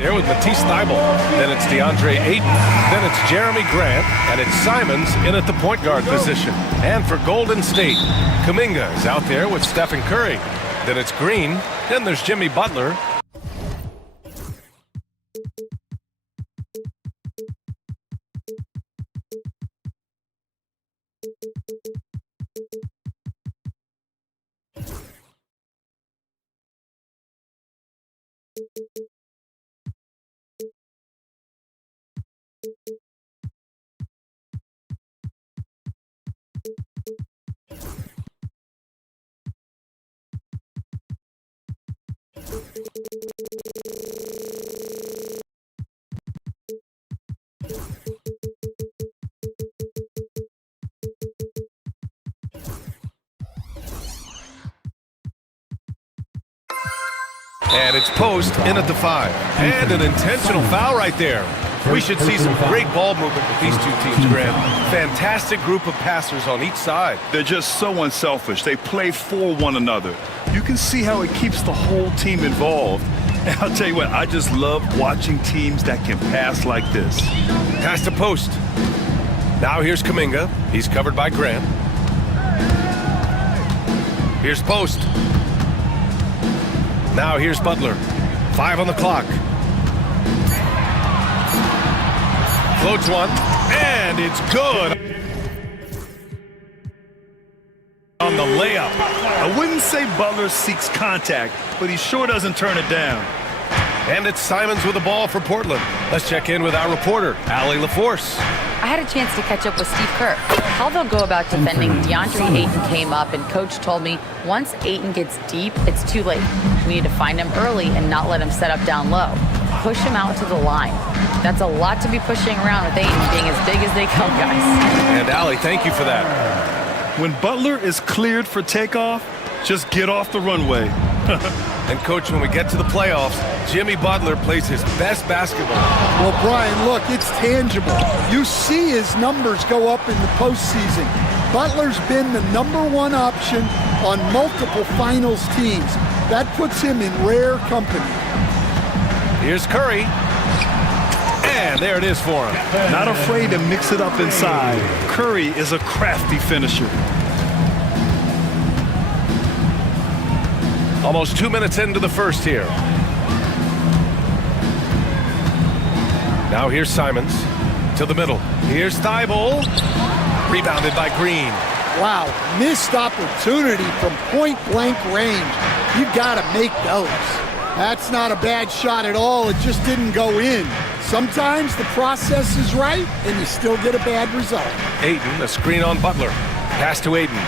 There with Matisse Thybulle, then it's DeAndre Ayton, then it's Jeremy Grant, and it's Simons in at the point guard position. And for Golden State, Kuminga is out there with Stephen Curry. Then it's Green, then there's Jimmy Butler. And it's post in at the 5. And an intentional foul right there. We should see some great ball movement with these two teams, Grant. Fantastic group of passers on each side. They're just so unselfish. They play for one another. You can see how it keeps the whole team involved. And I'll tell you what, I just love watching teams that can pass like this. Pass to post. Now here's Kuminga. He's covered by Grant. Here's post. Now here's Butler. 5 on the clock. Floats one, and it's good. On the layup. I wouldn't say Butler seeks contact, but he sure doesn't turn it down. And it's Simons with the ball for Portland. Let's check in with our reporter, Allie LaForce. I had a chance to catch up with Steve Kerr. How they'll go about defending DeAndre Ayton came up, and Coach told me once Ayton gets deep, it's too late. We need to find him early and not let him set up down low. Push him out to the line. That's a lot to be pushing around with Ayton being as big as they come, guys. And Allie, thank you for that. When Butler is cleared for takeoff, just get off the runway. And Coach, when we get to the playoffs, Jimmy Butler plays his best basketball. Well, Brian, look, it's tangible. You see his numbers go up in the postseason. Butler's been the #1 option on multiple finals teams. That puts him in rare company. Here's Curry. And there it is for him. Not afraid to mix it up inside. Curry is a crafty finisher. Almost 2 minutes into the first here. Now here's Simons to the middle. Here's Thybulle. Rebounded by Green. Wow, missed opportunity from point-blank range. You gotta make those. That's not a bad shot at all. It just didn't go in. Sometimes the process is right, and you still get a bad result. Ayton, a screen on Butler. Pass to Ayton.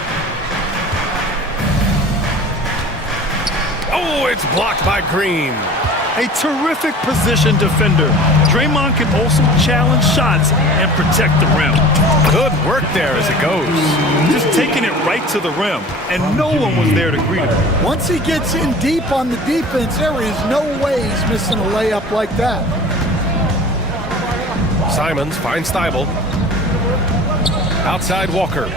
Oh, it's blocked by Green. A terrific position defender. Draymond can also challenge shots and protect the rim. Good work there as it goes. Just taking it right to the rim, and no one was there to greet him. Once he gets in deep on the defense, there is no way he's missing a layup like that. Simons finds Thybulle. Outside Walker.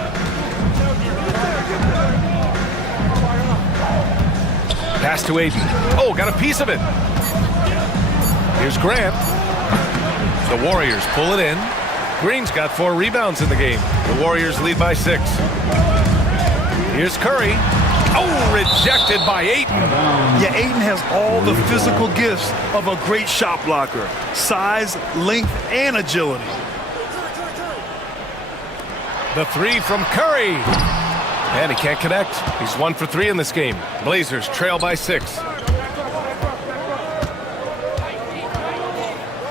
Pass to Ayton. Oh, got a piece of it. Here's Grant. The Warriors pull it in. Green's got 4 rebounds in the game. The Warriors lead by 6. Here's Curry. Oh, rejected by Ayton. Yeah, Ayton has all the physical gifts of a great shot blocker. Size, length, and agility. The 3 from Curry. And he can't connect. He's 1 for 3 in this game. Blazers trail by 6.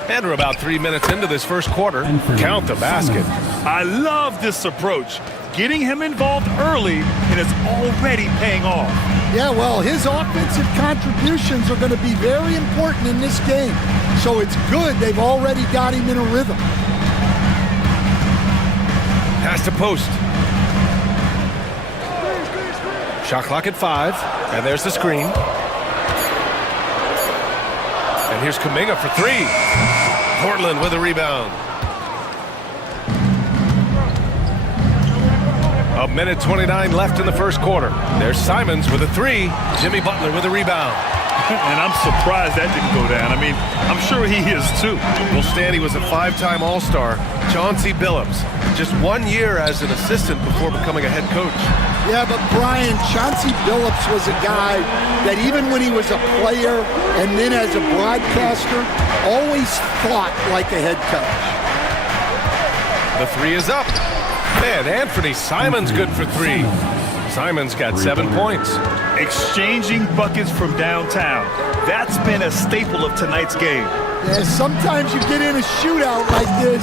And we're about 3 minutes into this first quarter. Count the basket. I love this approach. Getting him involved early, and it's already paying off. Yeah, well, his offensive contributions are going to be very important in this game. So it's good they've already got him in a rhythm. Pass to post. Shot clock at 5, and there's the screen. And here's Kuminga for 3. Portland with a rebound. A minute 29 left in the first quarter. There's Simons with a 3. Jimmy Butler with a rebound. And I'm surprised that didn't go down. I mean, I'm sure he is too. Well, Stanley was a 5-time All-Star. Chauncey Billups, just 1 year as an assistant before becoming a head coach. Yeah, but Brian, Chauncey Billups was a guy that even when he was a player and then as a broadcaster, always thought like a head coach. The three is up. Man, Anthony Simons good for three. Simons got 7 points. Exchanging buckets from downtown. That's been a staple of tonight's game. Yeah, sometimes you get in a shootout like this,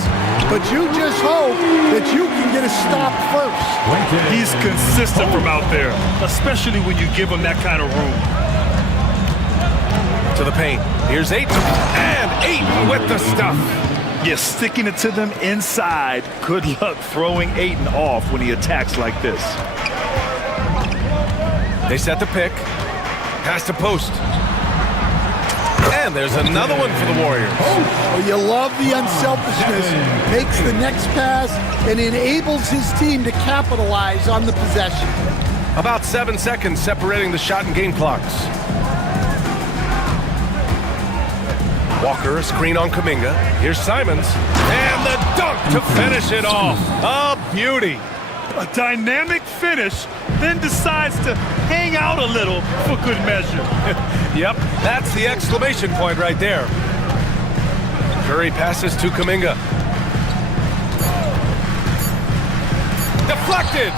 but you just hope that you can get a stop first. He's consistent from out there, especially when you give him that kind of room. To the paint. Here's Ayton. And Ayton with the stuff. You're sticking it to them inside. Good luck throwing Ayton off when he attacks like this. They set the pick. Pass to post. And there's another one for the Warriors. Oh, you love the unselfishness. Makes the next pass and enables his team to capitalize on the possession. About 7 seconds separating the shot and game clocks. Walker, a screen on Kuminga. Here's Simons. And the dunk to finish it off. A beauty. A dynamic finish, then decides to hang out a little for good measure. Yep, that's the exclamation point right there. Curry passes to Kuminga. Deflected!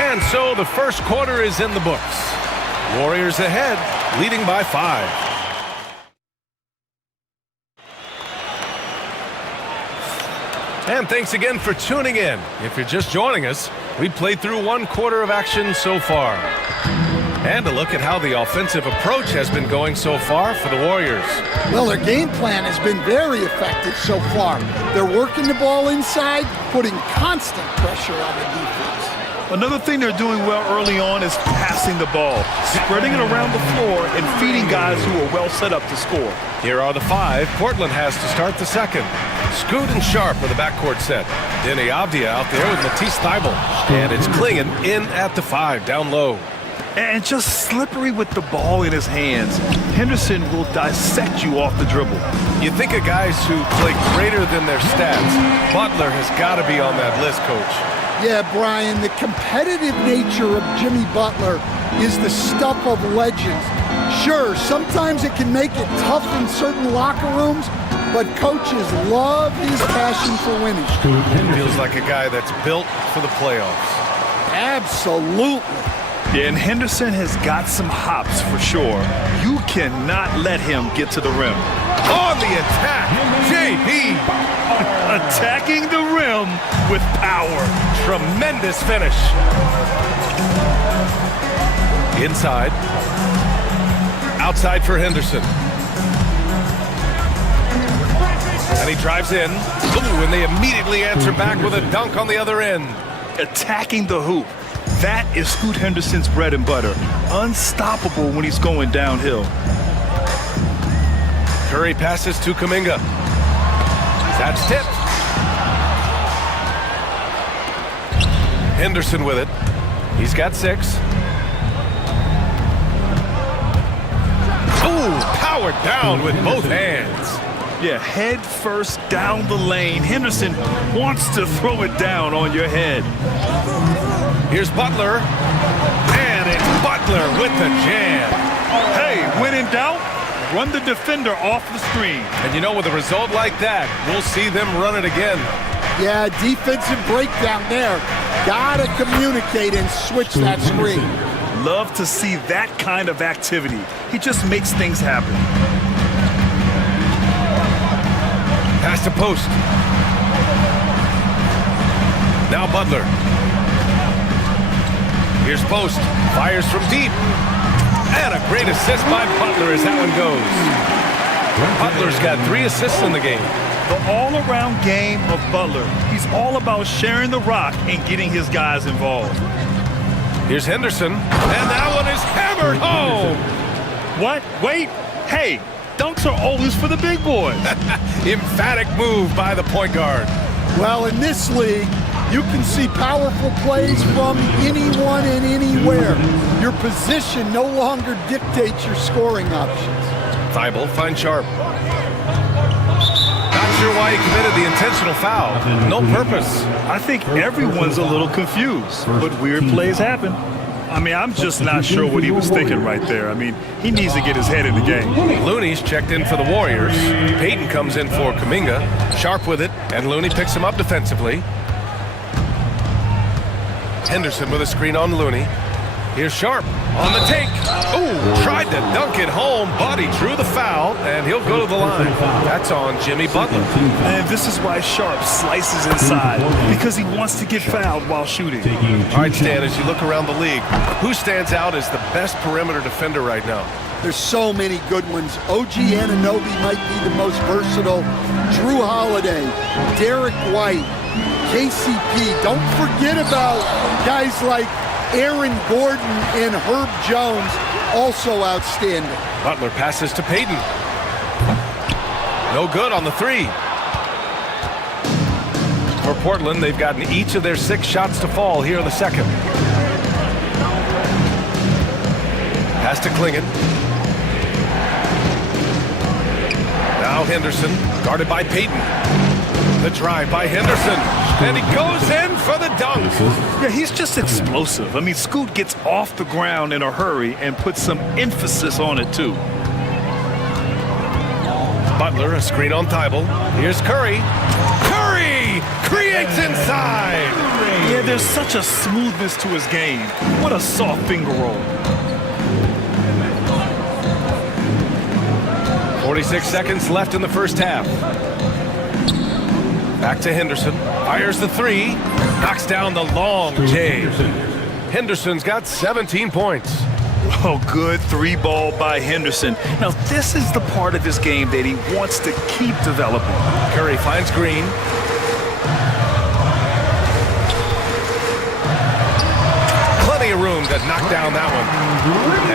And so the first quarter is in the books. Warriors ahead, leading by 5. And thanks again for tuning in. If you're just joining us, we played through 1 quarter of action so far. And a look at how the offensive approach has been going so far for the Warriors. Well, their game plan has been very effective so far. They're working the ball inside, putting constant pressure on the defense. Another thing they're doing well early on is passing the ball, spreading it around the floor and feeding guys who are well set up to score. Here are the 5 Portland has to start the second. Scoot and Sharp are the backcourt set. Denny Avdia out there with Matisse Thybulle. And it's Klingon in at the 5, down low. And just slippery with the ball in his hands. Henderson will dissect you off the dribble. You think of guys who play greater than their stats. Butler has got to be on that list, Coach. Yeah, Brian, the competitive nature of Jimmy Butler is the stuff of legends. Sure, sometimes it can make it tough in certain locker rooms, but coaches love his passion for winning. Feels like a guy that's built for the playoffs. Absolutely. Yeah, and Henderson has got some hops for sure. You cannot let him get to the rim. On the attack, JB. Attacking the rim with power. Tremendous finish. Inside. Outside for Henderson. And he drives in. Ooh, and they immediately answer back with a dunk on the other end. Attacking the hoop. That is Scoot Henderson's bread and butter. Unstoppable when he's going downhill. Curry passes to Kuminga. That's tipped. Henderson with it. He's got 6. Ooh, powered down with both hands. Yeah, head first down the lane. Henderson wants to throw it down on your head. Here's Butler. And it's Butler with the jam. Hey, when in doubt, run the defender off the screen. And you know, with a result like that, we'll see them run it again. Yeah, defensive breakdown there. Gotta communicate and switch that screen. Love to see that kind of activity. He just makes things happen. Pass to post. Now Butler. Here's Post. Fires from deep. And a great assist by Butler as that one goes. Butler's got 3 assists in the game. The all-around game of Butler. He's all about sharing the rock and getting his guys involved. Here's Henderson. And that one is hammered home. What? Wait. Hey, dunks are always for the big boys. Emphatic move by the point guard. Well, in this league, You can see powerful plays from anyone and anywhere. Your position no longer dictates your scoring options. Thibault finds Sharp. Not sure why he committed the intentional foul. No purpose. I think everyone's a little confused, but weird plays happen. I mean, I'm just not sure what he was thinking right there. I mean, he needs to get his head in the game. Looney's checked in for the Warriors. Payton comes in for Kuminga. Sharp with it, and Looney picks him up defensively. Henderson with a screen on Looney. Here's Sharp on the take. Ooh, tried to dunk it home, but he drew the foul, and he'll go to the line. That's on Jimmy Butler. And this is why Sharp slices inside, because he wants to get fouled while shooting. All right, Stan, as you look around the league, who stands out as the best perimeter defender right now? There's so many good ones. OG Anunoby might be the most versatile. Drew Holiday, Derek White, KCP. Don't forget about guys like Aaron Gordon and Herb Jones, also outstanding. Butler passes to Payton. No good on the three. For Portland, they've gotten each of their 6 shots to fall here in the second. Pass to Klingon. Now Henderson, guarded by Payton. The drive by Henderson, and he goes in for the dunk. Yeah, he's just explosive. I mean, Scoot gets off the ground in a hurry and puts some emphasis on it, too. Butler, a screen on Thibault. Here's Curry. Curry creates inside. Yeah, there's such a smoothness to his game. What a soft finger roll. 46 seconds left in the first half. Back to Henderson. Fires the three. Knocks down the long J. Henderson's got 17 points. Oh, good 3-ball by Henderson. Now, this is the part of his game that he wants to keep developing. Curry finds Green. Plenty of room to knock down that one.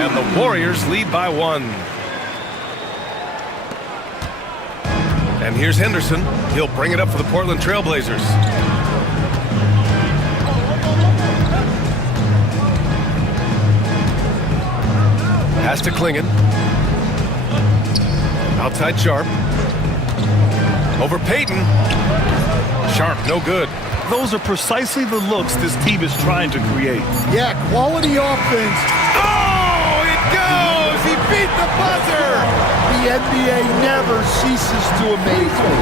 And the Warriors lead by 1. And here's Henderson. He'll bring it up for the Portland Trailblazers. Pass to Klingon. Outside Sharp. Over Payton. Sharp, no good. Those are precisely the looks this team is trying to create. Yeah, quality offense. Oh, it goes! He beat the buzzer! The NBA never ceases to amaze me.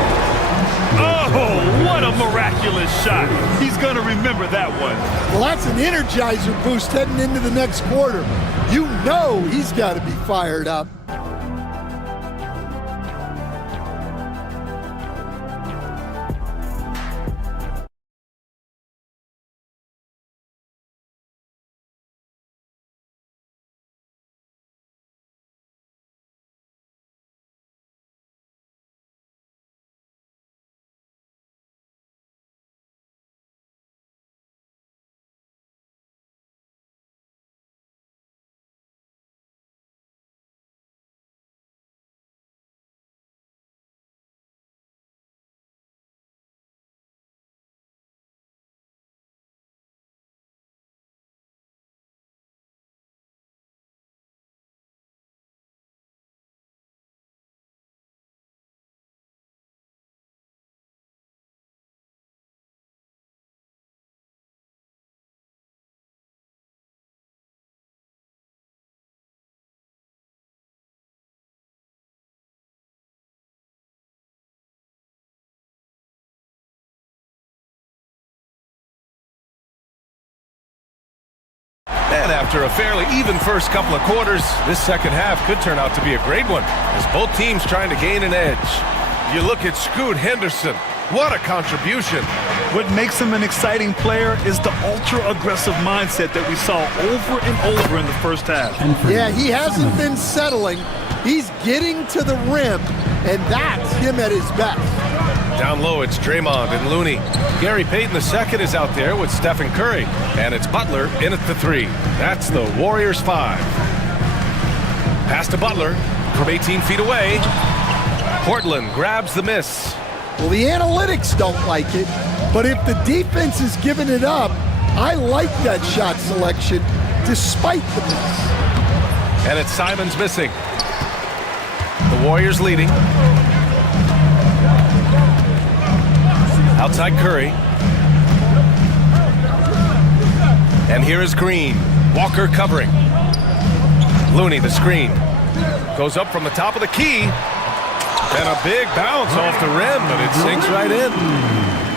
Oh, what a miraculous shot. He's going to remember that one. Well, that's an energizer boost heading into the next quarter. You know he's got to be fired up. And after a fairly even first couple of quarters, this second half could turn out to be a great one, as both teams trying to gain an edge. You look at Scoot Henderson. What a contribution. What makes him an exciting player is the ultra-aggressive mindset that we saw over and over in the first half. Yeah, he hasn't been settling. He's getting to the rim, and that's him at his best. Down low, it's Draymond and Looney. Gary Payton II is out there with Stephen Curry. And it's Butler in at the 3. That's the Warriors 5. Pass to Butler from 18 feet away. Portland grabs the miss. Well, the analytics don't like it. But if the defense is giving it up, I like that shot selection despite the miss. And it's Simons missing. The Warriors leading. Outside Curry. And here is Green. Walker covering. Looney, the screen. Goes up from the top of the key. And a big bounce off the rim, but it sinks right in.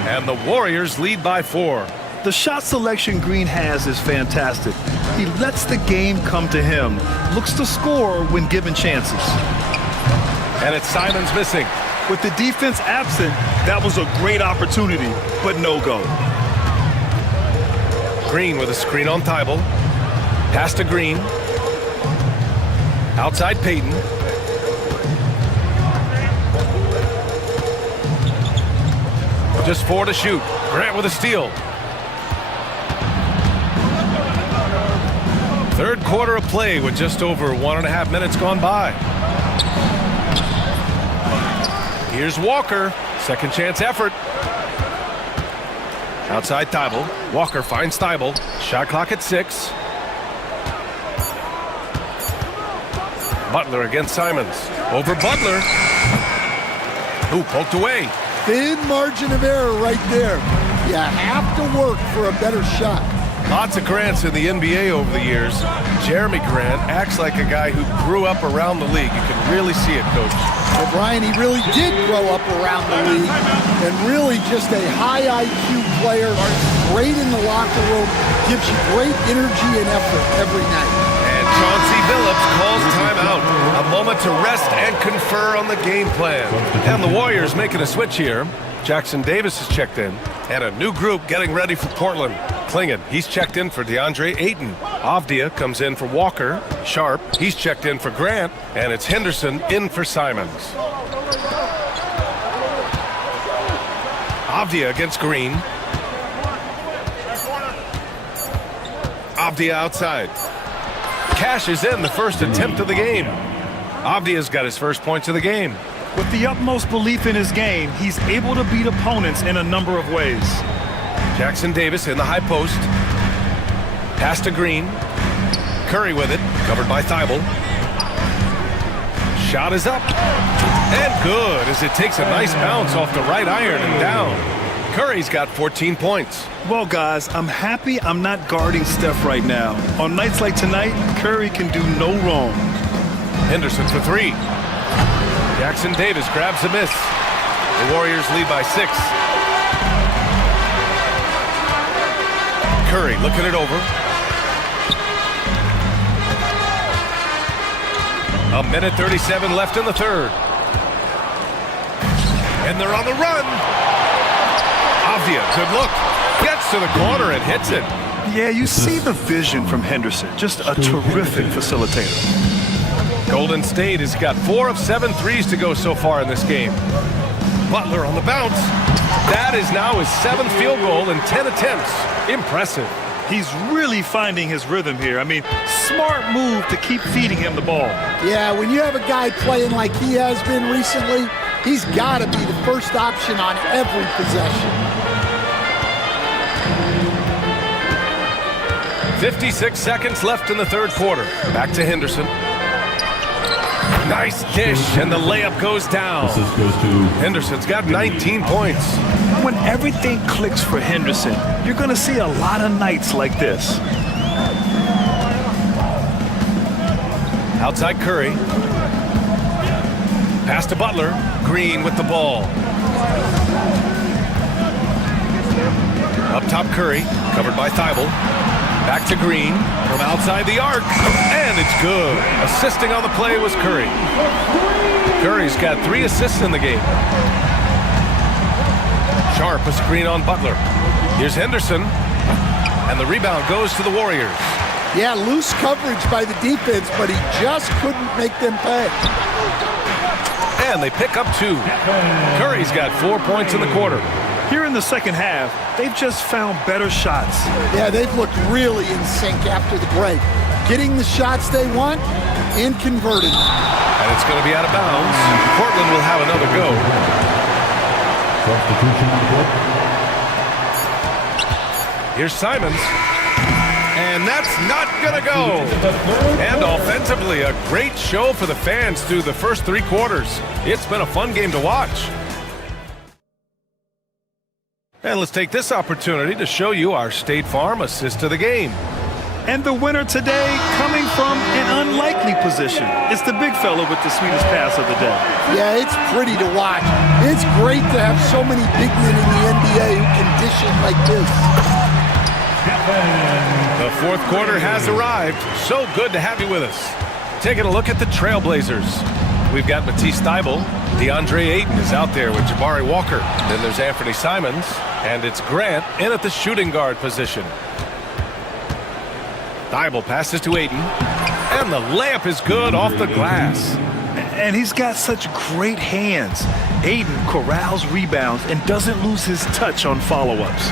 And the Warriors lead by 4. The shot selection Green has is fantastic. He lets the game come to him, looks to score when given chances. And it's Simons missing. With the defense absent, that was a great opportunity, but no go. Green with a screen on Thibault. Pass to Green. Outside Payton. Just 4 to shoot. Grant with a steal. Third quarter of play with just over 1.5 minutes gone by. Here's Walker. Second chance effort. Outside Thibault. Walker finds Thibault. Shot clock at 6. Butler against Simons. Over Butler. Who poked away. Thin margin of error right there. You have to work for a better shot. Lots of Grants in the NBA over the years. Jeremy Grant acts like a guy who grew up around the league. You can really see it, Coach. Well, Brian, he really did grow up around the league and really just a high IQ player, great in the locker room, gives you great energy and effort every night. And Chauncey Billups calls timeout. A moment to rest and confer on the game plan. And the Warriors making a switch here. Jackson Davis has checked in. And a new group getting ready for Portland. Klingon, he's checked in for DeAndre Ayton. Avdia comes in for Walker. Sharp, he's checked in for Grant. And it's Henderson in for Simons. Avdia against Green. Avdia outside. Cashes in the first attempt of the game. Avdia's got his first points of the game. With the utmost belief in his game, he's able to beat opponents in a number of ways. Jackson Davis in the high post. Pass to Green. Curry with it, covered by Thibault. Shot is up. And good, as it takes a nice bounce off the right iron and down. Curry's got 14 points. Well, guys, I'm happy I'm not guarding Steph right now. On nights like tonight, Curry can do no wrong. Henderson for 3. Jackson Davis grabs the miss. The Warriors lead by 6. Curry looking it over. A minute 37 left in the third. And they're on the run. Avdia, good look. Gets to the corner and hits it. Yeah, you see the vision from Henderson. Just a terrific facilitator. Golden State has got 4 of 7 threes to go so far in this game. Butler on the bounce. That is now his 7th field goal in 10 attempts. Impressive. He's really finding his rhythm here. I mean, smart move to keep feeding him the ball. Yeah, when you have a guy playing like he has been recently, he's got to be the first option on every possession. 56 seconds left in the third quarter. Back to Henderson. Nice dish, and the layup goes down. Henderson's got 19 points. When everything clicks for Henderson, you're going to see a lot of nights like this. Outside Curry. Pass to Butler. Green with the ball. Up top Curry, covered by Thibault. Back to Green from outside the arc, and it's good. Assisting on the play was Curry. Curry's got 3 assists in the game. Sharp, a screen on Butler. Here's Henderson, and the rebound goes to the Warriors. Yeah, loose coverage by the defense, but he just couldn't make them pay. And they pick up 2. Curry's got 4 points in the quarter. Here in the second half, they've just found better shots. Yeah, they've looked really in sync after the break. Getting the shots they want and converting them. And it's going to be out of bounds. Portland will have another go. Here's Simons. And that's not gonna go. And offensively, a great show for the fans through the first 3 quarters. It's been a fun game to watch. And let's take this opportunity to show you our State Farm assist to the game. And the winner today coming from an unlikely position. It's the big fella with the sweetest pass of the day. Yeah, it's pretty to watch. It's great to have so many big men in the NBA who can dish it like this. The fourth quarter has arrived. So good to have you with us. Taking a look at the Trailblazers. We've got Matisse Thybulle. DeAndre Ayton is out there with Jabari Walker. Then there's Anthony Simons. And it's Grant in at the shooting guard position. Thybulle passes to Ayton. And the layup is good off the glass. And he's got such great hands. Ayton corrals rebounds and doesn't lose his touch on follow-ups.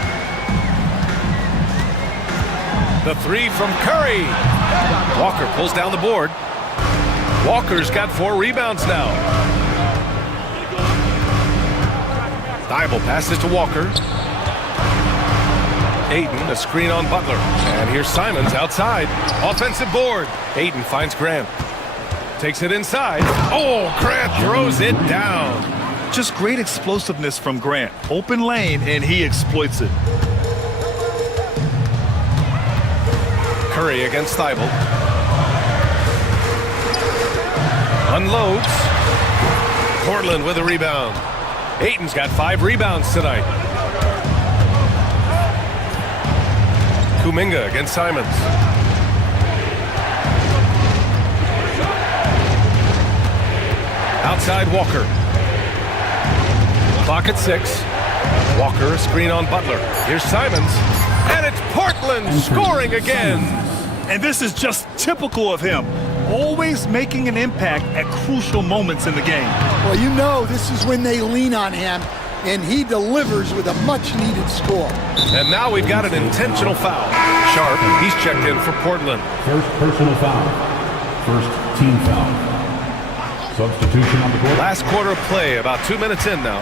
The 3 from Curry. Walker pulls down the board. Walker's got 4 rebounds now. Thybulle passes to Walker. Ayton, a screen on Butler. And here's Simons outside. Offensive board. Ayton finds Grant. Takes it inside. Oh, Grant throws it down. Just great explosiveness from Grant. Open lane, and he exploits it. Curry against Thybulle. Unloads. Portland with a rebound. Ayton's got 5 rebounds tonight. Kuminga against Simons. Outside Walker. Clock at 6. Walker, a screen on Butler. Here's Simons. And it's Portland scoring again. And this is just typical of him. Always making an impact at crucial moments in the game. Well, you know this is when they lean on him, and he delivers with a much-needed score. And now we've got an intentional foul. Sharp, he's checked in for Portland. First personal foul. First team foul. Substitution on the court. Last quarter of play, about 2 minutes in now.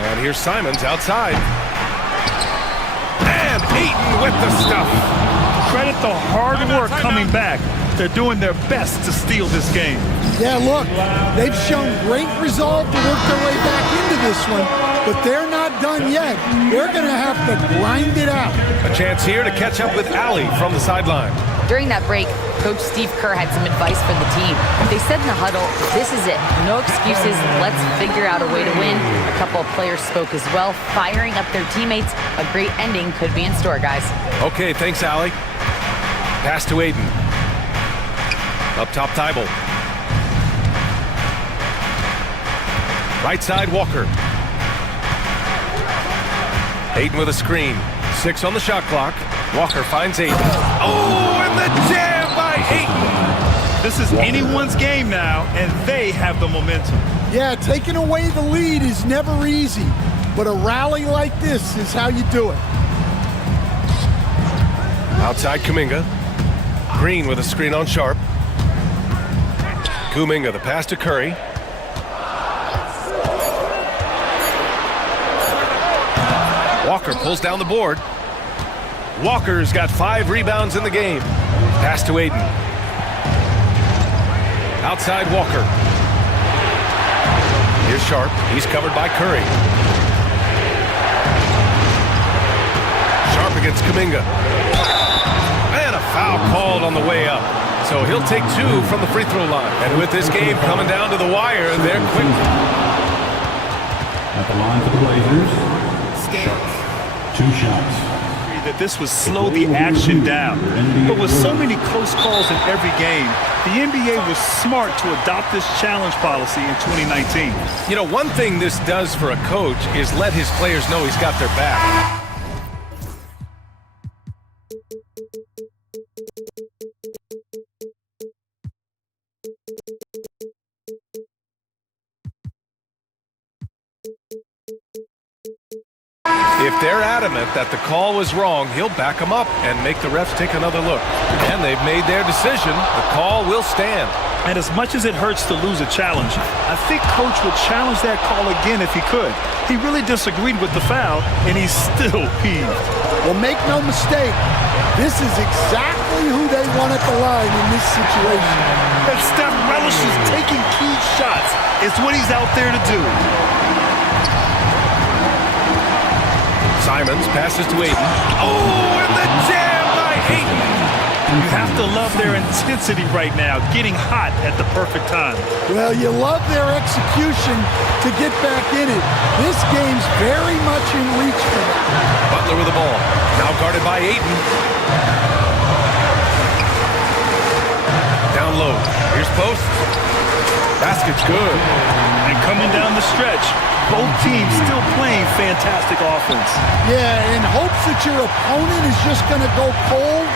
And here's Simons outside. And Ayton with the stuff. Credit the hard work coming back. They're doing their best to steal this game. Yeah, look, they've shown great resolve to work their way back into this one, but they're not done yet. They're going to have to grind it out. A chance here to catch up with Allie from the sideline. During that break, Coach Steve Kerr had some advice for the team. They said in the huddle, this is it. No excuses. Let's figure out a way to win. A couple of players spoke as well, firing up their teammates. A great ending could be in store, guys. Okay, thanks, Allie. Pass to Ayton. Up top, Thybulle. Right side, Walker. Ayton with a screen. 6 on the shot clock. Walker finds Ayton. Oh, and the jam by Ayton! This is anyone's game now, and they have the momentum. Yeah, taking away the lead is never easy, but a rally like this is how you do it. Outside Kuminga. Green with a screen on Sharp. Kuminga, the pass to Curry. Walker pulls down the board. Walker's got 5 rebounds in the game. Pass to Ayton. Outside Walker. Here's Sharp. He's covered by Curry. Sharp against Kuminga. And a foul called on the way up. So he'll take 2 from the free throw line. And with this game coming down to the wire, they're quick. At the line for the Blazers. Sharp. 2 shots. That this would slow the action down. But with so many close calls in every game, the NBA was smart to adopt this challenge policy in 2019. You know, one thing this does for a coach is let his players know he's got their back. If If they're adamant that the call was wrong, he'll back them up and make the refs take another look. And they've made their decision. The call will stand. And as much as it hurts to lose a challenge, I think Coach would challenge that call again if he could. He really disagreed with the foul, and he's still peeved. Well, make no mistake, this is exactly who they want at the line in this situation. And Steph relishes taking key shots. It's what he's out there to do. Simons passes to Ayton. Oh, and the jam by Ayton. You have to love their intensity right now, getting hot at the perfect time. Well, you love their execution to get back in it. This game's very much in reach for them. Butler with the ball. Now guarded by Ayton. Down low. Here's post. Basket's good. And coming down the stretch, both teams still playing fantastic offense. Yeah, in hopes that your opponent is just going to go cold.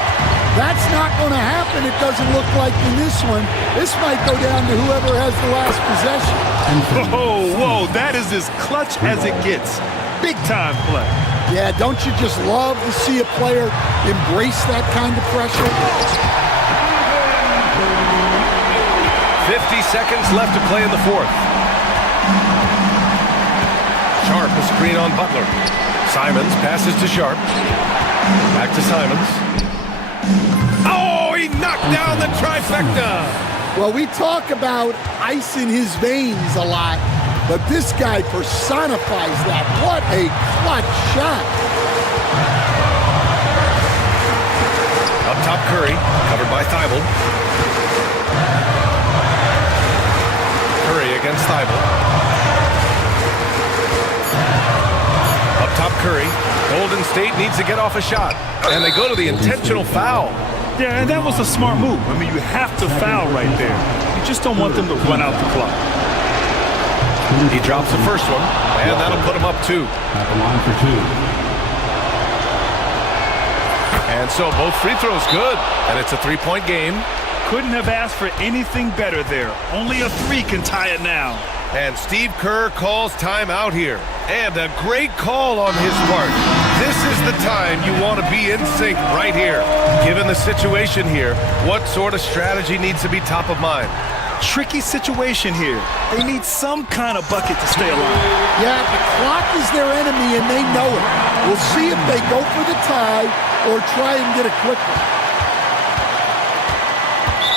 That's not going to happen, it doesn't look like in this one. This might go down to whoever has the last possession. Whoa, that is as clutch as it gets. Big time play. Yeah, don't you just love to see a player embrace that kind of pressure? 50 seconds left to play in the fourth. Sharp, a screen on Butler. Simons passes to Sharp. Back to Simons. Oh, he knocked down the trifecta. Well, we talk about ice in his veins a lot, but this guy personifies that. What a clutch shot. Up top, Curry, covered by Thibault. Curry against Thibault. Up top, Curry. Golden State needs to get off a shot, and they go to the intentional foul. Yeah, and that was a smart move. I mean, you have to foul right there. You just don't want them to run out the clock. He drops the first one, and that'll put him up 2. At the line for 2. And so both free throws good, and it's a 3-point game. Couldn't have asked for anything better there. Only a 3 can tie it now. And Steve Kerr calls timeout here. And a great call on his part. This is the time you want to be in sync right here. Given the situation here, what sort of strategy needs to be top of mind? Tricky situation here. They need some kind of bucket to stay alive. Yeah, the clock is their enemy and they know it. We'll see if they go for the tie or try and get a quick one.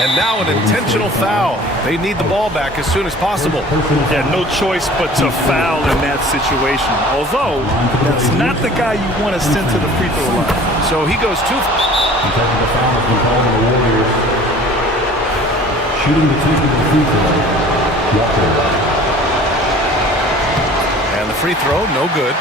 And now an intentional foul. They need the ball back as soon as possible. Yeah, no choice but to foul in that situation. Although, that's not the guy you want to send to the free throw line. So he goes 2. And technical foul has been called on the Warriors. Shooting the technical free throw. Walker. And the free throw, no good.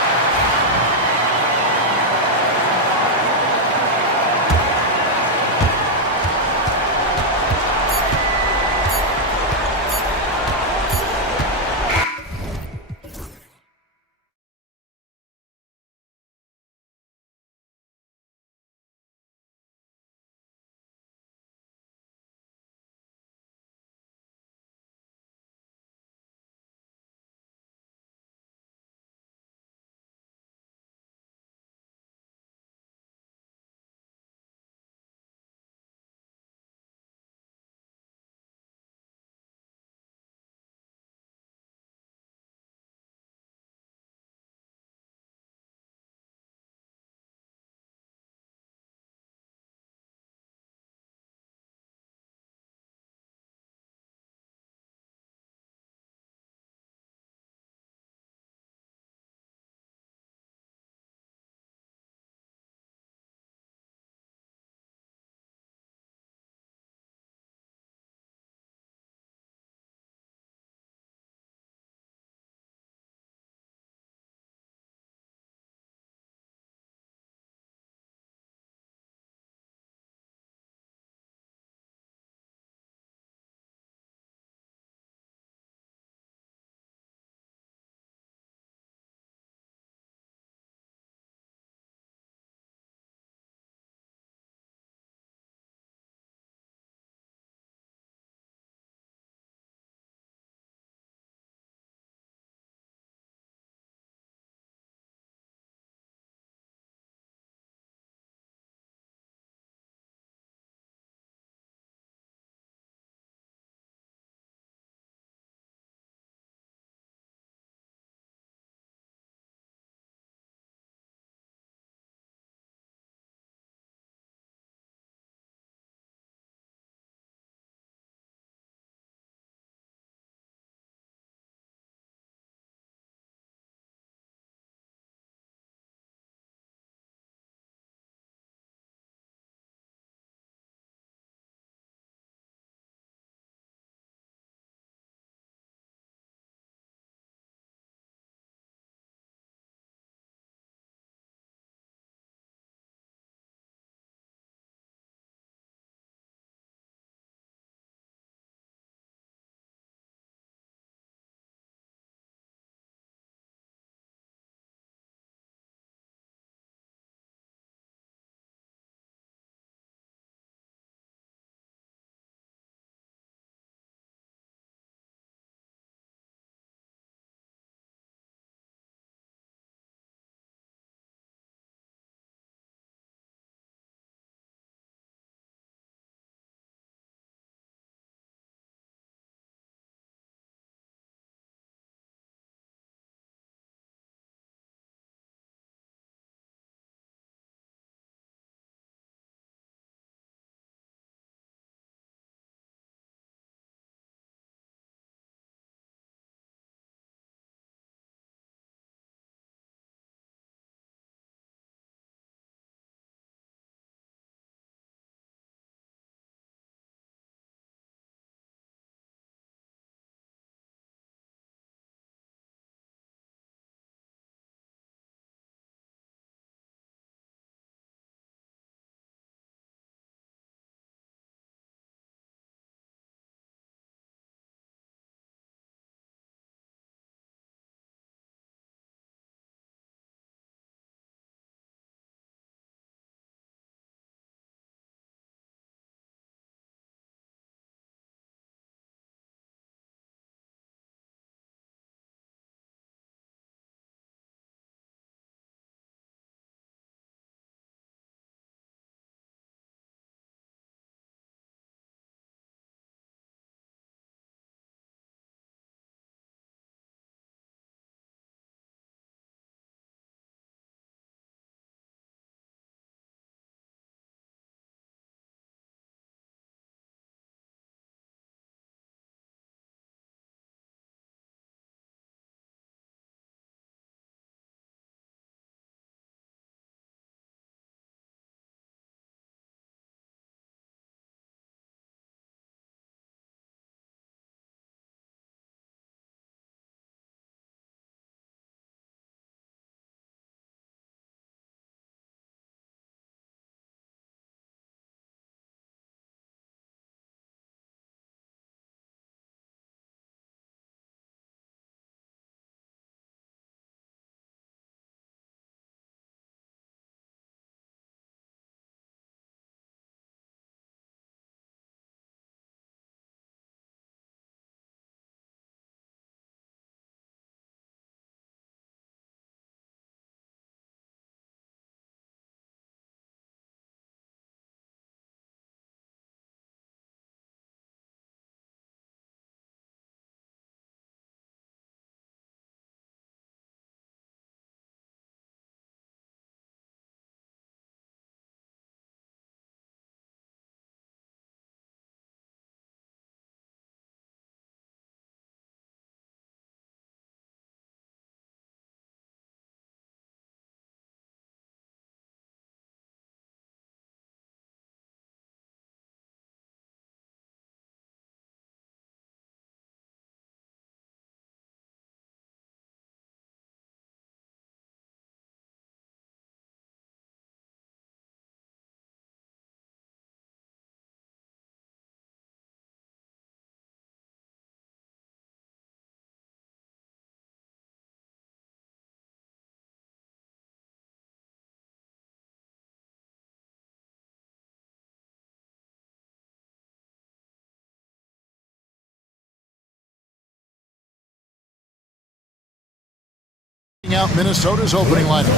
Out Minnesota's opening lineup.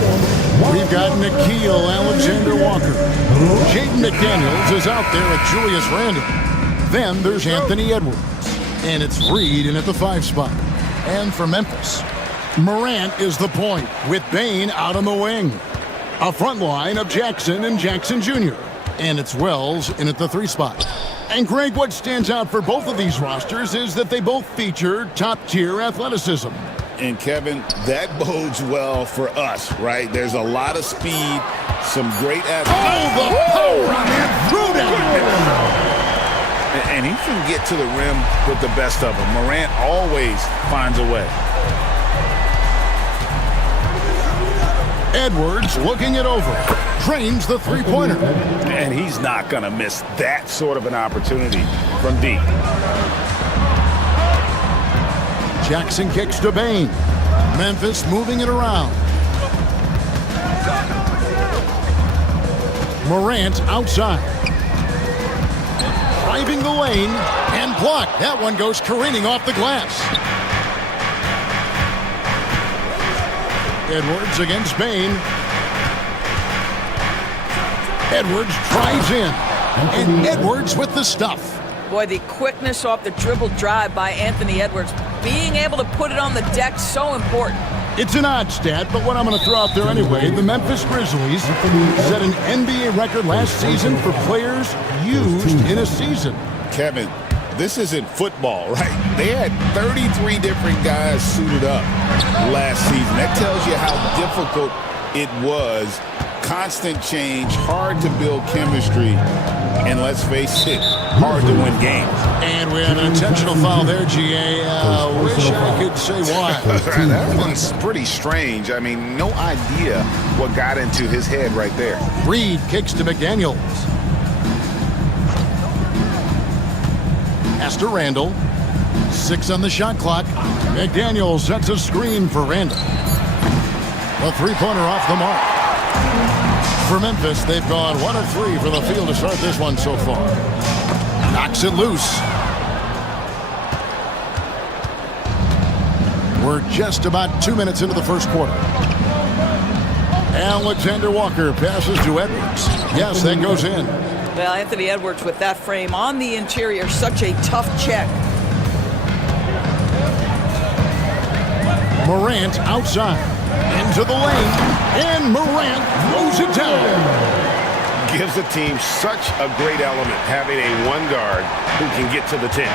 We've got Nikhil Alexander-Walker. Jaden McDaniels is out there at Julius Randle. Then there's Anthony Edwards. And it's Reed in at the 5 spot. And for Memphis, Morant is the point with Bain out on the wing. A front line of Jackson and Jackson Jr. And it's Wells in at the 3 spot. And Greg, what stands out for both of these rosters is that they both feature top-tier athleticism. And Kevin, that bodes well for us, right? There's a lot of speed, some great athletes. Oh, the power on that throw-down! And he can get to the rim with the best of them. Morant always finds a way. Edwards looking it over. Drains the three-pointer. And he's not going to miss that sort of an opportunity from deep. Jackson kicks to Bain. Memphis moving it around. Morant outside. Driving the lane and blocked. That one goes careening off the glass. Edwards against Bain. Edwards drives in. And Edwards with the stuff. Boy, the quickness off the dribble drive by Anthony Edwards. Being able to put it on the deck, so important. It's an odd stat, but what I'm going to throw out there anyway, the Memphis Grizzlies set an NBA record last season for players used in a season. Kevin, this isn't football, right? They had 33 different guys suited up last season. That tells you how difficult it was. Constant change, hard to build chemistry, and let's face it, hard to win games. And we have an intentional foul there, GA. Wish I could say why. That one's pretty strange. I mean, no idea what got into his head right there. Reed kicks to McDaniels. Pass to Randle. 6 on the shot clock. McDaniels sets a screen for Randle. A three-pointer off the mark. For Memphis, they've gone 1 of 3 from the field to start this one so far. Knocks it loose. We're just about 2 minutes into the first quarter. Alexander Walker passes to Edwards. Yes, that goes in. Well, Anthony Edwards with that frame on the interior, such a tough check. Morant outside. Into the lane. And Morant throws it down. Gives the team such a great element, having a one guard who can get to the 10.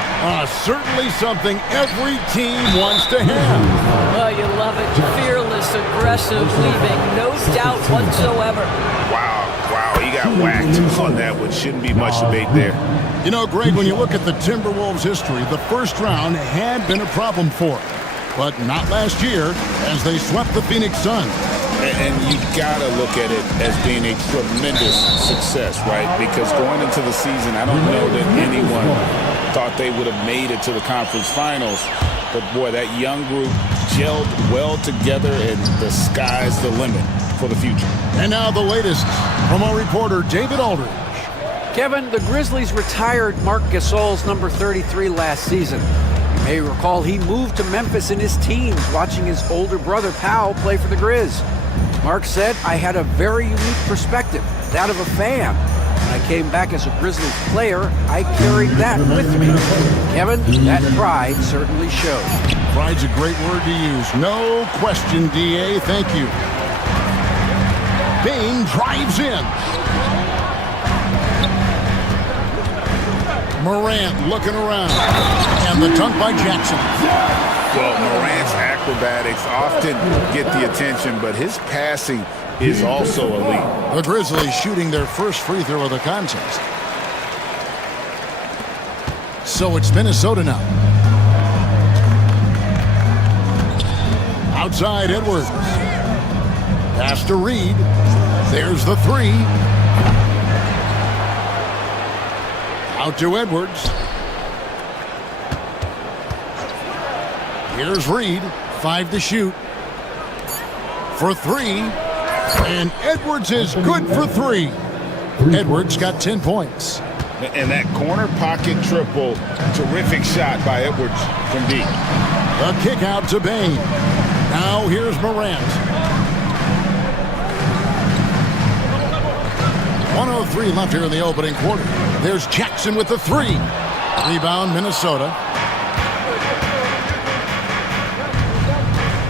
Certainly something every team wants to have. Oh, you love it. Fearless, aggressive, leaving no doubt whatsoever. Wow, he got whacked on that one. Shouldn't be much debate there. You know, Greg, when you look at the Timberwolves' history, the first round had been a problem for them. But not last year, as they swept the Phoenix Suns. And you got to look at it as being a tremendous success, right? Because going into the season, I don't know that anyone thought they would have made it to the conference finals. But, boy, that young group gelled well together, and the sky's the limit for the future. And now the latest from our reporter, David Aldridge. Kevin, the Grizzlies retired Marc Gasol's number 33 last season. You may recall he moved to Memphis in his teens, watching his older brother, Powell, play for the Grizz. Mark said, I had a very unique perspective, that of a fan. When I came back as a Grizzlies player, I carried that with me. Kevin, that pride certainly showed. Pride's a great word to use. No question, DA. Thank you. Bain drives in. Morant looking around. And the dunk by Jackson. Well, Morant's acrobatics often get the attention, but his passing is also elite. The Grizzlies shooting their first free throw of the contest. So it's Minnesota now. Outside Edwards. Pass to Reed. There's the three. Out to Edwards. Here's Reed. 5 to shoot. For 3. And Edwards is good for 3. Edwards got 10 points. And that corner pocket triple, terrific shot by Edwards from deep. A kick out to Bain. Now here's Morant. 1:03 left here in the opening quarter. There's Jackson with the three. Rebound, Minnesota.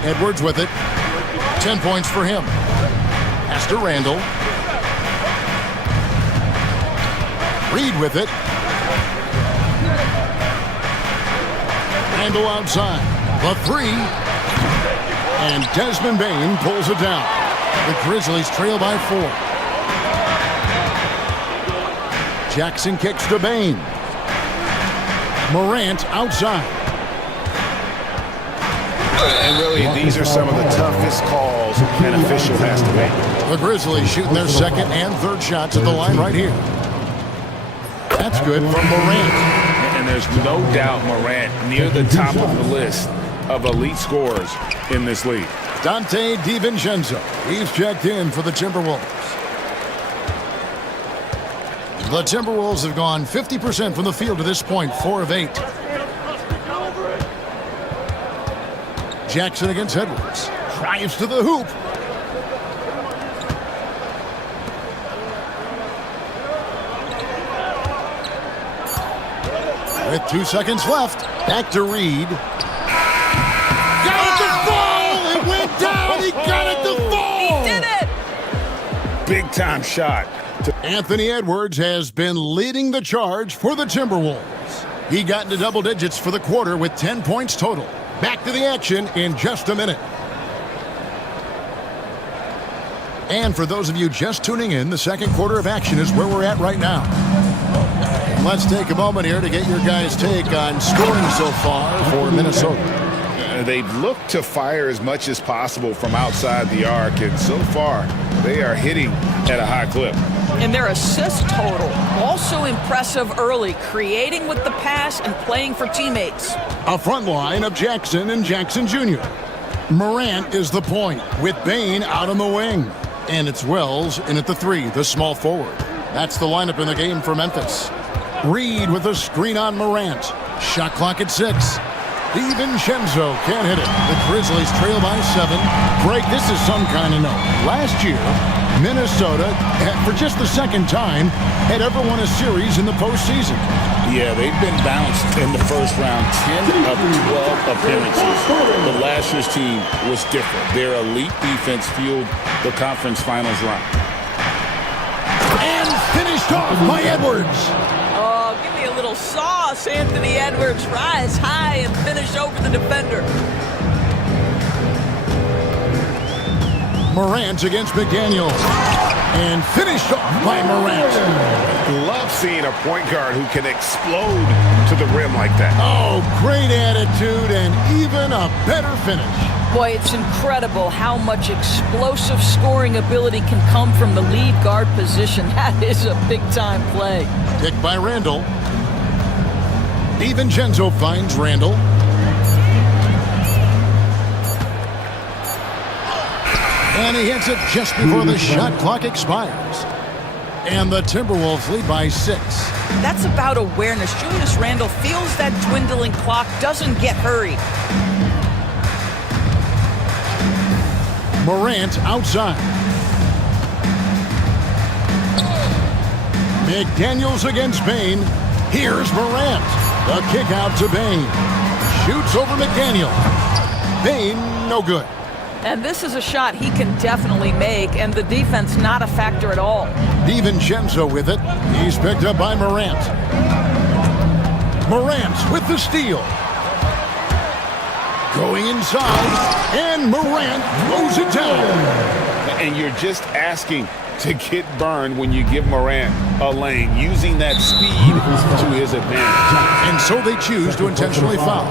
Edwards with it. 10 points for him. Pass to Randall. Reed with it. Randall outside. The three. And Desmond Bane pulls it down. The Grizzlies trail by 4. Jackson kicks to Bane. Morant outside. And really, these are some of the toughest calls an official has to make. The Grizzlies shooting their second and third shots at the line right here. That's good from Morant. And there's no doubt Morant near the top of the list of elite scorers in this league. Dante DiVincenzo. He's checked in for the Timberwolves. The Timberwolves have gone 50% from the field to this point, 4 of 8. Jackson against Edwards. Drives to the hoop. With 2 seconds left, back to Reed. Got it to fall! It went down! He got it to fall! He did it! Big time shot. Anthony Edwards has been leading the charge for the Timberwolves. He got into double digits for the quarter with 10 points total. Back to the action in just a minute. And for those of you just tuning in, the second quarter of action is where we're at right now. Let's take a moment here to get your guys' take on scoring so far for Minnesota. They've looked to fire as much as possible from outside the arc, and so far they are hitting at a high clip. And their assist total, also impressive early, creating with the pass and playing for teammates. A front line of Jackson and Jackson Jr. Morant is the point with Bane out on the wing. And it's Wells in at the 3, the small forward. That's the lineup in the game for Memphis. Reed with a screen on Morant. Shot clock at 6. DiVincenzo can't hit it. The Grizzlies trail by 7. Greg, this is some kind of note. Last year, Minnesota, for just the second time, had ever won a series in the postseason. Yeah, they've been bounced in the first round 10 of 12 appearances. But last year's team was different. Their elite defense fueled the conference finals run. And finished off by Edwards. Oh, give me a little sauce, Anthony Edwards. Rise high and finish over the defender. Morant against McDaniel. And finished off by Morant. Love seeing a point guard who can explode to the rim like that. Oh, great attitude and even a better finish. Boy, it's incredible how much explosive scoring ability can come from the lead guard position. That is a big-time play. Picked by Randall. DiVincenzo finds Randall. And he hits it just before the shot clock expires. And the Timberwolves lead by 6. That's about awareness. Julius Randle feels that dwindling clock, doesn't get hurried. Morant outside. McDaniels against Bane. Here's Morant. The kick out to Bane. Shoots over McDaniel. Bane, no good. And this is a shot he can definitely make, and the defense not a factor at all. DiVincenzo with it. He's picked up by Morant. Morant with the steal. Going inside, and Morant throws it down. And you're just asking to get burned when you give Morant a lane, using that speed to his advantage. And so they choose to intentionally foul.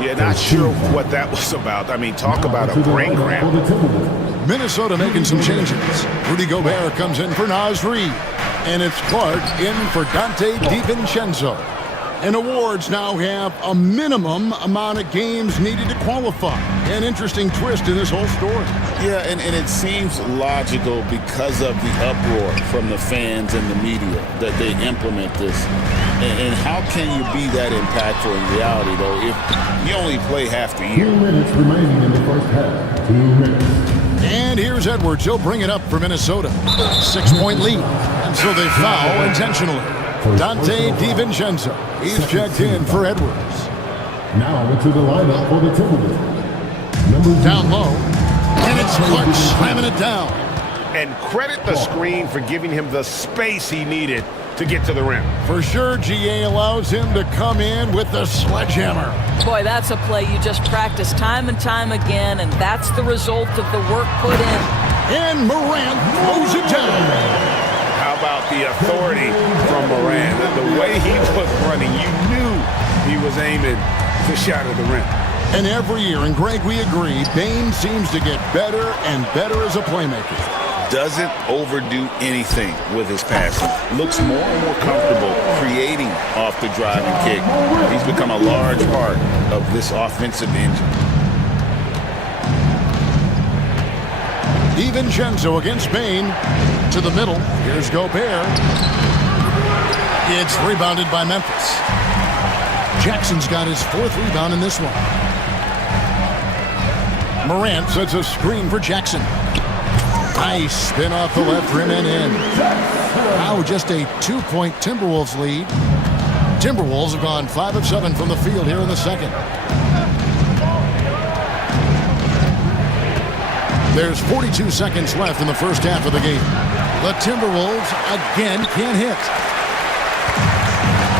Yeah, not sure what that was about. I mean, talk about a brain cramp. Minnesota making some changes. Rudy Gobert comes in for Naz Reid. And it's Clark in for Dante DiVincenzo. And awards now have a minimum amount of games needed to qualify. An interesting twist in this whole story. Yeah, and it seems logical because of the uproar from the fans and the media that they implement this. And how can you be that impactful in reality, though, if you only play half the year? 2 minutes remaining in the first half. 2 minutes. And here's Edwards. He'll bring it up for Minnesota. 6-point lead. And so they foul intentionally. Dante DiVincenzo. He's checked in for Edwards. Now into the lineup for the Timberwolves. Number 2. Down low. And it's Clark slamming it down. And credit the screen for giving him the space he needed to get to the rim. For sure, GA allows him to come in with the sledgehammer. Boy, that's a play you just practice time and time again, and that's the result of the work put in. And Morant throws it down. How about the authority from Moran? The way he was running, you knew he was aiming to shatter the rim. And every year, and Greg, we agree, Bane seems to get better and better as a playmaker. Doesn't overdo anything with his passing. Looks more and more comfortable creating off the driving kick. He's become a large part of this offensive engine. DiVincenzo against Bane. To the middle. Here's Gobert. It's rebounded by Memphis. Jackson's got his 4th rebound in this one. Morant sets a screen for Jackson. Nice spin off the left rim and in. Now just a 2-point Timberwolves lead. Timberwolves have gone 5 of 7 from the field here in the second. There's 42 seconds left in the first half of the game. The Timberwolves again can't hit.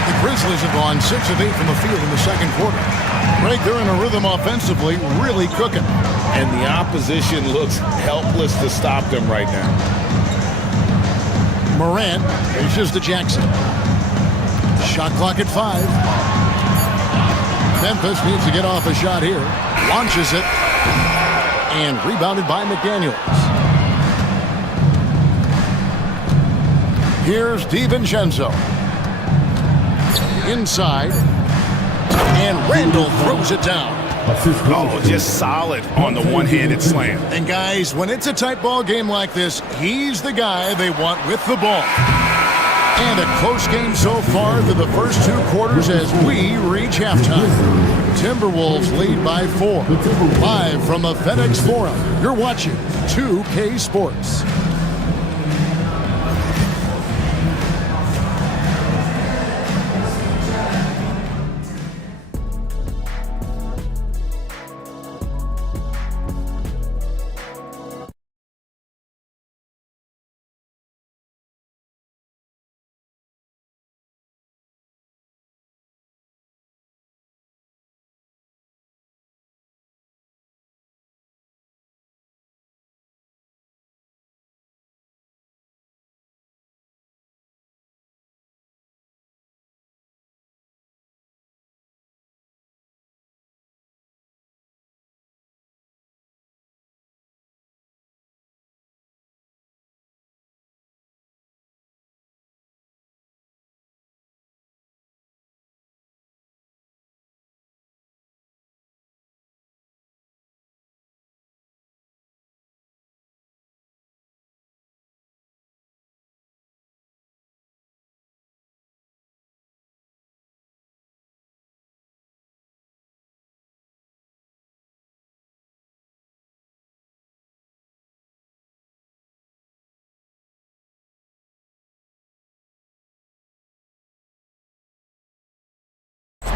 The Grizzlies have gone 6 of 8 from the field in the second quarter. Greg, they're in a rhythm offensively, really cooking. And the opposition looks helpless to stop them right now. Morant reaches to Jackson. Shot clock at 5. Memphis needs to get off a shot here. Launches it. And rebounded by McDaniels. Here's DiVincenzo. Inside. And Randall throws it down. Oh, just solid on the one-handed slam. And guys, when it's a tight ball game like this, he's the guy they want with the ball. And a close game so far through the first 2 quarters as we reach halftime. Timberwolves lead by 4. Live from the FedEx Forum, you're watching 2K Sports.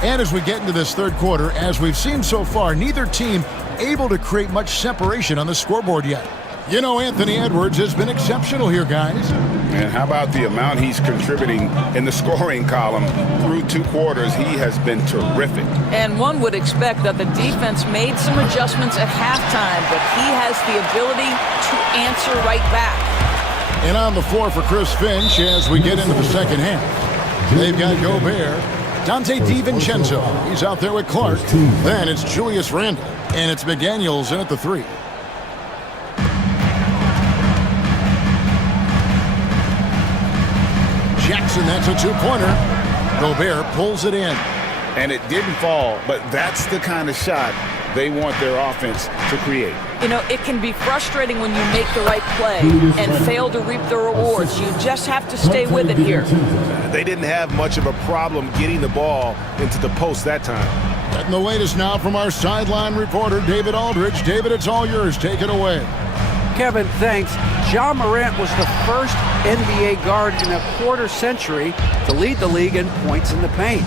And as we get into this third quarter, as we've seen so far, neither team able to create much separation on the scoreboard yet. You know, Anthony Edwards has been exceptional here, guys. And how about the amount he's contributing in the scoring column through 2 quarters? He has been terrific. And one would expect that the defense made some adjustments at halftime, but he has the ability to answer right back. And on the floor for Chris Finch as we get into the second half. They've got Gobert. Dante DiVincenzo, he's out there with Clark. Then it's Julius Randle, and it's McDaniels in at the 3. Jackson, that's a 2-pointer. Gobert pulls it in. And it didn't fall, but that's the kind of shot they want their offense to create. You know, it can be frustrating when you make the right play and fail to reap the rewards. You just have to stay with it here. They didn't have much of a problem getting the ball into the post that time. Getting the latest now from our sideline reporter, David Aldridge. David, it's all yours. Take it away. Kevin, thanks. Ja Morant was the first NBA guard in a quarter century to lead the league in points in the paint.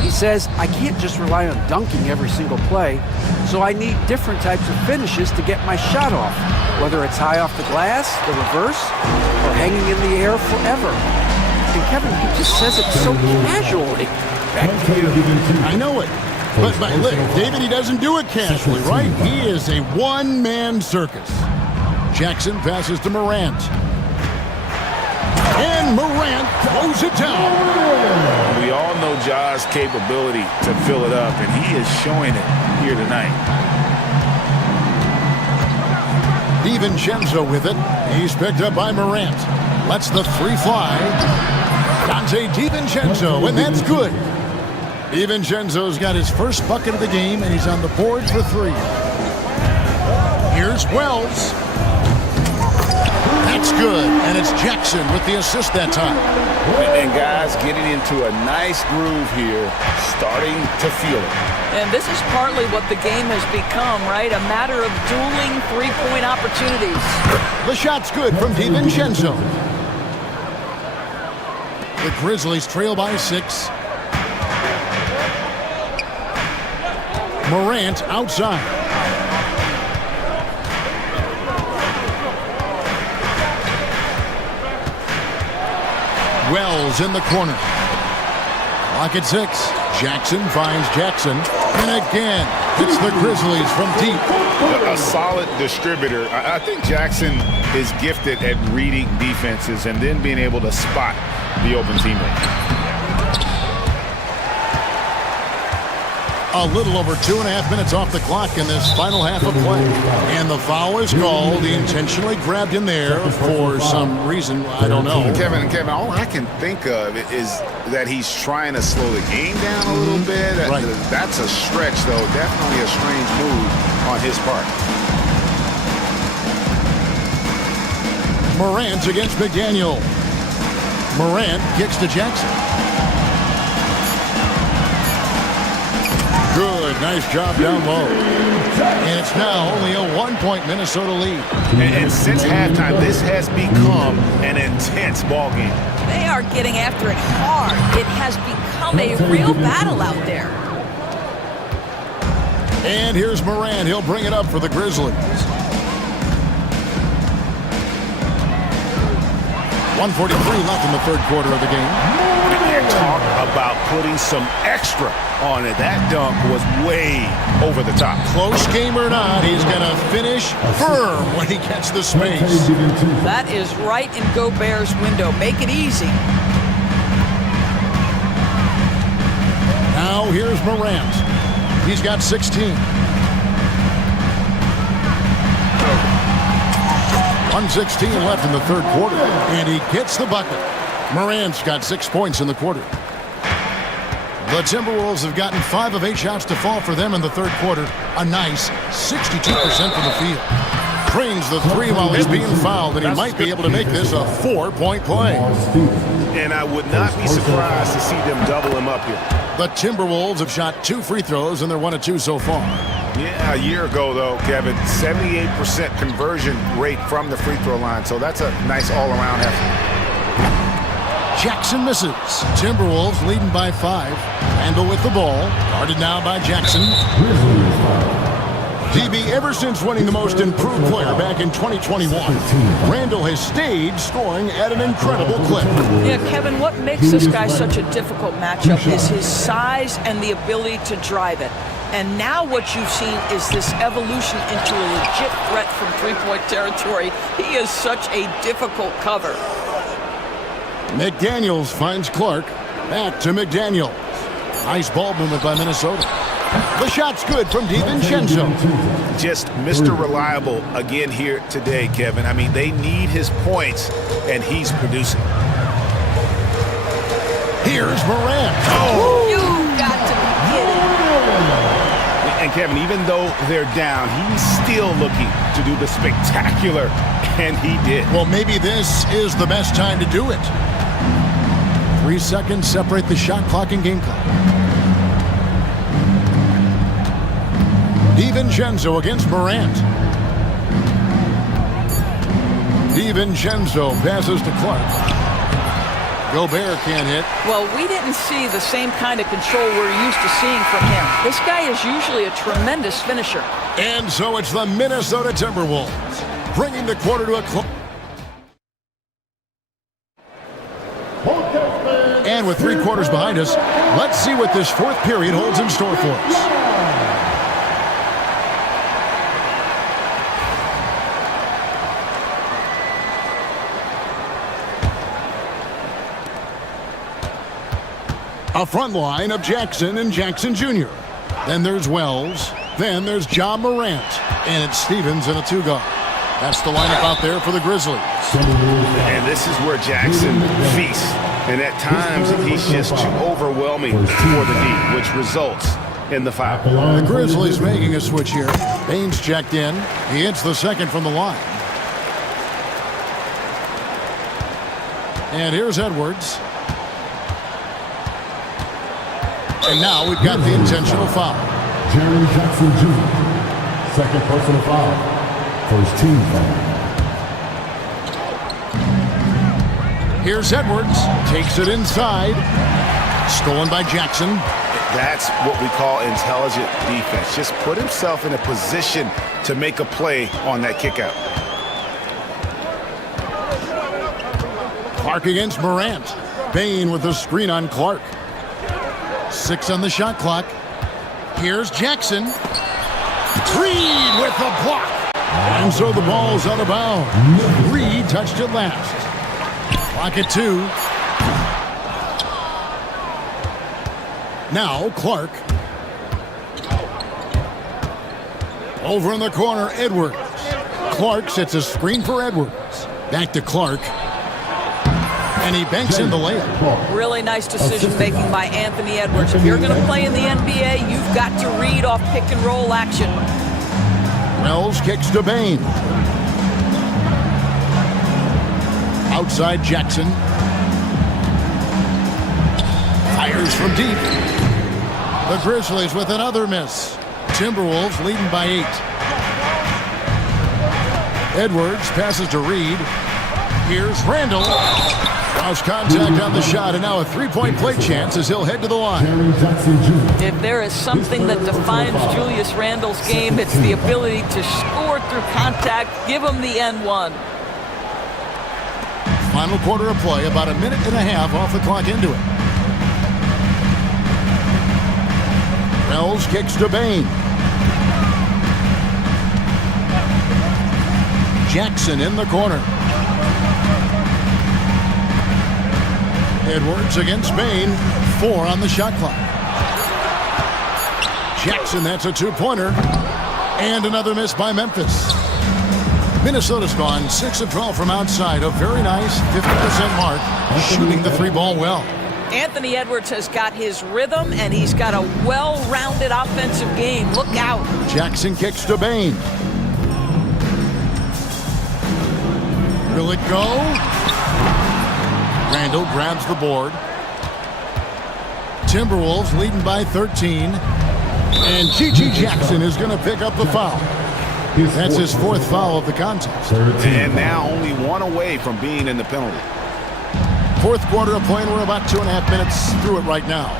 He says, I can't just rely on dunking every single play, so I need different types of finishes to get my shot off, whether it's high off the glass, the reverse, or hanging in the air forever. And Kevin, he just says it so casually. Back to you. I know it. But look, David, he doesn't do it casually, right? He is a one-man circus. Jackson passes to Morant. And Morant throws it down. We all know Ja's capability to fill it up, and he is showing it here tonight. DiVincenzo with it. He's picked up by Morant. Lets the three fly. Dante DiVincenzo, and that's good. DiVincenzo's got his first bucket of the game, and he's on the board for three. Here's Wells. That's good, and it's Jackson with the assist that time. And guys getting into a nice groove here, starting to feel it. And this is partly what the game has become, right? A matter of dueling three-point opportunities. The shot's good from DiVincenzo. The Grizzlies trail by 6. Morant outside. Wells in the corner. Clock at 6. Jackson finds Jackson. And again, it's the Grizzlies from deep. A solid distributor. I think Jackson is gifted at reading defenses and then being able to spot the open teammate. A little over 2.5 minutes off the clock in this final half of play. And the foul is called. He intentionally grabbed him there for some reason. I don't know. Kevin, all I can think of is that he's trying to slow the game down a little bit. Right. That's a stretch, though. Definitely a strange move on his part. Morant against McDaniel. Morant kicks to Jackson. Good, nice job down low. And it's now only a 1-point Minnesota lead. And since halftime, this has become an intense ball game. They are getting after it hard. It has become a real battle out there. And here's Morant. He'll bring it up for the Grizzlies. 1:43 left in the third quarter of the game. And talk about putting some extra on it. That dunk was way over the top. Close game or not, he's going to finish firm when he gets the space. That is right in Gobert's window. Make it easy. Now here's Morant. He's got 16. 1:16 left in the third quarter, and he gets the bucket. Morant's got 6 points in the quarter. The Timberwolves have gotten 5 of 8 shots to fall for them in the third quarter. A nice 62% from the field. Drains the three while he's being fouled, and he might be able to make this a 4-point play. And I would not be surprised to see them double him up here. The Timberwolves have shot 2 free throws, and they're 1 of 2 so far. Yeah, a year ago, though, Kevin, 78% conversion rate from the free throw line. So that's a nice all-around effort. Jackson misses. Timberwolves leading by 5. Randall with the ball. Guarded now by Jackson. DB, ever since winning the most improved player back in 2021, Randall has stayed scoring at an incredible clip. Yeah, Kevin, what makes this guy such a difficult matchup is his size and the ability to drive it. And now what you've seen is this evolution into a legit threat from three-point territory. He is such a difficult cover. McDaniels finds Clark. Back to McDaniels. Nice ball movement by Minnesota. The shot's good from DiVincenzo. Just Mr. Reliable again here today, Kevin. I mean, they need his points, and he's producing. Here's Morant. Oh! You got to be kidding. And Kevin, even though they're down, he's still looking to do the spectacular, and he did. Well, maybe this is the best time to do it. 3 seconds separate the shot clock and game clock. DiVincenzo against Morant. DiVincenzo passes to Clark. Gobert can't hit. Well, we didn't see the same kind of control we're used to seeing from him. This guy is usually a tremendous finisher. And so it's the Minnesota Timberwolves, bringing the quarter to a close. And with 3 quarters behind us, let's see what this 4th period holds in store for us. A front line of Jackson and Jackson Jr. Then there's Wells. Then there's John Morant. And it's Stevens in a 2-guard. That's the lineup out there for the Grizzlies. And this is where Jackson feasts. And at times, he's just too overwhelming for the D, which results in the foul. The Grizzlies making a switch here. Baines checked in. He hits the second from the line. And here's Edwards. And now we've got the intentional foul. Jerry Jackson Jr., 2nd personal foul, 1st team foul. Here's Edwards. Takes it inside. Stolen by Jackson. That's what we call intelligent defense. Just put himself in a position to make a play on that kickout. Clark against Morant. Bain with the screen on Clark. 6 on the shot clock. Here's Jackson. Reed with the block. And so the ball's out of bounds. Reed touched it last. Clock at 2. Now Clark. Over in the corner, Edwards. Clark sets a screen for Edwards. Back to Clark. And he banks in the layup. Really nice decision-making by Anthony Edwards. If you're going to play in the NBA, you've got to read off pick-and-roll action. Wells kicks to Bain. Outside Jackson. Fires from deep. The Grizzlies with another miss. Timberwolves leading by 8. Edwards passes to Reed. Here's Randall. Lost contact on the shot, and now a 3-point play chance as he'll head to the line. If there is something that defines Julius Randle's game, it's the ability to score through contact. Give him the N1. Final quarter of play, about a minute and a half off the clock into it. Wells kicks to Bain. Jackson in the corner. Edwards against Bain. 4 on the shot clock. Jackson, that's a 2-pointer. And another miss by Memphis. Minnesota's gone 6 of 12 from outside. A very nice 50% mark. Shooting the 3-ball well. Anthony Edwards has got his rhythm, and he's got a well-rounded offensive game. Look out. Jackson kicks to Bain. Will it go? Randall grabs the board. Timberwolves leading by 13. And G.G. Jackson is going to pick up the foul. That's his 4th foul of the contest. And now only 1 away from being in the penalty. 4th quarter of play, and we're about 2.5 minutes through it right now.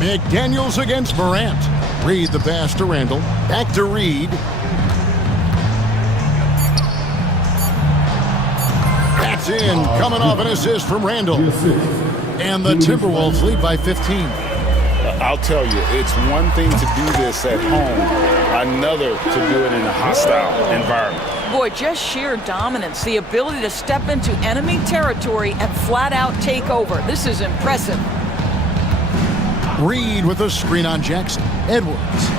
McDaniels against Morant. Reed the pass to Randall. Back to Reed. That's in. Coming off an assist from Randall. And the Timberwolves lead by 15. I'll tell you, it's one thing to do this at home, another to do it in a hostile environment. Boy, just sheer dominance, the ability to step into enemy territory and flat out take over. This is impressive. Reed with a screen on Jackson. Edwards.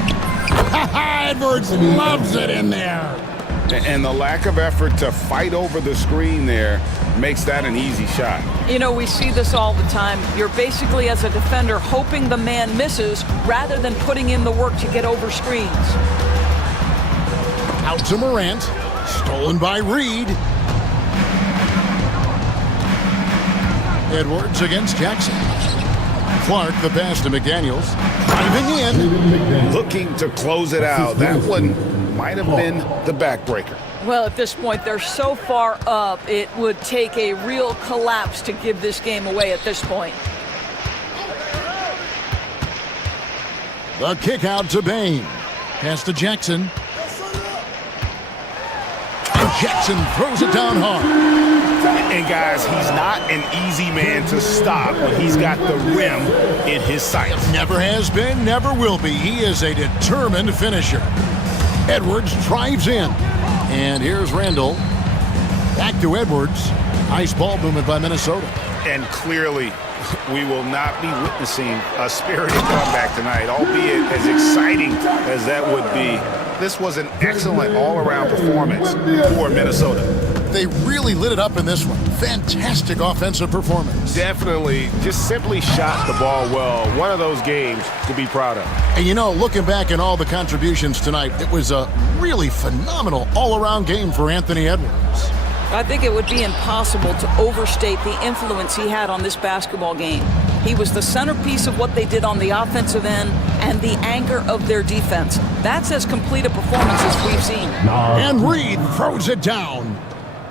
Edwards loves it in there. And the lack of effort to fight over the screen there makes that an easy shot. You know, we see this all the time. You're basically, as a defender, hoping the man misses rather than putting in the work to get over screens. Out to Morant. Stolen by Reed. Edwards against Jackson. Clark, the pass to McDaniels. Driving in. Looking to close it out. That one might have been the backbreaker. Well, at this point, they're so far up, it would take a real collapse to give this game away at this point. The kick out to Bain. Pass to Jackson. And Jackson throws it down hard. And guys, he's not an easy man to stop when he's got the rim in his sights. Never has been, never will be. He is a determined finisher. Edwards drives in. And here's Randall. Back to Edwards. Nice ball movement by Minnesota. And clearly, we will not be witnessing a spirited comeback tonight, albeit as exciting as that would be. This was an excellent all-around performance for Minnesota. They really lit it up in this one. Fantastic offensive performance. Definitely just simply shot the ball well. One of those games to be proud of. And you know, looking back at all the contributions tonight, it was a really phenomenal all-around game for Anthony Edwards. I think it would be impossible to overstate the influence he had on this basketball game. He was the centerpiece of what they did on the offensive end and the anchor of their defense. That's as complete a performance as we've seen. And Reed throws it down.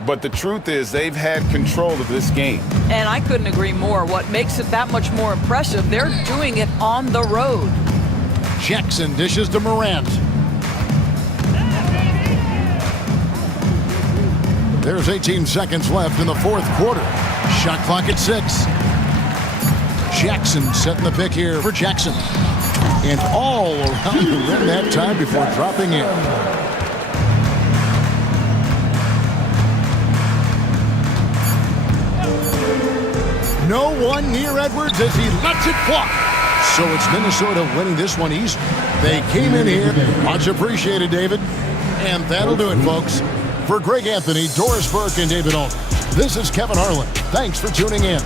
But the truth is, they've had control of this game. And I couldn't agree more. What makes it that much more impressive, they're doing it on the road. Jackson dishes to Morant. There's 18 seconds left in the fourth quarter. Shot clock at 6. Jackson setting the pick here for Jackson. And all around the rim that time before dropping in. No one near Edwards as he lets it fly. So it's Minnesota winning this one easy. They came in here. Much appreciated, David. And that'll do it, folks. For Greg Anthony, Doris Burke, and David Aldridge, this is Kevin Harlan. Thanks for tuning in.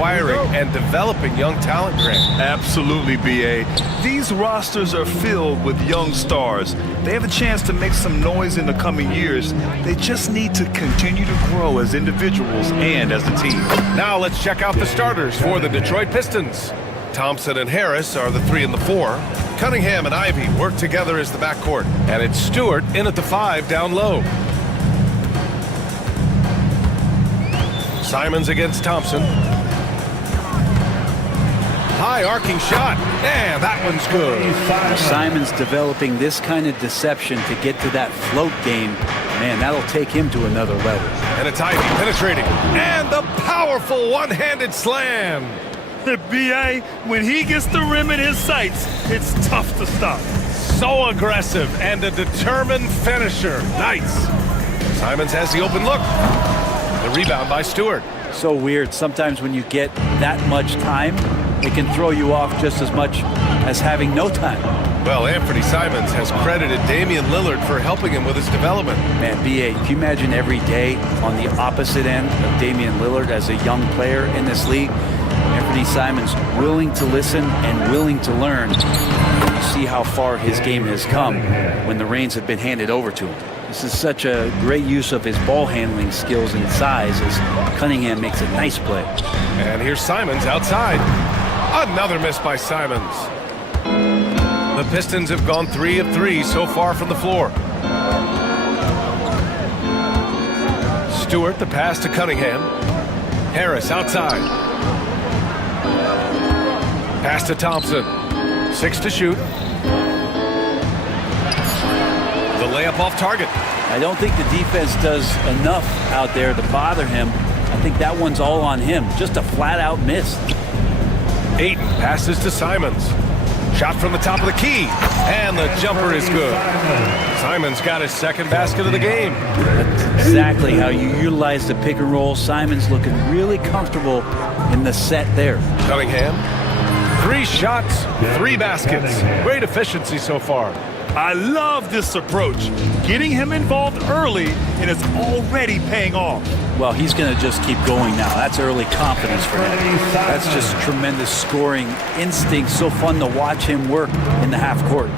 acquiring and developing young talent, Grant. Absolutely, B.A. These rosters are filled with young stars. They have a chance to make some noise in the coming years. They just need to continue to grow as individuals and as a team. Now let's check out the starters for the Detroit Pistons. Thompson and Harris are the 3 and the 4. Cunningham and Ivy work together as the backcourt. And it's Stewart in at the 5 down low. Simons against Thompson. High arcing shot, and that one's good. Simons developing this kind of deception to get to that float game. Man, that'll take him to another level. And it's Ivy penetrating, and the powerful one-handed slam. B.A., when he gets the rim in his sights, it's tough to stop. So aggressive and a determined finisher. Nice. Simons has the open look. The rebound by Stewart. So weird. Sometimes when you get that much time, it can throw you off just as much as having no time. Well, Anthony Simons has credited Damian Lillard for helping him with his development. Man, B.A., can you imagine every day on the opposite end of Damian Lillard as a young player in this league? Anthony Simons willing to listen and willing to learn. You see how far his game has come when the reins have been handed over to him. This is such a great use of his ball handling skills and size as Cunningham makes a nice play. And here's Simons outside. Another miss by Simons. The Pistons have gone 3 of 3 so far from the floor. Stewart, the pass to Cunningham. Harris outside. Pass to Thompson. 6 to shoot. The layup off target. I don't think the defense does enough out there to bother him. I think that one's all on him. Just a flat-out miss. Ayton passes to Simons. Shot from the top of the key. And the jumper is good. Simons got his second basket of the game. That's exactly how you utilize the pick and roll. Simons looking really comfortable in the set there. Cunningham. 3 shots, 3 baskets. Great efficiency so far. I love this approach. Getting him involved early, and it's already paying off. Well, he's going to just keep going now. That's early confidence for him. That's just tremendous scoring instinct. So fun to watch him work in the half court.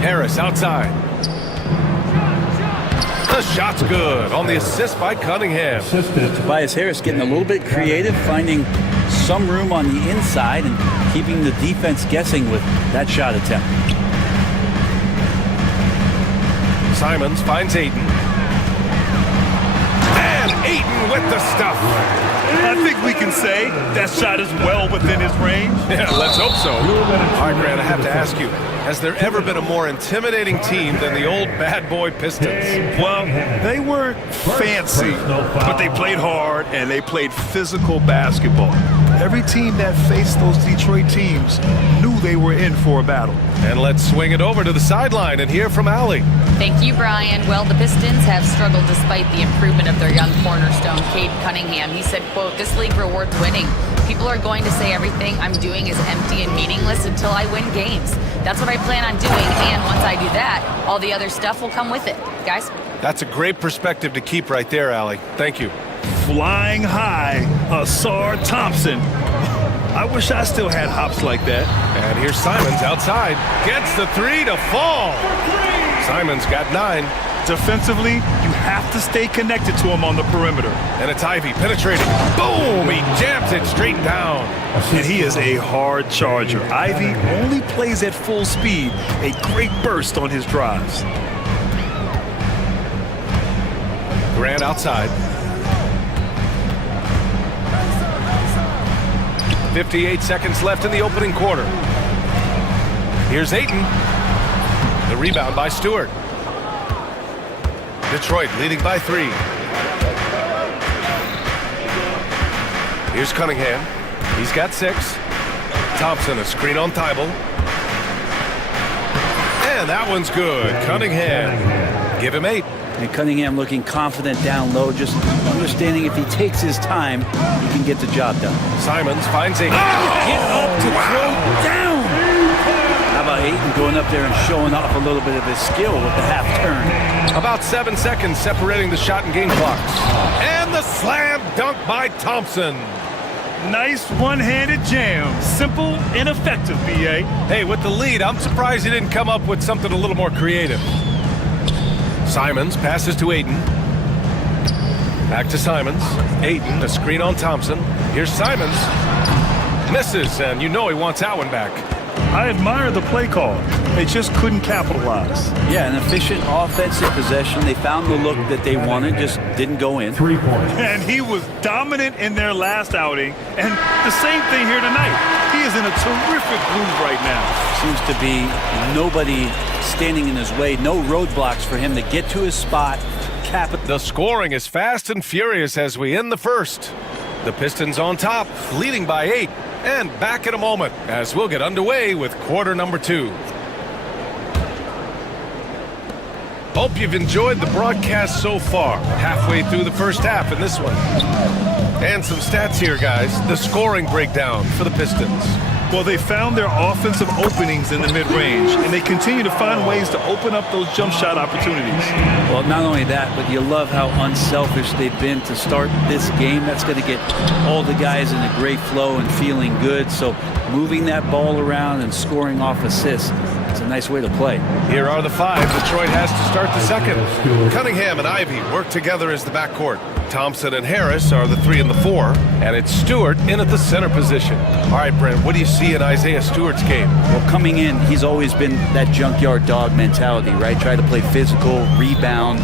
Harris outside. The shot's good on the assist by Cunningham. Tobias Harris getting a little bit creative, finding some room on the inside and keeping the defense guessing with that shot attempt. Simons finds Ayton. And Ayton with the stuff. I think we can say that shot is well within his range. Yeah, let's hope so. All right, Grant, I have to ask you, has there ever been a more intimidating team than the old bad boy Pistons? Well, they weren't fancy, but they played hard and they played physical basketball. Every team that faced those Detroit teams knew they were in for a battle. And let's swing it over to the sideline and hear from Allie. Thank you, Brian. Well, the Pistons have struggled despite the improvement of their young cornerstone, Cade Cunningham. He said, quote, "This league rewards winning. People are going to say everything I'm doing is empty and meaningless until I win games. That's what I plan on doing, and once I do that, all the other stuff will come with it." Guys? That's a great perspective to keep right there, Allie. Thank you. Flying high, Asar Thompson. I wish I still had hops like that. And here's Simons outside. Gets the 3 to fall. Simons got 9. Defensively, you have to stay connected to him on the perimeter. And it's Ivy penetrating. Boom! He jams it straight down. And he is a hard charger. Ivy only plays at full speed. A great burst on his drives. Grant outside. 58 seconds left in the opening quarter. Here's Ayton. The rebound by Stewart. Detroit leading by 3. Here's Cunningham. He's got 6. Thompson, a screen on Thibault. And that one's good. Cunningham. Give him 8. And Cunningham looking confident down low, just understanding if he takes his time, he can get the job done. Simons finds Ayton. Get up to throw down. How about Ayton going up there and showing off a little bit of his skill with the half turn. About 7 seconds separating the shot and game clocks. And the slam dunk by Thompson. Nice one-handed jam. Simple and effective, B.A. Hey, with the lead, I'm surprised he didn't come up with something a little more creative. Simons passes to Aiden. Back to Simons. Aiden, a screen on Thompson. Here's Simons. Misses, and you know he wants that one back. I admire the play call. They just couldn't capitalize. Yeah, an efficient offensive possession. They found the look that they wanted, just didn't go in. 3 points. And he was dominant in their last outing, and the same thing here tonight. He is in a terrific groove right now. Seems to be nobody standing in his way, no roadblocks for him to get to his spot. The scoring is fast and furious as we end the first. The Pistons on top, leading by 8. And back in a moment as we'll get underway with quarter number 2. Hope you've enjoyed the broadcast so far. Halfway through the first half in this one. And some stats here, guys. The scoring breakdown for the Pistons. Well, they found their offensive openings in the mid-range, and they continue to find ways to open up those jump shot opportunities. Well, not only that, but you love how unselfish they've been to start this game. That's going to get all the guys in a great flow and feeling good. So moving that ball around and scoring off assists, it's a nice way to play. Here are the 5 Detroit has to start the second. Cunningham and Ivy work together as the backcourt. Thompson and Harris are the 3 and the 4, and it's Stewart in at the center position. All right, Brent, what do you see in Isaiah Stewart's game? Well, coming in, he's always been that junkyard dog mentality, right? Try to play physical, rebound,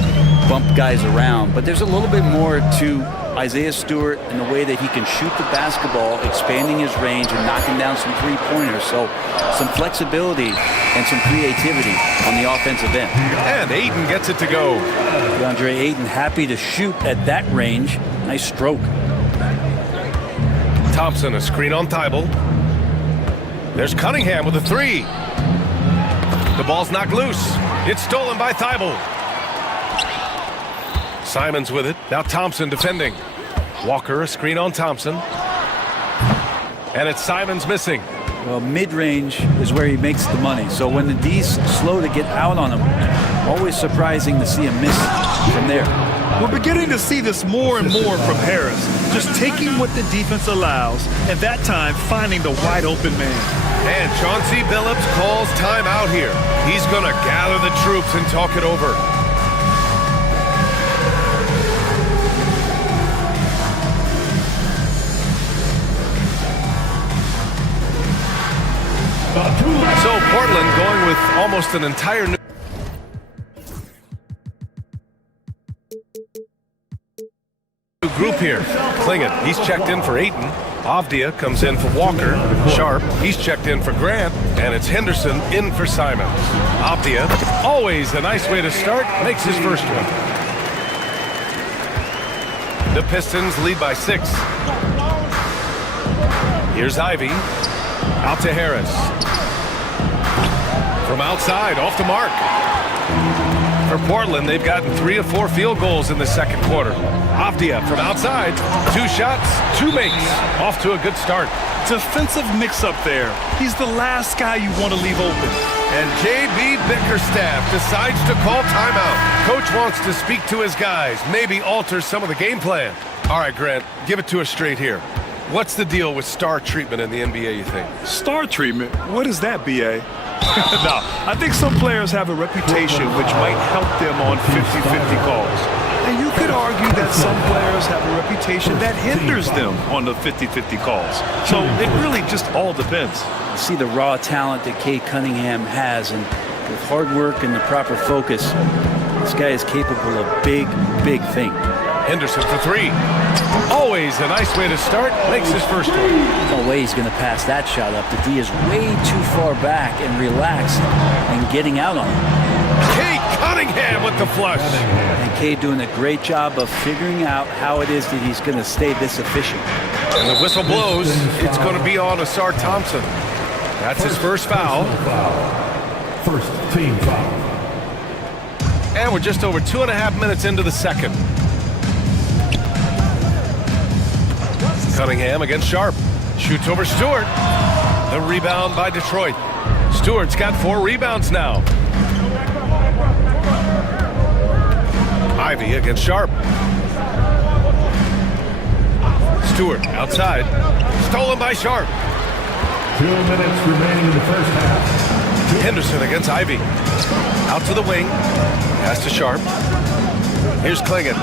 bump guys around. But there's a little bit more to Isaiah Stewart in the way that he can shoot the basketball, expanding his range and knocking down some three-pointers. So some flexibility and some creativity on the offensive end. And Aiden gets it to go. DeAndre Ayton happy to shoot at that range. Nice stroke. Thompson, a screen on Thibault. There's Cunningham with a 3. The ball's knocked loose. It's stolen by Thibault. Simons with it. Now Thompson defending. Walker, a screen on Thompson. And it's Simons missing. Well, mid-range is where he makes the money. So when the D's slow to get out on him, always surprising to see him miss from there. We're beginning to see this more and more from Harris. Just taking what the defense allows, and that time finding the wide open man. And Chauncey Billups calls timeout here. He's going to gather the troops and talk it over. So Portland going with almost an entire new group here. Klingin, he's checked in for Ayton. Avdia comes in for Walker. Sharp, he's checked in for Grant. And it's Henderson in for Simons. Avdia, always a nice way to start, makes his first one. The Pistons lead by 6. Here's Ivy. Out to Harris. From outside, off the mark. For Portland, they've gotten 3 of 4 field goals in the second quarter. Avdia from outside, 2 shots, 2 makes. Off to a good start. Defensive mix-up there. He's the last guy you want to leave open. And J.B. Bickerstaff decides to call timeout. Coach wants to speak to his guys, maybe alter some of the game plan. All right, Grant, give it to us straight here. What's the deal with star treatment in the NBA, you think? Star treatment? What is that, B.A.? No, I think some players have a reputation which might help them on 50-50 calls. And you could argue that some players have a reputation that hinders them on the 50-50 calls. So it really just all depends. You see the raw talent that Cade Cunningham has, and with hard work and the proper focus, this guy is capable of big, big things. Henderson for 3. Always a nice way to start. Makes his first one. No way he's going to pass that shot up. The D is way too far back and relaxed and getting out on him. Cade Cunningham with the flush. And Cade doing a great job of figuring out how it is that he's going to stay this efficient. And the whistle blows. It's going to be on Asar Thompson. That's his first foul. First team foul. And we're just over 2.5 minutes into the second. Cunningham against Sharp. Shoots over Stewart. The rebound by Detroit. Stewart's got 4 rebounds now. Ivy against Sharp. Stewart outside. Stolen by Sharp. 2 minutes remaining in the first half. Henderson against Ivy. Out to the wing. Pass to Sharp. Here's Klingon.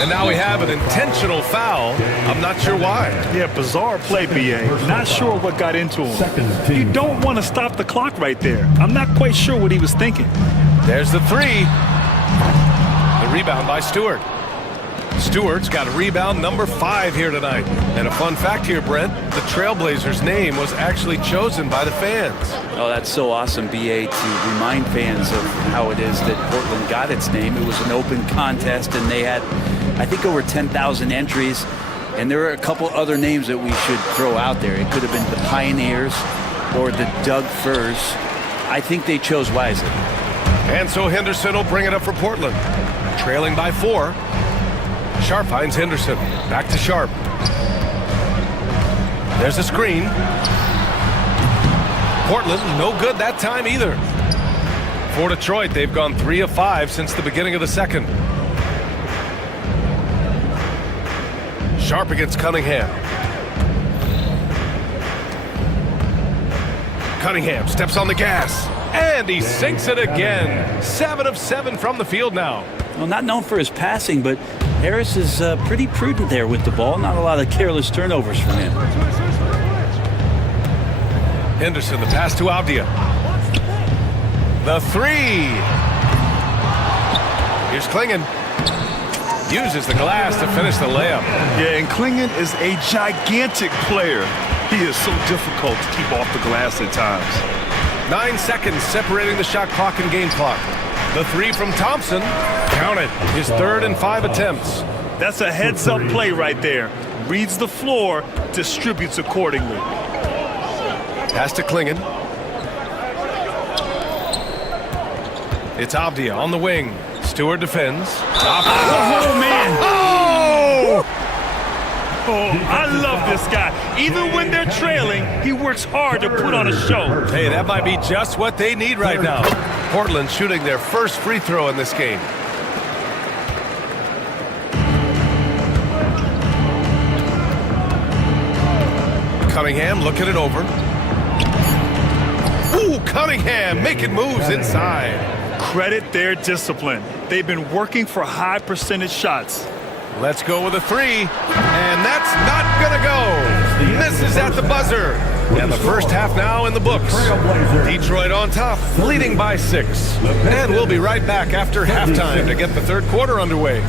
And now we have an intentional foul. I'm not sure why. Yeah, bizarre play, BA. Not sure what got into him. You don't want to stop the clock right there. I'm not quite sure what he was thinking. There's the 3. The rebound by Stewart. Stewart's got rebound number 5 here tonight. And a fun fact here, Brent, the Trailblazers' name was actually chosen by the fans. Oh, that's so awesome, BA, to remind fans of how it is that Portland got its name. It was an open contest, and they had, I think, over 10,000 entries. And there are a couple other names that we should throw out there. It could have been the Pioneers or the Doug Furs. I think they chose wisely. And so Henderson will bring it up for Portland. Trailing by 4. Sharp finds Henderson. Back to Sharp. There's a screen. Portland, no good that time either. For Detroit, they've gone 3 of 5 since the beginning of the second. Sharp against Cunningham. Cunningham steps on the gas. And he sinks it again. 7 of 7 from the field now. Well, not known for his passing, but Harris is pretty prudent there with the ball. Not a lot of careless turnovers from him. Henderson, the pass to Avdia. The 3. Here's Klingon. Uses the glass to finish the layup. Yeah, and Klingon is a gigantic player. He is so difficult to keep off the glass at times. 9 seconds separating the shot clock and game clock. The 3 from Thompson. Count it. His 3rd and 5 attempts. That's a heads-up play right there. Reads the floor, distributes accordingly. Pass to Klingon. It's Avdia on the wing. Stewart defends. Oh, man! Oh! Oh, I love this guy. Even when they're trailing, he works hard to put on a show. Hey, that might be just what they need right now. Portland shooting their first free throw in this game. Cunningham looking it over. Ooh, Cunningham making moves inside. Credit their discipline. They've been working for high percentage shots. Let's go with a 3, and that's not gonna go. Misses at the buzzer. And the first half now in the books. Detroit on top, leading by 6. And we'll be right back after halftime to get the third quarter underway.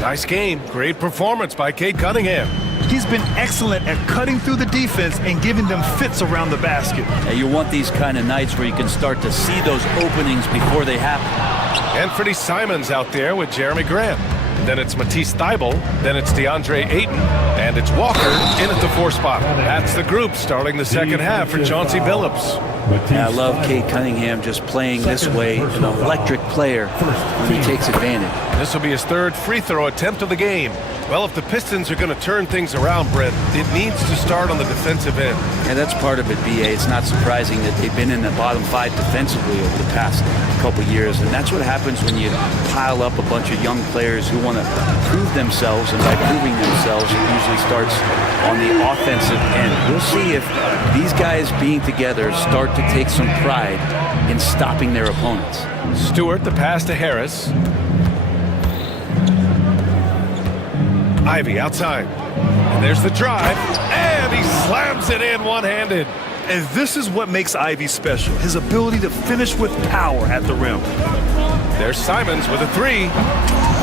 Nice game. Great performance by Cade Cunningham. He's been excellent at cutting through the defense and giving them fits around the basket. Yeah, you want these kind of nights where you can start to see those openings before they happen. Anthony Simons out there with Jeremy Grant. Then it's Matisse Thybulle. Then it's DeAndre Ayton. And it's Walker in at the 4 spot. That's the group starting the second half for Chauncey Billups. Batista. I love Cade Cunningham just playing this way, an electric player when he takes advantage. This will be his third free throw attempt of the game. Well, if the Pistons are going to turn things around, Brent, it needs to start on the defensive end. And that's part of it, BA. It's not surprising that they've been in the bottom five defensively over the past couple years. And that's what happens when you pile up a bunch of young players who want to prove themselves. And by proving themselves, it usually starts on the offensive end. We'll see if these guys being together start to take some pride in stopping their opponents. Stewart, the pass to Harris. Ivy outside. And there's the drive. And he slams it in one-handed. And this is what makes Ivy special, his ability to finish with power at the rim. There's Simons with a three.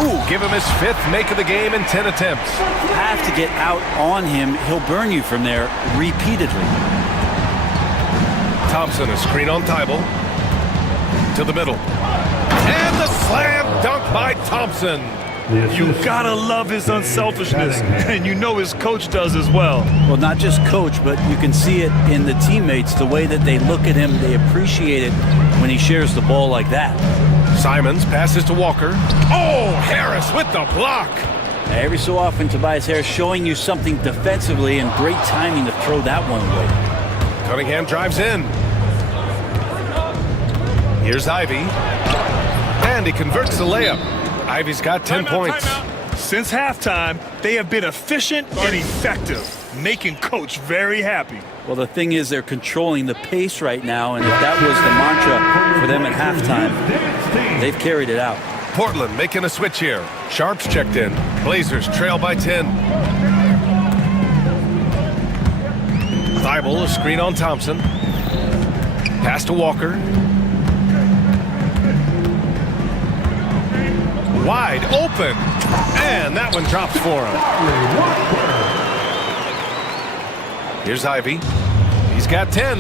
Ooh, give him his fifth make of the game in 10 attempts. Have to get out on him. He'll burn you from there repeatedly. Thompson, a screen on Thibault. To the middle. And the slam dunk by Thompson. You gotta love his unselfishness, and you know his coach does as well. Well, not just coach, but you can see it in the teammates, the way that they look at him. They appreciate it when he shares the ball like that. Simons passes to Walker. Oh, Harris with the block. Every so often, Tobias Harris showing you something defensively, and great timing to throw that one away. Cunningham drives in. Here's Ivy. And he converts the layup. Ivy's got 10 points. Since halftime, they have been efficient and effective, making Coach very happy. Well, the thing is, they're controlling the pace right now, and if that was the mantra for them at halftime, they've carried it out. Portland making a switch here. Sharps checked in. Blazers trail by 10. Thibault, a screen on Thompson. Pass to Walker. Wide open. And that one drops for him. Here's Ivy. He's got 10.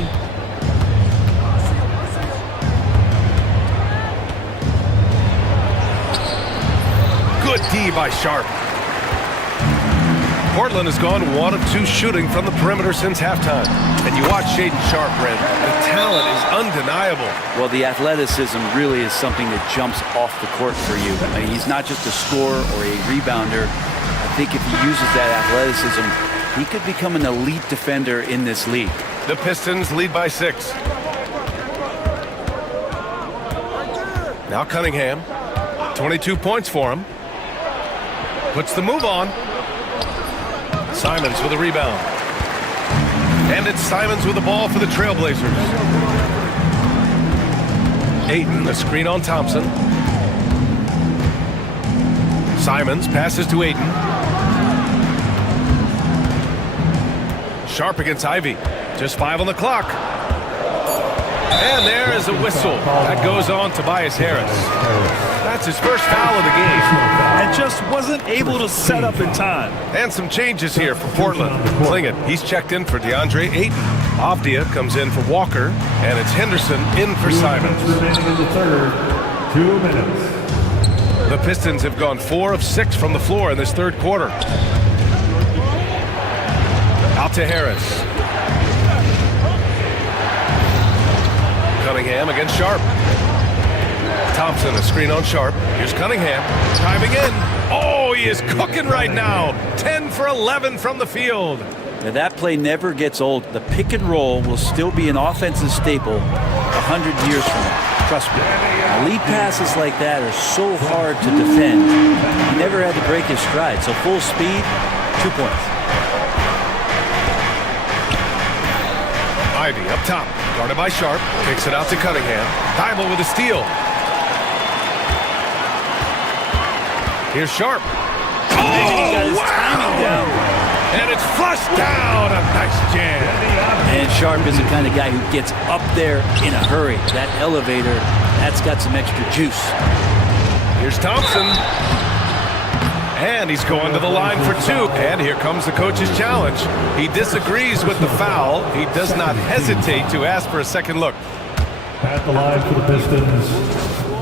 Good D by Sharp. Portland has gone 1 of 2 shooting from the perimeter since halftime. And you watch Shaedon Sharp, Red. The talent is undeniable. Well, the athleticism really is something that jumps off the court for you. I mean, he's not just a scorer or a rebounder. I think if he uses that athleticism, he could become an elite defender in this league. The Pistons lead by 6. Now Cunningham. 22 points for him. Puts the move on. Simons with a rebound. And it's Simons with the ball for the Trailblazers. Ayton, a screen on Thompson. Simons passes to Ayton. Sharp against Ivy. Just 5 on the clock. And there is a whistle. That goes on Tobias Harris. That's his first foul of the game. And just wasn't able to set up in time. And some changes here for Portland. Klingett, he's checked in for DeAndre Ayton. Avdia comes in for Walker. And it's Henderson in for Simons. The third, 2 minutes. The Pistons have gone 4 of 6 from the floor in this third quarter. Out to Harris. Cunningham against Sharp. Thompson, a screen on Sharp. Here's Cunningham, driving in. Oh, he is cooking right now. 10 for 11 from the field. Now, that play never gets old. The pick and roll will still be an offensive staple 100 years from now. Trust me. Lead passes like that are so hard to defend. He never had to break his stride. So full speed, 2 points. Ivy up top, guarded by Sharp. Kicks it out to Cunningham. Thibault with a steal. Here's Sharp. Oh, he got his timing down. And it's flushed down. A nice jam. And Sharp is the kind of guy who gets up there in a hurry. That elevator, that's got some extra juice. Here's Thompson. And he's going to the line for 2. And here comes the coach's challenge. He disagrees with the foul. He does not hesitate to ask for a second look. At the line for the Pistons,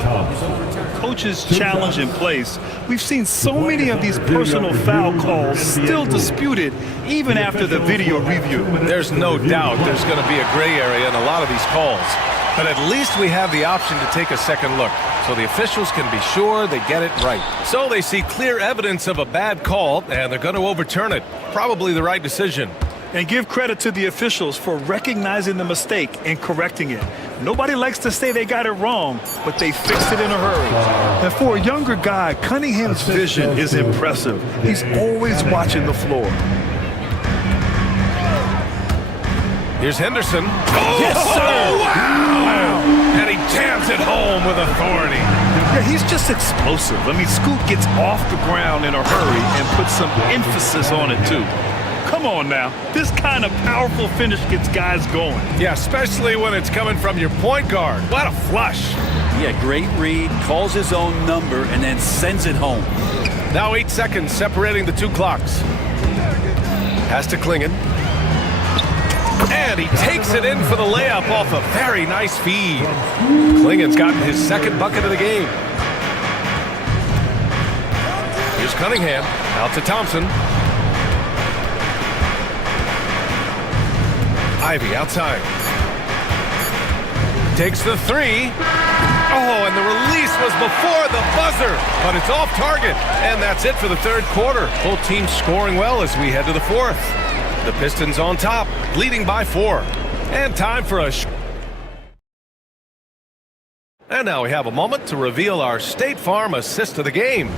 Thompson. coach's challenge in place, we've seen so many of these personal foul calls still disputed even after the video review. There's no doubt there's going to be a gray area in a lot of these calls. But at least we have the option to take a second look, so the officials can be sure they get it right. So they see clear evidence of a bad call, and they're going to overturn it. Probably the right decision. And give credit to the officials for recognizing the mistake and correcting it. Nobody likes to say they got it wrong, but they fixed it in a hurry. And for a younger guy, Cunningham's vision is impressive. He's always watching the floor. Here's Henderson. Oh, yes, sir! Wow! And he jams it home with authority. Yeah, he's just explosive. I mean, Scoot gets off the ground in a hurry and puts some emphasis on it, too. Come on now. This kind of powerful finish gets guys going. Yeah, especially when it's coming from your point guard. What a flush. Yeah, great read, calls his own number, and then sends it home. Now 8 seconds separating the two clocks. Pass to Klingon. And he takes it in for the layup off a very nice feed. Klingon's gotten his second bucket of the game. Here's Cunningham. Out to Thompson. Ivy outside. Takes the three. Oh, and the release was before the buzzer. But it's off target. And that's it for the third quarter. Both teams scoring well as we head to the fourth. The Pistons on top, leading by 4. And time for a... And now we have a moment to reveal our State Farm assist of the game.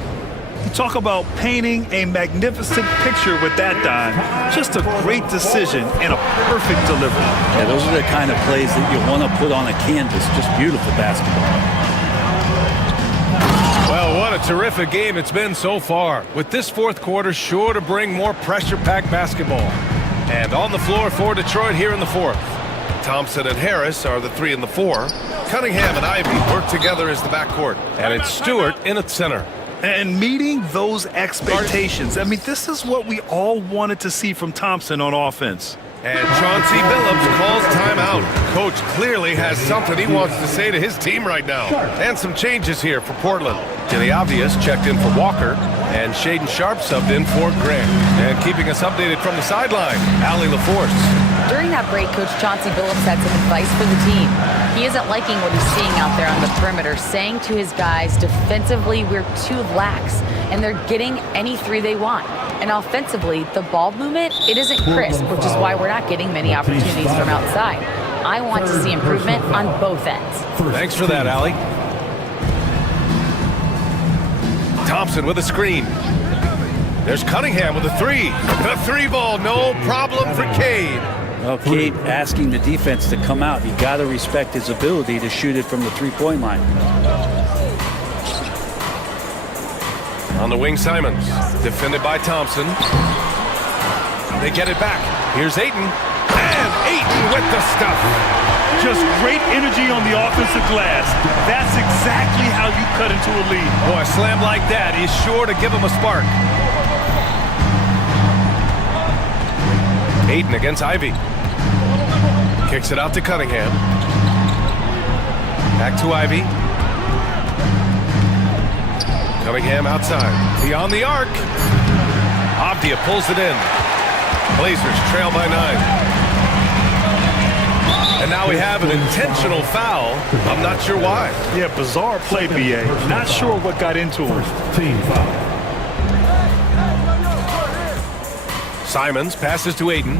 You talk about painting a magnificent picture with that dime. Just a great decision and a perfect delivery. Yeah, those are the kind of plays that you want to put on a canvas. Just beautiful basketball. Well, what a terrific game it's been so far. With this fourth quarter sure to bring more pressure-packed basketball. And on the floor for Detroit here in the fourth. Thompson and Harris are the 3 and the 4. Cunningham and Ivy work together as the backcourt. And it's Stewart in at center. And meeting those expectations. I mean, this is what we all wanted to see from Thompson on offense. And Chauncey Billups calls timeout. Coach clearly has something he wants to say to his team right now. And some changes here for Portland. Jenny Obvious checked in for Walker. And Shaden Sharp subbed in for Grant. And keeping us updated from the sideline, Allie LaForce. During that break, Coach Chauncey Billups had some advice for the team. He isn't liking what he's seeing out there on the perimeter, saying to his guys, defensively, we're too lax, and they're getting any 3 they want. And offensively, the ball movement, it isn't crisp, which is why we're not getting many opportunities from outside. I want to see improvement on both ends. Thanks for that, Allie. Thompson with a screen. There's Cunningham with a 3. The 3 ball, no problem for Cade. Well, Cade asking the defense to come out. You got to respect his ability to shoot it from the three-point line. On the wing, Simons. Defended by Thompson. They get it back. Here's Ayton. And Ayton with the stuff. Just great energy on the offensive glass. That's exactly how you cut into a lead. Boy, a slam like that is sure to give him a spark. Ayton against Ivy. Kicks it out to Cunningham. Back to Ivy. Cunningham outside. Beyond the arc. Abdia pulls it in. Blazers trail by 9. And now we have an intentional foul. I'm not sure why. Yeah, bizarre play, BA. Not sure what got into him. Team foul. Simons passes to Ayton.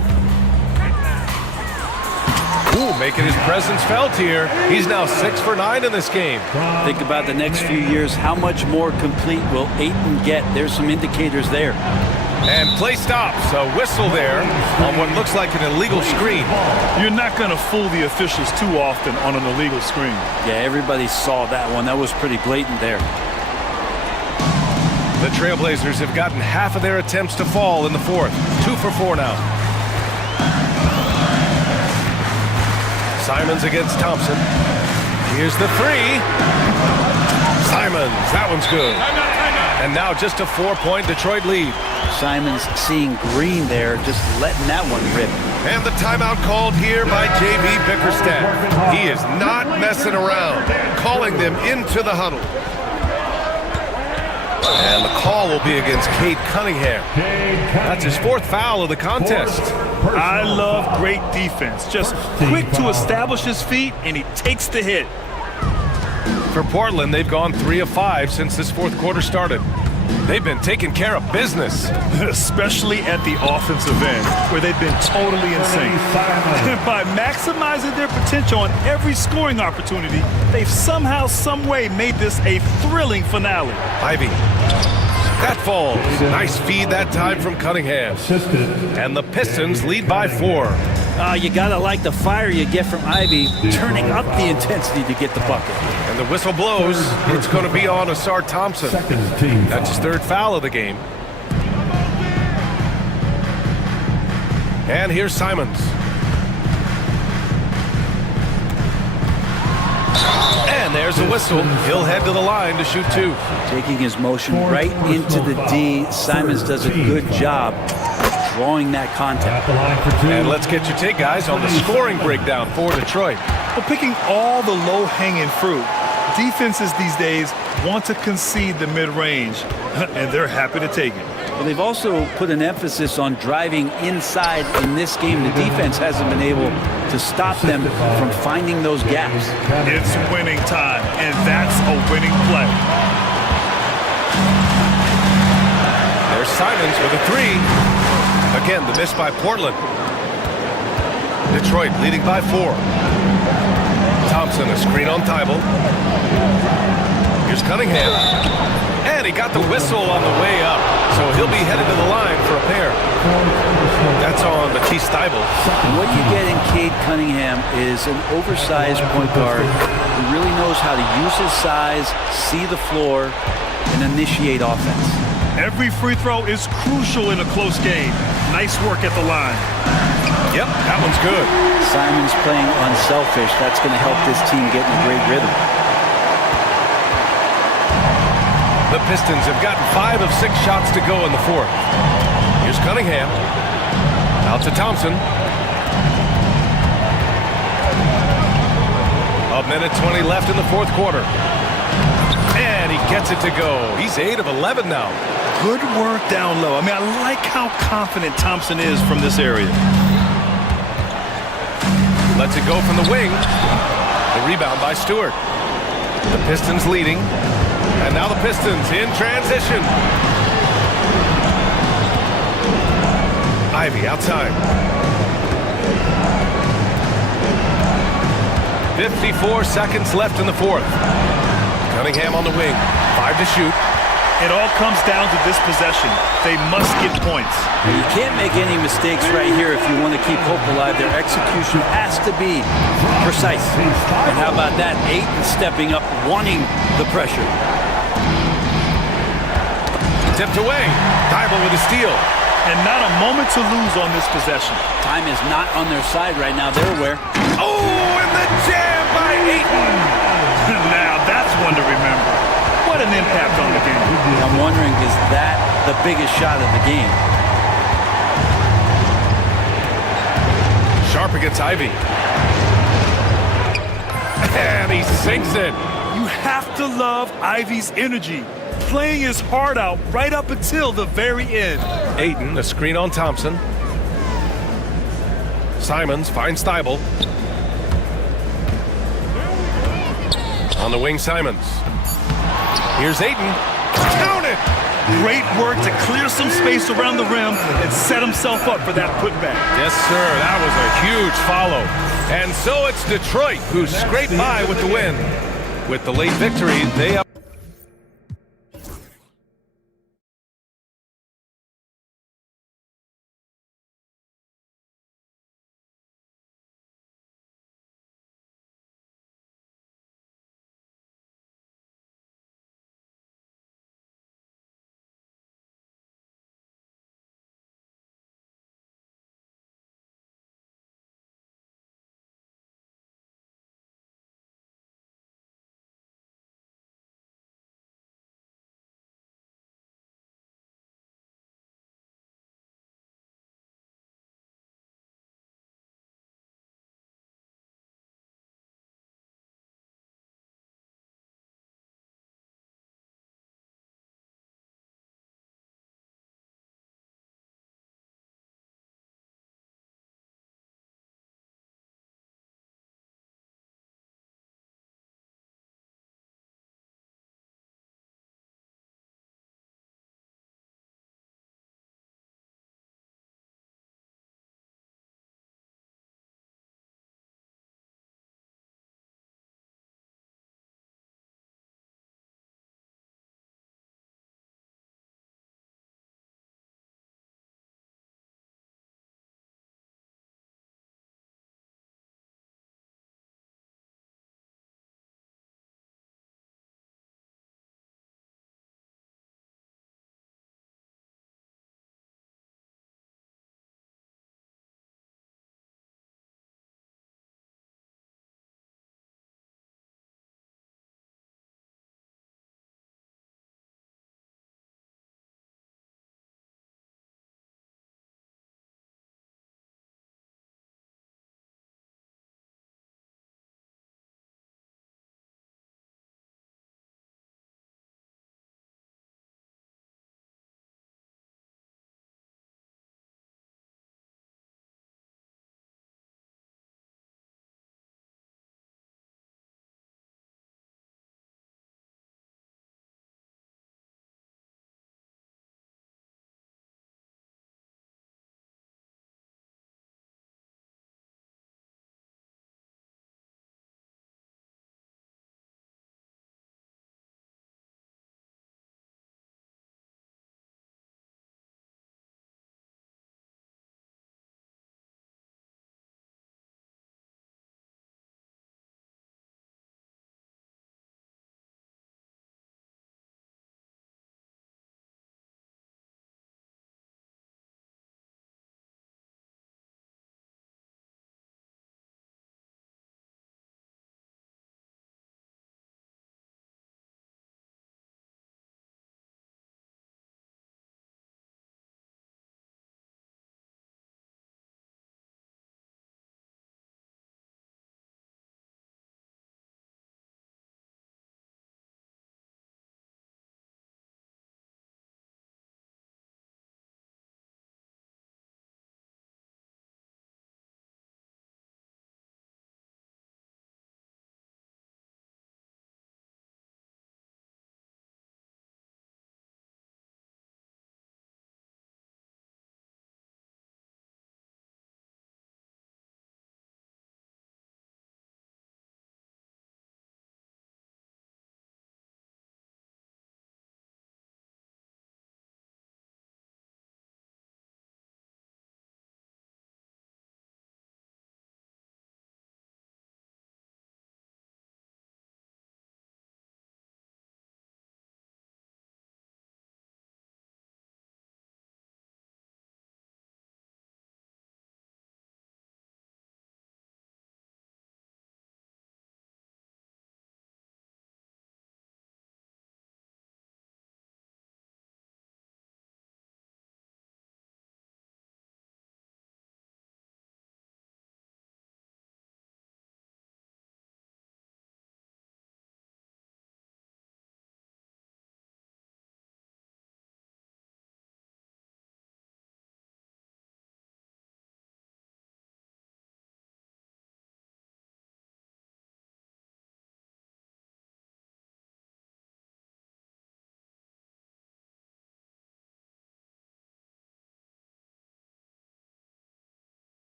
Ooh, making his presence felt here. He's now 6 for 9 in this game. Think about the next few years. How much more complete will Ayton get? There's some indicators there. And play stops. A whistle there on what looks like an illegal screen. You're not going to fool the officials too often on an illegal screen. Yeah, everybody saw that one. That was pretty blatant there. The Trailblazers have gotten half of their attempts to fall in the fourth. 2 for 4 now. Simons against Thompson. Here's the 3. Simons, that one's good. And now just a 4-point Detroit lead. Simons seeing green there, just letting that one rip. And the timeout called here by J.B. Bickerstaff. He is not messing around, calling them into the huddle. And the call will be against Cade Cunningham. That's his 4th foul of the contest. I love great defense. Just quick to establish his feet, and he takes the hit. For Portland, they've gone 3 of 5 since this 4th quarter started. They've been taking care of business. Especially at the offensive end, where they've been totally insane. By maximizing their potential on every scoring opportunity, they've somehow, some way made this a thrilling finale. Ivy. That falls. Nice feed that time from Cunningham. And the Pistons lead by 4. You gotta like the fire you get from Ivy, turning up the intensity to get the bucket. And the whistle blows. It's going to be on Asar Thompson. That's his 3rd foul of the game. And here's Simons. And there's a whistle. He'll head to the line to shoot 2. Taking his motion right into the D. Simons does a good job drawing that contact. And let's get your take, guys, on the scoring breakdown for Detroit. Well, picking all the low-hanging fruit, defenses these days want to concede the mid-range, and they're happy to take it. Well, they've also put an emphasis on driving inside in this game. The defense hasn't been able to stop them from finding those gaps. It's winning time, and that's a winning play. There's Simons with a 3. Again, the miss by Portland. Detroit leading by 4. Thompson, a screen on Thibault. Here's Cunningham. And he got the whistle on the way up, so he'll be headed to the line for a pair. That's on Matisse Thibault. What you get in Cade Cunningham is an oversized point guard who really knows how to use his size, see the floor, and initiate offense. Every free throw is crucial in a close game. Nice work at the line. Yep, that one's good. Simons playing unselfish. That's going to help this team get in a great rhythm. The Pistons have gotten 5 of 6 shots to go in the 4th. Here's Cunningham. Out to Thompson. A minute 20 left in the 4th quarter. And he gets it to go. He's 8 of 11 now. Good work down low. I mean, I like how confident Thompson is from this area. Lets it go from the wing. The rebound by Stewart. The Pistons leading. And now the Pistons in transition. Ivy outside. 54 seconds left in the 4th. Cunningham on the wing. 5 to shoot. It all comes down to this possession. They must get points. You can't make any mistakes right here if you want to keep hope alive. Their execution has to be precise. And how about that? Ayton stepping up, wanting the pressure. Tipped away. Thibault with a steal. And not a moment to lose on this possession. Time is not on their side right now. They're aware. Oh, and the jam by Ayton. Now that's one to remember. What an impact on the game. I'm wondering, is that the biggest shot of the game? Sharp against Ivy. And he sinks it. You have to love Ivy's energy. Playing his heart out right up until the very end. Ayton, a screen on Thompson. Simons finds Thibault. On the wing, Simons. Here's Ayton. Count it! Great work to clear some space around the rim and set himself up for that putback. Yes, sir. That was a huge follow. And so it's Detroit who scraped by with the win. With the late victory, they up.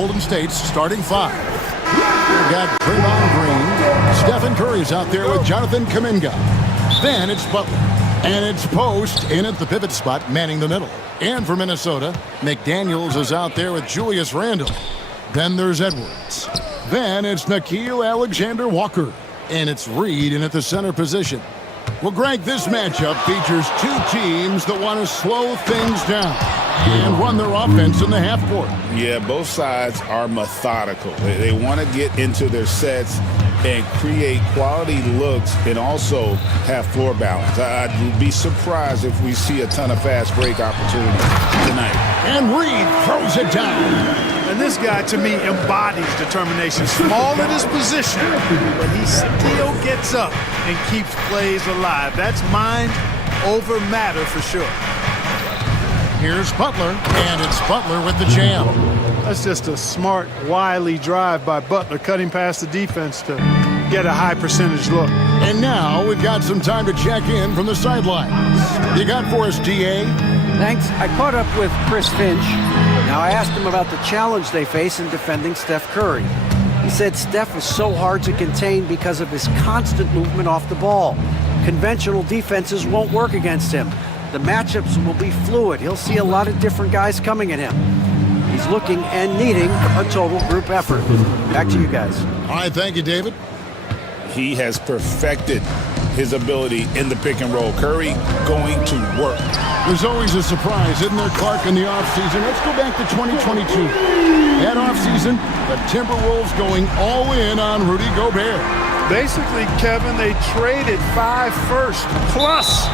Golden State's starting five. We've got Draymond Green. Stephen Curry's out there with Jonathan Kuminga. Then it's Butler. And it's Post in at the pivot spot, manning the middle. And for Minnesota, McDaniels is out there with Julius Randle. Then there's Edwards. Then it's Nickeil Alexander-Walker. And it's Reed in at the center position. Well, Greg, this matchup features two teams that want to slow things down and run their offense in the half court. Yeah, both sides are methodical. They want to get into their sets and create quality looks and also have floor balance. I'd be surprised if we see a ton of fast break opportunities tonight. And Reed throws it down. And this guy, to me, embodies determination. Small in his position, but he still gets up and keeps plays alive. That's mind over matter for sure. Here's Butler, and it's Butler with the jam. That's just a smart, wily drive by Butler, cutting past the defense to get a high percentage look. And now we've got some time to check in from the sidelines. You got for us, DA? Thanks. I caught up with Chris Finch. Now, I asked him about the challenge they face in defending Steph Curry. He said Steph is so hard to contain because of his constant movement off the ball. Conventional defenses won't work against him. The matchups will be fluid. He'll see a lot of different guys coming at him. He's looking and needing a total group effort. Back to you guys. All right, thank you, David. He has perfected his ability in the pick and roll. Curry going to work. There's always a surprise, isn't there, Clark, in the offseason? Let's go back to 2022. That offseason, the Timberwolves going all in on Rudy Gobert. Basically, Kevin, they traded 5 firsts plus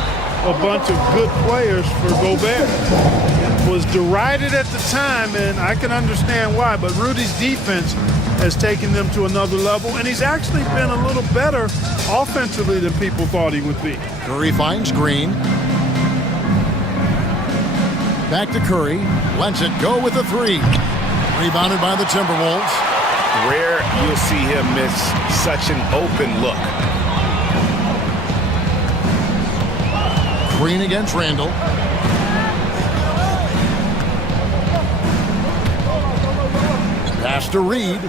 a bunch of good players for Gobert. It was derided at the time, and I can understand why, but Rudy's defense has taken them to another level, and he's actually been a little better offensively than people thought he would be. Curry finds Green. Back to Curry. Lets it go with a three. Rebounded by the Timberwolves. Rare you'll see him miss such an open look. Green against Randle. Pass to Reed.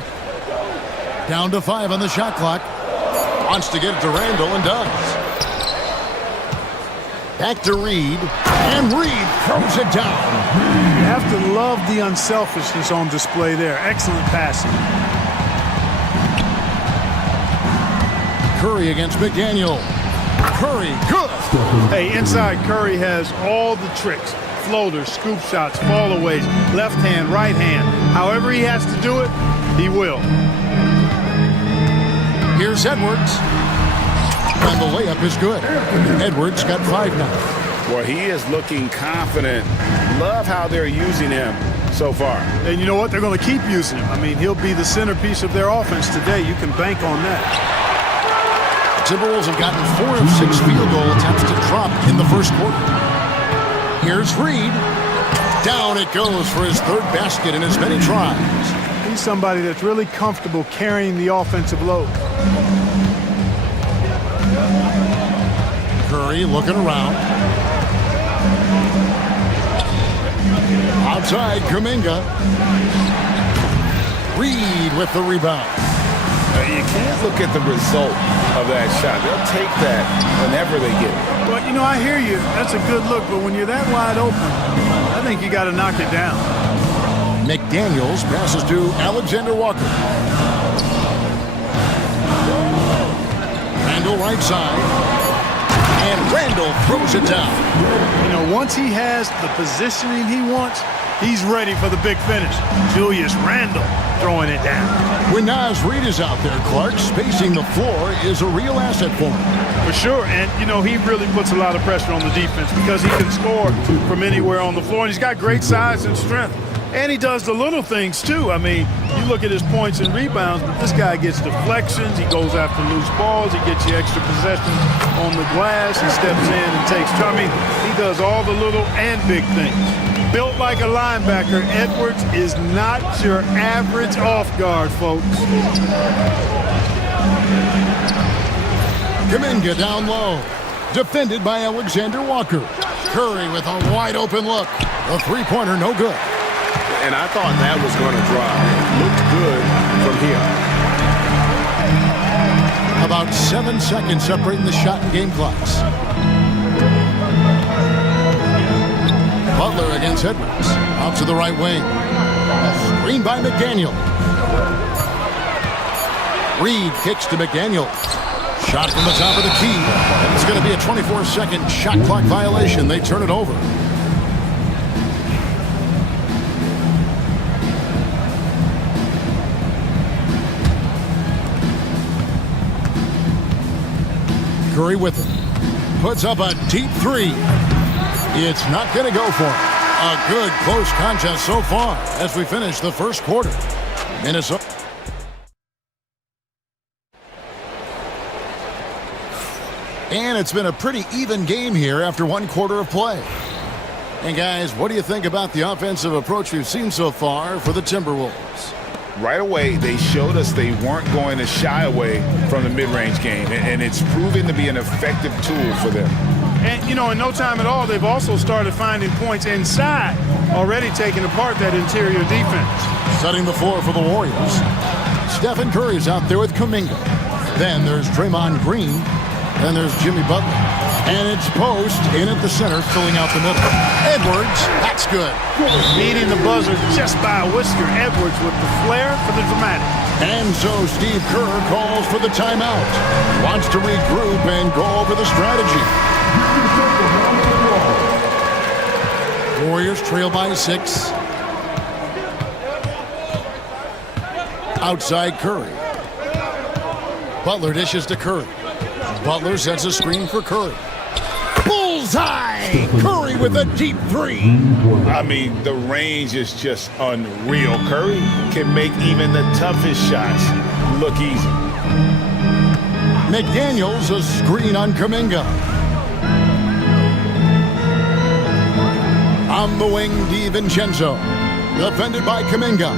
Down to 5 on the shot clock. Wants to get it to Randle and does. Back to Reed. And Reed throws it down. You have to love the unselfishness on display there. Excellent passing. Curry against McDaniel. Curry, good. Hey, inside Curry has all the tricks. Floaters, scoop shots, fallaways, left hand, right hand. However he has to do it, he will. Here's Edwards. And the layup is good. Edwards got 5 now. Well, he is looking confident. Love how they're using him so far. And you know what? They're going to keep using him. I mean, he'll be the centerpiece of their offense today. You can bank on that. The Timberwolves have gotten 4 of 6 field goal attempts to drop in the first quarter. Here's Reed. Down it goes for his 3rd basket in as many tries. He's somebody that's really comfortable carrying the offensive load. Curry looking around. Outside, Kuminga. Reed with the rebound. You can't look at the result of that shot. They'll take that whenever they get it. Well, you know, I hear you. That's a good look, but when you're that wide open, I think you got to knock it down. McDaniels passes to Alexander Walker. Randle right side. And Randle throws it down. You know, once he has the positioning he wants, he's ready for the big finish. Julius Randle throwing it down. When Naz Reid is out there, Clark, spacing the floor is a real asset for him. For sure, and, you know, he really puts a lot of pressure on the defense because he can score from anywhere on the floor, and he's got great size and strength. And he does the little things, too. I mean, you look at his points and rebounds, but this guy gets deflections. He goes after loose balls. He gets you extra possessions on the glass. He steps in and takes. I mean, he does all the little and big things. Built like a linebacker, Edwards is not your average off guard, folks. Kuminga down low. Defended by Alexander Walker. Curry with a wide open look. A three-pointer, no good. And I thought that was going to drop. from here. About 7 seconds separating the shot and game clocks. Butler against Edwards. Out to the right wing. A screen by McDaniel. Reed kicks to McDaniel. Shot from the top of the key. And it's going to be a 24-second shot clock violation. They turn it over. Curry with it. Puts up a deep three. It's not going to go for him. A good close contest so far as we finish the first quarter. Minnesota. And it's been a pretty even game here after one quarter of play. And guys, what do you think about the offensive approach we've seen so far for the Timberwolves? Right away, they showed us they weren't going to shy away from the mid-range game, and it's proven to be an effective tool for them. And, you know, in no time at all, they've also started finding points inside, already taking apart that interior defense. Setting the floor for the Warriors. Stephen Curry's out there with Kuminga. Then there's Draymond Green. Then there's Jimmy Butler. And it's Post in at the center, filling out the middle. Edwards, that's good. Beating the buzzer just by a whisker. Edwards with the flair for the dramatic. And so Steve Kerr calls for the timeout. Wants to regroup and go over the strategy. Warriors trail by 6. Outside Curry. Butler dishes to Curry. Butler sets a screen for Curry. Bullseye! Curry with a deep three. I mean, the range is just unreal. Curry can make even the toughest shots look easy. McDaniels a screen on Kuminga. On the wing, DiVincenzo. Defended by Kuminga.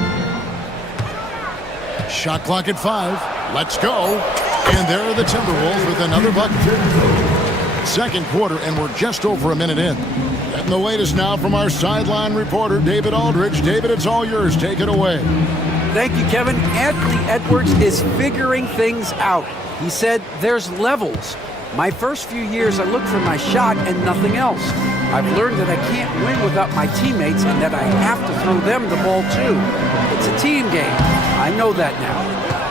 Shot clock at 5. Let's go. And there are the Timberwolves with another bucket. Second quarter, and we're just over a minute in. And the latest now from our sideline reporter, David Aldridge. David, it's all yours. Take it away. Thank you, Kevin. Anthony Edwards is figuring things out. He said there's levels. My first few years, I looked for my shot and nothing else. I've learned that I can't win without my teammates and that I have to throw them the ball too. It's a team game. I know that now.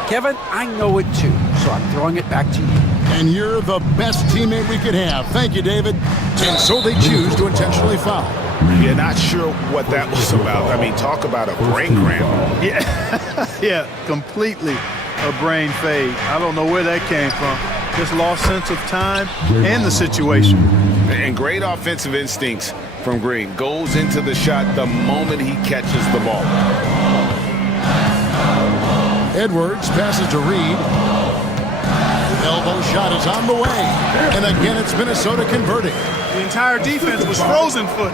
Kevin, I know it too, so I'm throwing it back to you. And you're the best teammate we could have. Thank you, David. And so they choose to intentionally foul. Yeah, not sure what that was about. I mean, talk about a brain cramp. Yeah, completely a brain fade. I don't know where that came from. Just lost sense of time and the situation. And great offensive instincts from Green. Goes into the shot the moment he catches the ball. Edwards passes to Reed. Elbow shot is on the way. And again, it's Minnesota converting. The entire defense was frozen foot.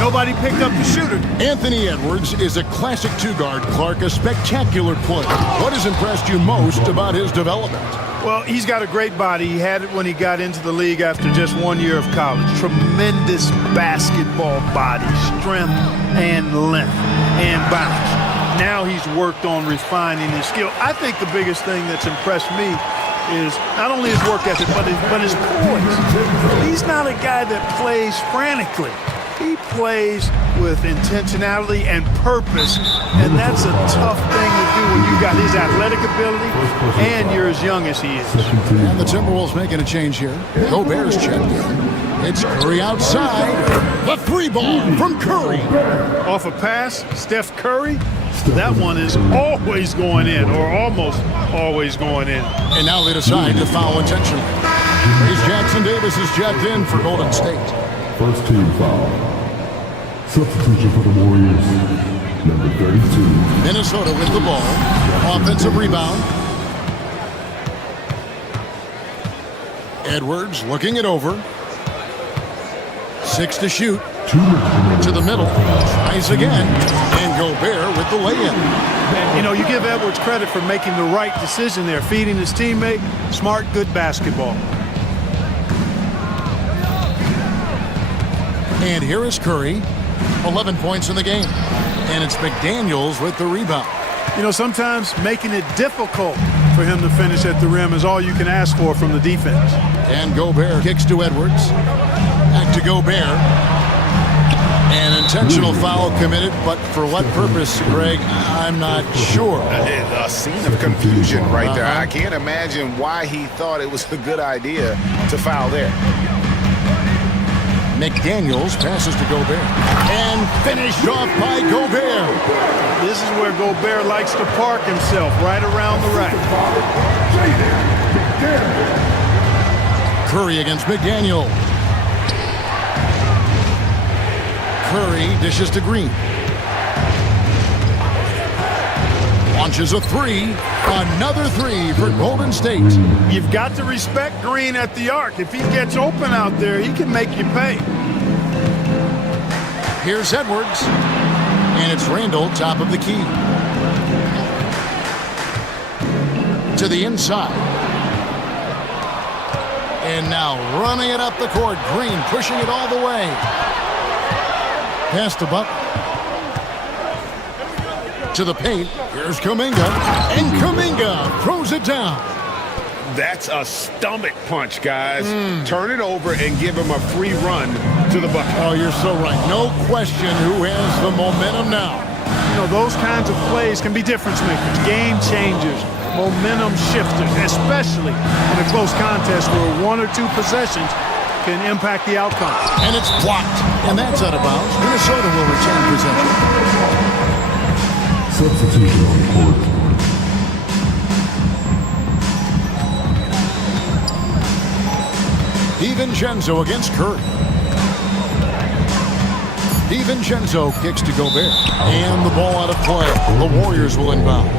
Nobody picked up the shooter. Anthony Edwards is a classic two-guard, Clark, a spectacular player. What has impressed you most about his development? Well, he's got a great body. He had it when he got into the league after just 1 year of college. Tremendous basketball body, strength and length and bounce. Now he's worked on refining his skill. I think the biggest thing that's impressed me is not only his work ethic, but his poise. He's not a guy that plays frantically. He plays with intentionality and purpose, and that's a tough thing to do when you got his athletic ability and you're as young as he is. And the Timberwolves making a change here. Gobert's checked in. It's Curry outside. The three ball from Curry. Off a pass, Steph Curry. That one is always going in, or almost always going in. And now they decide to foul intentionally. Here's Jackson Davis is checked in for Golden State. First team foul. Substitution for the Warriors. Number 32. Minnesota with the ball. Offensive rebound. Edwards looking it over. 6 to shoot. To the middle. Tries again. And Gobert with the lay-in. You know, you give Edwards credit for making the right decision there, feeding his teammate. Smart, good basketball. And here is Curry. 11 points in the game. And it's McDaniels with the rebound. You know, sometimes making it difficult for him to finish at the rim is all you can ask for from the defense. And Gobert kicks to Edwards. Back to Gobert. An intentional foul committed, but for what purpose, Greg, I'm not sure. A scene of confusion right there. I can't imagine why he thought it was a good idea to foul there. McDaniels passes to Gobert. And finished off by Gobert. This is where Gobert likes to park himself, right around the rack. Curry against McDaniel. Curry dishes to Green. Launches a three. Another three for Golden State. You've got to respect Green at the arc. If he gets open out there, he can make you pay. Here's Edwards. And it's Randall, top of the key. To the inside. And now running it up the court. Green pushing it all the way. Pass to Butler. To the paint. Here's Kuminga. And Kuminga throws it down. That's a stomach punch, guys. Turn it over and give him a free run to the bucket. Oh, you're so right. No question who has the momentum now. You know, those kinds of plays can be difference makers, game changers, momentum shifters, especially in a close contest where one or two possessions can impact the outcome. And it's blocked. And that's out of bounds. Minnesota will retain possession. Substitution on the court. DiVincenzo against Curry. DiVincenzo kicks to Gobert. And the ball out of play. The Warriors will inbound.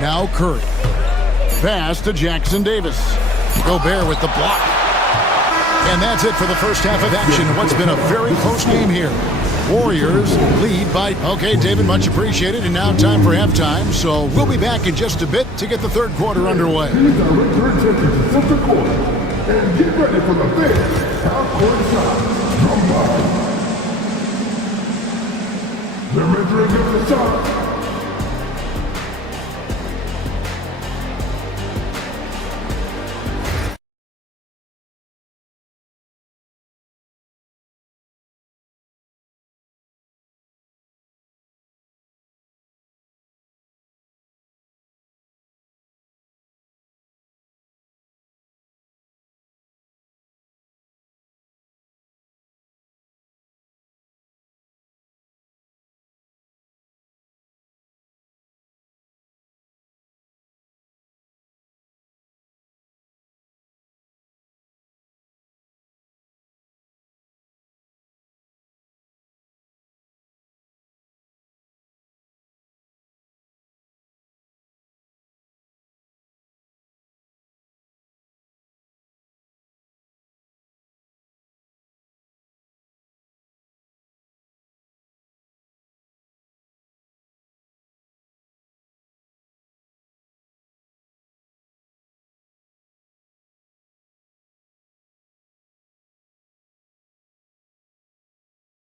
Now Curry. Pass to Jackson Davis. Gobert with the block. And that's it for the first half of action. What's been a very close game here. Warriors lead by... Okay, David, much appreciated. And now time for halftime. So we'll be back in just a bit to get the third quarter underway. Please direct your attention to center court and get ready for the big half-court shot. Drum line. They're measuring up the shot.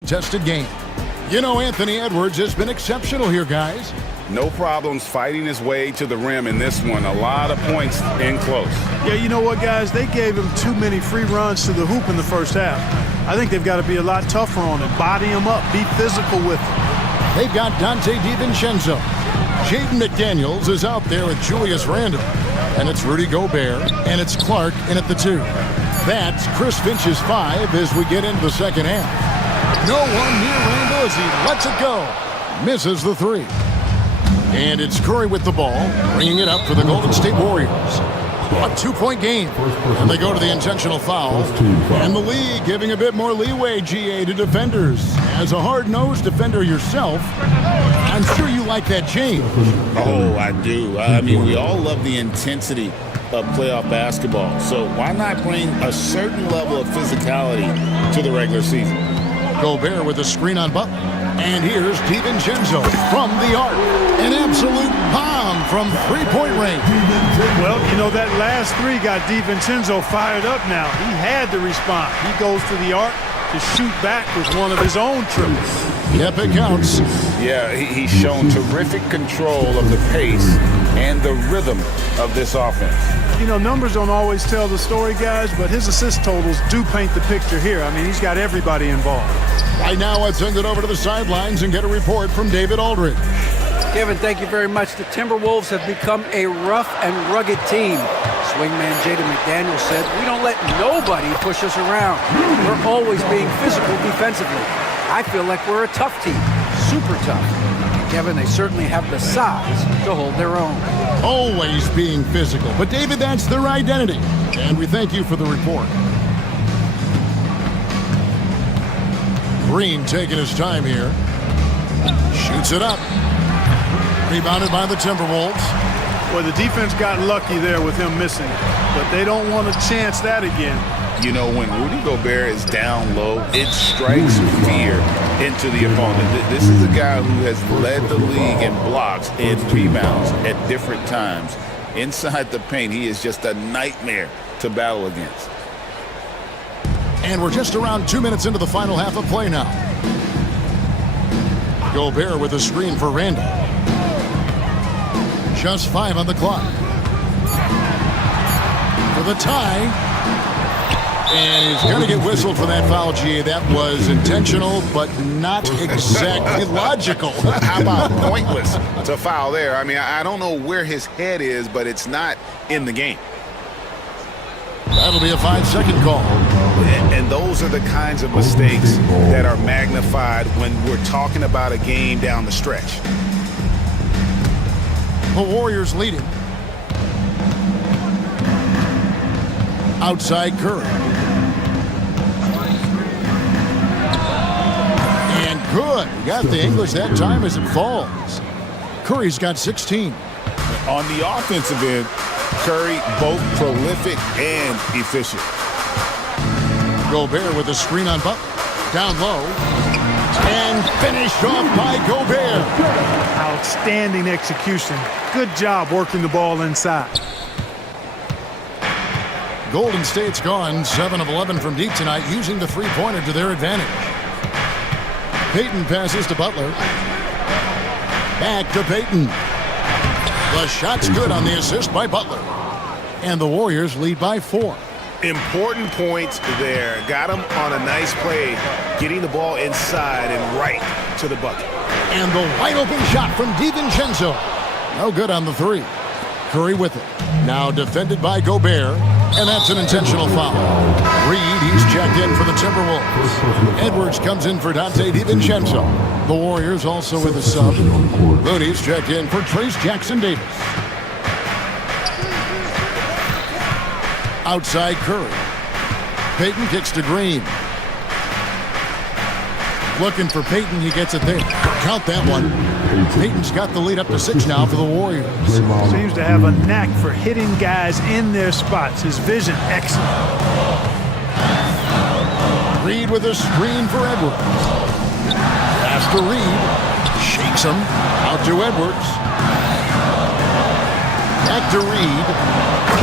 Tested game. You know, Anthony Edwards has been exceptional here, guys. No problems fighting his way to the rim in this one. A lot of points in close. Yeah, you know what, guys? They gave him too many free runs to the hoop in the first half. I think they've got to be a lot tougher on him. Body him up. Be physical with him. They've got Dante DiVincenzo. Jaden McDaniels is out there with Julius Randle. And it's Rudy Gobert. And it's Clark in at the 2. That's Chris Finch's 5 as we get into the second half. No one near Randle as he lets it go. Misses the 3. And it's Curry with the ball, bringing it up for the Golden State Warriors. A 2-point game. And they go to the intentional foul. And the league giving a bit more leeway, GA, to defenders. As a hard-nosed defender yourself, I'm sure you like that change. Oh, I do. I mean, we all love the intensity of playoff basketball. So why not bring a certain level of physicality to the regular season? Gobert with a screen on Butler. And here's DiVincenzo from the arc. An absolute bomb from three-point range. Well, you know, that last three got DiVincenzo fired up now. He had to respond. He goes to the arc to shoot back with one of his own triples. Yep, it counts. Yeah, he's shown terrific control of the pace and the rhythm of this offense. You know, numbers don't always tell the story, guys, but his assist totals do paint the picture here. I mean, he's got everybody involved. Right now, let's send it over to the sidelines and get a report from David Aldridge. Kevin, thank you very much. The Timberwolves have become a rough and rugged team. Swingman Jaden McDaniel said, "We don't let nobody push us around. We're always being physical defensively. I feel like we're a tough team, super tough." Kevin, they certainly have the size to hold their own. Always being physical. But, David, that's their identity. And we thank you for the report. Green taking his time here. Shoots it up. Rebounded by the Timberwolves. Well, the defense got lucky there with him missing it, but they don't want to chance that again. You know, when Rudy Gobert is down low, it strikes fear into the opponent. This is a guy who has led the league in blocks and rebounds at different times. Inside the paint, he is just a nightmare to battle against. And we're just around 2 minutes into the final half of play now. Gobert with a screen for Randall. Just 5 on the clock. For the tie. And he's going to get whistled for that foul, G. That was intentional, but not exactly logical. How about pointless to foul there? I mean, I don't know where his head is, but it's not in the game. That'll be a 5-second call. And those are the kinds of mistakes that are magnified when we're talking about a game down the stretch. The Warriors leading. Outside Curry. And good. We got the English that time as it falls. Curry's got 16. On the offensive end, Curry both prolific and efficient. Gobert with a screen on Butler. Down low. And finished off by Gobert. Outstanding execution. Good job working the ball inside. Golden State's gone 7 of 11 from deep tonight, using the three-pointer to their advantage. Payton passes to Butler. Back to Payton. The shot's good on the assist by Butler. And the Warriors lead by 4. Important points there. Got him on a nice play, getting the ball inside and right to the bucket. And the wide-open shot from DiVincenzo. No good on the 3. Curry with it. Now defended by Gobert. And that's an intentional foul. Reed, he's checked in for the Timberwolves. Edwards comes in for Dante DiVincenzo. The Warriors also with a sub. Looney's checked in for Trace Jackson-Davis. Outside Curry. Payton kicks to Green. Looking for Payton, he gets it there. Count that one. Payton's got the lead up to 6 now for the Warriors. Seems to have a knack for hitting guys in their spots. His vision, excellent. Reed with a screen for Edwards. Pass to Reed. Shakes him. Out to Edwards. Back to Reed.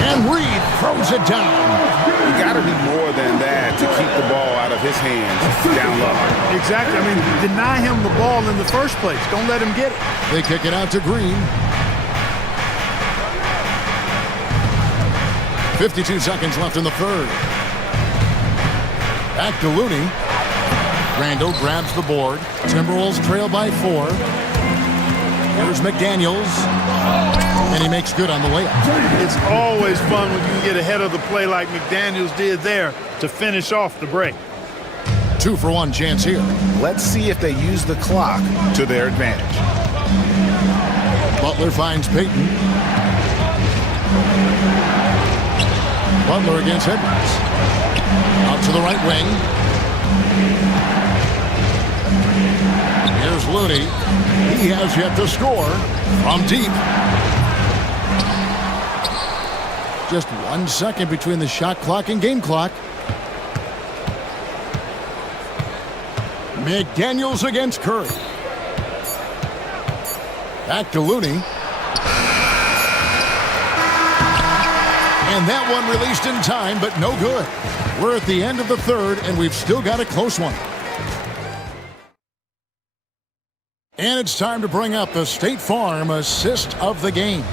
And Reed throws it down. You got to do more than that to keep the ball out of his hands down low. Exactly. I mean, deny him the ball in the first place. Don't let him get it. They kick it out to Green. 52 seconds left in the third. Back to Looney. Randall grabs the board. Timberwolves trail by 4. Here's McDaniels. And he makes good on the layup. It's always fun when you can get ahead of the play like McDaniels did there to finish off the break. 2-for-1 chance here. Let's see if they use the clock to their advantage. Butler finds Payton. Butler against Edwards. Out to the right wing. Here's Looney. He has yet to score from deep. Just 1 second between the shot clock and game clock. McDaniels against Curry. Back to Looney. And that one released in time, but no good. We're at the end of the third, and we've still got a close one. And it's time to bring up the State Farm assist of the game.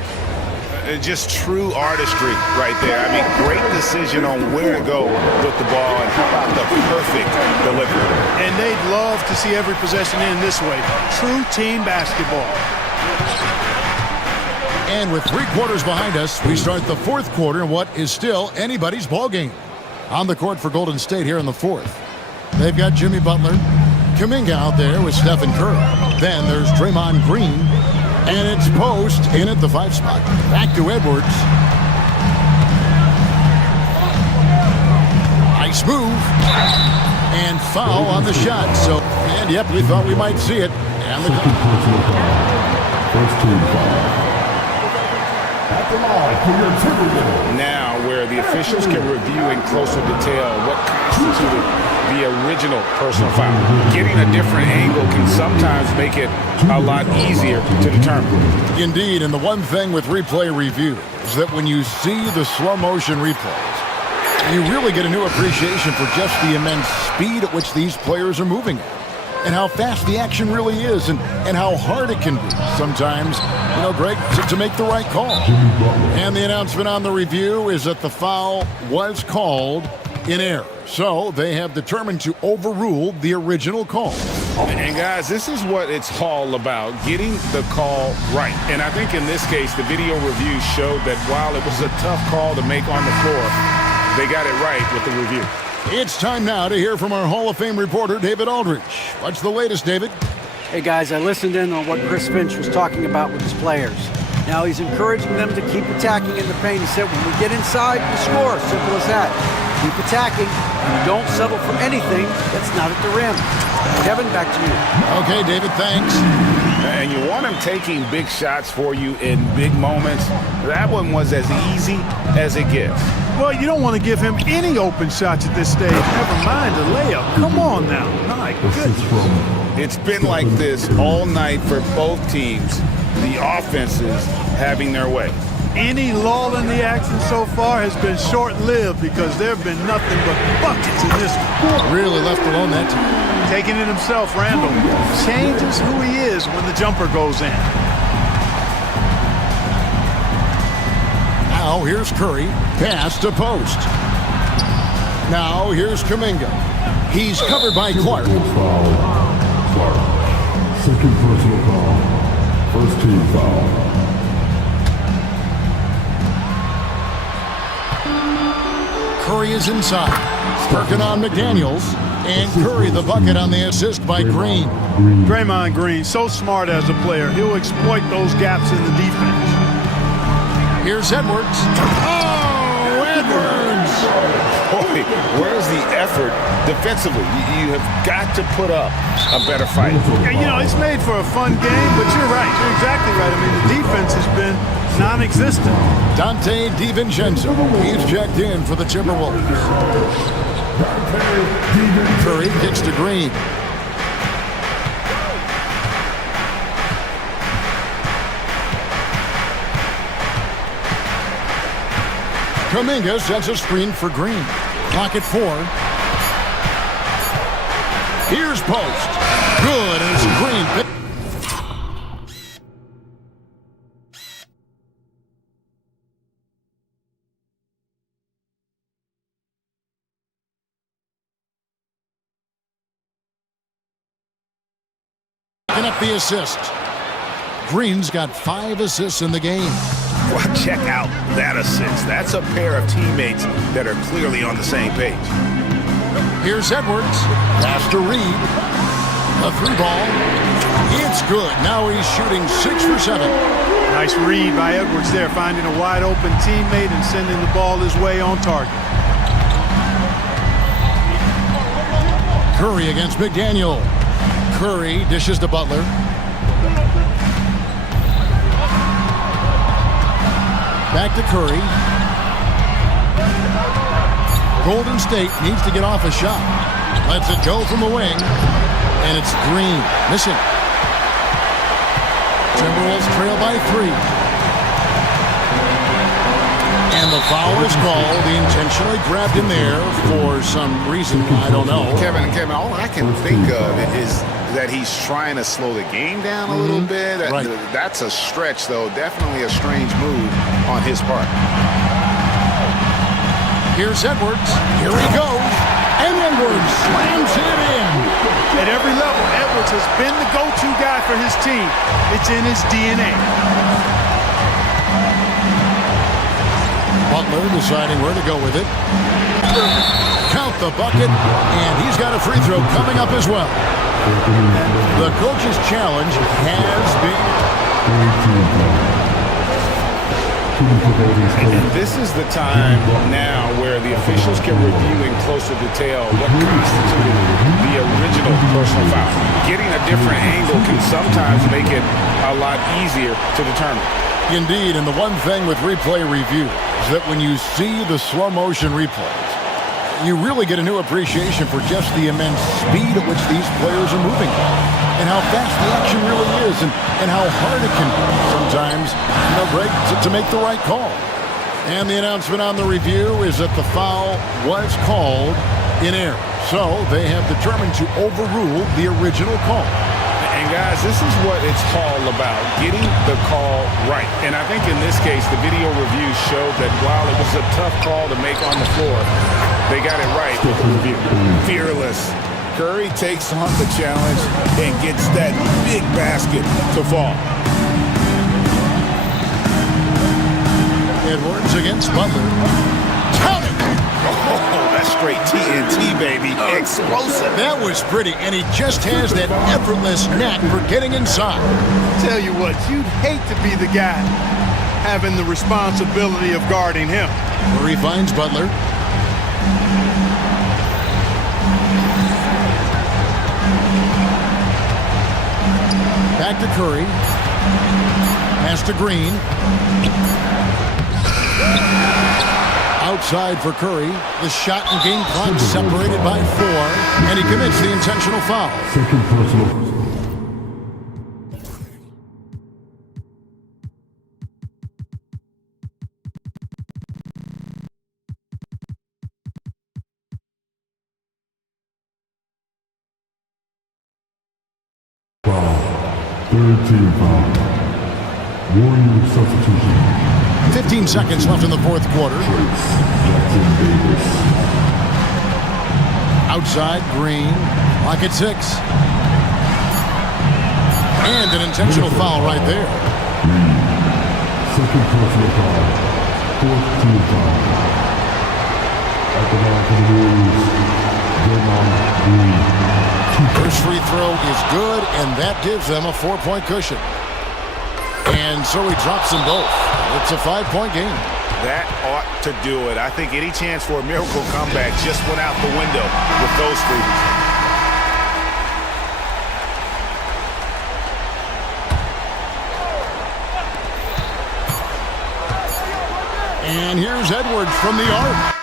Just true artistry right there. I mean, great decision on where to go with the ball, and how about the perfect delivery. And they'd love to see every possession end this way. True team basketball. And with 3 quarters behind us, we start the fourth quarter in what is still anybody's ball game. On the court for Golden State here in the fourth. They've got Jimmy Butler, Kuminga out there with Stephen Curry. Then there's Draymond Green, and it's Post in at the 5 spot. Back to Edwards. Nice move. And foul on the shot. So, and yep, we thought we might see it. And the First team foul. At the line for your Timberwolves. Now, where the officials can review in closer detail what constituted the original personal foul. Getting a different angle can sometimes make it a lot easier to determine. Indeed, and the one thing with replay review is that when you see the slow motion replays, you really get a new appreciation for just the immense speed at which these players are moving at. And how fast the action really is, and how hard it can be sometimes, you know, Greg, to make the right call. And the announcement on the review is that the foul was called in error. So they have determined to overrule the original call. And guys, this is what it's all about, getting the call right. And I think in this case, the video review showed that while it was a tough call to make on the floor, they got it right with the review. It's time now to hear from our Hall of Fame reporter, David Aldridge. What's the latest, David? Hey guys, I listened in on what Chris Finch was talking about with his players. Now he's encouraging them to keep attacking in the paint. He said, when we get inside, we score. Simple as that. Keep attacking. And don't settle for anything that's not at the rim. Kevin, back to you. Okay, David, thanks. And you want him taking big shots for you in big moments. That one was as easy as it gets. Well, you don't want to give him any open shots at this stage. Never mind a layup. Come on now. My goodness. It's been like this all night for both teams. The offenses having their way. Any lull in the action so far has been short-lived because there have been nothing but buckets in this one. Really left alone that time. Taking it himself, Randall changes who he is when the jumper goes in. Now here's Curry, pass to Post. Now here's Kuminga. He's covered by Clark. Clark. Second personal foul. First team foul. Curry is inside. Working on McDaniels. And Curry the bucket on the assist by Green. Draymond Green, so smart as a player. He'll exploit those gaps in the defense. Here's Edwards. Oh, Edwards! Boy, where's the effort defensively? You have got to put up a better fight. Yeah, you know, it's made for a fun game, but you're right. You're exactly right. I mean, the defense has been non-existent. Dante DiVincenzo. He's checked in for the Timberwolves. Curry gets to Green. Kuminga sets a screen for Green. Clock at 4. Here's Post. Good, and it's Green. Up the assist. Green's got 5 assists in the game. Well, check out that assist. That's a pair of teammates that are clearly on the same page. Here's Edwards. Pass to Reed. A 3 ball. It's good. Now he's shooting 6 for 7. Nice read by Edwards there, finding a wide open teammate and sending the ball his way on target. Curry against McDaniel. Curry dishes to Butler. Back to Curry. Golden State needs to get off a shot. Lets it go from the wing. And it's Green. Missing. Timberwolves trail by 3. And the foul is called. He intentionally grabbed him there for some reason. I don't know. Kevin, all I can think of is that he's trying to slow the game down a little bit. Right. That's a stretch, though. Definitely a strange move on his part. Here's Edwards. Here he goes. And Edwards slams it in. At every level, Edwards has been the go-to guy for his team. It's in his DNA. Butler deciding where to go with it. Count the bucket, and he's got a free throw coming up as well. The coach's challenge has been... And this is the time now where the officials can review in closer detail what constituted the original personal foul. Getting a different angle can sometimes make it a lot easier to determine. Indeed, and the one thing with replay review is that when you see the slow motion replays, you really get a new appreciation for just the immense speed at which these players are moving and how fast the action really is and how hard it can be sometimes, Greg, to make the right call. And the announcement on the review is that the foul was called in error. So they have determined to overrule the original call. And guys, this is what it's all about, getting the call right. And I think in this case, the video review showed that while it was a tough call to make on the floor, they got it right with the review. Fearless. Curry takes on the challenge and gets that big basket to fall. Edwards against Butler. Count it! Oh, that's straight TNT, baby. Explosive. That was pretty, and he just has that effortless knack for getting inside. Tell you what, you'd hate to be the guy having the responsibility of guarding him. Murray finds Butler. Back to Curry. Pass to Green. Outside for Curry. The shot and game clock separated by 4, and he commits the intentional foul. Second personal. Third team foul. Warning substitution. 15 seconds left in the fourth quarter. Outside, Green. Clock at 6. And an intentional foul right there. Second personal foul. Fourth team foul. At the line for the Warriors, Draymond Green. First free throw is good, and that gives them a 4-point cushion. And so he drops them both. It's a 5-point game. That ought to do it. I think any chance for a miracle comeback just went out the window with those frees. And here's Edwards from the arc.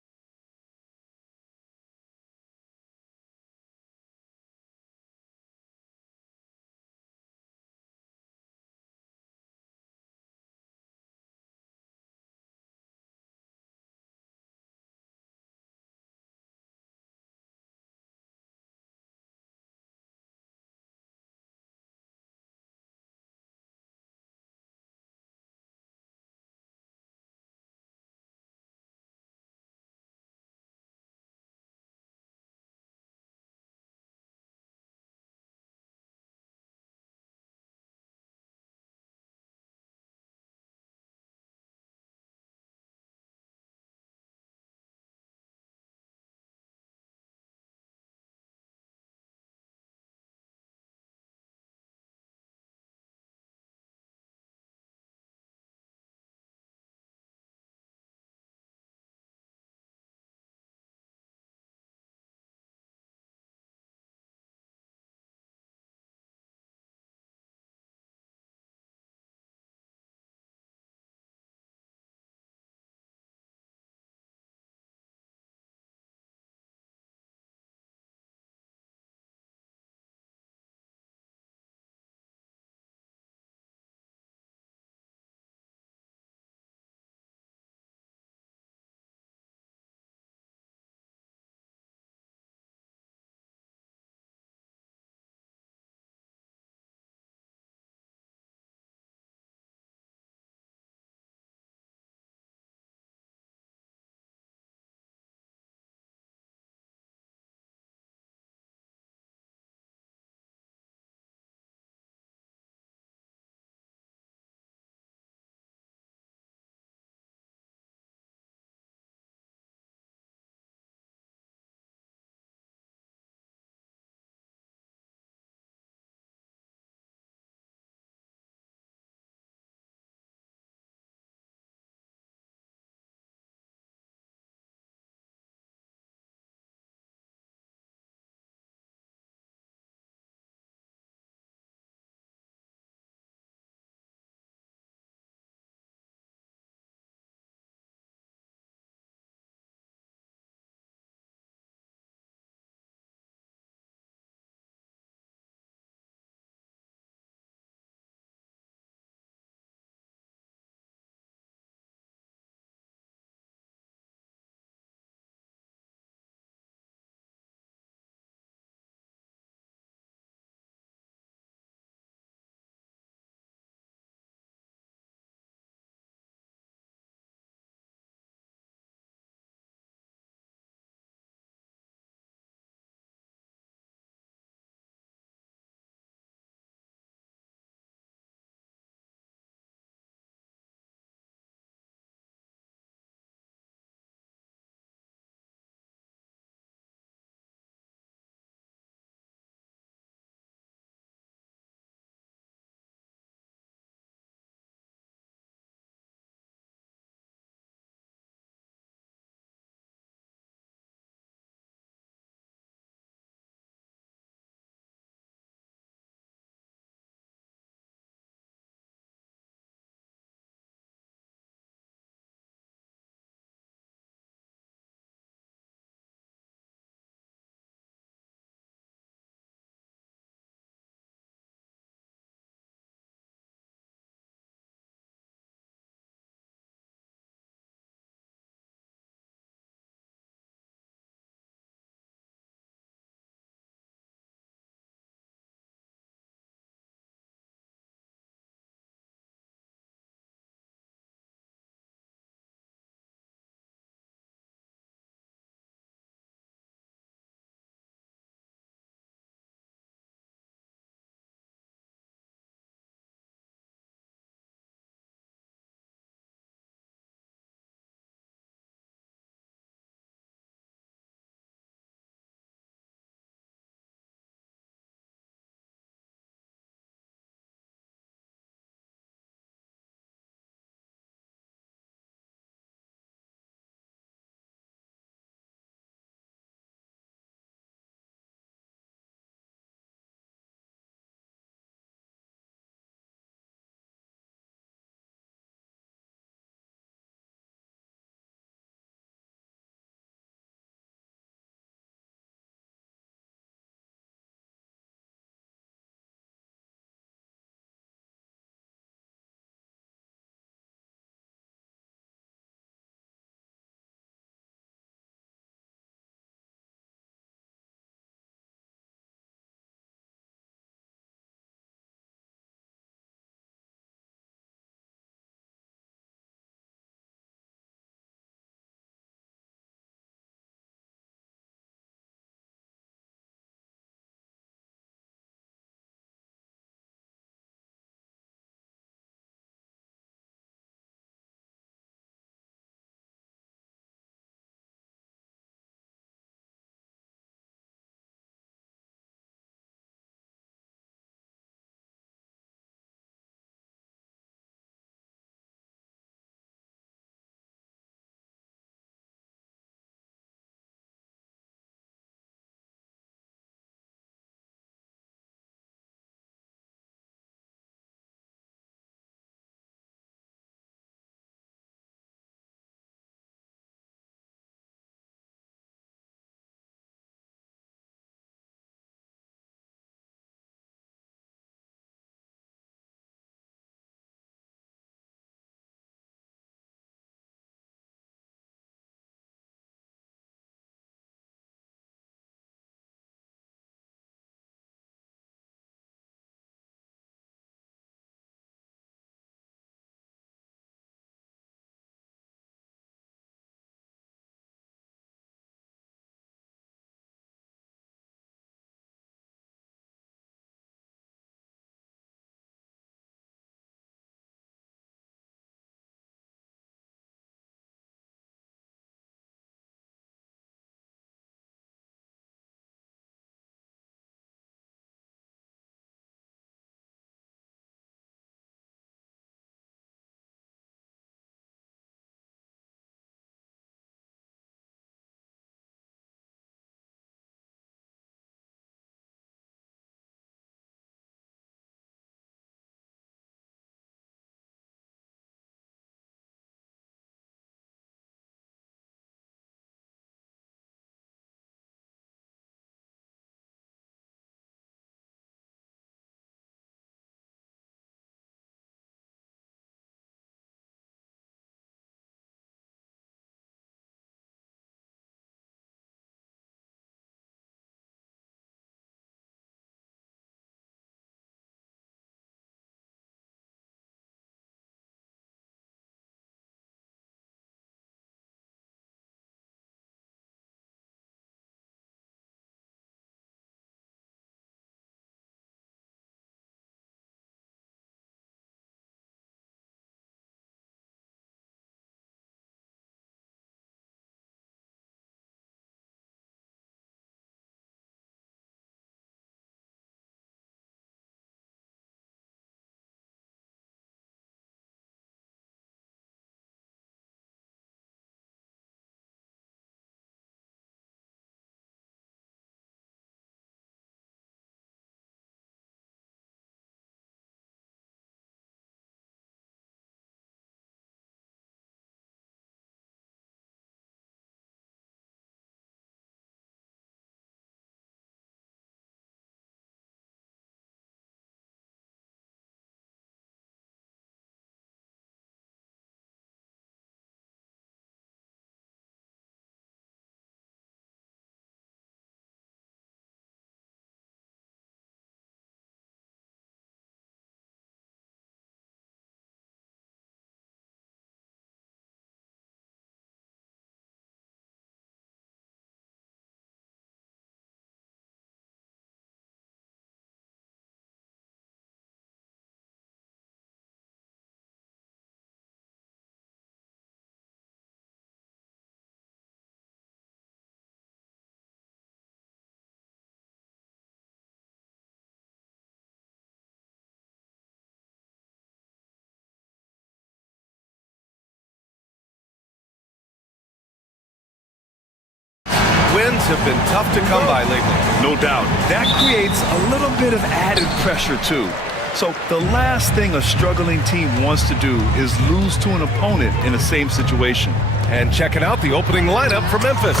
wins have been tough to come by lately. No doubt. That creates a little bit of added pressure, too. So the last thing a struggling team wants to do is lose to an opponent in the same situation. And checking out the opening lineup for Memphis.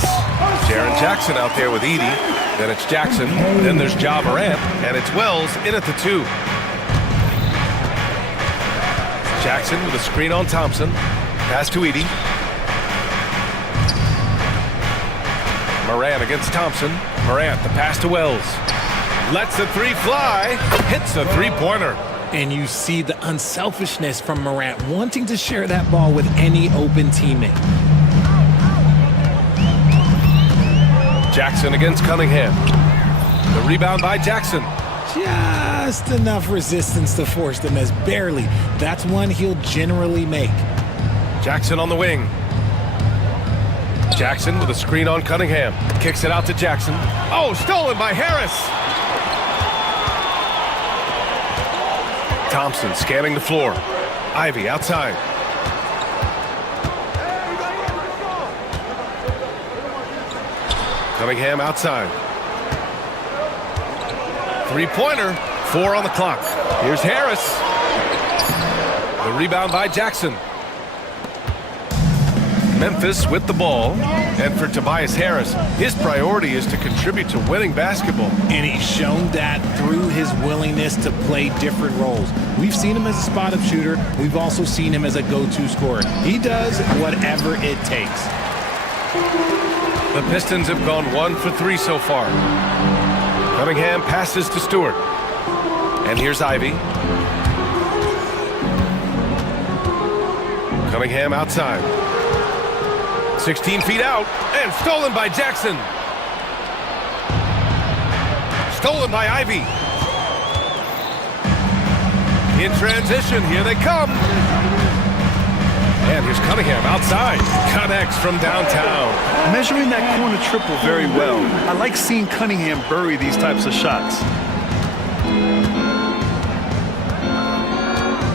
Jaren Jackson out there with Edey. Then it's Jackson. Then there's Ja Morant. And it's Wells in at the 2. Jackson with a screen on Thompson. Pass to Edey. Morant against Thompson. Morant, the pass to Wells. Lets the 3 fly. Hits the 3-pointer. And you see the unselfishness from Morant wanting to share that ball with any open teammate. Jackson against Cunningham. The rebound by Jackson. Just enough resistance to force the miss. Barely. That's one he'll generally make. Jackson on the wing. Jackson with a screen on Cunningham. Kicks it out to Jackson. Oh, stolen by Harris. Thompson scanning the floor. Ivy outside. Cunningham outside. 3-pointer. 4 on the clock. Here's Harris. The rebound by Jackson. Memphis with the ball. And for Tobias Harris, his priority is to contribute to winning basketball. And he's shown that through his willingness to play different roles. We've seen him as a spot-up shooter. We've also seen him as a go-to scorer. He does whatever it takes. The Pistons have gone 1 for 3 so far. Cunningham passes to Stewart. And here's Ivy. Cunningham outside. 16 feet out, and stolen by Jackson. Stolen by Ivy. In transition, here they come. And here's Cunningham outside. Connects from downtown. Measuring that corner triple very well. I like seeing Cunningham bury these types of shots.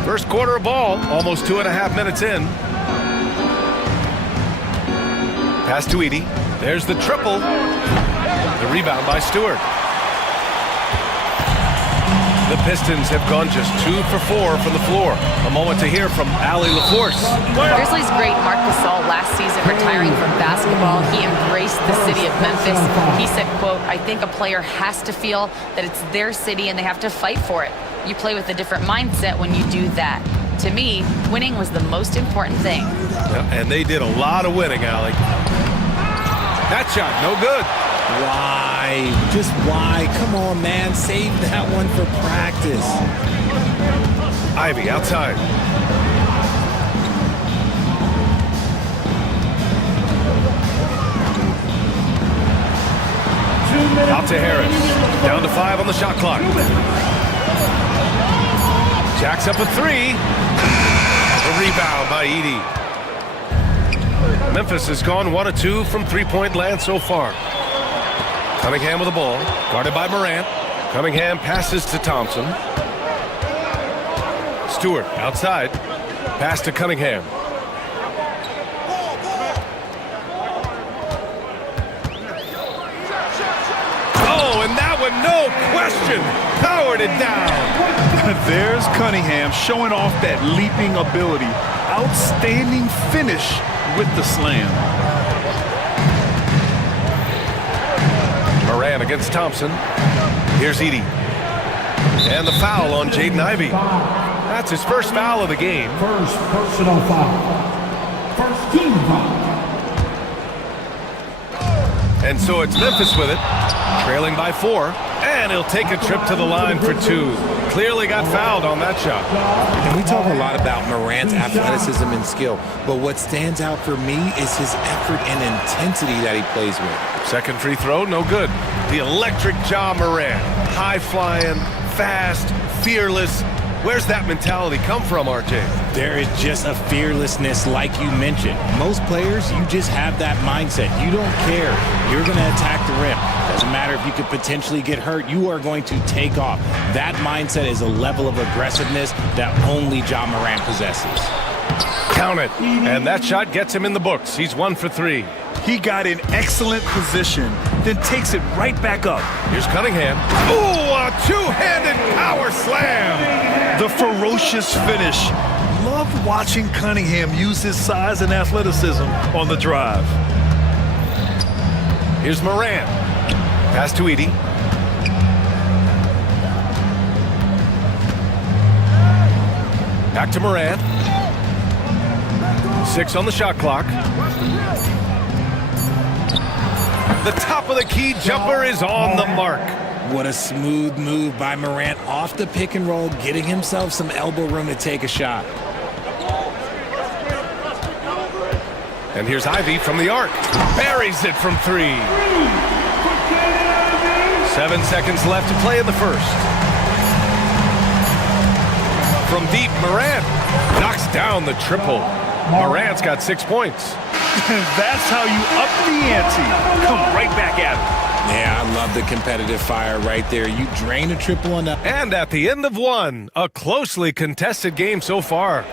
First quarter of ball, almost 2.5 minutes in. Pass to Edey. There's the triple. The rebound by Stewart. The Pistons have gone just 2 for 4 from the floor. A moment to hear from Allie LaForce. Grizzlies great Marc Gasol last season retiring from basketball. He embraced the city of Memphis. He said, quote, "I think a player has to feel that it's their city and they have to fight for it. You play with a different mindset when you do that. To me, winning was the most important thing." Yeah, and they did a lot of winning, Allie. That shot, no good. Why? Just why? Come on, man. Save that one for practice. Ivy outside. Out to Harris. Down to 5 on the shot clock. Jacks up a 3. The rebound by Edey. Memphis has gone 1 of 2 from 3-point land so far. Cunningham with the ball, guarded by Morant. Cunningham passes to Thompson. Stewart outside. Pass to Cunningham. Oh, and that one, no question, powered it down. There's Cunningham showing off that leaping ability. Outstanding finish with the slam. Morant against Thompson. Here's Edey. And the foul on Jaden Ivey. That's his first foul of the game. First personal foul. First team foul. And so it's Memphis with it, trailing by 4. And he'll take a trip to the line for 2. Clearly got fouled on that shot. And we talk a lot about Morant's athleticism and skill, but what stands out for me is his effort and intensity that he plays with. Second free throw, no good. The electric Ja Morant. High-flying, fast, fearless. Where's that mentality come from, RJ? There is just a fearlessness like you mentioned. Most players, you just have that mindset. You don't care. You're going to attack the rim. Doesn't matter if you could potentially get hurt. You are going to take off. That mindset is a level of aggressiveness that only Ja Morant possesses. Count it. And that shot gets him in the books. He's 1 for 3. He got in excellent position, then takes it right back up. Here's Cunningham. Ooh, a two-handed power slam. The ferocious finish. Love watching Cunningham use his size and athleticism on the drive. Here's Morant. Pass to Edie. Back to Morant. 6 on the shot clock. The top of the key jumper is on the mark. What a smooth move by Morant off the pick and roll, getting himself some elbow room to take a shot. And here's Ivy from the arc. Buries it from 3. 7 seconds left to play in the first. From deep, Morant knocks down the triple. Morant's got 6 points. That's how you up the ante. Come right back at it. Yeah, I love the competitive fire right there. You drain a triple on that. And at the end of 1, a closely contested game so far.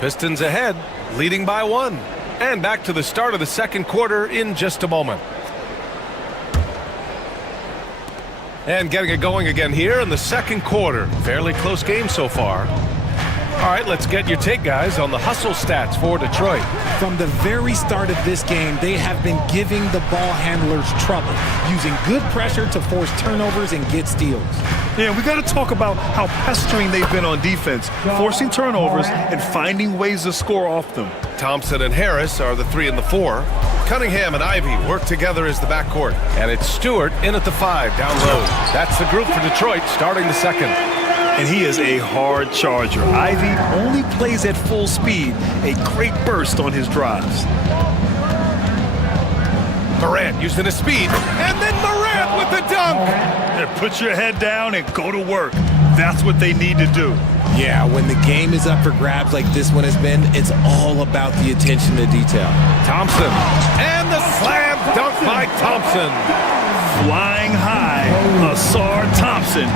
Pistons ahead, leading by 1. And back to the start of the second quarter in just a moment. And getting it going again here in the second quarter. Fairly close game so far. All right, let's get your take, guys, on the hustle stats for Detroit. From the very start of this game, they have been giving the ball handlers trouble, using good pressure to force turnovers and get steals. Yeah, we got to talk about how pestering they've been on defense, forcing turnovers and finding ways to score off them. Thompson and Harris are the 3 and the 4. Cunningham and Ivy work together as the backcourt. And it's Stewart in at the 5 down low. That's the group for Detroit starting the second. And he is a hard charger. Ivy only plays at full speed, a great burst on his drives. Morant using his speed, and then Morant with the dunk. And put your head down and go to work. That's what they need to do. Yeah, when the game is up for grabs like this one has been, it's all about the attention to detail. Thompson, and the slam dunk by Thompson. Flying high, Asar Thompson.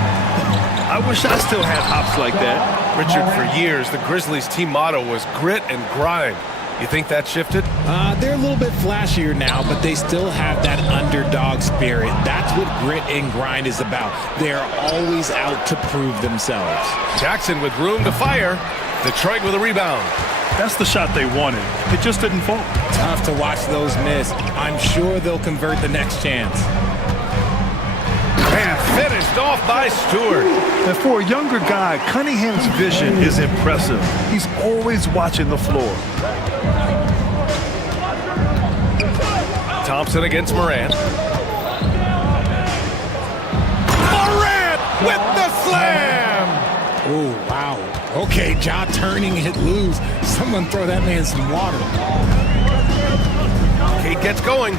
I wish I still had hops like that. Richard, for years, the Grizzlies' team motto was grit and grind. You think that shifted? They're a little bit flashier now, but they still have that underdog spirit. That's what grit and grind is about. They're always out to prove themselves. Jackson with room to fire. Detroit with a rebound. That's the shot they wanted. It just didn't fall. Tough to watch those miss. I'm sure they'll convert the next chance. And finished off by Stewart. And for a younger guy, Cunningham's vision is impressive. He's always watching the floor. Thompson against Morant. Morant with the slam! Oh, wow. Okay, Ja turning it loose. Someone throw that man some water. Kate gets going.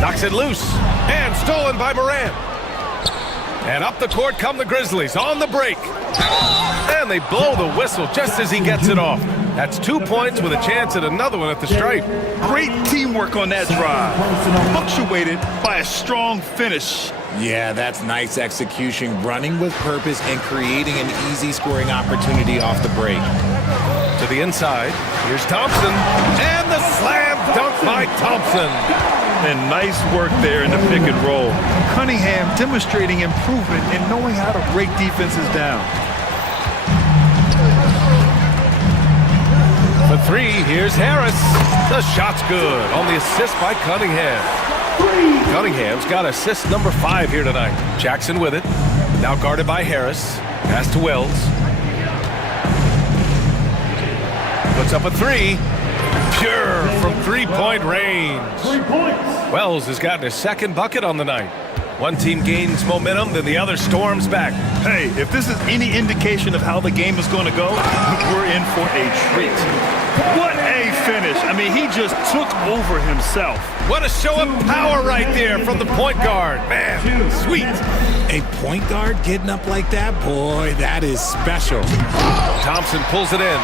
Knocks it loose. And stolen by Morant. And up the court come the Grizzlies on the break. And they blow the whistle just as he gets it off. That's 2 points with a chance at another one at the stripe. Great teamwork on that drive. Punctuated by a strong finish. Yeah, that's nice execution, running with purpose and creating an easy scoring opportunity off the break. To the inside, here's Thompson, and the slam dunk by Thompson. And nice work there in the pick and roll. Cunningham demonstrating improvement in knowing how to break defenses down. For 3, here's Harris. The shot's good on the assist by Cunningham. Cunningham's got assist number 5 here tonight. Jackson with it. Now guarded by Harris. Pass to Wells. Puts up a 3. Pure from 3-point range. 3 points. Wells has gotten his second bucket on the night. One team gains momentum, then the other storms back. Hey, if this is any indication of how the game is going to go, we're in for a treat. What a finish. I mean, he just took over himself. What a show of power right there from the point guard. Man, sweet. A point guard getting up like that? Boy, that is special. Thompson pulls it in.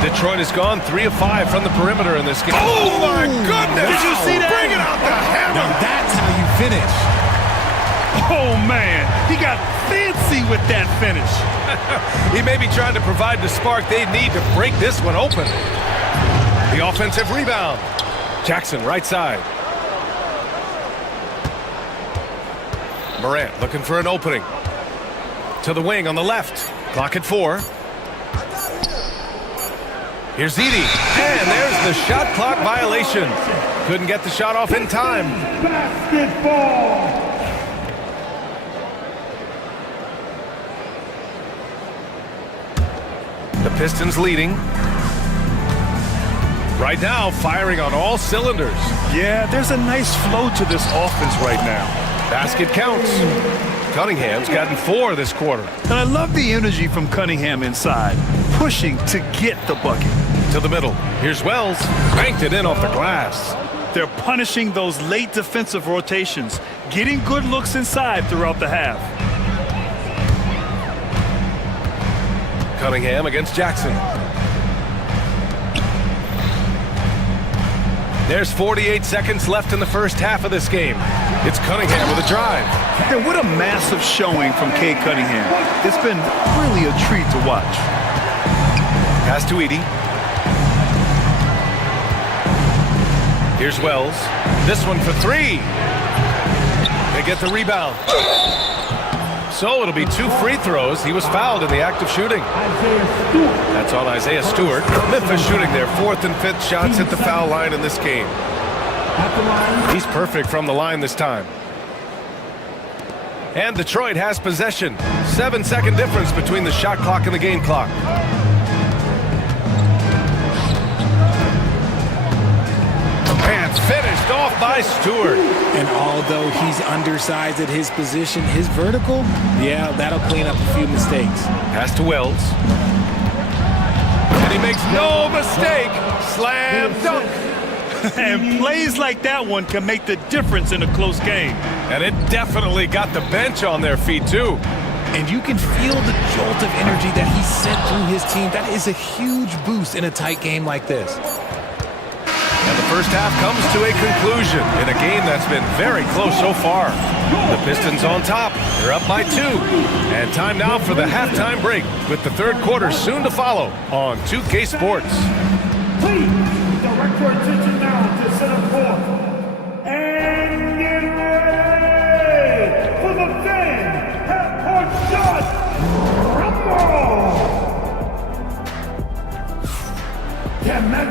Detroit has gone 3 of 5 from the perimeter in this game. Oh, my goodness! Did you see that? Bring it out the hammer! Now that's how you finish. Oh, man, he got fancy with that finish. He may be trying to provide the spark they need to break this one open. The offensive rebound. Jackson, right side. Morant looking for an opening. To the wing on the left. Clock at 4. Here's Edie. And there's the shot clock violation. Couldn't get the shot off in time. Basketball. The Pistons leading. Right now, firing on all cylinders. Yeah, there's a nice flow to this offense right now. Basket counts. Cunningham's gotten 4 this quarter. And I love the energy from Cunningham inside, pushing to get the bucket. To the middle. Here's Wells. Banked it in off the glass. They're punishing those late defensive rotations, getting good looks inside throughout the half. Cunningham against Jackson. There's 48 seconds left in the first half of this game. It's Cunningham with a drive. Yeah, what a massive showing from Cade Cunningham. It's been really a treat to watch. Pass to Edie. Here's Wells. This one for 3. They get the rebound. So it'll be 2 free throws. He was fouled in the act of shooting. That's on Isaiah Stewart. Memphis shooting their 4th and 5th shots at the foul line in this game. He's perfect from the line this time. And Detroit has possession. 7-second difference between the shot clock and the game clock. And finished off by Stewart. And although he's undersized at his position, his vertical, yeah, that'll clean up a few mistakes. Pass to Wells. And he makes no mistake. Slam dunk. And plays like that one can make the difference in a close game. And it definitely got the bench on their feet, too. And you can feel the jolt of energy that he sent through his team. That is a huge boost in a tight game like this. And the first half comes to a conclusion in a game that's been very close so far. The Pistons on top. They're up by 2. And time now for the halftime break, with the third quarter soon to follow on 2K Sports. Please direct your attention now to center court. And get ready for the fan half-court shot. Rumble! Yeah, man.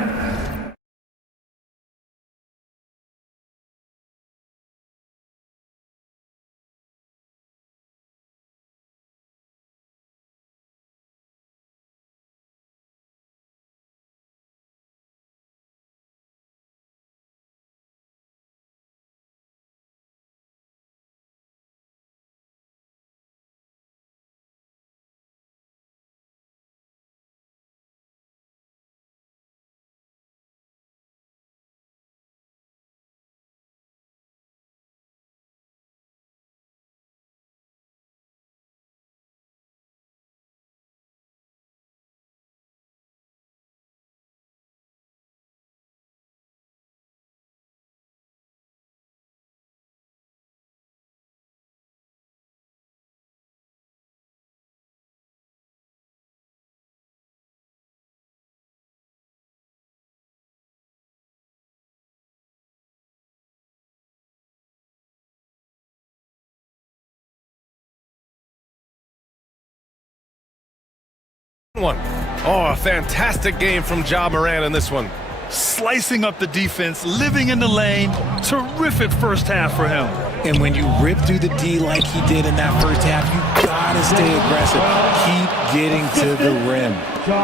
One. Oh, a fantastic game from Ja Morant in this one. Slicing up the defense, living in the lane. Terrific first half for him. And when you rip through the D like he did in that first half, you gotta stay aggressive. Keep getting to the rim.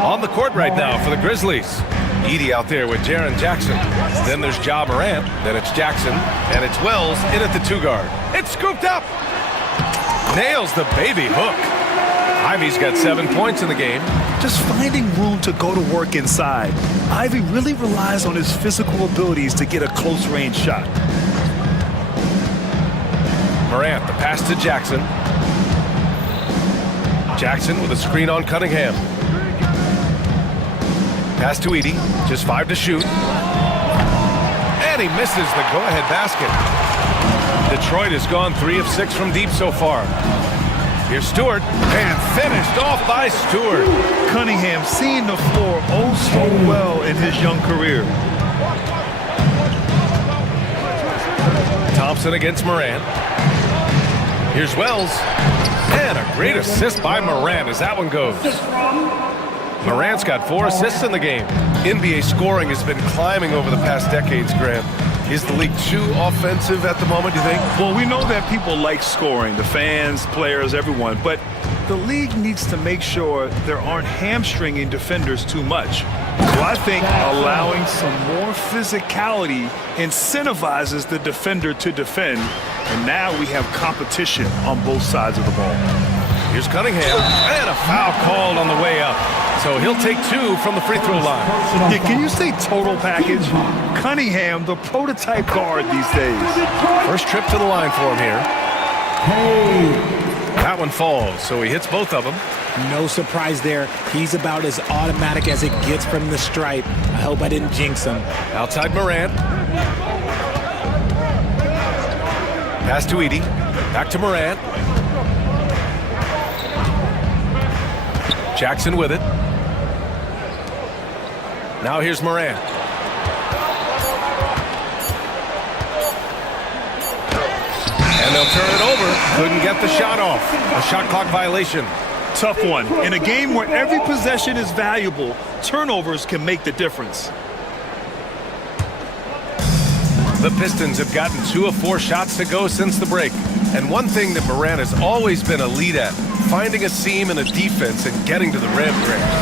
On the court right now for the Grizzlies. Edie out there with Jaren Jackson. Then there's Ja Morant. Then it's Jackson. And it's Wells in at the 2-guard. It's scooped up. Nails the baby hook. Ivy's got 7 points in the game. Just finding room to go to work inside. Ivy really relies on his physical abilities to get a close-range shot. Morant, the pass to Jackson. Jackson with a screen on Cunningham. Pass to Edie, just 5 to shoot. And he misses the go-ahead basket. Detroit has gone 3 of 6 from deep so far. Here's Stewart, and finished off by Stewart. Cunningham seeing the floor oh so well in his young career. Thompson against Morant. Here's Wells, and a great assist by Morant as that one goes. Morant's got 4 assists in the game. NBA scoring has been climbing over the past decades, Grant. Is the league too offensive at the moment, do you think? Well, we know that people like scoring, the fans, players, everyone, but the league needs to make sure there aren't hamstringing defenders too much. So I think allowing some more physicality incentivizes the defender to defend, and now we have competition on both sides of the ball. Here's Cunningham, and a foul called on the way up. So he'll take 2 from the free throw line. Yeah, can you say total package? Cunningham, the prototype guard these days. First trip to the line for him here. That one falls, so he hits both of them. No surprise there. He's about as automatic as it gets from the stripe. I hope I didn't jinx him. Outside Morant. Pass to Edey. Back to Morant. Jackson with it. Now here's Morant. And they'll turn it over. Couldn't get the shot off. A shot clock violation. Tough one. In a game where every possession is valuable, turnovers can make the difference. The Pistons have gotten 2 of 4 shots to go since the break. And one thing that Morant has always been elite at, finding a seam in a defense and getting to the rim.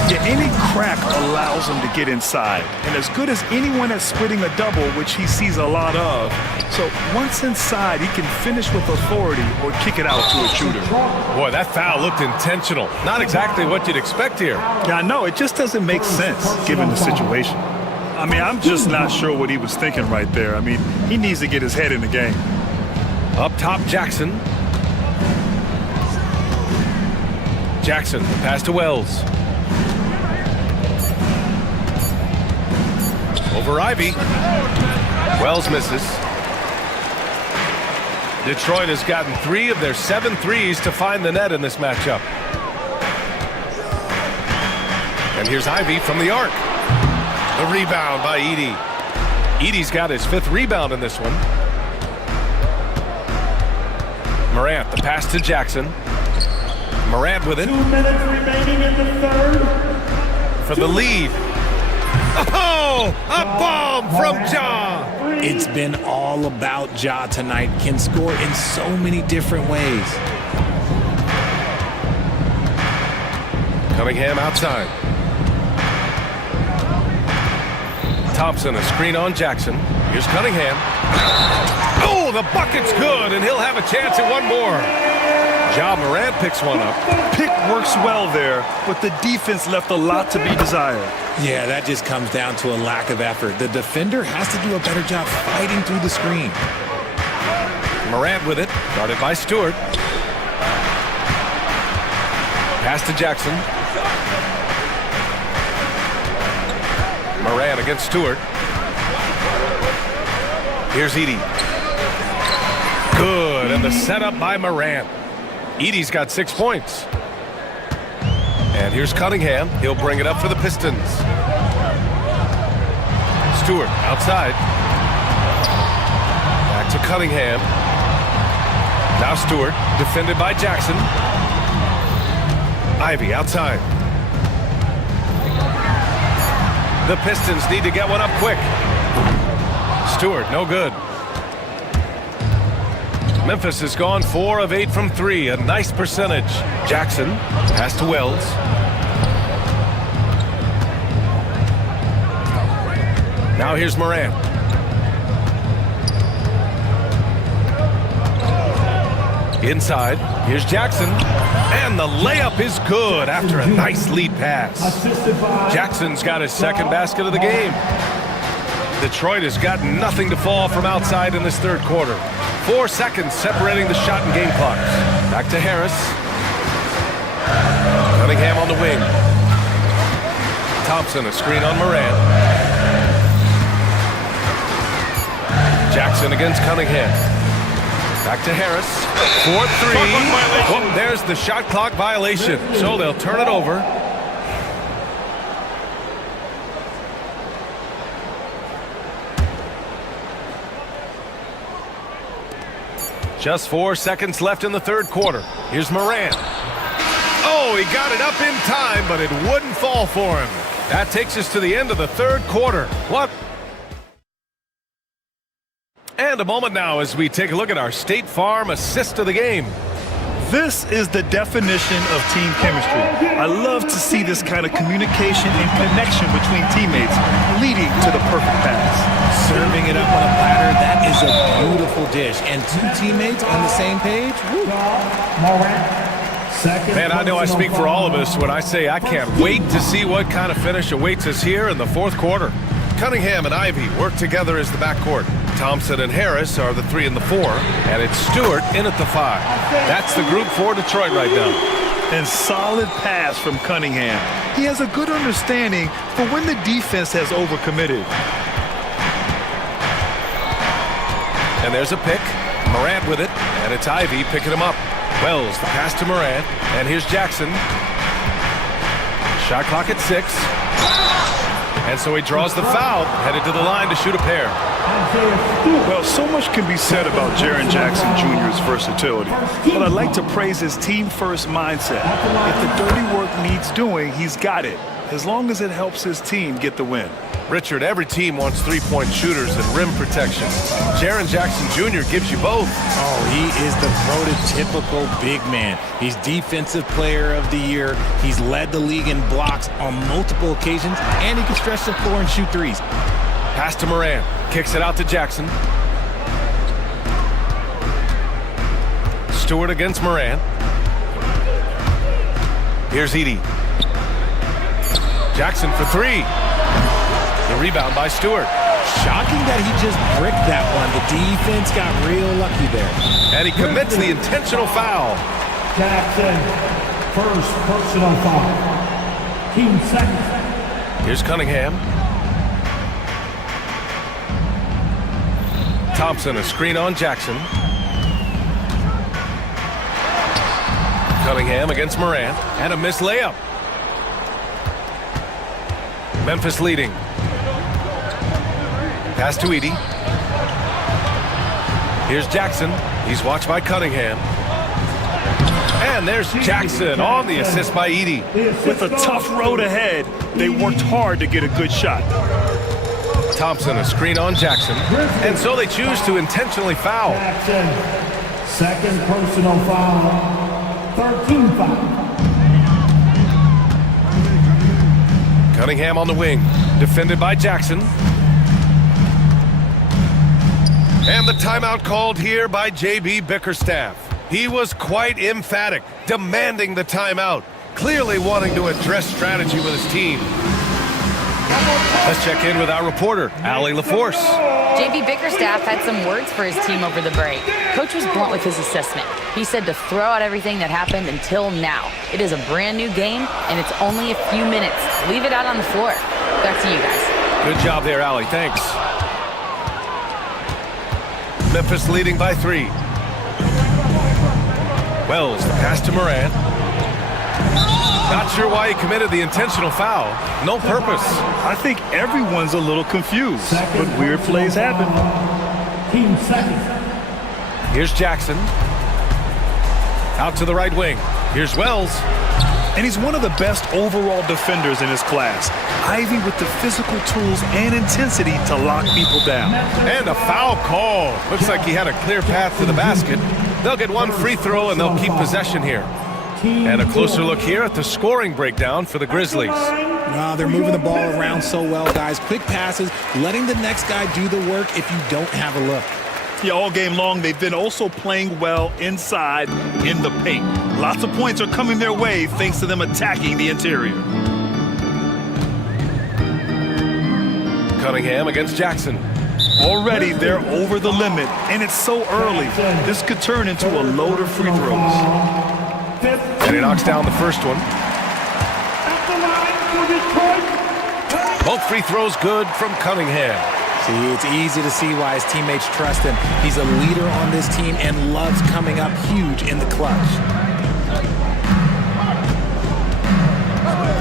Yeah, any crack allows him to get inside. And as good as anyone at splitting a double, which he sees a lot of. So once inside, he can finish with authority or kick it out to a shooter. Boy, that foul looked intentional. Not exactly what you'd expect here. Yeah, I know. It just doesn't make sense given the situation. I mean, I'm just not sure what he was thinking right there. I mean, he needs to get his head in the game. Up top, Jackson. Jackson, the pass to Wells. Over Ivy. Wells misses. Detroit has gotten 3 of their 7 threes to find the net in this matchup. And here's Ivy from the arc. The rebound by Edey. Edey's got his 5th rebound in this one. Morant, the pass to Jackson. Morant with it. 2 minutes remaining in the third. For the lead. Oh, a bomb from Ja. It's been all about Ja tonight. Can score in so many different ways. Cunningham outside. Thompson, a screen on Jackson. Here's Cunningham. Oh, the bucket's good, and he'll have a chance at one more. Ja Morant picks one up. Pick works well there, but the defense left a lot to be desired. Yeah, that just comes down to a lack of effort. The defender has to do a better job fighting through the screen. Morant with it, guarded by Stewart. Pass to Jackson. Morant against Stewart. Here's Edey. Good, and the setup by Morant. Edey's got 6 points. And here's Cunningham. He'll bring it up for the Pistons. Stewart outside. Back to Cunningham. Now Stewart, defended by Jackson. Ivy outside. The Pistons need to get one up quick. Stewart, no good. Memphis has gone 4 of 8 from 3, a nice percentage. Jackson, pass to Wells. Now here's Morant. Inside, here's Jackson. And the layup is good after a nice lead pass. Jackson's got his 2nd basket of the game. Detroit has got nothing to fall from outside in this 3rd quarter. 4 seconds separating the shot and game clocks. Back to Harris. Cunningham on the wing. Thompson, a screen on Morant. Jackson against Cunningham. Back to Harris. 4-3. Oh, there's the shot clock violation. So they'll turn it over. Just 4 seconds left in the third quarter. Here's Morant. Oh, he got it up in time, but it wouldn't fall for him. That takes us to the end of the third quarter. What? And a moment now as we take a look at our State Farm assist of the game. This is the definition of team chemistry. I love to see this kind of communication and connection between teammates leading to the perfect pass. Serving it up on a platter, that is a beautiful dish. And 2 teammates on the same page? Woo. Man, I know I speak for all of us when I say I can't wait to see what kind of finish awaits us here in the fourth quarter. Cunningham and Ivy work together as the backcourt. Thompson and Harris are the 3 and the 4, and it's Stewart in at the 5. That's the group for Detroit right now. And solid pass from Cunningham. He has a good understanding for when the defense has overcommitted. And there's a pick. Morant with it, and it's Ivy picking him up. Wells, the pass to Morant, and here's Jackson. Shot clock at 6. And so he draws the foul, headed to the line to shoot a pair. Well, so much can be said about Jaren Jackson Jr.'s versatility, but I'd like to praise his team-first mindset. If the dirty work needs doing, he's got it, as long as it helps his team get the win. Richard, every team wants three-point shooters and rim protection. Jaren Jackson Jr. gives you both. Oh, he is the prototypical big man. He's Defensive Player of the Year. He's led the league in blocks on multiple occasions, and he can stretch the floor and shoot threes. Pass to Morant. Kicks it out to Jackson. Stewart against Morant. Here's Edey. Jackson for 3. The rebound by Stewart. Shocking that he just bricked that one. The defense got real lucky there. And he commits the intentional foul. Jackson, first personal foul. Team second. Here's Cunningham. Thompson, a screen on Jackson. Cunningham against Morant. And a missed layup. Memphis leading. Pass to Edey. Here's Jackson. He's watched by Cunningham. And there's Jackson on the assist by Edey. With a tough road ahead, they worked hard to get a good shot. Thompson, a screen on Jackson. And so they choose to intentionally foul. Jackson, second personal foul. 13 foul. Cunningham on the wing. Defended by Jackson. And the timeout called here by J.B. Bickerstaff. He was quite emphatic, demanding the timeout, clearly wanting to address strategy with his team. Let's check in with our reporter, Allie LaForce. J.B. Bickerstaff had some words for his team over the break. Coach was blunt with his assessment. He said to throw out everything that happened until now. It is a brand new game, and it's only a few minutes. Leave it out on the floor. Back to you guys. Good job there, Allie. Thanks. Memphis leading by 3. Wells, the pass to Morant. Not sure why he committed the intentional foul. No purpose. I think everyone's a little confused, but weird plays happen. Team second. Here's Jackson. Out to the right wing. Here's Wells. And he's one of the best overall defenders in his class. Ivy with the physical tools and intensity to lock people down. And a foul call. Looks like he had a clear path to the basket. They'll get one free throw and they'll keep possession here. And a closer look here at the scoring breakdown for the Grizzlies. Wow, they're moving the ball around so well, guys. Quick passes, letting the next guy do the work if you don't have a look. Yeah, all game long, they've been also playing well inside in the paint. Lots of points are coming their way thanks to them attacking the interior. Cunningham against Jackson. Already they're over the limit, and it's so early. This could turn into a load of free throws. And he knocks down the first one. Both free throws good from Cunningham. See, it's easy to see why his teammates trust him. He's a leader on this team and loves coming up huge in the clutch.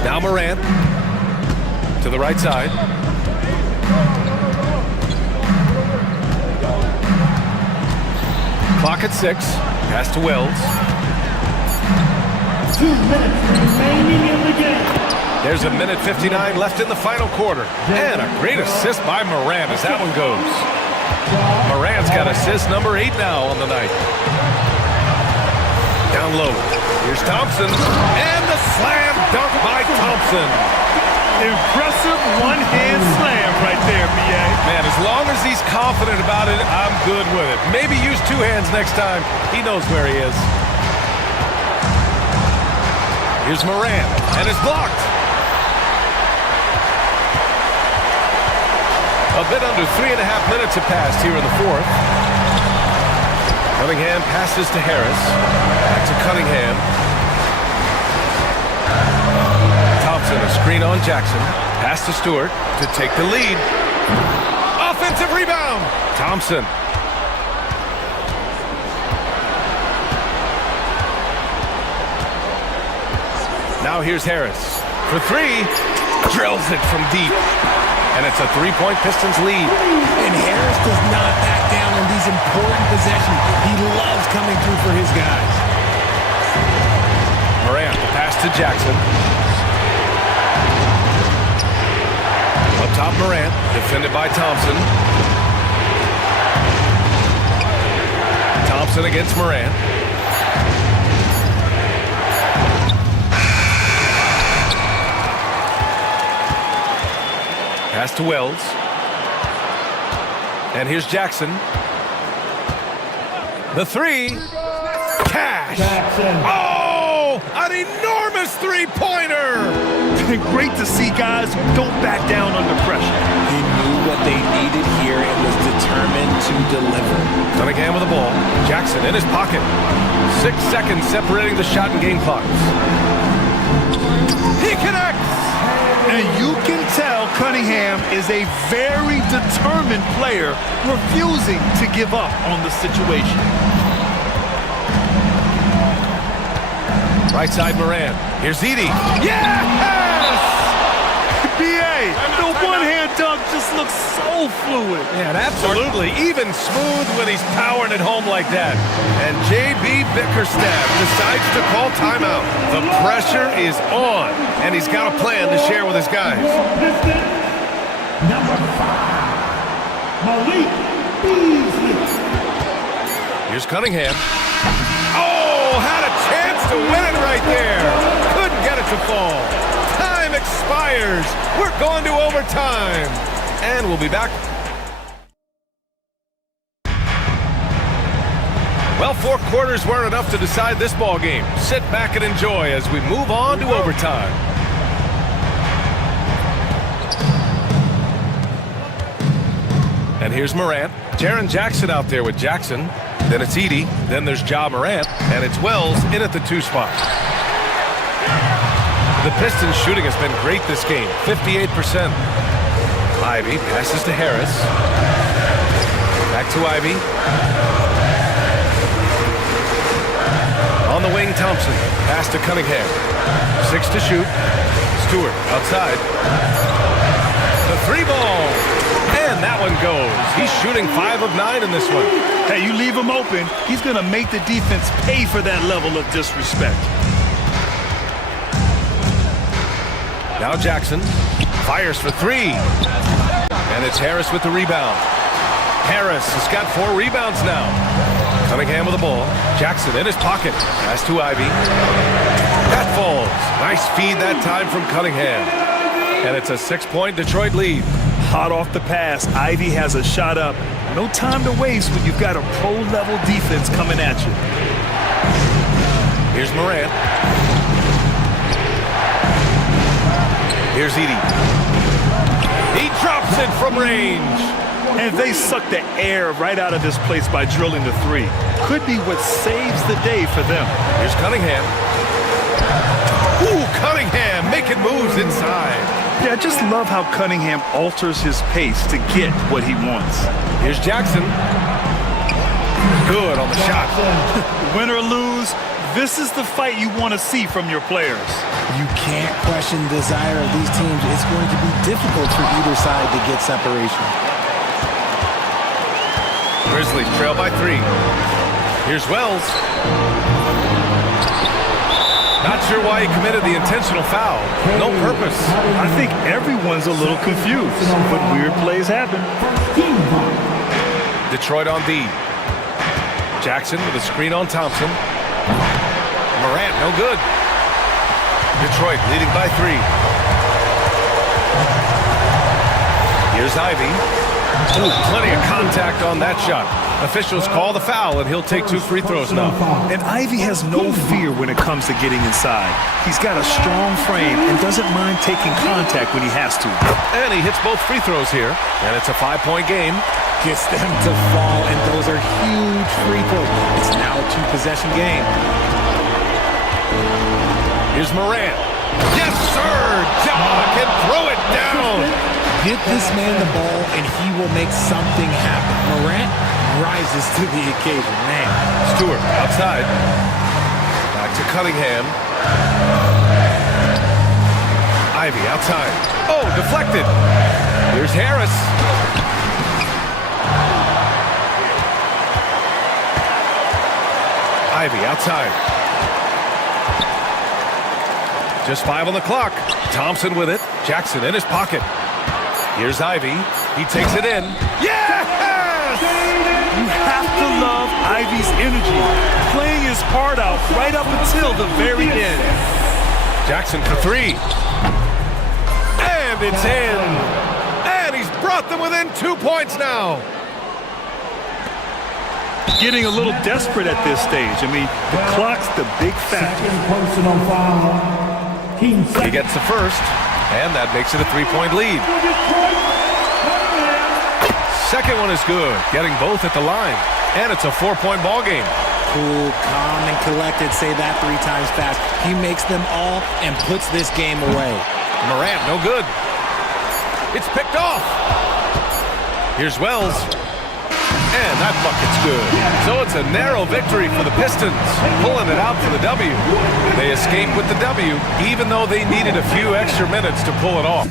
Now Morant to the right side. Clock at 6. Pass to Wells. 2 minutes remaining in the game. There's a minute 59 left in the final quarter. And a great assist by Morant as that one goes. Morant's got assist number 8 now on the night. Down low. Here's Thompson. And the slam dunk by Thompson. Impressive one-hand slam right there, B.A. Man, as long as he's confident about it, I'm good with it. Maybe use 2 hands next time. He knows where he is. Here's Morant, and it's blocked. A bit under 3.5 minutes have passed here in the fourth. Cunningham passes to Harris. Back to Cunningham. Thompson, a screen on Jackson. Pass to Stewart to take the lead. Offensive rebound. Thompson. Now here's Harris for 3. Drills it from deep. And it's a 3-point Pistons lead. And Harris does not back down on these important possessions. He loves coming through for his guys. Morant, pass to Jackson. Up top, Morant, defended by Thompson. Thompson against Morant. Pass to Wells. And here's Jackson. The 3. Cash. Oh, an enormous three-pointer. Great to see guys who don't back down under pressure. He knew what they needed here and was determined to deliver. Cunningham with the ball. Jackson in his pocket. 6 seconds separating the shot and game clocks. He connects. And you can tell Cunningham is a very determined player, refusing to give up on the situation. Right side Morant. Here's Edey. Yes! B.A., the one-hand dunk just looks so fluid. Yeah, absolutely. Even smooth when he's powering it home like that. And J.B. Bickerstaff decides to call timeout. The pressure is on, and he's got a plan to share with his guys. Number 5, Malik Beasley. Here's Cunningham. Oh, had a chance to win it right there. Couldn't get it to fall. Time expires. We're going to overtime. And we'll be back. Well, 4 quarters weren't enough to decide this ball game. Sit back and enjoy as we move on to overtime. And here's Morant. Jaren Jackson out there with Jackson. Then it's Edey. Then there's Ja Morant. And it's Wells in at the 2 spot. The Pistons shooting has been great this game. 58%. Ivy passes to Harris. Back to Ivy. On the wing, Thompson. Pass to Cunningham. 6 to shoot. Stewart outside. The 3 ball. And that one goes. He's shooting 5 of 9 in this one. Hey, you leave him open, he's going to make the defense pay for that level of disrespect. Now Jackson fires for 3. And it's Harris with the rebound. Harris has got 4 rebounds now. Cunningham with the ball. Jackson in his pocket. Pass to Ivy. That falls. Nice feed that time from Cunningham. And it's a 6-point Detroit lead. Hot off the pass, Ivy has a shot up. No time to waste when you've got a pro-level defense coming at you. Here's Morant. Here's Edey. He drops it from range. And they suck the air right out of this place by drilling the 3. Could be what saves the day for them. Here's Cunningham. Ooh, Cunningham making moves inside. Yeah, I just love how Cunningham alters his pace to get what he wants. Here's Jackson. Good on the shot. Win or lose, this is the fight you want to see from your players. You can't question the desire of these teams. It's going to be difficult for either side to get separation. Grizzlies trail by 3. Here's Wells. Not sure why he committed the intentional foul. No purpose. I think everyone's a little confused, but weird plays happen. Detroit on D. Jackson with a screen on Thompson. Morant, no good. Detroit leading by 3. Here's Ivy. Ooh, plenty of contact on that shot. Officials call the foul, and he'll take 2 free throws now. And Ivy has no fear when it comes to getting inside. He's got a strong frame and doesn't mind taking contact when he has to. And he hits both free throws here, and it's a 5-point game. Gets them to fall, and those are huge free throws. It's now a 2-possession game. Here's Morant. Yes, sir! Ja can throw it down! Get this man the ball, and he will make something happen. Morant rises to the occasion, man. Stewart outside. Back to Cunningham. Ivy outside. Oh, deflected. Here's Harris. Ivy outside. Just 5 on the clock. Thompson with it. Jackson in his pocket. Here's Ivy. He takes it in. Yes! You have to love Ivy's energy, playing his heart out right up until the very end. Jackson for 3. And it's in. And he's brought them within 2 points now. Getting a little desperate at this stage. I mean, the clock's the big factor. He gets the first, and that makes it a 3-point lead. Second one is good, getting both at the line. And it's a 4-point ball game. Cool, calm, and collected. Say that 3 times fast. He makes them all and puts this game away. Morant, no good. It's picked off. Here's Wells. And that bucket's good. So it's a narrow victory for the Pistons, pulling it out for the W. They escape with the W, even though they needed a few extra minutes to pull it off.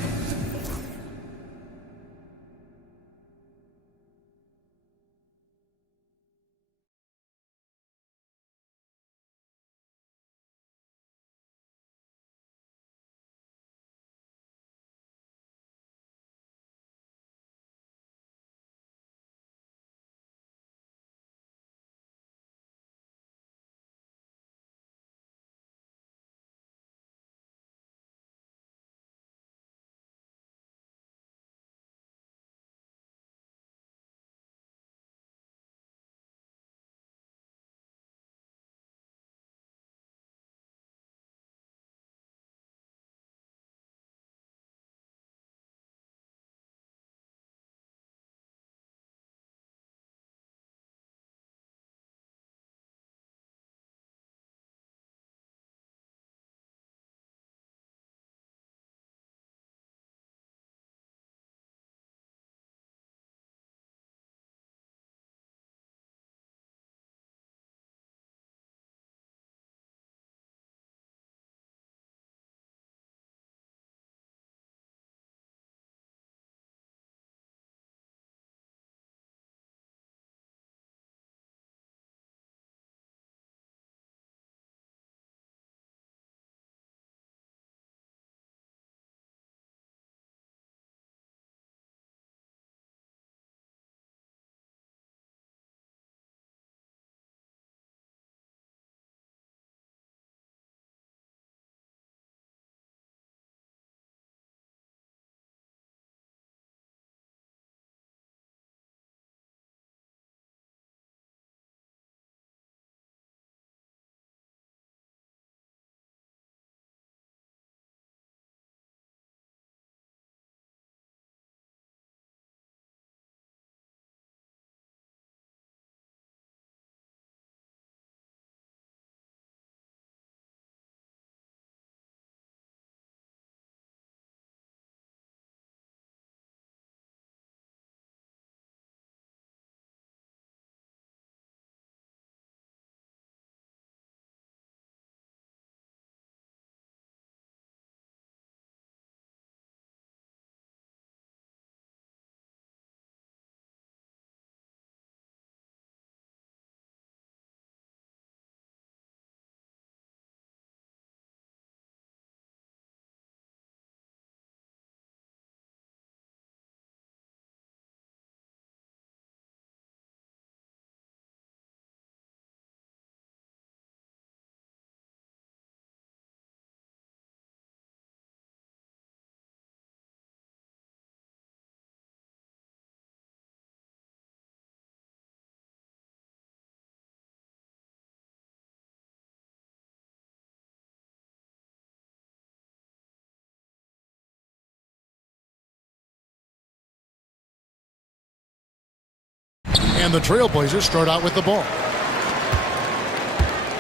And the Trailblazers start out with the ball.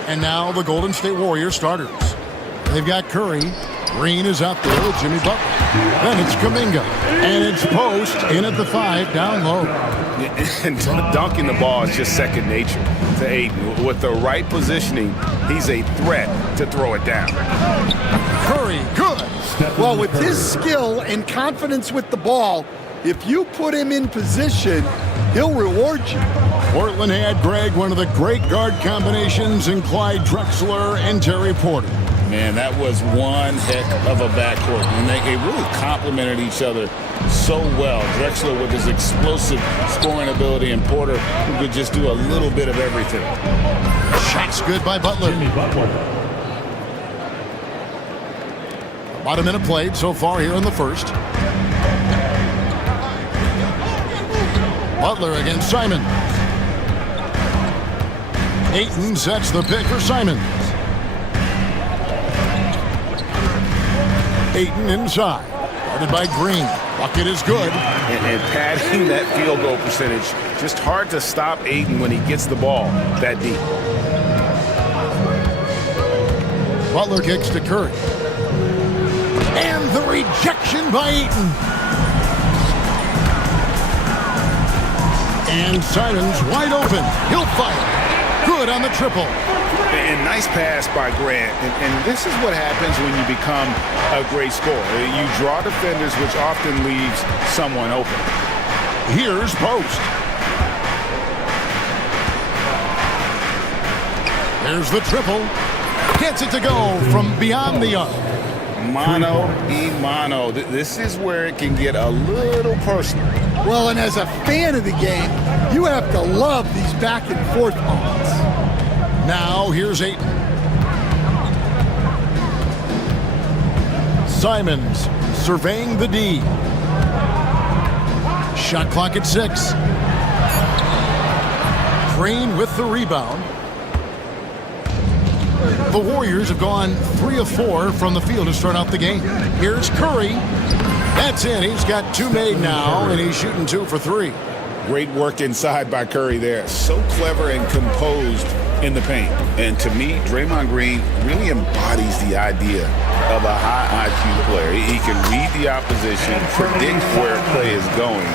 And now the Golden State Warriors starters. They've got Curry. Green is out there with Jimmy Butler. Then it's Kuminga. And it's Post in at the 5 down low. And dunking the ball is just second nature to Ayton. With the right positioning, he's a threat to throw it down. Curry, good. Well, with his skill and confidence with the ball, if you put him in position, he'll reward you. Portland had, Greg, one of the great guard combinations in Clyde Drexler and Terry Porter. Man, that was one heck of a backcourt. And they really complemented each other so well. Drexler with his explosive scoring ability and Porter who could just do a little bit of everything. Shots good by Butler. About a minute played so far here in the first. Butler against Simon. Ayton sets the pick for Simon. Ayton inside. Guarded by Green. Bucket is good. And padding that field goal percentage. Just hard to stop Ayton when he gets the ball that deep. Butler kicks to Curry. And the rejection by Ayton. And Simon's wide open. He'll fire. Good on the triple. And nice pass by Grant. And this is what happens when you become a great scorer. You draw defenders, which often leaves someone open. Here's Post. There's the triple. Gets it to go from beyond the arc. Mano y mano. This is where it can get a little personal. Well, and as a fan of the game, you have to love these back and forth moments. Now here's Ayton. Simons surveying the D. Shot clock at 6. Green with the rebound. The Warriors have gone 3 of 4 from the field to start out the game. Here's Curry. That's in. He's got 2 made now, and he's shooting 2 for 3. Great work inside by Curry there. So clever and composed in the paint. And to me, Draymond Green really embodies the idea of a high IQ player. He can read the opposition, predict where a play is going,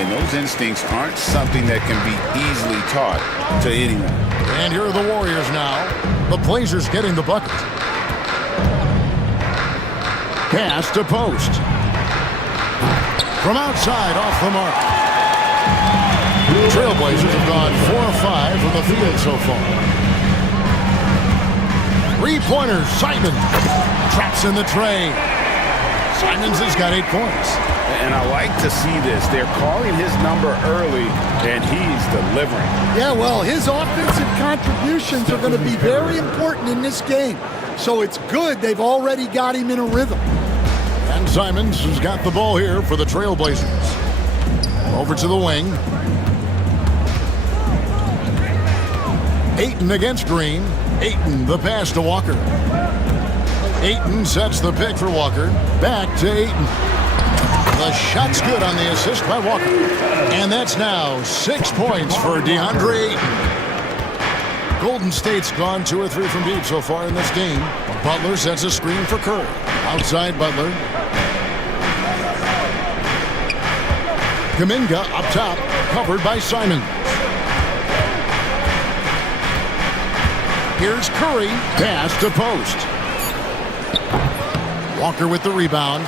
and those instincts aren't something that can be easily taught to anyone. And here are the Warriors now. The Blazers getting the bucket. Pass to Post. From outside, off the mark. Trailblazers have gone 4 of 5 from the field so far. 3-pointers, Simon. Traps in the tray. Simons has got 8 points. And I like to see this. They're calling his number early, and he's delivering. Yeah, well, his offensive contributions are going to be very important in this game. So it's good they've already got him in a rhythm. And Simons has got the ball here for the Trailblazers. Over to the wing. Ayton against Green. Ayton, the pass to Walker. Ayton sets the pick for Walker. Back to Ayton. The shot's good on the assist by Walker. And that's now 6 points for DeAndre Ayton. Golden State's gone 2 or 3 from deep so far in this game. Butler sets a screen for Curry. Outside Butler. Kuminga up top, covered by Simon. Here's Curry, pass to Post. Walker with the rebound.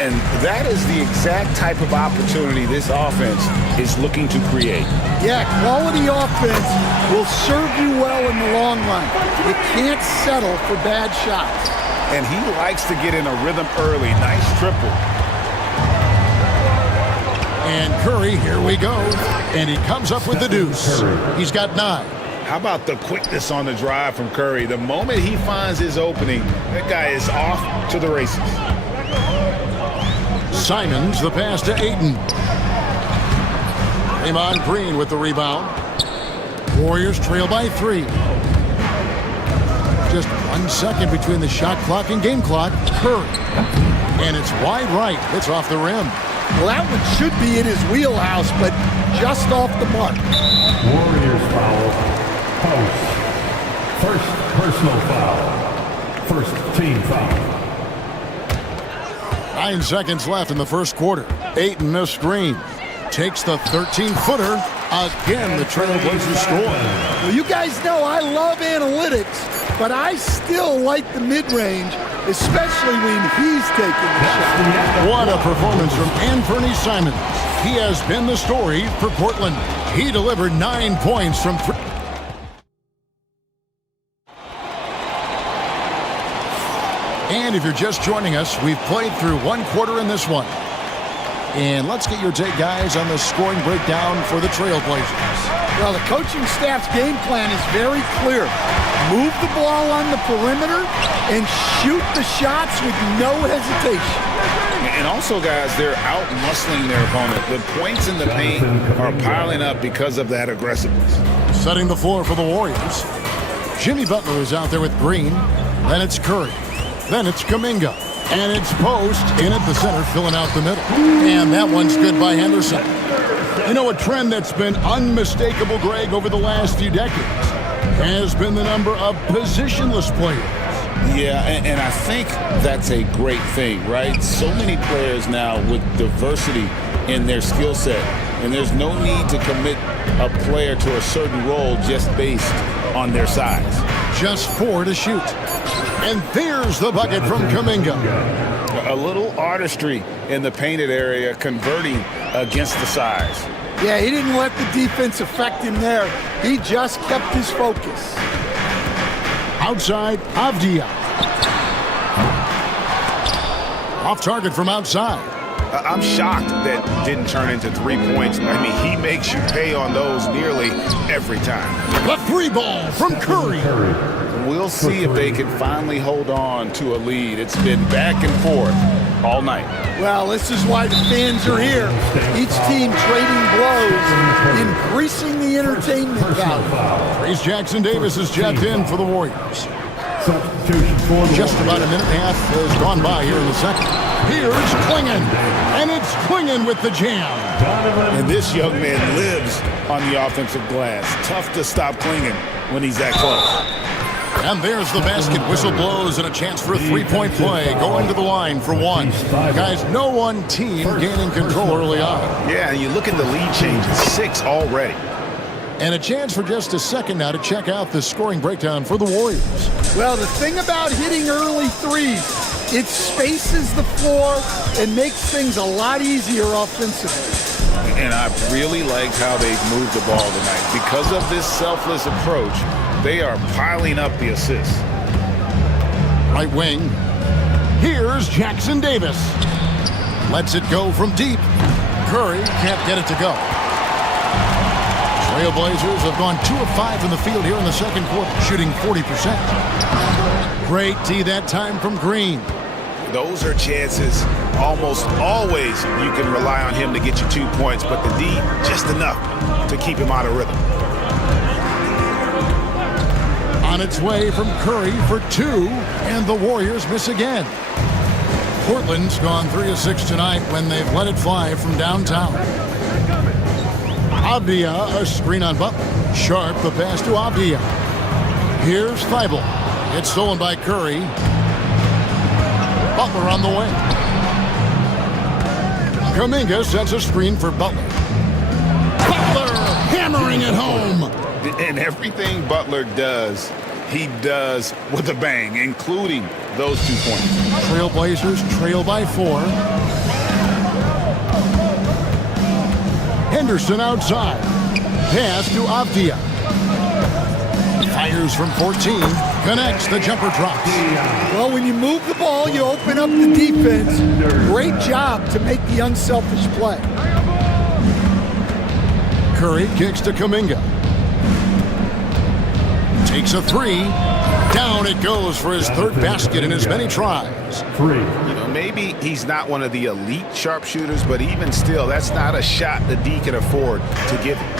And that is the exact type of opportunity this offense is looking to create. Yeah, quality offense will serve you well in the long run. You can't settle for bad shots. And he likes to get in a rhythm early. Nice triple. And Curry, here we go. And he comes up with the deuce. He's got 9. How about the quickness on the drive from Curry? The moment he finds his opening, that guy is off to the races. Simons, the pass to Ayton. Draymond Green with the rebound. Warriors trail by 3. Just 1 second between the shot clock and game clock. Curry. And it's wide right. It's off the rim. Well, that one should be in his wheelhouse, but just off the mark. Warriors foul. Post. First personal foul. First team foul. 9 seconds left in the first quarter. Ayton a screen. Takes the 13-footer. Again, the Trailblazers score. Well, you guys know I love analytics, but I still like the mid-range, especially when he's taking the shot. What a performance from Anthony Simons. He has been the story for Portland. He delivered 9 points from 3. And if you're just joining us, we've played through one quarter in this one. And let's get your take, guys, on the scoring breakdown for the Trailblazers. Well, the coaching staff's game plan is very clear. Move the ball on the perimeter and shoot the shots with no hesitation. And also, guys, they're out-muscling their opponent. The points in the paint are piling up because of that aggressiveness. Setting the floor for the Warriors. Jimmy Butler is out there with Green. Then it's Curry. Then it's Kuminga. And it's Post in at the center, filling out the middle. And that one's good by Henderson. You know, a trend that's been unmistakable, Greg, over the last few decades has been the number of positionless players. Yeah, and I think that's a great thing, right? So many players now with diversity in their skill set, and there's no need to commit a player to a certain role just based on their size. Just 4 to shoot. And there's the bucket from Kuminga. A little artistry in the painted area, converting against the size. Yeah, he didn't let the defense affect him there. He just kept his focus. Outside, Avdia. Off target from outside. I'm shocked that didn't turn into 3 points. I mean, he makes you pay on those nearly every time. The 3 ball from Curry. We'll see if they can finally hold on to a lead. It's been back and forth all night. Well, this is why the fans are here. Each team trading blows, increasing the entertainment value. Trace Jackson-Davis is checked in for the Warriors. Just about a minute and a half has gone by here in the second. Here's Klingon, and it's Klingon with the jam. And this young man lives on the offensive glass. Tough to stop Klingon when he's that close. And there's the basket. Whistle blows and a chance for a 3-point play. Going to the line for 1. Guys, no one team gaining control early on. Yeah, and you look at the lead changes. 6 already. And a chance for just a second now to check out the scoring breakdown for the Warriors. Well, the thing about hitting early threes, it spaces the floor and makes things a lot easier offensively. And I really liked how they've moved the ball tonight. Because of this selfless approach, they are piling up the assists. Right wing. Here's Jackson-Davis. Lets it go from deep. Curry can't get it to go. Trailblazers have gone 2 of 5 in the field here in the second quarter, shooting 40%. Great D that time from Green. Those are chances. Almost always you can rely on him to get you 2 points, but the D, just enough to keep him out of rhythm. On its way from Curry for 2, and the Warriors miss again. Portland's gone 3 of 6 tonight when they've let it fly from downtown. Avdia, a screen on Butler. Sharp, the pass to Avdia. Here's Thibault. It's stolen by Curry. Butler on the way. Kuminga sets a screen for Butler. Butler hammering it home. And everything Butler does, he does with a bang, including those 2 points. Trailblazers trail by 4. Henderson outside. Pass to Avdia. Fires from 14. Connects. The jumper drops. Well, when you move the ball, you open up the defense. Great job to make the unselfish play. Curry kicks to Kuminga. Takes a 3. Down it goes for his 3rd basket in as many tries. 3. You know, maybe he's not one of the elite sharpshooters, but even still, that's not a shot the D can afford to give him.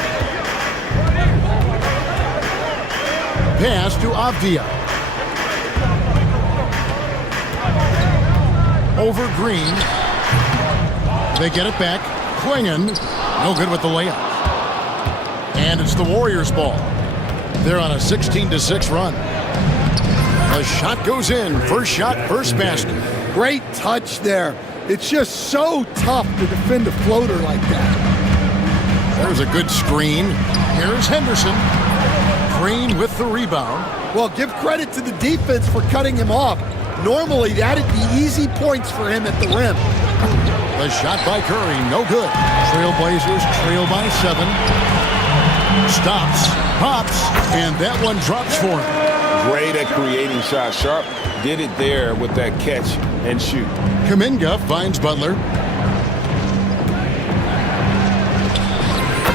Pass to Avdia. Over Green. They get it back. Klingon. No good with the layup. And it's the Warriors' ball. They're on a 16-6 run. A shot goes in. First shot, first basket. Great touch there. It's just so tough to defend a floater like that. There's a good screen. Here's Henderson. Green with the rebound. Well, give credit to the defense for cutting him off. Normally, that'd be easy points for him at the rim. The shot by Curry, no good. Trailblazers trail by 7. Stops, pops, and that one drops for him. Great at creating shots. Sharp did it there with that catch and shoot. Kuminga finds Butler.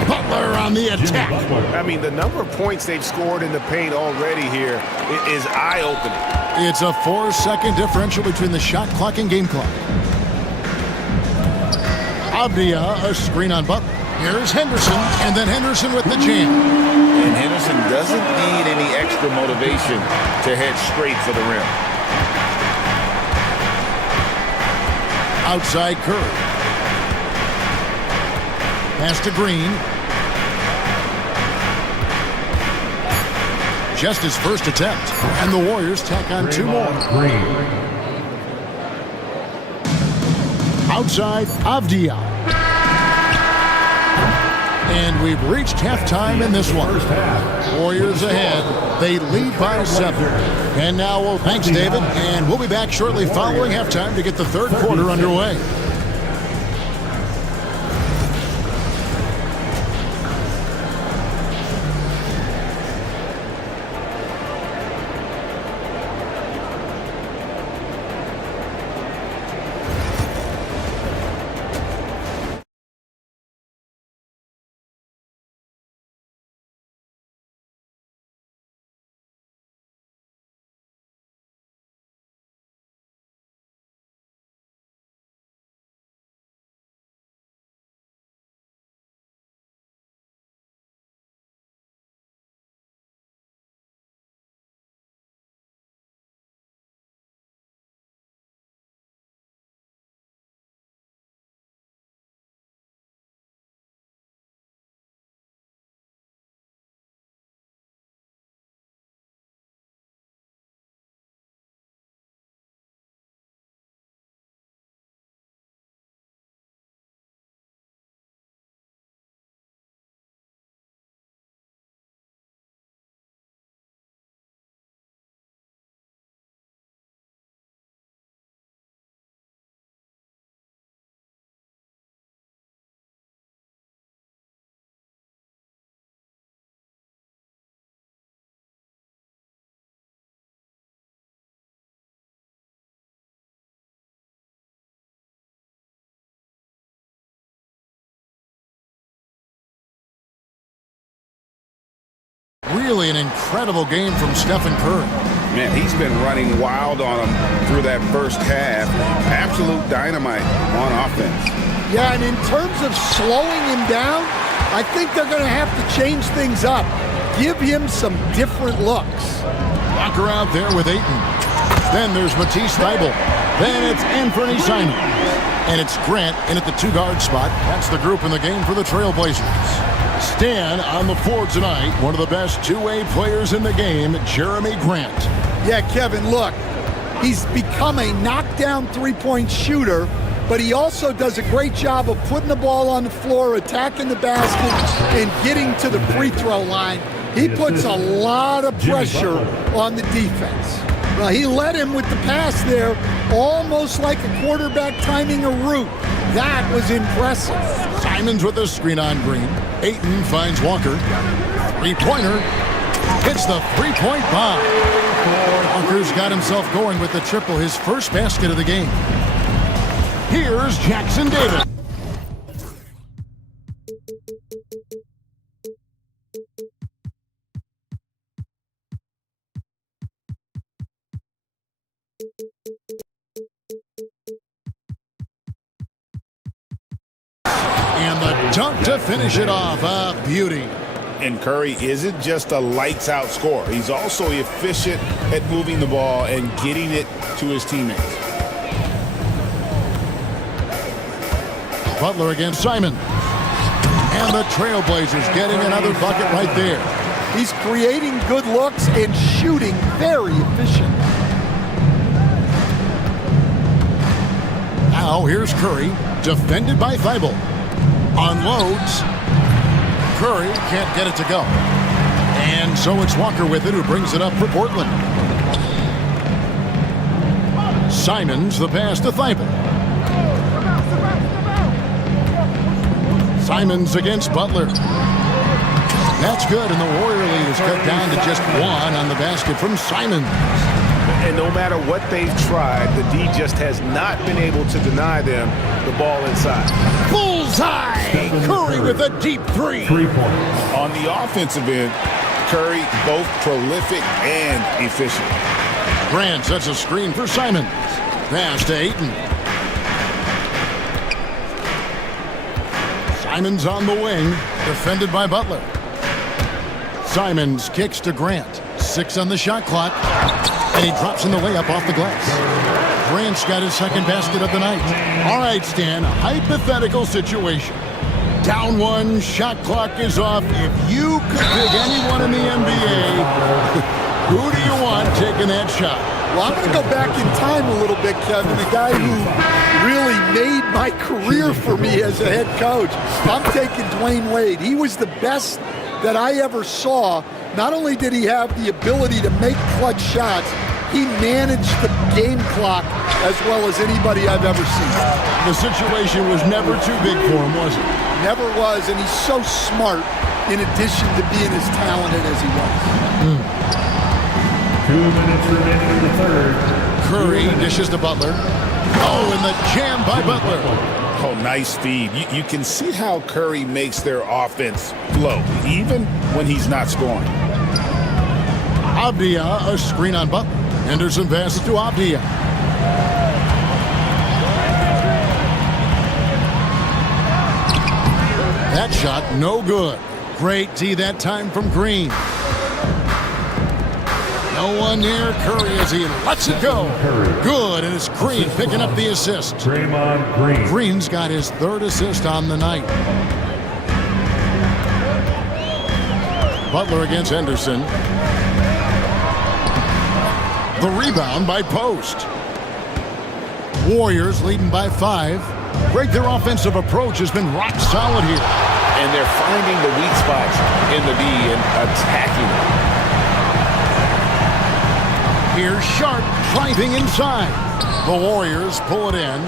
Butler on the attack. I mean, the number of points they've scored in the paint already here is eye-opening. It's a 4-second differential between the shot clock and game clock. Abdia, a screen on Butler. Here's Henderson, and then Henderson with the jam. And Henderson doesn't need any extra motivation to head straight for the rim. Outside Curry. Pass to Green. Just his first attempt, and the Warriors tack on 2 more. Outside Avdia. And we've reached halftime in this one. Warriors ahead. They lead by 7. And now, well, thanks, David. And we'll be back shortly following halftime to get the third quarter underway. Really an incredible game from Stephen Curry. Man, he's been running wild on him through that first half. Absolute dynamite on offense. Yeah, and in terms of slowing him down, I think they're going to have to change things up. Give him some different looks. Walker out there with Ayton. Then there's Matisse Thybulle. Then it's Anthony Simons. And it's Grant in at the 2-guard spot. That's the group in the game for the Trailblazers. Stan on the floor tonight, one of the best two-way players in the game, Jeremy Grant. Yeah, Kevin, look, he's become a knockdown three-point shooter, but he also does a great job of putting the ball on the floor, attacking the basket, and getting to the free throw line. He puts a lot of pressure on the defense. Well, he led him with the pass there, almost like a quarterback timing a route. That was impressive. Simons with the screen on Green. Ayton finds Walker. Three-pointer. Hits the three-point bomb. Walker's got himself going with the triple, his first basket of the game. Here's Jackson Davis. And the dunk to finish it off. A beauty. And Curry isn't just a lights-out scorer. He's also efficient at moving the ball and getting it to his teammates. Butler against Simon. And the Trailblazers getting another bucket right there. He's creating good looks and shooting very efficient. Now here's Curry, defended by Thibault. Unloads. Curry can't get it to go. And so it's Walker with it, who brings it up for Portland. Simons, the pass to Thibault. Simons against Butler. That's good, and the Warrior lead is cut down to just one on the basket from Simons. And no matter what they've tried, the D just has not been able to deny them the ball inside. Bullseye! Curry with a deep three. 3 points. On the offensive end, Curry both prolific and efficient. Grant sets a screen for Simons. Pass to Ayton. Simons on the wing, defended by Butler. Simons kicks to Grant. 6 on the shot clock. And he drops in the layup off the glass. Grant's got his second basket of the night. All right, Stan, hypothetical situation. Down 1, shot clock is off. If you could pick anyone in the NBA, who do you want taking that shot? Well, I'm going to go back in time a little bit, Kevin. The guy who really made my career for me as a head coach. I'm taking Dwayne Wade. He was the best that I ever saw. Not only did he have the ability to make clutch shots, he managed the game clock as well as anybody I've ever seen. The situation was never too big for him, was it? Never was, and he's so smart in addition to being as talented as he was. 2 minutes remaining in the third. Curry dishes to Butler. Oh, and the jam by Butler. Oh, nice feed. You can see how Curry makes their offense flow, even when he's not scoring. Avdia, a screen on Butler. Henderson passes to Avdia. That shot, no good. Great D that time from Green. No one near Curry as he lets it go. Good, and it's Green picking up the assist. Draymond Green. Green's got his 3rd assist on the night. Butler against Henderson. The rebound by Post. Warriors leading by 5. Greg, their offensive approach has been rock solid here. And they're finding the weak spots in the D and attacking them. Here's Sharp driving inside. The Warriors pull it in.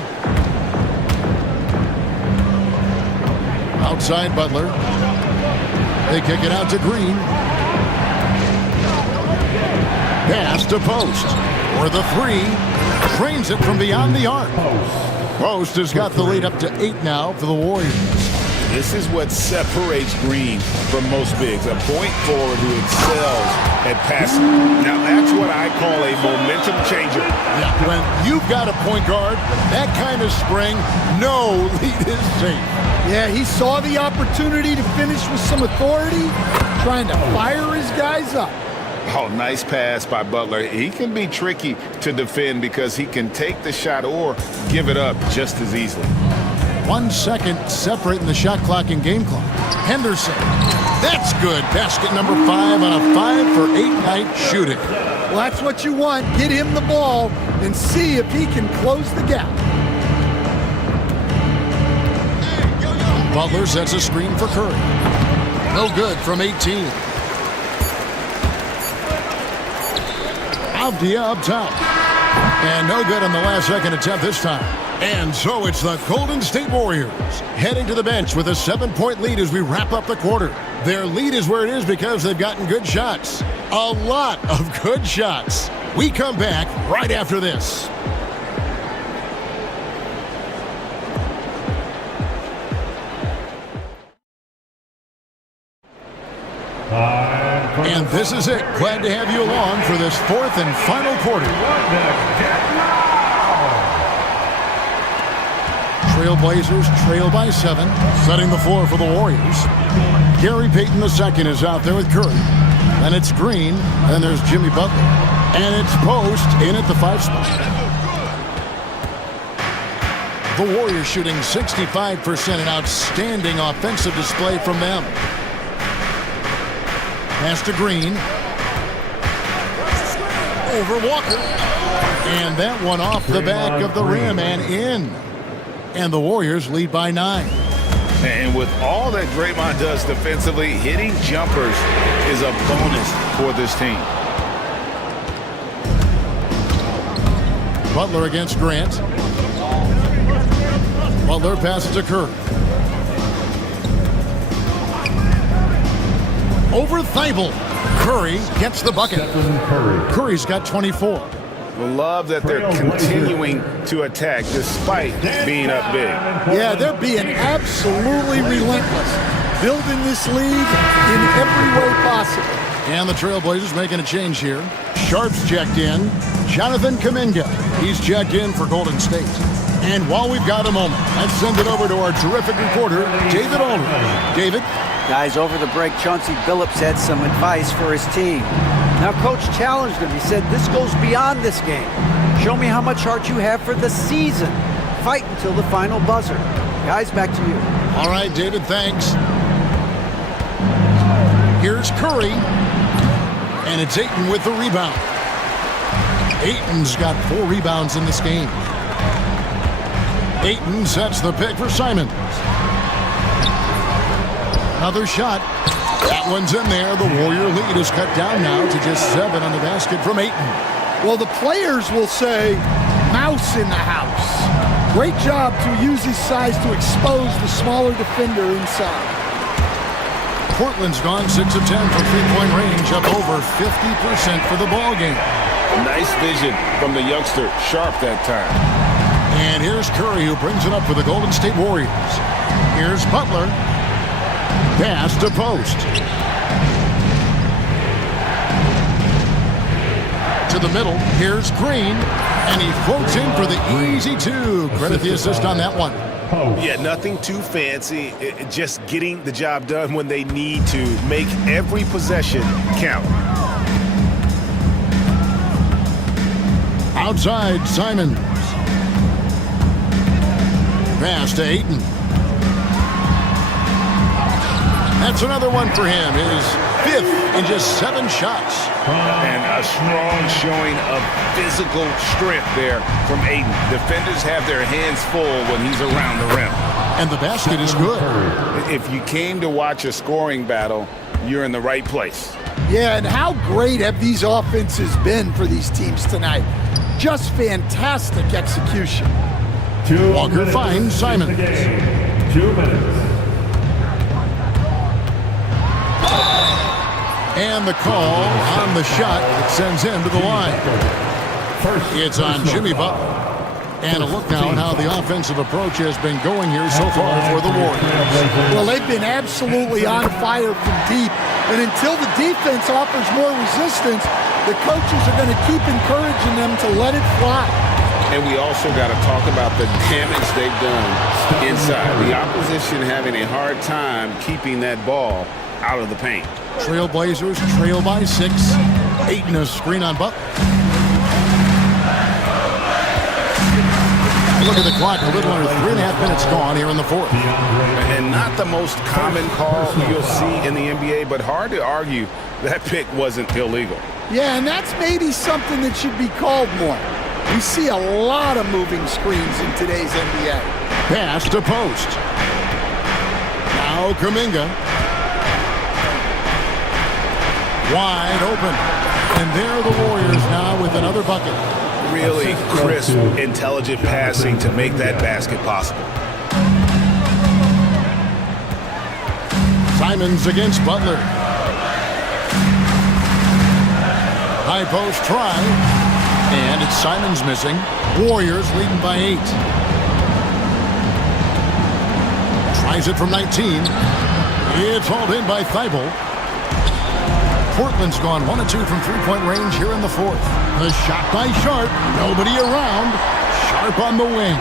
Outside Butler. They kick it out to Green. Pass to Post. For the 3. Trains it from beyond the arc. Post has got the lead up to 8 now for the Warriors. This is what separates Green from most bigs. A point forward who excels at passing. Now that's what I call a momentum changer. Yeah, when you've got a point guard, that kind of spring, no lead is safe. Yeah, he saw the opportunity to finish with some authority, trying to fire his guys up. Oh, nice pass by Butler. He can be tricky to defend because he can take the shot or give it up just as easily. 1 second separating the shot clock and game clock. Henderson. That's good. Basket number 5 on a 5 for 8 night shooting. Well, that's what you want. Get him the ball and see if he can close the gap. Butler sets a screen for Curry. No good from 18. Avdia up top. And no good on the last second attempt this time. And so it's the Golden State Warriors heading to the bench with a 7-point lead as we wrap up the quarter. Their lead is where it is because they've gotten good shots. A lot of good shots. We come back right after this. And this is it. Glad to have you along for this 4th and final quarter. Trailblazers trail by 7, setting the floor for the Warriors. Gary Payton II is out there with Curry. And it's Green, and there's Jimmy Butler. And it's Post in at the 5 spot. The Warriors shooting 65%, an outstanding offensive display from them. Pass to Green. Over Walker. And that one off the back of the rim and in. And the Warriors lead by 9. And with all that Draymond does defensively, hitting jumpers is a bonus for this team. Butler against Grant. Butler passes to Curry. Over Thibault. Curry gets the bucket. Curry's got 24. Love that they're continuing to attack despite being up big. Yeah, they're being absolutely relentless, building this lead in every way possible. And the Trailblazers making a change here. Sharp's checked in. Jonathan Kuminga, he's checked in for Golden State. And while we've got a moment, let's send it over to our terrific reporter, David Aldridge. David? Guys, over the break, Chauncey Billups had some advice for his team. Now, Coach challenged him. He said, this goes beyond this game. Show me how much heart you have for the season. Fight until the final buzzer. Guys, back to you. All right, David, thanks. Here's Curry. And it's Ayton with the rebound. Ayton's got 4 rebounds in this game. Ayton sets the pick for Simons. Another shot. That one's in there. The Warrior lead is cut down now to just 7 on the basket from Ayton. Well, the players will say, mouse in the house. Great job to use his size to expose the smaller defender inside. Portland's gone 6 of 10 from three-point range, up over 50% for the ball game. Nice vision from the youngster, Sharp that time. And here's Curry, who brings it up for the Golden State Warriors. Here's Butler. Pass to post. To the middle. Here's Green. And he floats in for the easy 2. Credit the assist on that one. Yeah, nothing too fancy. Just getting the job done when they need to. Make every possession count. Outside, Simons. Pass to Ayton. That's another one for him. His 5th in just 7 shots. And a strong showing of physical strength there from Ayton. Defenders have their hands full when he's around the rim. And the basket is good. If you came to watch a scoring battle, you're in the right place. Yeah, and how great have these offenses been for these teams tonight? Just fantastic execution. Walker finds Simons. 2 minutes. And the call on the shot that sends him to the line. It's on Jimmy Butler. And a look now at how the offensive approach has been going here so far for the Warriors. Well, they've been absolutely on fire from deep. And until the defense offers more resistance, the coaches are going to keep encouraging them to let it fly. And we also got to talk about the damage they've done inside. The opposition having a hard time keeping that ball out of the paint. Trailblazers trail by 6. Ayton a screen on Butler. Look at the clock. A little under 3.5 minutes gone here in the 4th. And not the most common call you'll see in the NBA, but hard to argue that pick wasn't illegal. Yeah, and that's maybe something that should be called more. We see a lot of moving screens in today's NBA. Pass to post. Now Kuminga. Wide open. And there are the Warriors now with another bucket. Really crisp, intelligent passing to make that basket possible. Simons against Butler. High post try. And it's Simons missing. Warriors leading by 8. Tries it from 19. It's hauled in by Thibault. Portland's gone 1 of 2 from three-point range here in the 4th. The shot by Sharp. Nobody around. Sharp on the wing.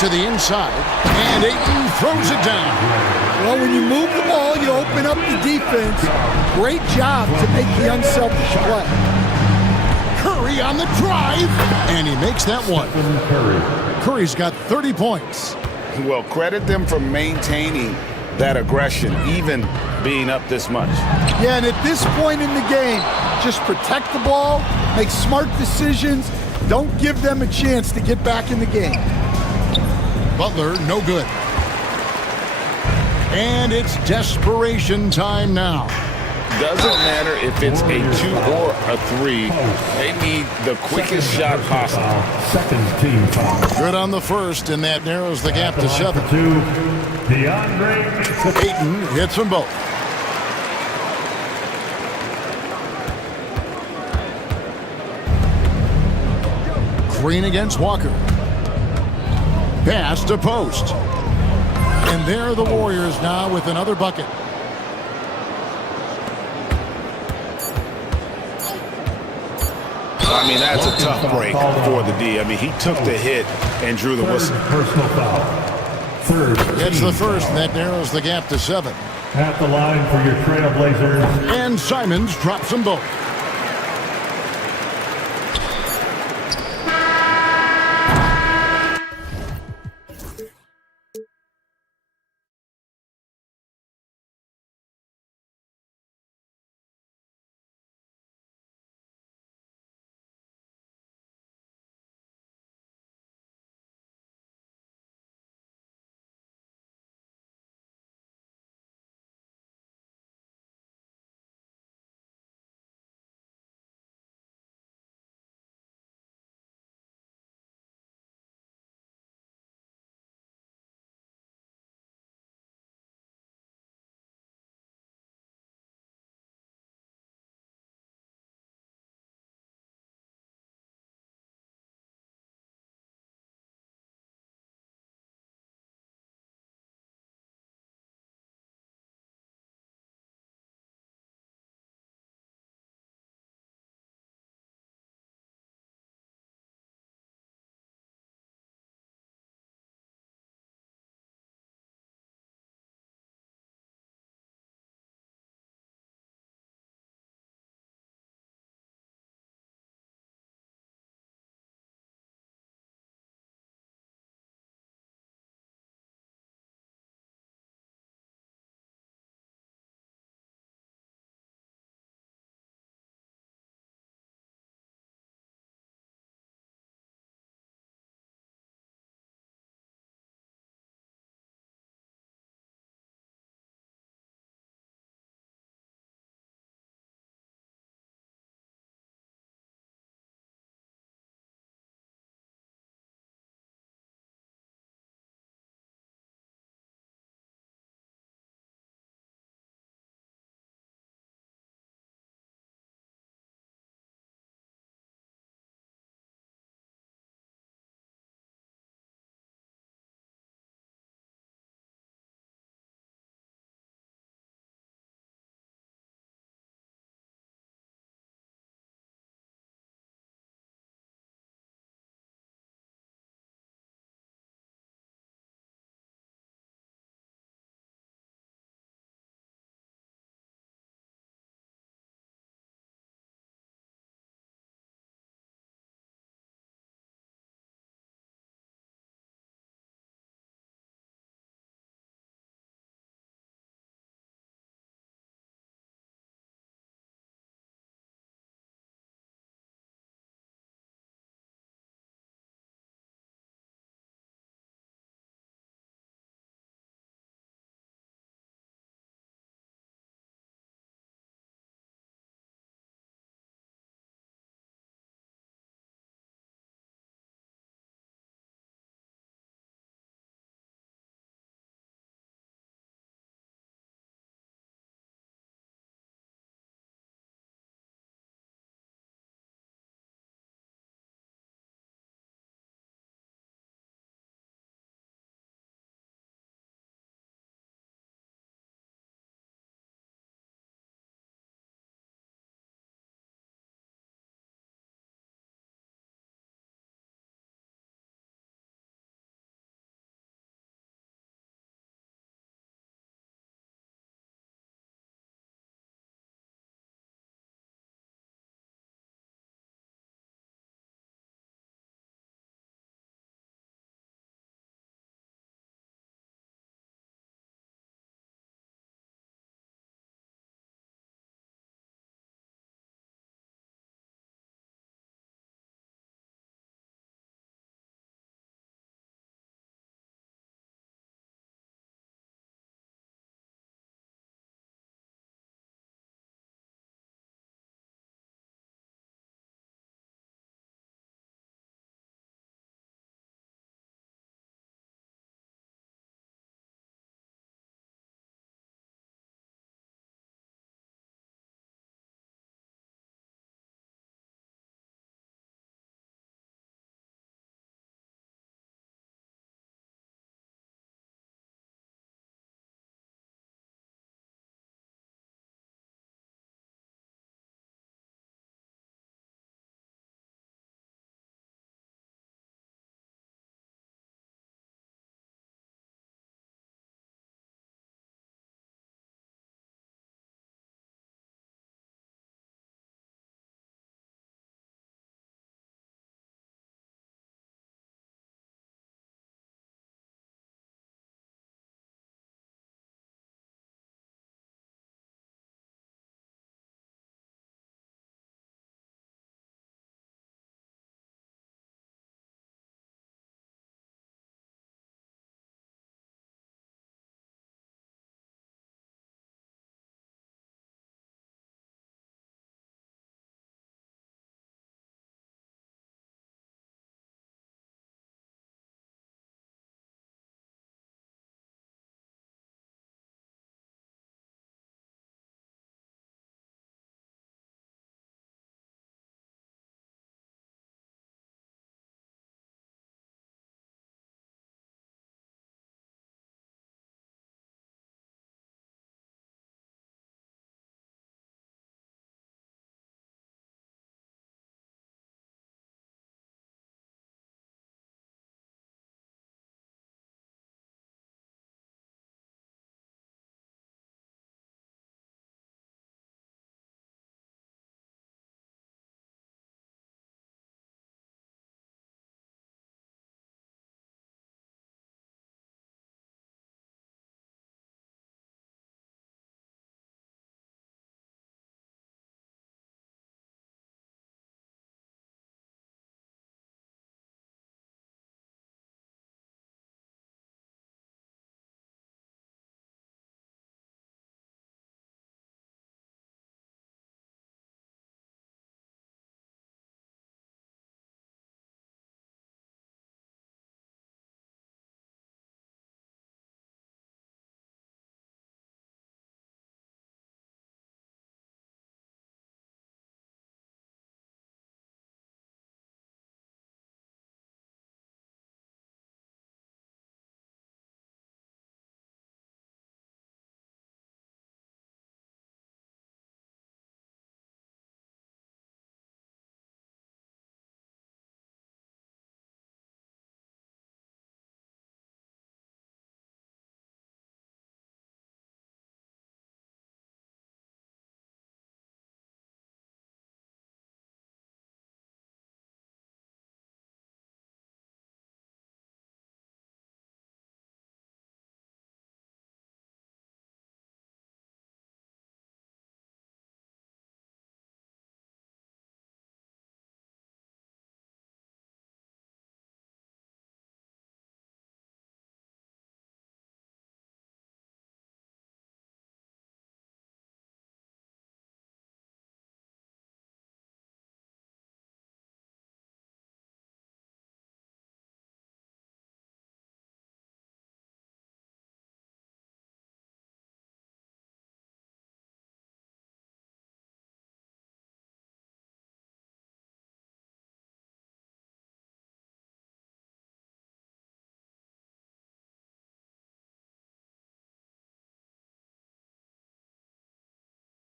To the inside. And Ayton throws it down. Well, when you move the ball, you open up the defense. Great job to make the unselfish play. Curry on the drive, and he makes that one. Curry's got 30 points. Well, credit them for maintaining that aggression, even being up this much. Yeah, and at this point in the game, just protect the ball, make smart decisions, don't give them a chance to get back in the game. Butler, no good. And it's desperation time now. Doesn't matter if it's a 2 or a 3. They need the quickest shot possible. Second team foul. Good on the first, and that narrows the gap to 7. Ayton hits them both. Green against Walker. Pass to post. And there are the Warriors now with another bucket. I mean, that's a tough break for the D. I mean, he took the hit and drew the whistle. Personal foul. Third. Gets the first, and that narrows the gap to 7. At the line for your Trailblazers. And Simons drops them both.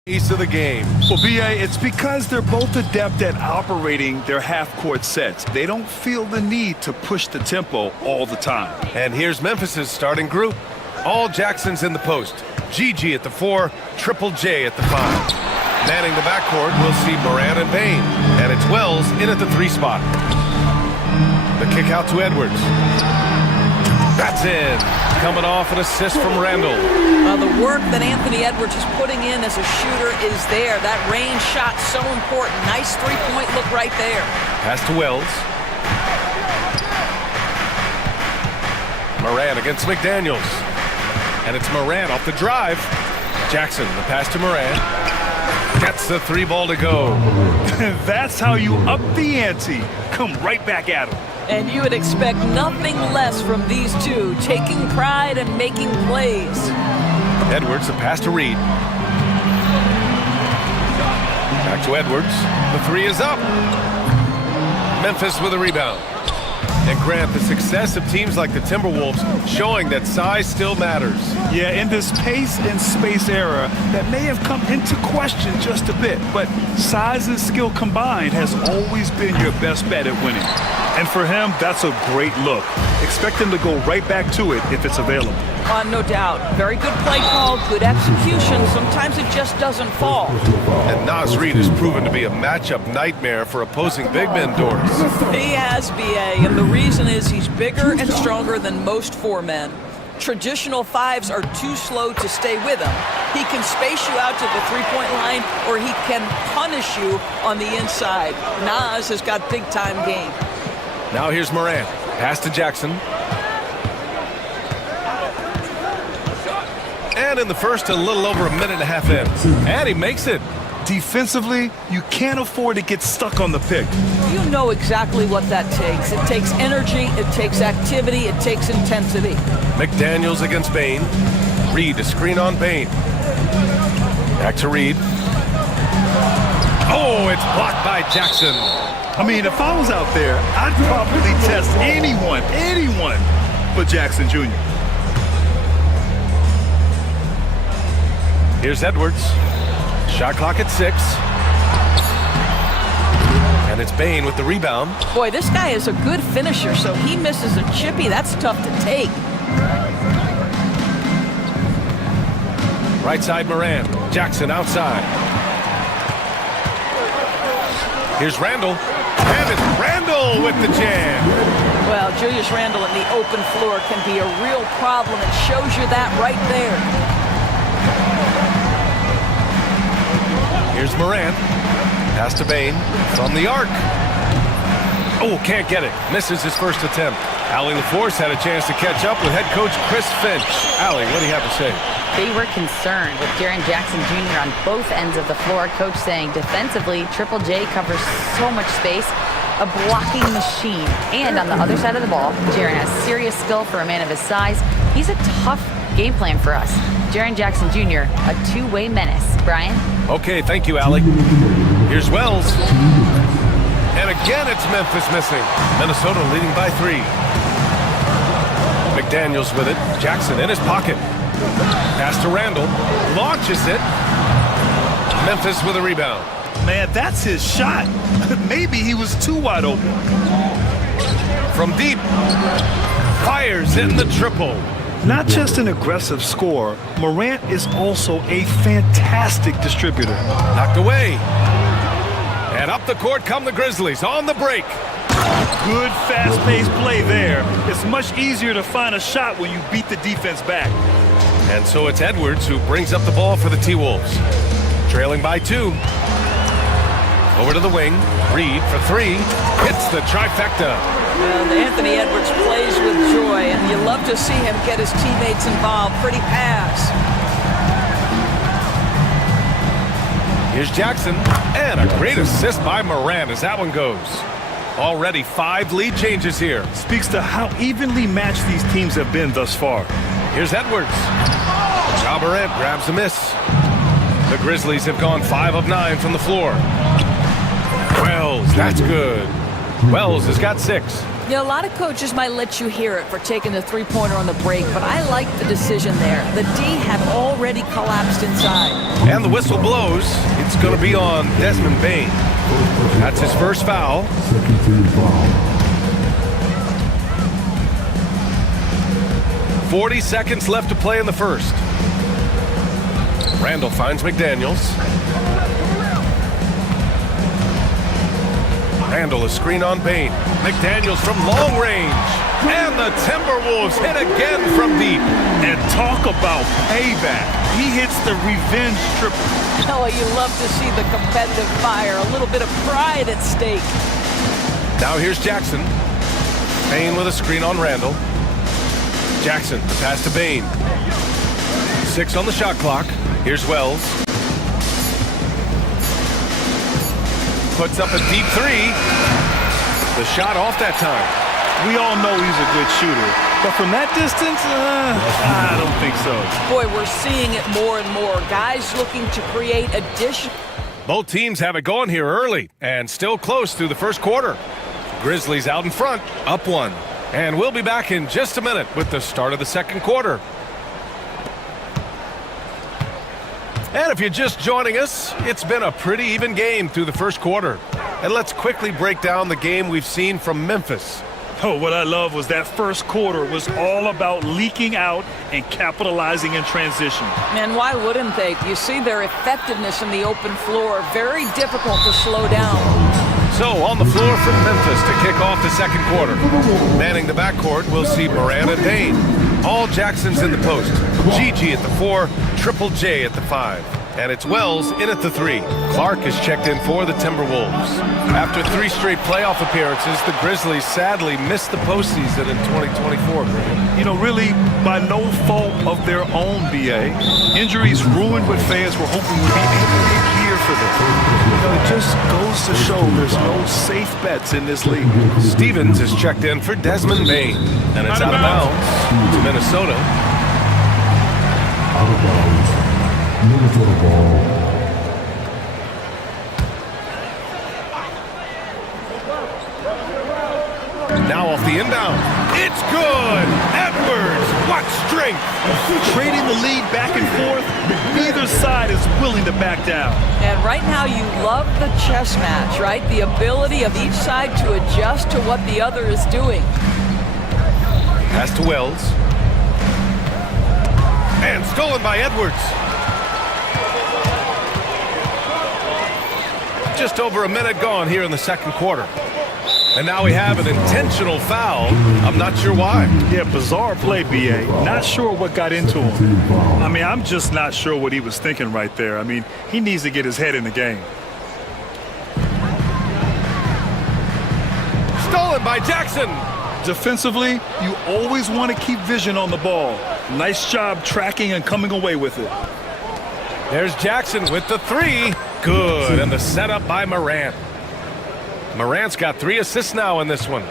Piece of the game. Well, B.A., it's because they're both adept at operating their half-court sets. They don't feel the need to push the tempo all the time. And here's Memphis's starting group. All Jacksons in the post. GG at the 4, Triple J at the 5. Manning the backcourt, we'll see Moran and Bain. And it's Wells in at the 3 spot. The kick out to Edwards. That's in. Coming off an assist from Randall. The work that Anthony Edwards is putting in as a shooter is there. That range shot so important. Nice three-point look right there. Pass to Wells. Moran against McDaniels. And it's Moran off the drive. Jackson, the pass to Moran. Gets the 3 ball to go. That's how you up the ante. Come right back at him. And you would expect nothing less from these two, taking pride and making plays. Edwards, the pass to Reed. Back to Edwards. The 3 is up. Memphis with a rebound. And Grant, the success of teams like the Timberwolves showing that size still matters. Yeah, in this pace and space era, that may have come into question just a bit, but size and skill combined has always been your best bet at winning. And for him, that's a great look. Expect him to go right back to it if it's available. No doubt. Very good play call, good execution. Sometimes it just doesn't fall. And Naz Reid has proven to be a matchup nightmare for opposing big men doors. He has, B.A., and the reason is he's bigger and stronger than most 4 men. Traditional 5s are too slow to stay with him. He can space you out to the three-point line, or he can punish you on the inside. Naz has got big-time game. Now here's Moran. Pass to Jackson. And in the first, a little over a minute and a half in. And he makes it. Defensively, you can't afford to get stuck on the pick. You know exactly what that takes. It takes energy, it takes activity, it takes intensity. McDaniels against Bain. Reed to screen on Bain. Back to Reed. Oh, it's blocked by Jackson. I mean, if I was out there, I'd probably test anyone but Jackson Jr. Here's Edwards. Shot clock at 6. And it's Bain with the rebound. Boy, this guy is a good finisher, so he misses a chippy. That's tough to take. Right side Moran. Jackson outside. Here's Randall. And it's Randall with the jam. Well, Julius Randle in the open floor can be a real problem. It shows you that right there. Here's Moran. Pass to Bain from the arc. Oh, can't get it. Misses his first attempt. Allie LaForce had a chance to catch up with head coach Chris Finch. Allie, what do you have to say? They were concerned with Jaren Jackson Jr. on both ends of the floor. Coach saying defensively, Triple J covers so much space, a blocking machine. And on the other side of the ball, Jaren has serious skill for a man of his size. He's a tough game plan for us. Jaren Jackson Jr., a two-way menace. Brian? Okay, thank you, Allie. Here's Wells. And again, it's Memphis missing. Minnesota leading by 3. McDaniels with it. Jackson in his pocket. Pass to Randall. Launches it. Memphis with a rebound. Man, that's his shot. Maybe he was too wide open. From deep. Fires in the triple. Not just an aggressive scorer, Morant is also a fantastic distributor. Knocked away. And up the court come the Grizzlies on the break. Good fast-paced play there. It's much easier to find a shot when you beat the defense back. And so it's Edwards who brings up the ball for the T-Wolves. Trailing by 2. Over to the wing. Reed for 3. Hits the trifecta. And Anthony Edwards plays with joy, and you love to see him get his teammates involved. Pretty pass. Here's Jackson. And a great assist by Moran as that one goes. Already 5 lead changes here. Speaks to how evenly matched these teams have been thus far. Here's Edwards. Ja Morant grabs the miss. The Grizzlies have gone 5 of 9 from the floor. Wells, that's good. Wells has got 6. You know, a lot of coaches might let you hear it for taking the three-pointer on the break, but I like the decision there. The D had already collapsed inside. And the whistle blows. It's going to be on Desmond Bain. That's his first foul. Second team foul. 40 seconds left to play in the first. Randall finds McDaniels. Randall, a screen on Bain. McDaniels from long range. And the Timberwolves hit again from deep. And talk about payback. He hits the revenge triple. Oh, you love to see the competitive fire. A little bit of pride at stake. Now here's Jackson. Bain with a screen on Randall. Jackson, the pass to Bain. 6 on the shot clock. Here's Wells. Puts up a deep three. The shot off that time. We all know he's a good shooter, but from that distance, I don't think so. Boy, we're seeing it more and more. Guys looking to create additional. Both teams have it going here early and still close through the first quarter. Grizzlies out in front, up 1. And we'll be back in just a minute with the start of the second quarter. And if you're just joining us, it's been a pretty even game through the first quarter. And let's quickly break down the game we've seen from Memphis. Oh, what I love was that first quarter was all about leaking out and capitalizing in transition. And why wouldn't they? You see their effectiveness in the open floor. Very difficult to slow down. So on the floor from Memphis to kick off the second quarter. Manning the backcourt, we'll see Moran and Bain. All Jacksons in the post. Gigi at the 4, Triple J at the 5. And it's Wells in at the 3. Clark is checked in for the Timberwolves. After 3 straight playoff appearances, the Grizzlies sadly missed the postseason in 2024. You know, really by no fault of their own, BA. Injuries ruined what fans were hoping would be a big year for them. You know, it just goes to show there's no safe bets in this league. Stevens is checked in for Desmond Bain. And it's out of bounds to Minnesota. Out of bounds. Minnesota ball. Now off the inbound. It's good. Edwards, what strength. Trading the lead back and forth, neither side is willing to back down. And right now you love the chess match, right? The ability of each side to adjust to what the other is doing. Pass to Wells. And stolen by Edwards. Just over a minute gone here in the second quarter. And now we have an intentional foul. I'm not sure why. Yeah, bizarre play, BA. Not sure what got into him. I mean, I'm just not sure what he was thinking right there. I mean, he needs to get his head in the game. Stolen by Jackson. Defensively, you always want to keep vision on the ball. Nice job tracking and coming away with it. There's Jackson with the 3. Good, and the setup by Morant. Morant's got 3 assists now in this one.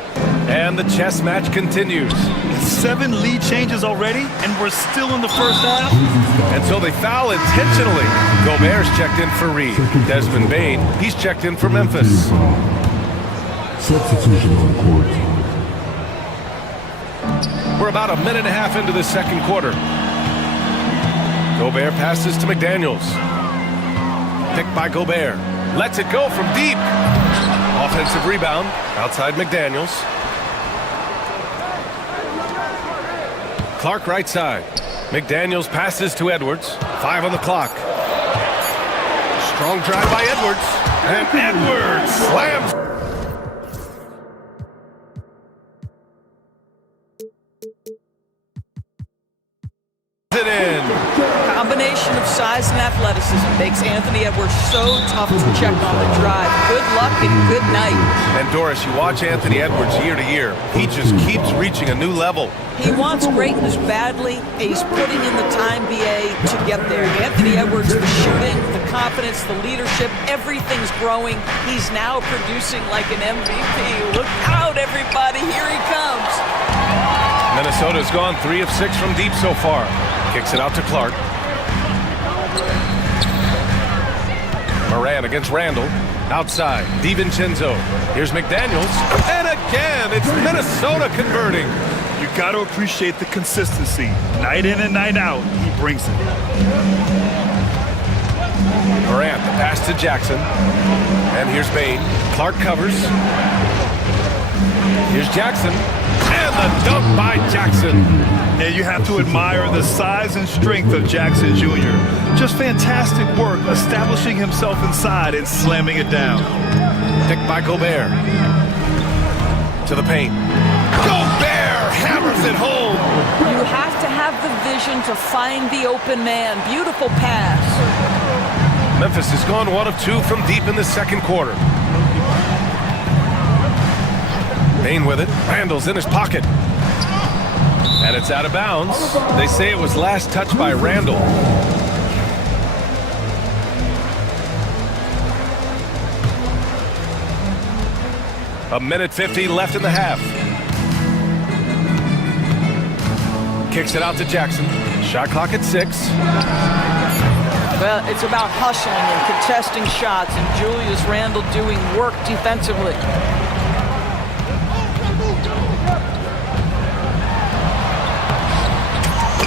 And the chess match continues. 7 lead changes already, and we're still in the first half. And so they foul intentionally. Gobert's checked in for Reed. Desmond Bain, he's checked in for Memphis. Substitution on court. We're about a minute and a half into the second quarter. Gobert passes to McDaniels. Picked by Gobert. Lets it go from deep. Offensive rebound outside McDaniels. Clark right side. McDaniels passes to Edwards. 5 on the clock. Strong drive by Edwards. And Edwards slams. It in. Combination of size and athleticism makes Anthony Edwards so tough to check on the drive. Good luck and good night. And Doris, you watch Anthony Edwards year to year. He just keeps reaching a new level. He wants greatness badly. He's putting in the time, BA, to get there. Anthony Edwards, the shooting, the confidence, the leadership, everything's growing. He's now producing like an MVP. Look out, everybody. Here he comes. Minnesota's gone 3 of 6 from deep so far. Kicks it out to Clark. Moran against Randall. Outside, DiVincenzo. Here's McDaniels. And again, it's Minnesota converting. You got to appreciate the consistency. Night in and night out, he brings it. Morant, the pass to Jackson. And here's Bain. Clark covers. Here's Jackson. And the dunk by Jackson. Yeah, you have to admire the size and strength of Jackson Jr. Just fantastic work establishing himself inside and slamming it down. Picked by Gobert. To the paint. Gobert hammers it home. You have to have the vision to find the open man. Beautiful pass. Memphis has gone 1 of 2 from deep in the second quarter. Bain with it. Randall's in his pocket. And it's out of bounds. They say it was last touched by Randall. A minute 50 left in the half. Kicks it out to Jackson. Shot clock at 6. Well, it's about hustling and contesting shots, and Julius Randle doing work defensively.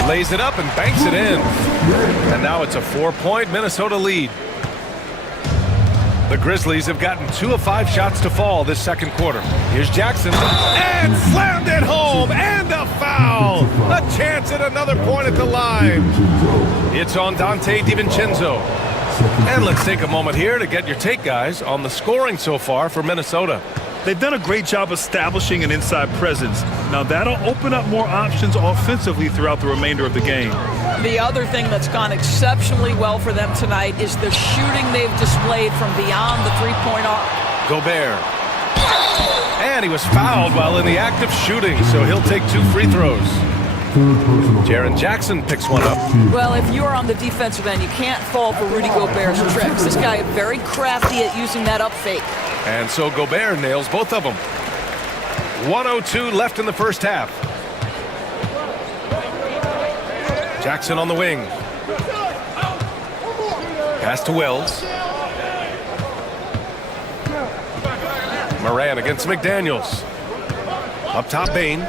Lays it up and banks it in. And now it's a 4-point Minnesota lead. The Grizzlies have gotten 2 of 5 shots to fall this second quarter. Here's Jackson. And slammed it home. And a foul. A chance at another point at the line. It's on Dante DiVincenzo. And let's take a moment here to get your take, guys, on the scoring so far for Minnesota. They've done a great job establishing an inside presence. Now that'll open up more options offensively throughout the remainder of the game. The other thing that's gone exceptionally well for them tonight is the shooting they've displayed from beyond the three-point arc. Gobert. And he was fouled while in the act of shooting, so he'll take 2 free throws. Jaren Jackson picks one up. Well, if you're on the defensive end, you can't fall for Rudy Gobert's tricks. This guy is very crafty at using that up fake. And so Gobert nails both of them. 1:02 left in the first half. Jackson on the wing. Pass to Wells. Moran against McDaniels. Up top, Bain.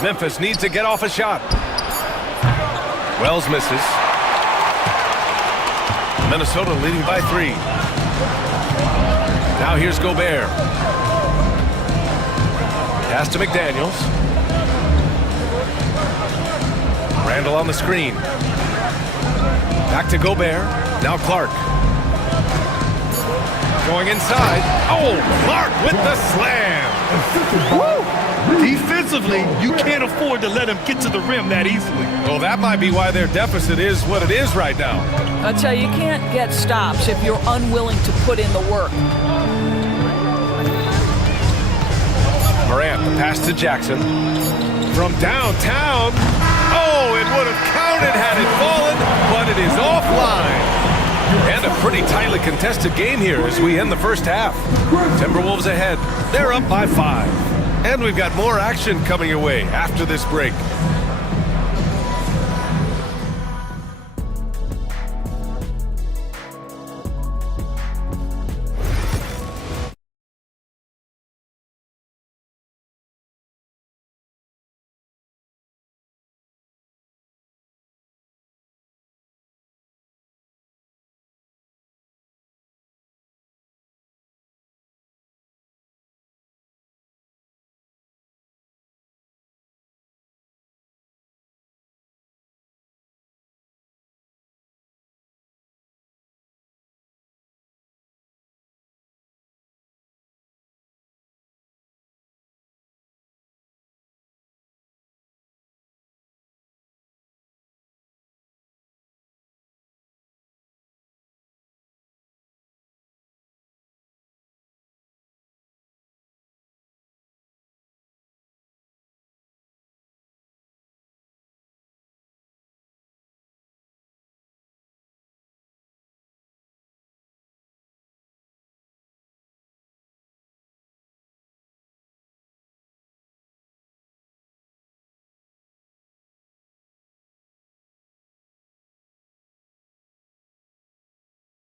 Memphis needs to get off a shot. Wells misses. Minnesota leading by 3. Now here's Gobert. Pass to McDaniels. Randall on the screen. Back to Gobert. Now Clark. Going inside. Oh, Clark with the slam. Woo! Defensively, you can't afford to let him get to the rim that easily. Well, that might be why their deficit is what it is right now. I tell you, you can't get stops if you're unwilling to put in the work. Morant, the pass to Jackson. From downtown. Oh, it would have counted had it fallen, but it is offline. And a pretty tightly contested game here as we end the first half. Timberwolves ahead. They're up by 5. And we've got more action coming your way after this break.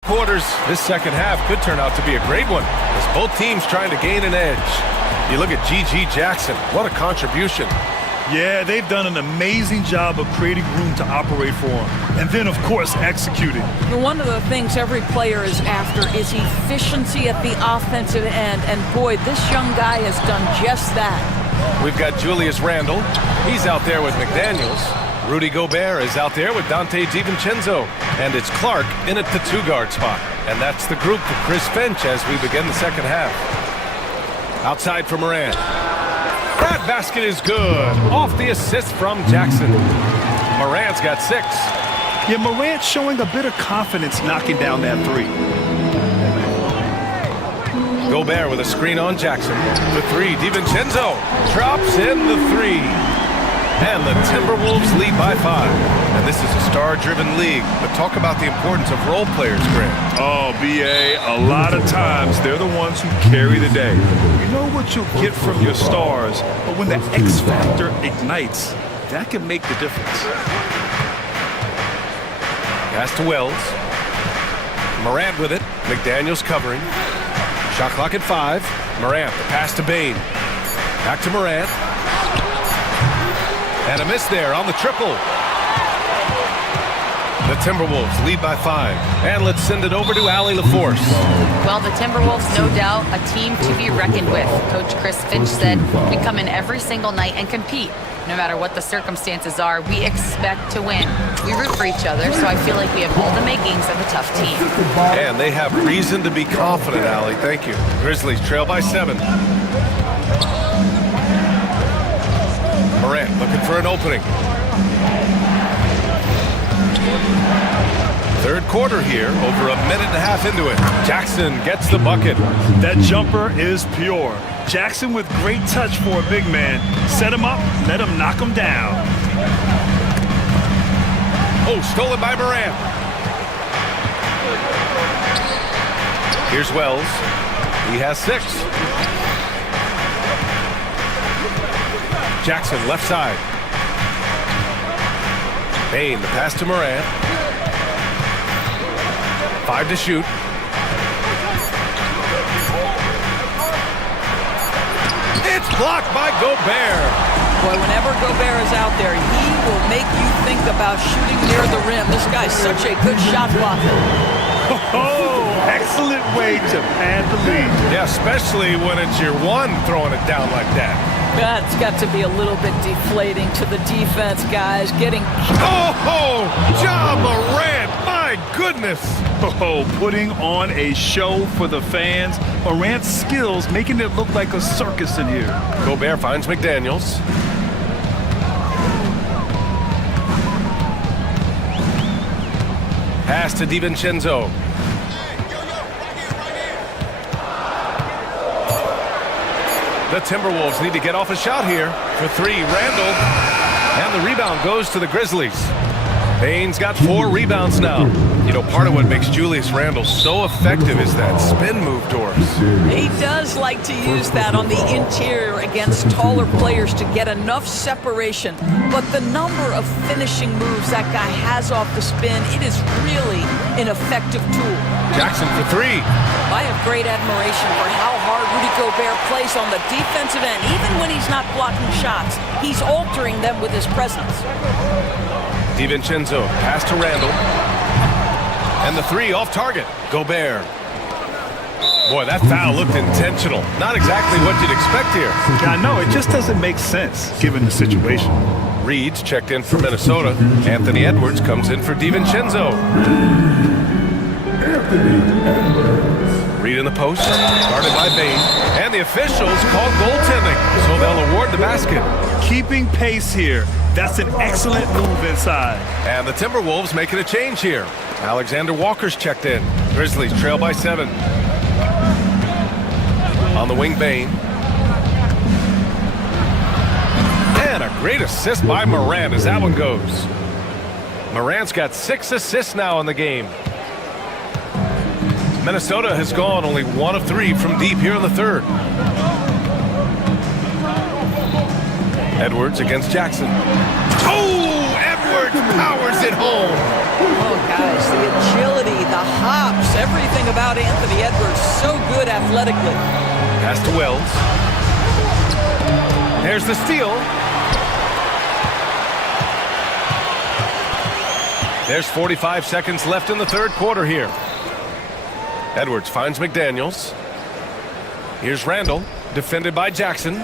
Quarters, this second half could turn out to be a great one as both teams trying to gain an edge. You look at G.G. Jackson, what a contribution. Yeah, they've done an amazing job of creating room to operate for him. And then, of course, executing. One of the things every player is after is efficiency at the offensive end. And boy, this young guy has done just that. We've got Julius Randle. He's out there with McDaniels. Rudy Gobert is out there with Dante DiVincenzo. And it's Clark in at the two-guard spot. And that's the group for Chris Finch as we begin the second half. Outside for Morant. That basket is good. Off the assist from Jackson. Morant's got 6. Yeah, Morant showing a bit of confidence knocking down that three. Gobert with a screen on Jackson. The 3, DiVincenzo drops in the 3. And the Timberwolves lead by 5. And this is a star-driven league. But talk about the importance of role players, Grant. Oh, B.A., a lot of times they're the ones who carry the day. You know what you'll get from your stars, but when the X factor ignites, that can make the difference. Pass to Wells. Morant with it. McDaniels covering. Shot clock at 5. Morant, the pass to Bane. Back to Morant. And a miss there on the triple. The Timberwolves lead by 5. And let's send it over to Allie LaForce. Well, the Timberwolves, no doubt, a team to be reckoned with. Coach Chris Finch said, we come in every single night and compete. No matter what the circumstances are, we expect to win. We root for each other, so I feel like we have all the makings of a tough team. And they have reason to be confident, Allie. Thank you. Grizzlies trail by 7. Morant looking for an opening. Third quarter here, over a minute and a half into it. Jackson gets the bucket. That jumper is pure. Jackson with great touch for a big man. Set him up, let him knock him down. Oh, stolen by Morant. Here's Wells. He has 6. Jackson left side. Bane, the pass to Morant. 5 to shoot. It's blocked by Gobert. Boy, whenever Gobert is out there, he will make you think about shooting near the rim. This guy's such a good shot blocker. Oh, excellent way to pad the lead. Yeah, especially when it's your one throwing it down like that. That's got to be a little bit deflating to the defense, guys. Getting... Oh, Ja Morant, my goodness. Oh, putting on a show for the fans. Morant's skills making it look like a circus in here. Gobert finds McDaniels. Pass to DiVincenzo. The Timberwolves need to get off a shot here. For 3, Randle. And the rebound goes to the Grizzlies. Bane's got 4 rebounds now. You know, part of what makes Julius Randle so effective is that spin move towards. He does like to use that on the interior against taller players to get enough separation. But the number of finishing moves that guy has off the spin, it is really an effective tool. Jackson for 3. I have great admiration for how hard Rudy Gobert plays on the defensive end. Even when he's not blocking shots, he's altering them with his presence. DiVincenzo, pass to Randle. And the 3 off target. Gobert. Boy, that foul looked intentional. Not exactly what you'd expect here. I know, it just doesn't make sense given the situation. Reed's checked in for Minnesota. Anthony Edwards comes in for DiVincenzo. Reed in the post, guarded by Bane. And the officials call goaltending, so they'll award the basket. Keeping pace here. That's an excellent move inside. And the Timberwolves making a change here. Alexander Walker's checked in. Grizzlies trail by 7. On the wing, Bane. And a great assist by Morant as that one goes. Morant's got 6 assists now in the game. Minnesota has gone only 1 of 3 from deep here in the third. Edwards against Jackson. Oh, Edwards powers it home. Oh, guys, the agility, the hops, everything about Anthony Edwards, so good athletically. Pass to Wells. There's the steal. There's 45 seconds left in the third quarter here. Edwards finds McDaniels. Here's Randall, defended by Jackson.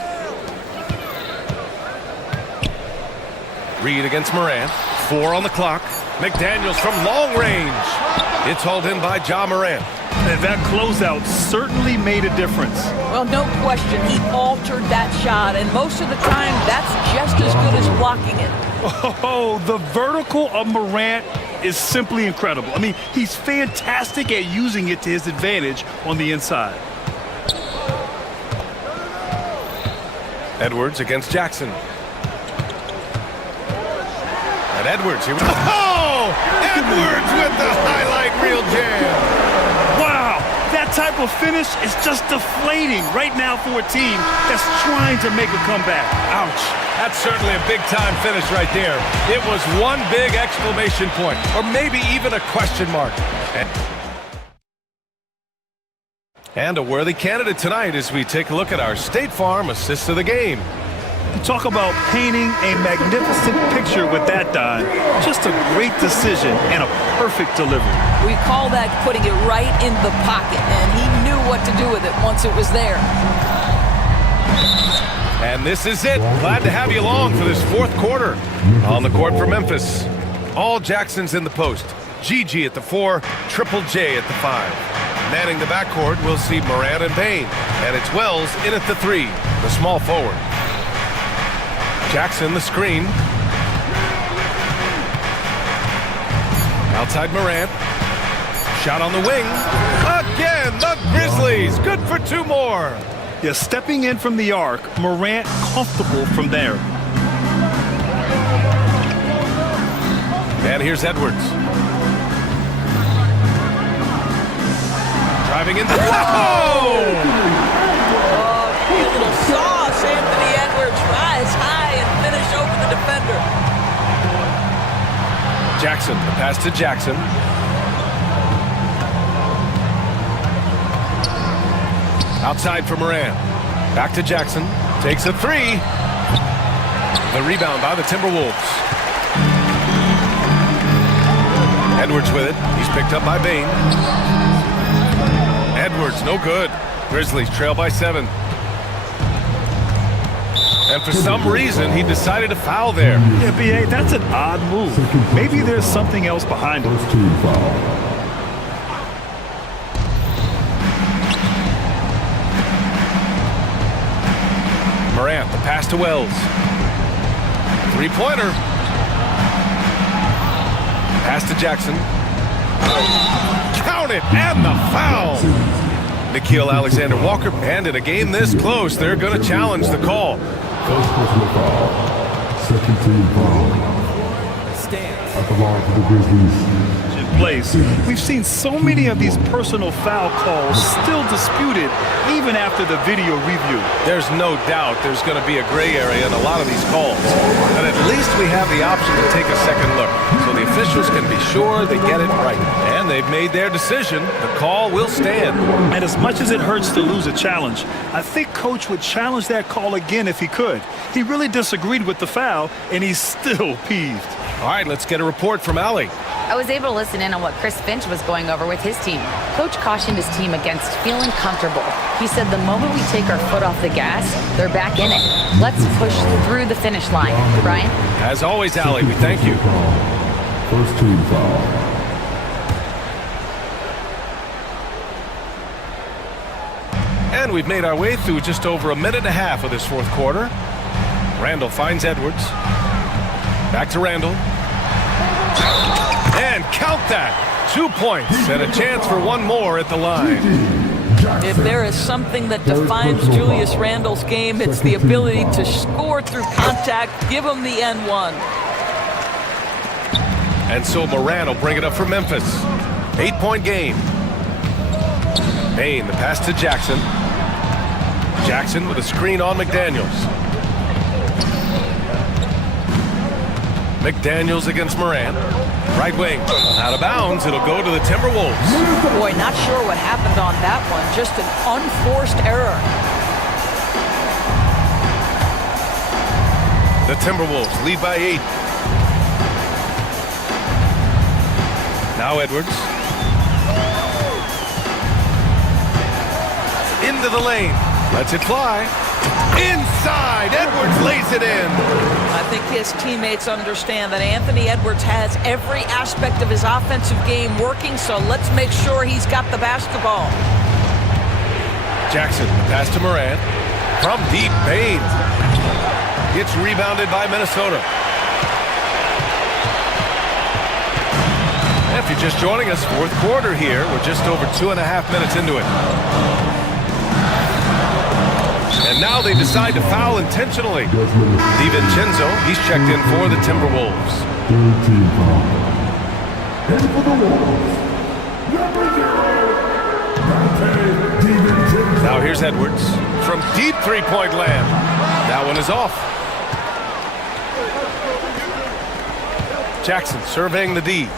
Reed against Morant. 4 on the clock. McDaniels from long range. It's hauled in by Ja Morant. And that closeout certainly made a difference. Well, no question, he altered that shot, and most of the time, that's just as good as blocking it. Oh, the vertical of Morant is simply incredible. I mean, he's fantastic at using it to his advantage on the inside. Edwards against Jackson. And Edwards, here we go. Oh! Edwards with the highlight reel jam. Wow, that type of finish is just deflating right now for a team that's trying to make a comeback. Ouch. That's certainly a big-time finish right there. It was one big exclamation point, or maybe even a question mark. And a worthy candidate tonight as we take a look at our State Farm assist of the game. Talk about painting a magnificent picture with that dive. Just a great decision and a perfect delivery. We call that putting it right in the pocket, and he knew what to do with it once it was there. And this is it. Glad to have you along for this fourth quarter. On the court for Memphis. All Jacksons in the post. GG at the 4, Triple J at the 5. Manning the backcourt, we'll see Morant and Payne. And it's Wells in at the 3, the small forward. Jackson, the screen. Outside Morant. Shot on the wing. Again, the Grizzlies. Good for 2 more. Yeah, stepping in from the arc, Morant comfortable from there. And here's Edwards. Driving into the... Oh! A little sauce, Anthony Edwards. Rise high and finish over the defender. Jackson, the pass to Jackson. Outside for Morant. Back to Jackson. Takes a 3. The rebound by the Timberwolves. Edwards with it. He's picked up by Bain. Edwards, no good. Grizzlies trail by 7. And for some reason, he decided to foul there. Yeah, B.A., that's an odd move. Maybe there's something else behind it. Morant, the pass to Wells. 3-pointer. Pass to Jackson. Count it, and the foul. Nickeil Alexander-Walker, and in a game this close, they're going to challenge the call. First personal foul. Second team foul. At the line for the Grizzlies. Place. We've seen so many of these personal foul calls still disputed even after the video review. There's no doubt there's going to be a gray area in a lot of these calls. But at least we have the option to take a second look so the officials can be sure they get it right. And they've made their decision. The call will stand. And as much as it hurts to lose a challenge, I think Coach would challenge that call again if he could. He really disagreed with the foul, and he's still peeved. All right, let's get a report from Allie. I was able to listen in on what Chris Finch was going over with his team. Coach cautioned his team against feeling comfortable. He said the moment we take our foot off the gas, they're back in it. Let's push through the finish line. Brian? As always, Allie, we thank you. First team foul. And we've made our way through just over a minute and a half of this fourth quarter. Randall finds Edwards. Back to Randall. And count that. 2 points and a chance for one more at the line. If there is something that defines Julius Randle's game, it's the ability to score through contact, give him the N1. And so Morant will bring it up for Memphis. 8-point game. Payne, the pass to Jackson. Jackson with a screen on McDaniels. McDaniels against Morant. Right wing. Out of bounds. It'll go to the Timberwolves. Boy, not sure what happened on that one. Just an unforced error. The Timberwolves lead by 8. Now Edwards. Into the lane. Lets it fly. Inside. Edwards lays it in. I think his teammates understand that Anthony Edwards has every aspect of his offensive game working, so let's make sure he's got the basketball. Jackson, pass to Morant. From deep, Bain. Gets rebounded by Minnesota. If you're just joining us, fourth quarter here. We're just over 2.5 minutes into it. And now they decide to foul intentionally. DiVincenzo, he's checked in for the Timberwolves. Third team foul. And for the Wolves, number 0, Dante DiVincenzo. Now here's Edwards from deep three-point land. That one is off. Jackson surveying the D.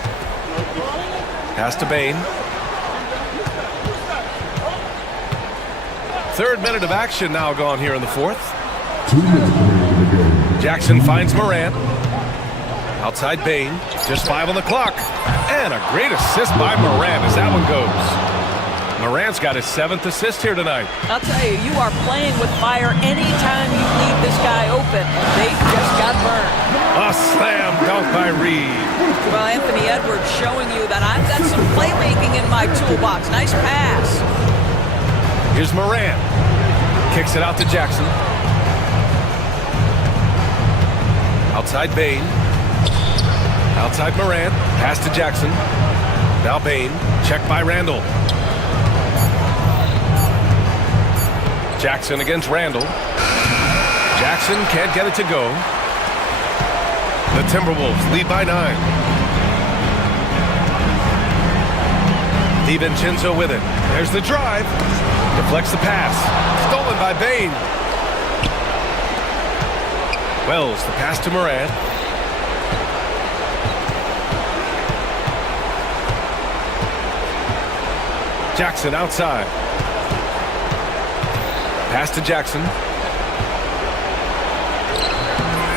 Pass to Bain. Third minute of action now gone here in the fourth. 2 minutes remaining in the game. Jackson finds Morant. Outside Bain. Just 5 on the clock. And a great assist by Morant as that one goes. Morant's got his 7th assist here tonight. I'll tell you, you are playing with fire anytime you leave this guy open, and they just got burned. A slam dunk by Reed. Well, Anthony Edwards showing you that I've got some playmaking in my toolbox. Nice pass. Here's Morant. Kicks it out to Jackson. Outside Bain. Outside Morant. Pass to Jackson. Now Bain. Checked by Randall. Jackson against Randall. Jackson can't get it to go. The Timberwolves lead by 9. DiVincenzo with it. There's the drive. Deflects the pass. Stolen by Bain. Wells, the pass to Morant. Jackson outside. Pass to Jackson.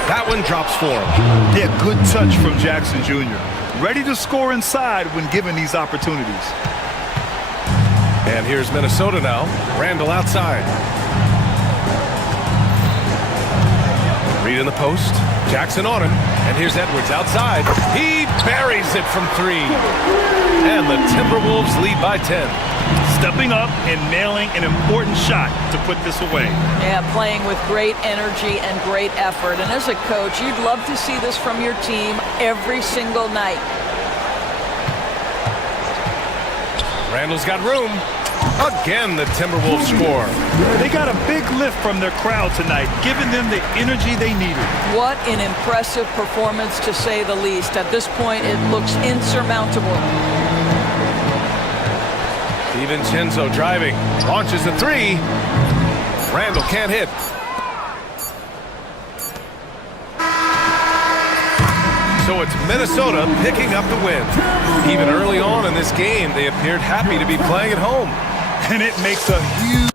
That one drops for him. Yeah, good touch from Jackson Jr. Ready to score inside when given these opportunities. And here's Minnesota now. Randall outside. Reed in the post. Jackson on him. And here's Edwards outside. He buries it from 3. And the Timberwolves lead by 10. Stepping up and nailing an important shot to put this away. Yeah, playing with great energy and great effort. And as a coach, you'd love to see this from your team every single night. Randall's got room. Again, the Timberwolves score. They got a big lift from their crowd tonight, giving them the energy they needed. What an impressive performance, to say the least. At this point, it looks insurmountable. DiVincenzo driving. Launches the 3. Randall can't hit. So it's Minnesota picking up the win. Even early on in this game, they appeared happy to be playing at home. And it makes a huge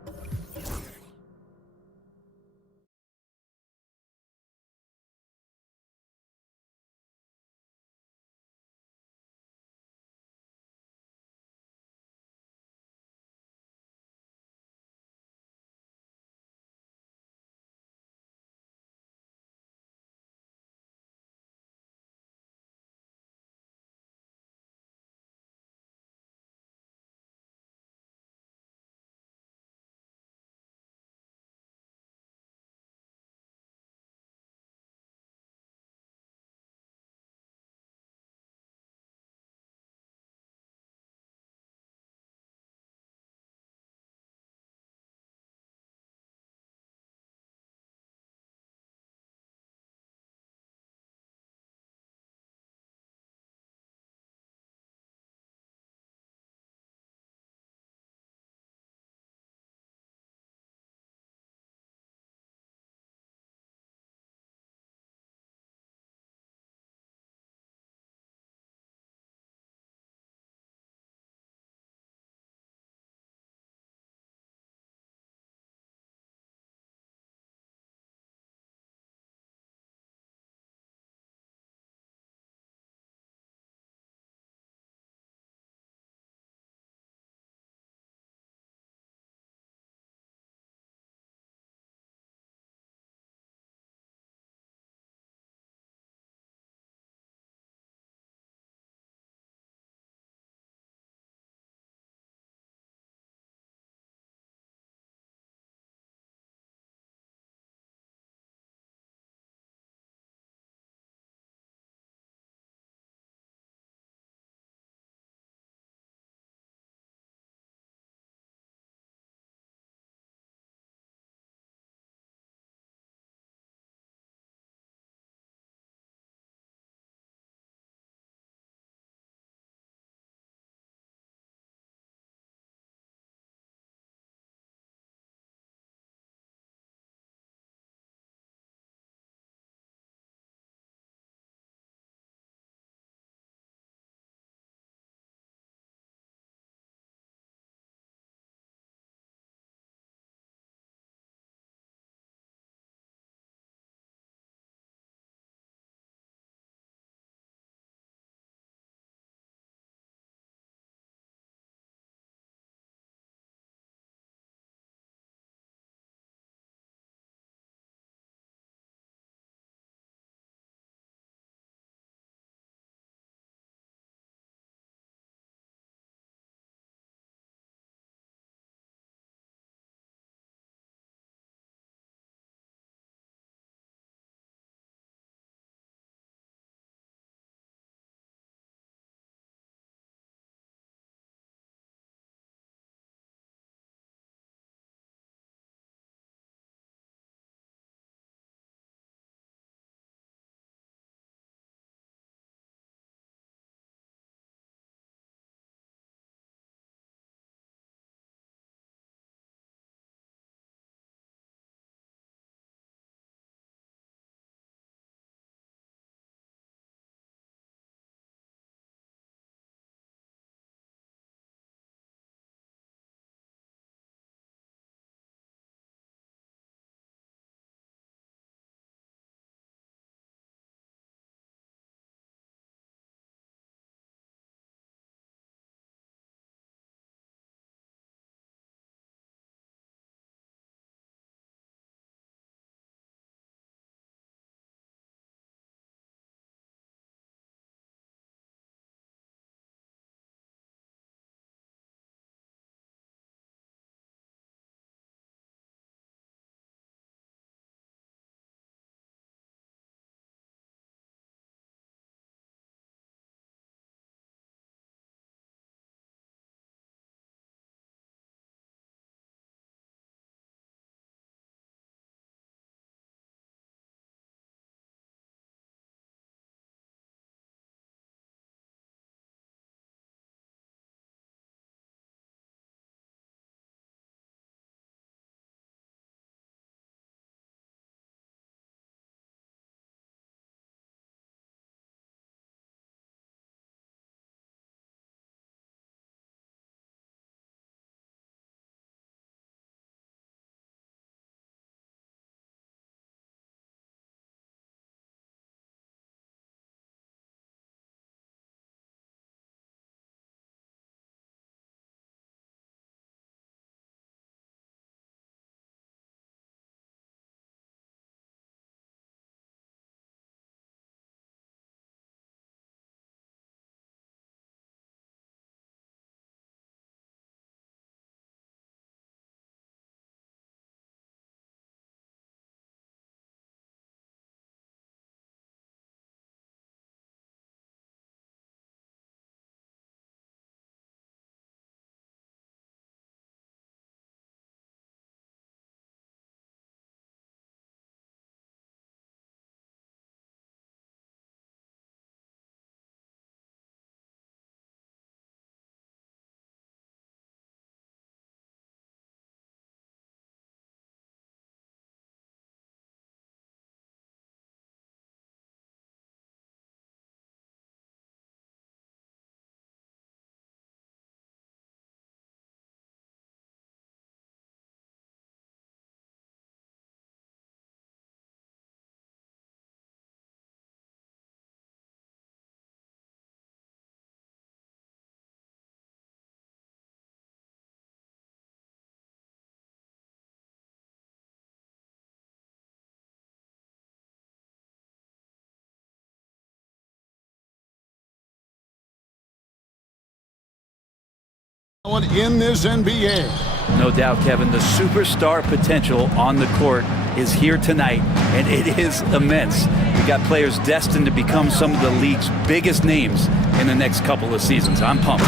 In this NBA. No doubt, Kevin, the superstar potential on the court is here tonight, and it is immense. We got players destined to become some of the league's biggest names in the next couple of seasons. I'm pumped.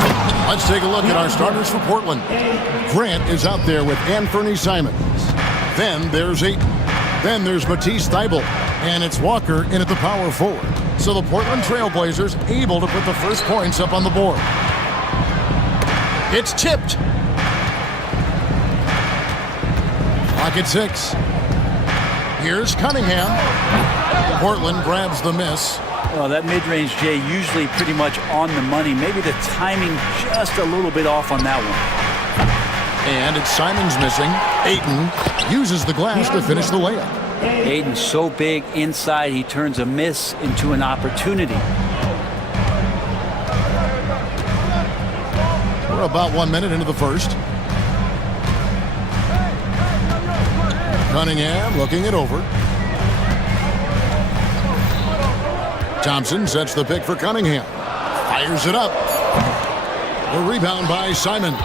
Let's take a look at our starters for Portland. Grant is out there with Anthony Simons. Then there's Ayton. Then there's Matisse Thybulle. And it's Walker in at the power forward. So the Portland Trailblazers able to put the first points up on the board. It's tipped. Clock at 6. Here's Cunningham. Portland grabs the miss. Well, that mid-range, Jay, usually pretty much on the money. Maybe the timing just a little bit off on that one. And it's Simons missing. Ayton uses the glass to finish the layup. Ayton's so big inside, he turns a miss into an opportunity. We're about 1 minute into the first. Cunningham looking it over. Thompson sets the pick for Cunningham. Fires it up. The rebound by Simons.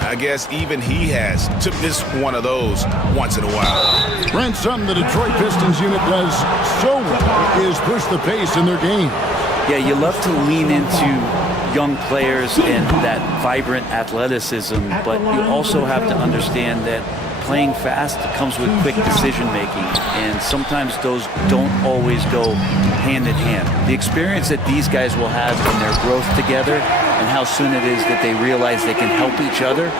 I guess even he has to miss one of those once in a while. Brent, something the Detroit Pistons unit does so well is push the pace in their game. Yeah, you love to lean into young players and that vibrant athleticism, but you also have to understand that playing fast comes with quick decision making, and sometimes those don't always go hand in hand. The experience that these guys will have in their growth together and how soon it is that they realize they can help each other,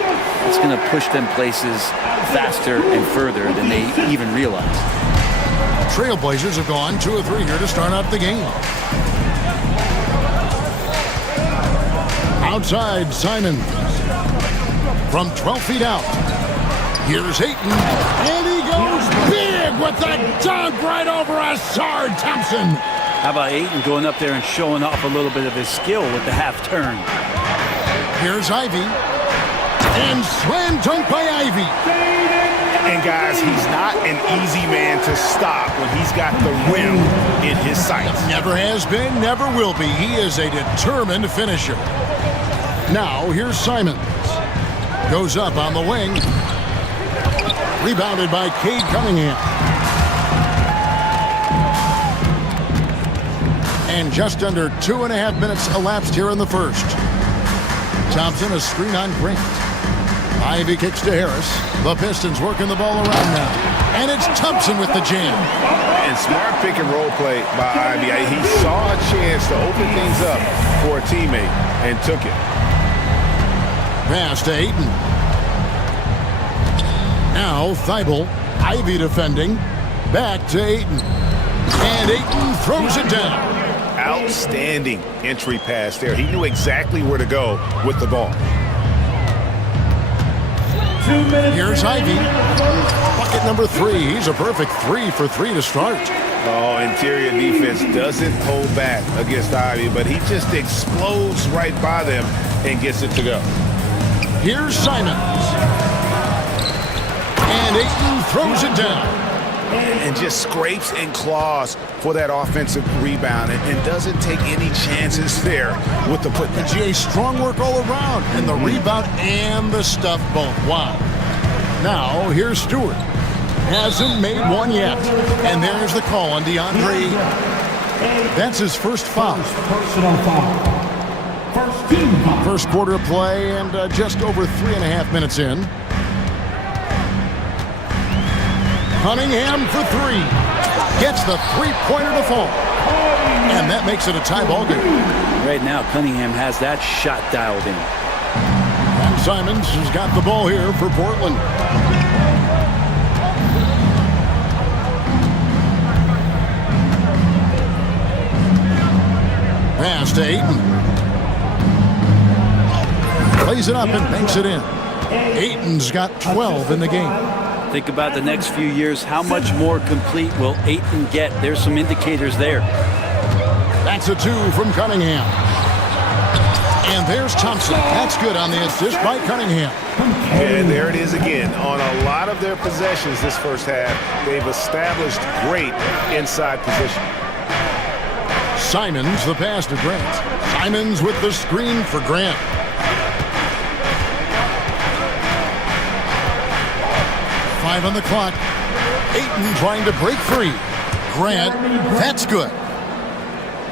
it's going to push them places faster and further than they even realize. Trailblazers have gone 2 of 3 here to start out the game. Outside, Simons. From 12 feet out. Here's Ayton, and he goes big with the dunk right over Asar Thompson. How about Ayton going up there and showing off a little bit of his skill with the half turn? Here's Ivy, and slam dunk by Ivy. And guys, he's not an easy man to stop when he's got the rim in his sights. Never has been, never will be. He is a determined finisher. Now, here's Simons. Goes up on the wing. Rebounded by Cade Cunningham. And just under 2.5 minutes elapsed here in the first. Thompson, a screen on Grant. Ivy kicks to Harris. The Pistons working the ball around now. And it's Thompson with the jam. And smart pick and roll play by Ivy. He saw a chance to open things up for a teammate and took it. Pass to Ayton. Now Thybulle, Ivy defending, back to Ayton. And Ayton throws it down. Outstanding entry pass there. He knew exactly where to go with the ball. Here's Ivy. Bucket number 3. He's a perfect 3 for 3 to start. Oh, interior defense doesn't hold back against Ivy, but he just explodes right by them and gets it to go. Here's Simons. And Ayton throws it down. And just scrapes and claws for that offensive rebound and doesn't take any chances there with the putback. GA, strong work all around, and the rebound and the stuff both. Wow. Now, here's Stewart. Hasn't made one yet. And there's the call on DeAndre. That's his first foul. Personal foul. First team foul. First quarter of play and just over 3.5 minutes in. Cunningham for 3. Gets the three-pointer to fall. And that makes it a tie ball game. Right now, Cunningham has that shot dialed in. And Simons has got the ball here for Portland. Pass to Ayton. Plays it up and banks it in. Ayton's got 12 in the game. Think about the next few years. How much more complete will Ayton get? There's some indicators there. That's a 2 from Cunningham. And there's Thompson. That's good on the assist by Cunningham. And there it is again. On a lot of their possessions this first half, they've established great inside position. Simons, the pass to Grant. Simons with the screen for Grant. 5 on the clock. Ayton trying to break free. Grant, that's good.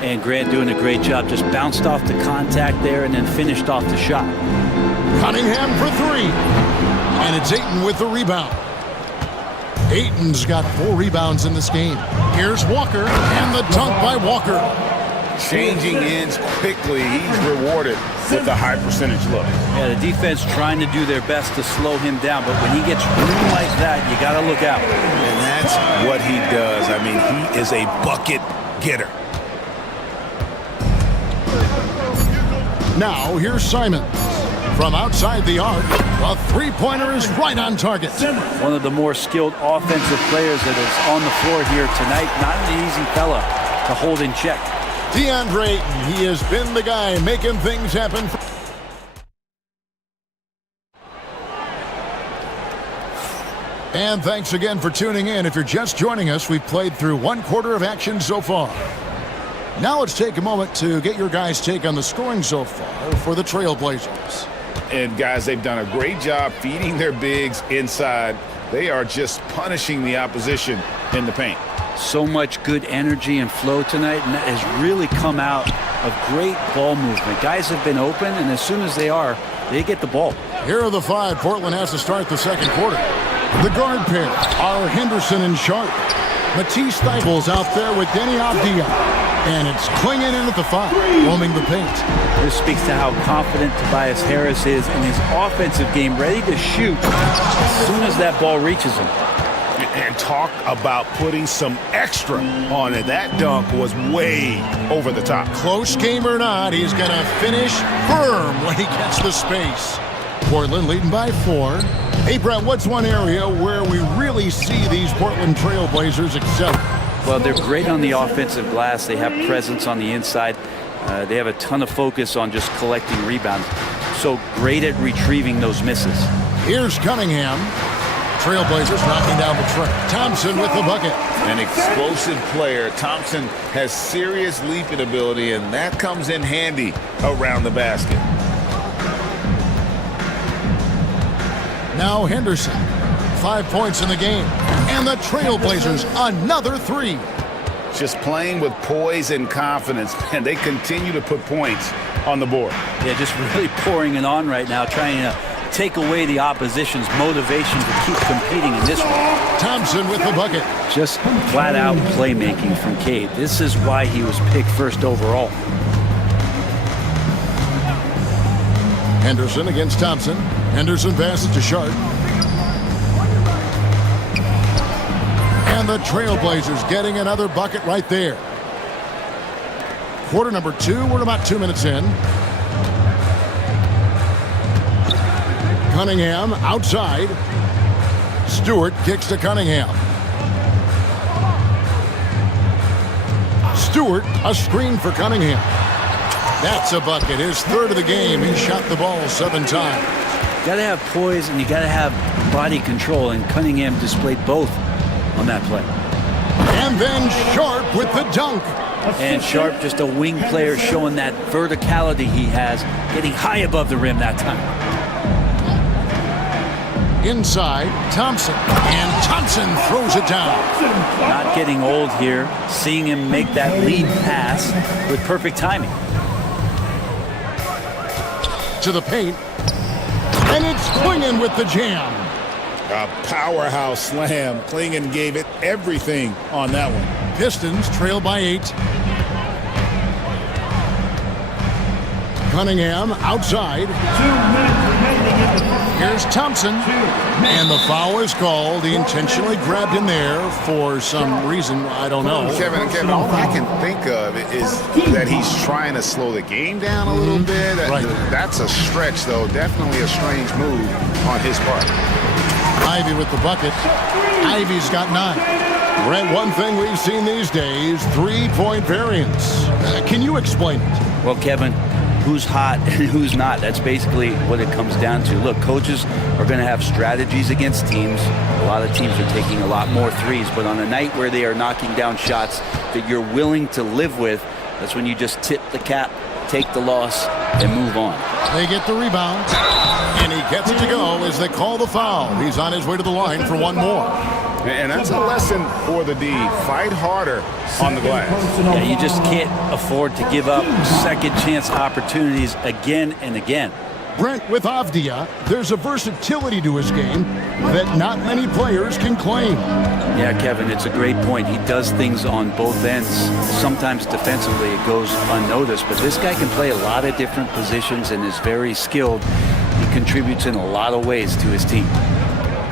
And Grant doing a great job. Just bounced off the contact there and then finished off the shot. Cunningham for 3. And it's Ayton with the rebound. Ayton's got 4 rebounds in this game. Here's Walker, and the dunk by Walker. Changing ends quickly. He's rewarded with a high percentage look. Yeah, the defense trying to do their best to slow him down, but when he gets room like that, you got to look out. And that's what he does. I mean, he is a bucket getter. Now, here's Simon. From outside the arc, a three-pointer is right on target. One of the more skilled offensive players that is on the floor here tonight. Not an easy fella to hold in check. DeAndre Ayton, he has been the guy making things happen. And thanks again for tuning in. If you're just joining us, we've played through 1 quarter of action so far. Now let's take a moment to get your guys' take on the scoring so far for the Trailblazers. And guys, they've done a great job feeding their bigs inside. They are just punishing the opposition in the paint. So much good energy and flow tonight, and that has really come out of great ball movement. Guys have been open, and as soon as they get the ball. Here are the 5 Portland has to start the second quarter. The guard pair are Henderson and Sharp. Matisse Thybulle's out there with Denny Avdia. And it's clinging in at the 5, roaming the paint. This speaks to how confident Tobias Harris is in his offensive game, ready to shoot as soon as that ball reaches him. And talk about putting some extra on it. That dunk was way over the top. Close game or not, he's going to finish firm when he gets the space. Portland leading by 4. Hey, Brett, what's one area where we really see these Portland Trailblazers excel? Well, they're great on the offensive glass. They have presence on the inside. They have a ton of focus on just collecting rebounds. So great at retrieving those misses. Here's Cunningham. Trailblazers knocking down the tray. Thompson with the bucket. An explosive player. Thompson has serious leaping ability, and that comes in handy around the basket. Now Henderson. 5 points in the game. And the Trailblazers, another 3. Just playing with poise and confidence, and they continue to put points on the board. Yeah, just really pouring it on right now, trying to take away the opposition's motivation to keep competing in this one. Thompson with the bucket. Just flat-out playmaking from Cade. This is why he was picked first overall. Henderson against Thompson. Henderson passes to Sharp. And the Trailblazers getting another bucket right there. Quarter number 2. We're about 2 minutes in. Cunningham outside. Stewart kicks to Cunningham. Stewart, a screen for Cunningham. That's a bucket. His 3rd of the game. He shot the ball 7 times. You got to have poise and you got to have body control, and Cunningham displayed both on that play. And then Sharp with the dunk. And Sharp, just a wing player, showing that verticality he has, getting high above the rim that time. Inside, Thompson. And Thompson throws it down. Not getting old here. Seeing him make that lead pass with perfect timing. To the paint. And it's Klingon with the jam. A powerhouse slam. Klingon gave it everything on that one. Pistons trail by 8. Cunningham outside. 2 minutes remaining in the first. Here's Thompson. And the foul is called. He intentionally grabbed him there for some reason. I don't know. Kevin, all I can think of is that he's trying to slow the game down a little bit. Right. That's a stretch, though. Definitely a strange move on his part. Ivy with the bucket. Ivy's got 9. Brent, one thing we've seen these days, 3-point variance. Can you explain it? Well, Kevin, who's hot and who's not? That's basically what it comes down to. Look, coaches are going to have strategies against teams. A lot of teams are taking a lot more threes, but on a night where they are knocking down shots that you're willing to live with, that's when you just tip the cap take the loss, and move on. They get the rebound, and he gets it to go as they call the foul. He's on his way to the line for one more. And that's a lesson for the D. Fight harder on the glass. Yeah, you just can't afford to give up second chance opportunities again and again. Brent, with Avdia, there's a versatility to his game that not many players can claim. Yeah, Kevin, it's a great point. He does things on both ends. Sometimes defensively it goes unnoticed, but this guy can play a lot of different positions and is very skilled. He contributes in a lot of ways to his team.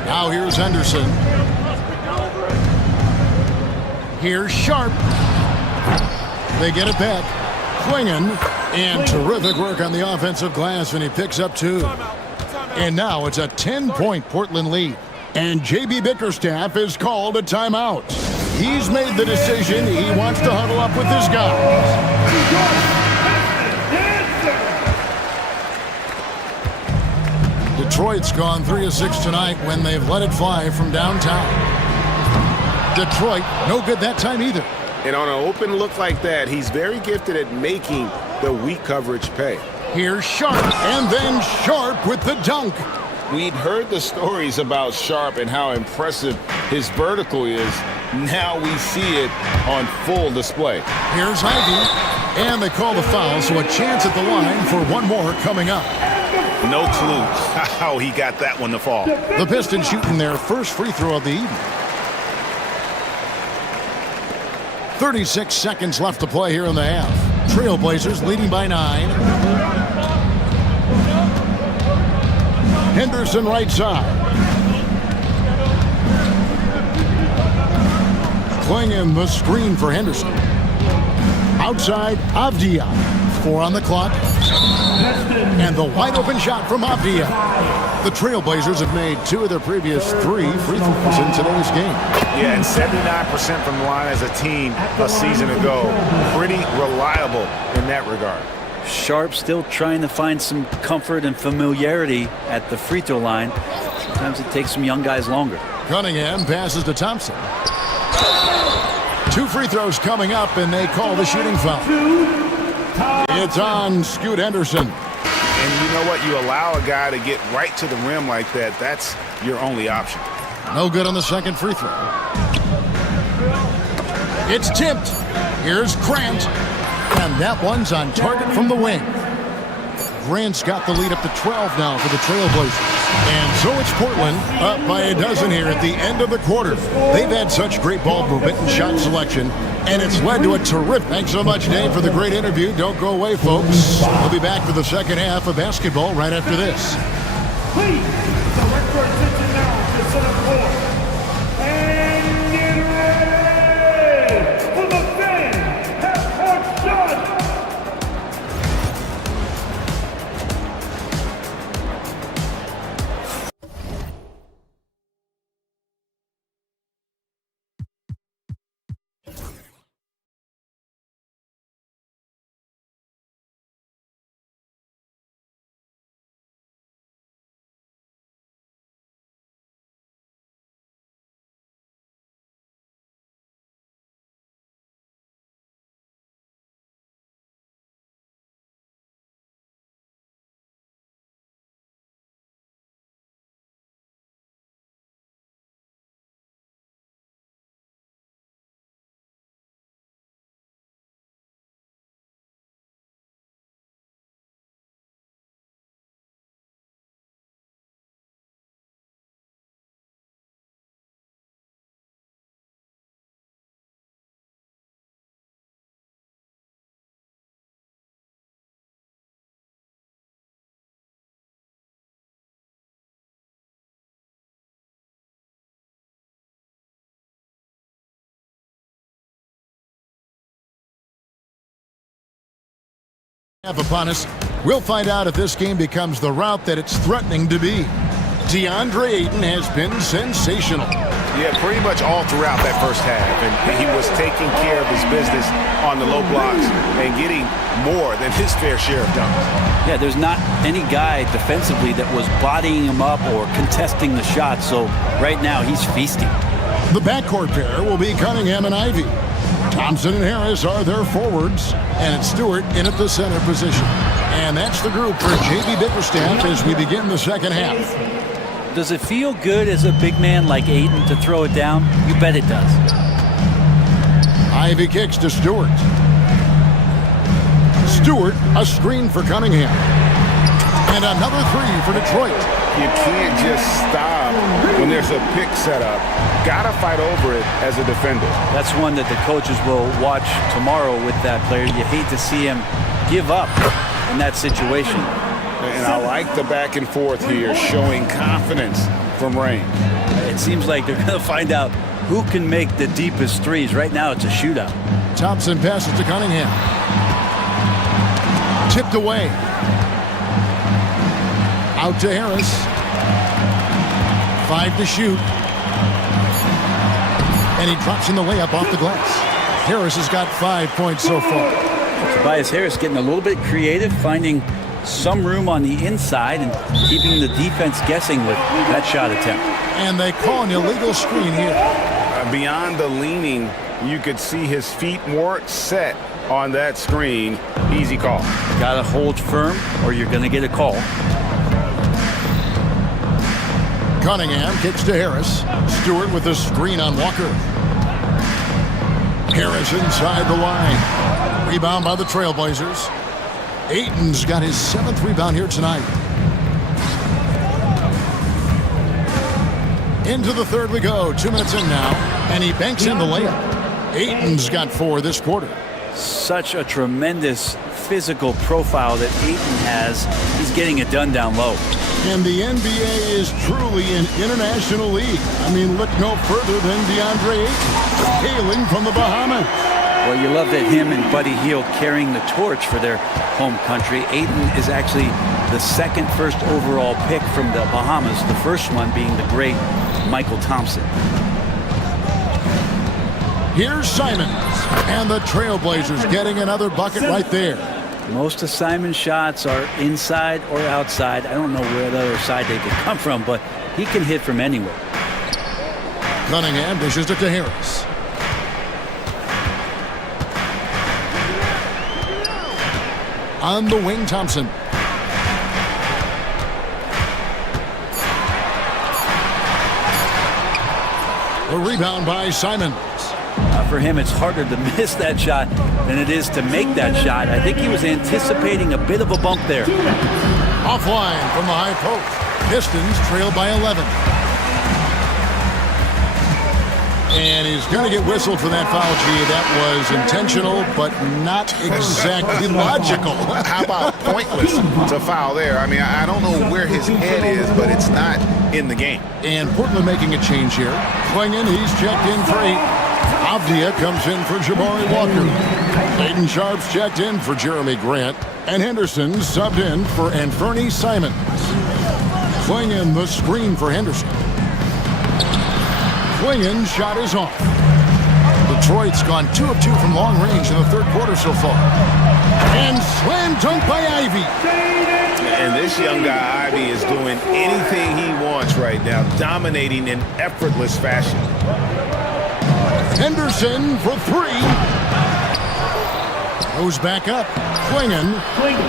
Now here's Henderson. Here's Sharp. They get it back. Klingon, and terrific work on the offensive glass, and he picks up 2. And now it's a 10-point Portland lead. And J.B. Bickerstaff is called a timeout. He's made the decision. He wants to huddle up with his guys. Detroit's gone 3 of 6 tonight when they've let it fly from downtown. Detroit, no good that time either. And on an open look like that, he's very gifted at making the weak coverage pay. Here's Sharp, and then Sharp with the dunk. We'd heard the stories about Sharp and how impressive his vertical is. Now we see it on full display. Here's Ivy, and they call the foul, so a chance at the line for one more coming up. No clue how he got that one to fall. The Pistons shooting their first free throw of the evening. 36 seconds left to play here in the half. Trailblazers leading by 9. Henderson right side. Klingon the screen for Henderson. Outside, Avdia. 4 on the clock. And the wide open shot from Avdia. The Trailblazers have made 2 of their previous 3 free throws in today's game. Yeah, and 79% from the line as a team a season ago. Pretty reliable in that regard. Sharp still trying to find some comfort and familiarity at the free throw line. Sometimes it takes some young guys longer. Cunningham passes to Thompson. 2 free throws coming up, and they call the shooting foul. It's on Scoot Henderson. And you know what? You allow a guy to get right to the rim like that. That's your only option. No good on the second free throw. It's tipped. Here's Grant. And that one's on target from the wing. Grant's got the lead up to 12 now for the Trailblazers. And so it's Portland up by a dozen here at the end of the quarter. They've had such great ball movement and shot selection, and it's led to a terrific. Thanks so much, Dave, for the great interview. Don't go away, folks. We'll be back for the second half of basketball right after this. Please, direct your attention now to center court. And get ready for the fan half-court shot. Upon us, we'll find out if this game becomes the route that it's threatening to be. DeAndre Ayton has been sensational. Yeah, pretty much all throughout that first half. And he was taking care of his business on the low blocks and getting more than his fair share of dunks. Yeah, there's not any guy defensively that was bodying him up or contesting the shot, so right now he's feasting. The backcourt pair will be Cunningham and Ivy. Thompson and Harris are their forwards, and it's Stewart in at the center position. And that's the group for J.B. Bickerstaff as we begin the second half. Does it feel good as a big man like Ayton to throw it down? You bet it does. Ivy kicks to Stewart. Stewart, a screen for Cunningham. And another three for Detroit. You can't just stop when there's a pick set up. Gotta fight over it as a defender. That's one that the coaches will watch tomorrow with that player. You hate to see him give up in that situation. And I like the back and forth here, showing confidence from Rain. It seems like they're going to find out who can make the deepest threes. Right now, it's a shootout. Thompson passes to Cunningham. Tipped away. Out to Harris. 5 to shoot. And he drops in the layup off the glass. Harris has got 5 points so far. Tobias Harris getting a little bit creative, finding some room on the inside and keeping the defense guessing with that shot attempt. And they call an illegal screen here. Beyond the leaning, you could see his feet weren't set on that screen. Easy call. Gotta hold firm or you're gonna get a call. Cunningham kicks to Harris. Stewart with the screen on Walker. Harris inside the line. Rebound by the Trailblazers. Ayton's got his 7th rebound here tonight. Into the third we go. 2 minutes in now. And he banks in the layup. Ayton's got 4 this quarter. Such a tremendous physical profile that Ayton has. He's getting it done down low. And the NBA is truly an international league. I mean, look no further than DeAndre Ayton, hailing from the Bahamas. Well, you love that him and Buddy Hield carrying the torch for their home country. Ayton is actually the second first overall pick from the Bahamas, the first one being the great Michael Thompson. Here's Simons, and the Trailblazers getting another bucket right there. Most of Simon's shots are inside or outside. I don't know where the other side they could come from, but he can hit from anywhere. Cunningham dishes it to Harris. On the wing, Thompson. A rebound by Simons. For him, it's harder to miss that shot than it is to make that shot. I think he was anticipating a bit of a bump there. Offline from the high post. Pistons trail by 11. And he's going to get whistled for that foul, G. That was intentional, but not exactly logical. How about pointless to foul there? I mean, I don't know where his head is, but it's not in the game. And Portland making a change here. Swinging, he's checked in for 8. Avdia comes in for Jabari Walker. Aiden Sharp's checked in for Jeremy Grant. And Henderson subbed in for Anferny Simons. Swinging the screen for Henderson. Swinging shot is off. Detroit's gone 2 of 2 from long range in the third quarter so far. And slam dunk by Ivy. And this young guy, Ivy, is doing anything he wants right now, dominating in effortless fashion. Henderson for 3. Goes back up. Klingon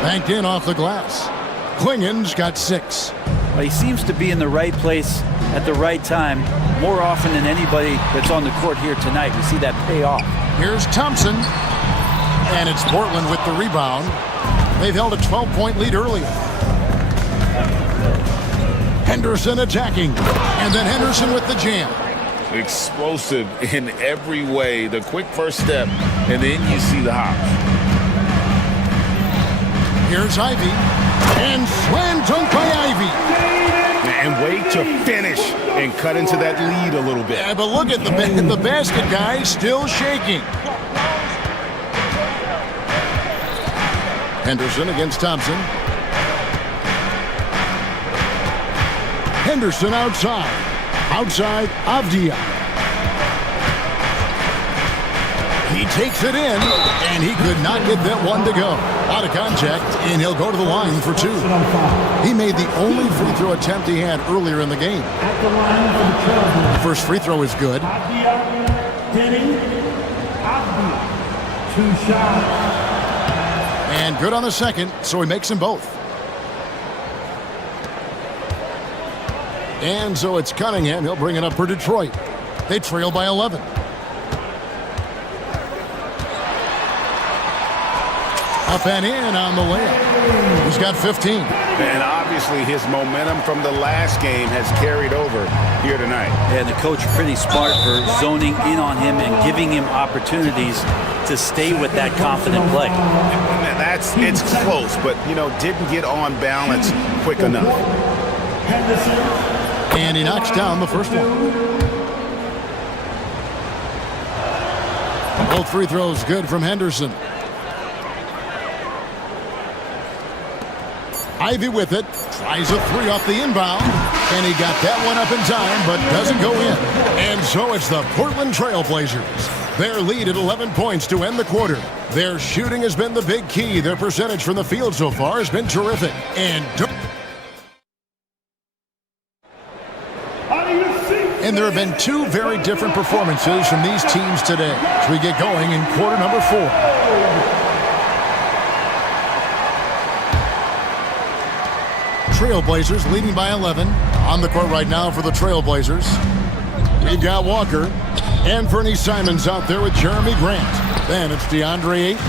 banked in off the glass. Klingon's got 6. Well, he seems to be in the right place at the right time more often than anybody that's on the court here tonight. We see that pay off. Here's Thompson. And it's Portland with the rebound. They've held a 12-point lead earlier. Henderson attacking. And then Henderson with the jam. Explosive in every way. The quick first step, and then you see the hop. Here's Ivy. And slam dunk by Ivy. And wait to finish and cut into that lead a little bit. Yeah, but look at the basket guy still shaking. Henderson against Thompson. Henderson outside. Outside Avdia. He takes it in, and he could not get that one to go. Out of contact, and he'll go to the line for 2. He made the only free throw attempt he had earlier in the game. The first free throw is good. Ivy. 2 shots. And good on the second, so he makes them both. And so it's Cunningham. He'll bring it up for Detroit. They trail by 11. Up and in on the layup. He's got 15. And obviously his momentum from the last game has carried over here tonight. And the coach pretty smart for zoning in on him and giving him opportunities to stay with that confident play. And it's close, but, you know, didn't get on balance quick enough. And he knocks down the first one. Both free throws good from Henderson. Ivy with it, tries a three off the inbound, and he got that one up in time, but doesn't go in. And so it's the Portland Trailblazers. Their lead at 11 points to end the quarter. Their shooting has been the big key. Their percentage from the field so far has been terrific. And there have been two very different performances from these teams today as we get going in quarter number 4. Trailblazers leading by 11. On the court right now for the Trailblazers. We've got Walker and Fernie Simons out there with Jeremy Grant. Then it's DeAndre Ayton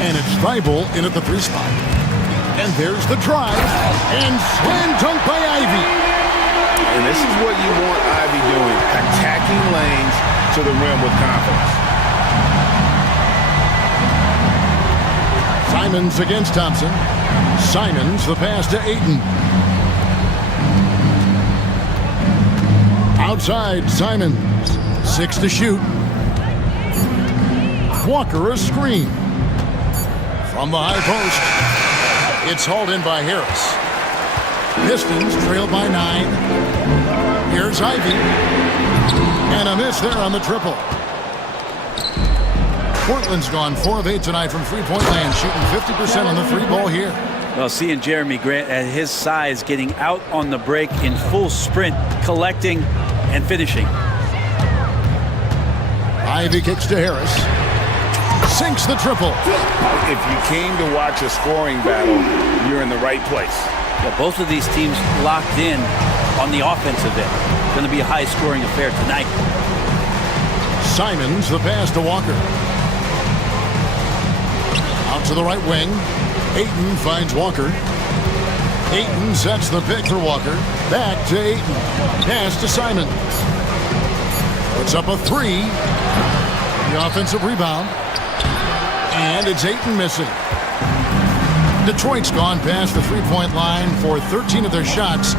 and it's Thibault in at the 3 spot. And there's the drive and slam dunk by Ivy. And this is what you want Ivy doing, attacking lanes to the rim with confidence. Simons against Thompson. Simons, the pass to Ayton. Outside, Simons. 6 to shoot. Walker a screen. From the high post. It's hauled in by Harris. Pistons trail by 9. Here's Ivy. And a miss there on the triple. Portland's gone 4 of 8 tonight from three-point land, shooting 50% on the 3-ball here. Well, seeing Jeremy Grant at his size getting out on the break in full sprint, collecting and finishing. Ivy kicks to Harris. Sinks the triple. If you came to watch a scoring battle, you're in the right place. Yeah, both of these teams locked in on the offensive end. Going to be a high-scoring affair tonight. Simons, the pass to Walker. Out to the right wing. Ayton finds Walker. Ayton sets the pick for Walker. Back to Ayton. Pass to Simons. Puts up a 3. The offensive rebound. And it's Ayton missing. Detroit's gone past the three-point line for 13 of their shots.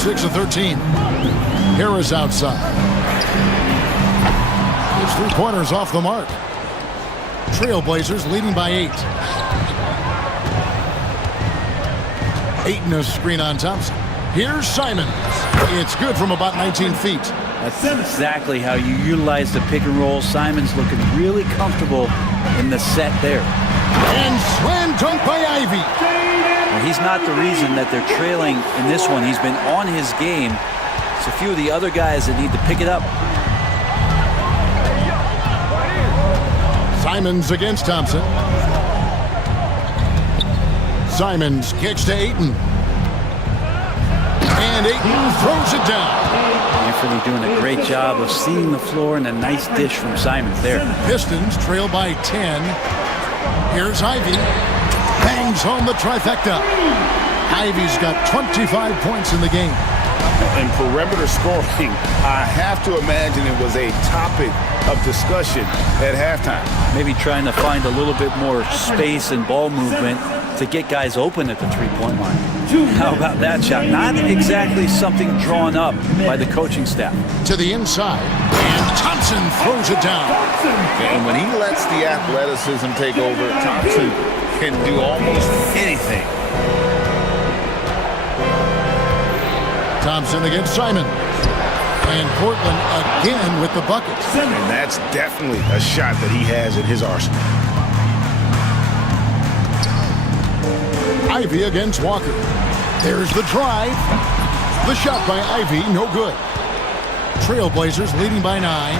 6 of 13. Harris outside. His three-pointers off the mark. Trailblazers leading by 8. Ayton a screen on Thompson. Here's Simons. It's good from about 19 feet. That's exactly how you utilize the pick and roll. Simons looking really comfortable in the set there. And slam dunk by Ivy. Well, he's not the reason that they're trailing in this one. He's been on his game. It's a few of the other guys that need to pick it up. Simons against Thompson. Simons kicks to Ayton. And Ayton throws it down. Anthony doing a great job of seeing the floor and a nice dish from Simons there. Pistons trail by 10. Here's Ivy. Bangs home the trifecta. Ivy's got 25 points in the game. And perimeter scoring, I have to imagine it was a topic of discussion at halftime. Maybe trying to find a little bit more space and ball movement to get guys open at the three-point line. How about that shot? Not exactly something drawn up by the coaching staff. To the inside, and Thompson throws it down. And when he lets the athleticism take over, Thompson can do almost anything. Thompson against Simon. And Portland again with the buckets. And that's definitely a shot that he has in his arsenal. Ivy against Walker. There's the drive. The shot by Ivy, no good. Trailblazers leading by 9.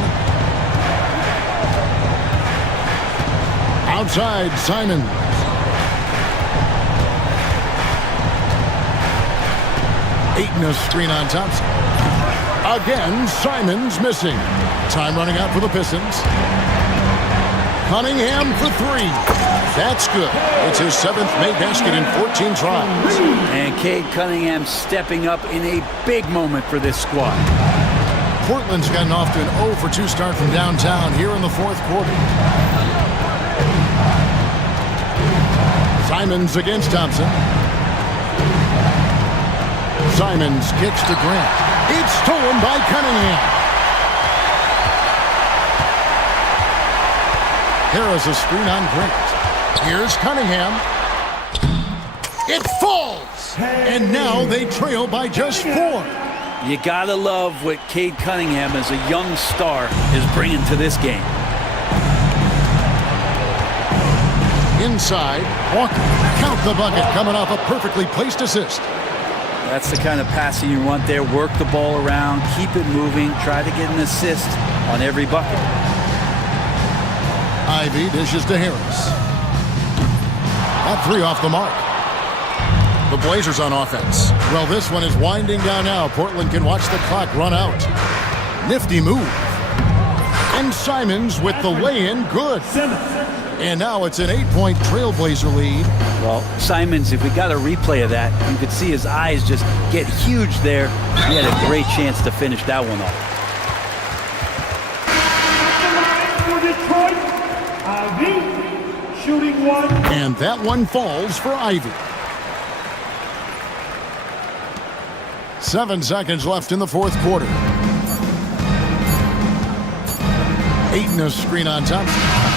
Outside, Simon. Ayton a screen on Thompson. Again, Simon's missing. Time running out for the Pistons. Cunningham for three. That's good. It's his 7th made basket in 14 tries. And Cade Cunningham stepping up in a big moment for this squad. Portland's gotten off to an 0 for 2 start from downtown here in the 4th quarter. Simons against Thompson. Simons kicks to Grant. It's stolen by Cunningham. Harris a screen on Grant. Here's Cunningham. It falls! And now they trail by just 4. You gotta love what Cade Cunningham as a young star is bringing to this game. Inside, Walker. Count the bucket coming off a perfectly placed assist. That's the kind of passing you want there. Work the ball around, keep it moving, try to get an assist on every bucket. Ivy dishes to Harris. That 3 off the mark. The Blazers on offense. Well, this one is winding down now. Portland can watch the clock run out. Nifty move. And Simons with the lay-in, good. And now it's an 8-point Trailblazer lead. Well, Simons, if we got a replay of that, you could see his eyes just get huge there. He had a great chance to finish that one off. For Detroit, Ivy, shooting 1. And that one falls for Ivy. 7 seconds left in the 4th quarter. Ayton a screen on Thompson.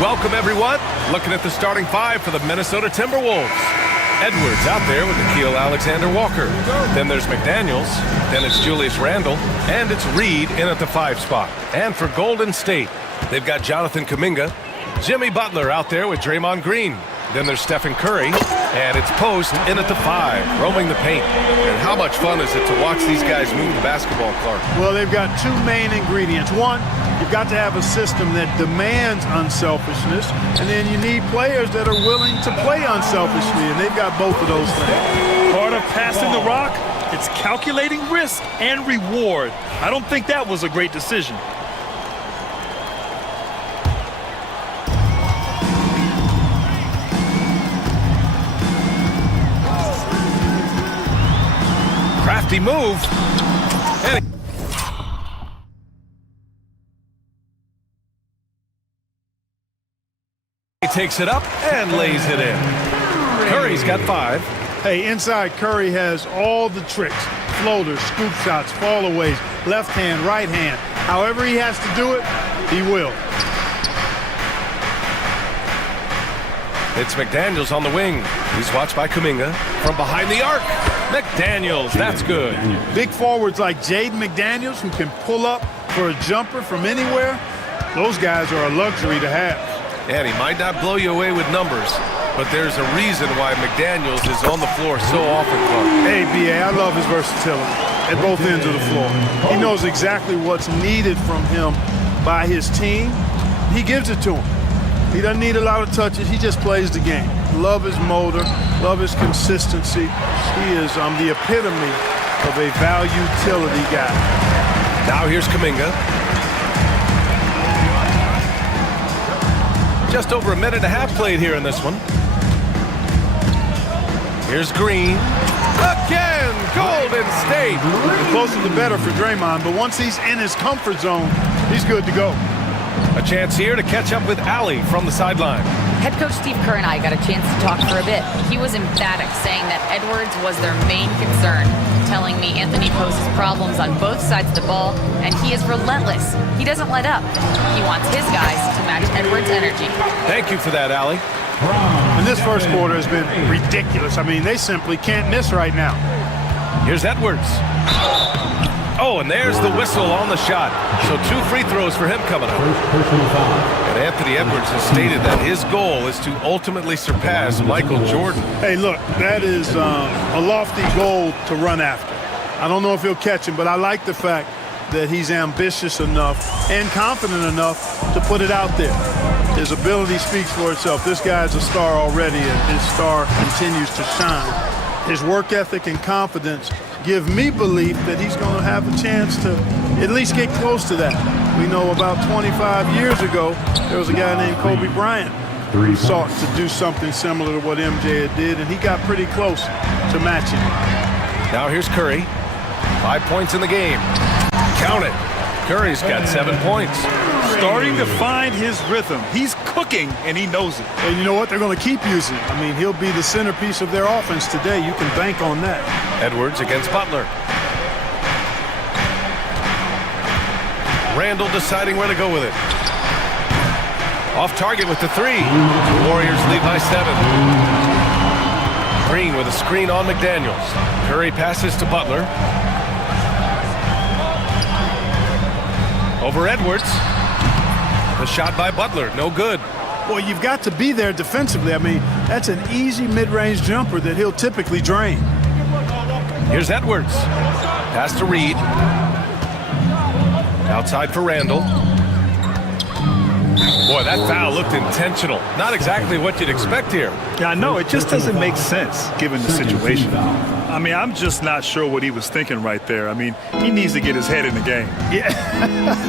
Welcome, everyone. Looking at the starting five for the Minnesota Timberwolves. Edwards out there with Nickeil Alexander-Walker. Then there's McDaniels. Then it's Julius Randle. And it's Reed in at the 5 spot. And for Golden State, they've got Jonathan Kuminga. Jimmy Butler out there with Draymond Green. Then there's Stephen Curry. And it's Post in at the 5, roaming the paint. And how much fun is it to watch these guys move the basketball, Clark? Well, they've got two main ingredients. One, you've got to have a system that demands unselfishness, and then you need players that are willing to play unselfishly, and they've got both of those things. Part of passing the rock, it's calculating risk and reward. I don't think that was a great decision. Crafty move. And he takes it up and lays it in. Curry's got 5. Hey, inside Curry has all the tricks. Floaters, scoop shots, fallaways, left hand, right hand. However he has to do it, he will. It's McDaniels on the wing. He's watched by Kuminga from behind the arc. McDaniels, that's good. Big forwards like Jaden McDaniels, who can pull up for a jumper from anywhere, those guys are a luxury to have. And he might not blow you away with numbers, but there's a reason why McDaniels is on the floor so often, Clark. Hey, B.A., I love his versatility at both ends of the floor. He knows exactly what's needed from him by his team. He gives it to him. He doesn't need a lot of touches. He just plays the game. Love his motor. Love his consistency. He is the epitome of a value-utility guy. Now here's Kuminga. Just over a minute and a half played here in this one. Here's Green. Again, Golden State. The closer the better for Draymond, but once he's in his comfort zone, he's good to go. A chance here to catch up with Allie from the sideline. Head coach Steve Kerr and I got a chance to talk for a bit. He was emphatic, saying that Edwards was their main concern, telling me Anthony poses problems on both sides of the ball, and he is relentless. He doesn't let up. He wants his guys to match Edwards' energy. Thank you for that, Allie. And this first quarter has been ridiculous. I mean, they simply can't miss right now. Here's Edwards. Oh, and there's the whistle on the shot. So 2 free throws for him coming up. And Anthony Edwards has stated that his goal is to ultimately surpass Michael Jordan. Hey, look, that is a lofty goal to run after. I don't know if he'll catch him, but I like the fact that he's ambitious enough and confident enough to put it out there. His ability speaks for itself. This guy's a star already, and his star continues to shine. His work ethic and confidence give me belief that he's going to have a chance to at least get close to that. We know about 25 years ago, there was a guy named Kobe Bryant who sought to do something similar to what MJ did, and he got pretty close to matching. Now here's Curry. 5 points in the game. Count it. Curry's got 7 points. Starting to find his rhythm. He's cooking, and he knows it. And you know what? They're going to keep using it. I mean, he'll be the centerpiece of their offense today. You can bank on that. Edwards against Butler. Randle deciding where to go with it. Off target with the 3. The Warriors lead by 7. Green with a screen on McDaniels. Curry passes to Butler. Over Edwards. The shot by Butler, no good. Well, you've got to be there defensively. I mean, that's an easy mid-range jumper that he'll typically drain. Here's Edwards. Pass to Reed. Outside for Randle. Boy, that foul looked intentional. Not exactly what you'd expect here. Yeah, I know. It just doesn't make sense given the situation. I mean, I'm just not sure what he was thinking right there. I mean, he needs to get his head in the game. Yeah,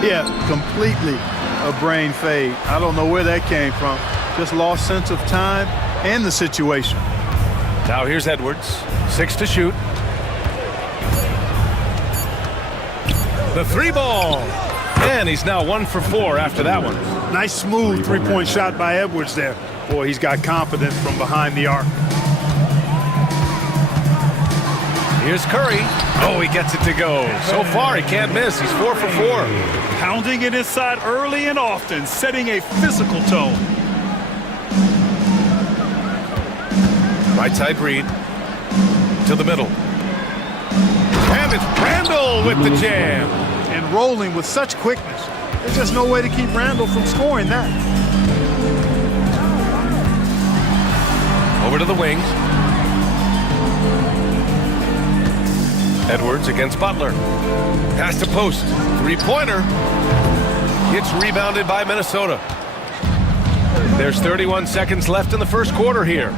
yeah, completely a brain fade. I don't know where that came from. Just lost sense of time and the situation. Now here's Edwards. 6 to shoot. The 3 ball. And he's now 1 for 4 after that one. Nice smooth 3-point shot by Edwards there. Boy, he's got confidence from behind the arc. Here's Curry. Oh, he gets it to go. So far, he can't miss. He's 4 for 4. Pounding it inside early and often, setting a physical tone. Right side read. To the middle. And it's Randall with the jam. And rolling with such quickness. There's just no way to keep Randall from scoring that. Over to the wings. Edwards against Butler. Pass to post. Three-pointer. It's rebounded by Minnesota. There's 31 seconds left in the first quarter here.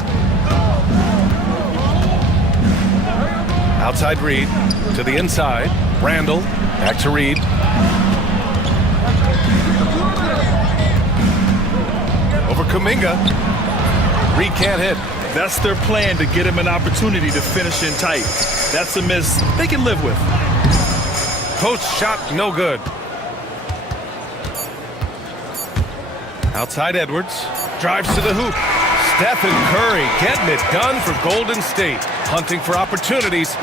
Outside Reed to the inside. Randall back to Reed. Over Kuminga. Reed can't hit. That's their plan, to get him an opportunity to finish in tight. That's a miss they can live with. Post shot, no good. Outside Edwards. Drives to the hoop. Stephen Curry getting it done for Golden State. Hunting for opportunities.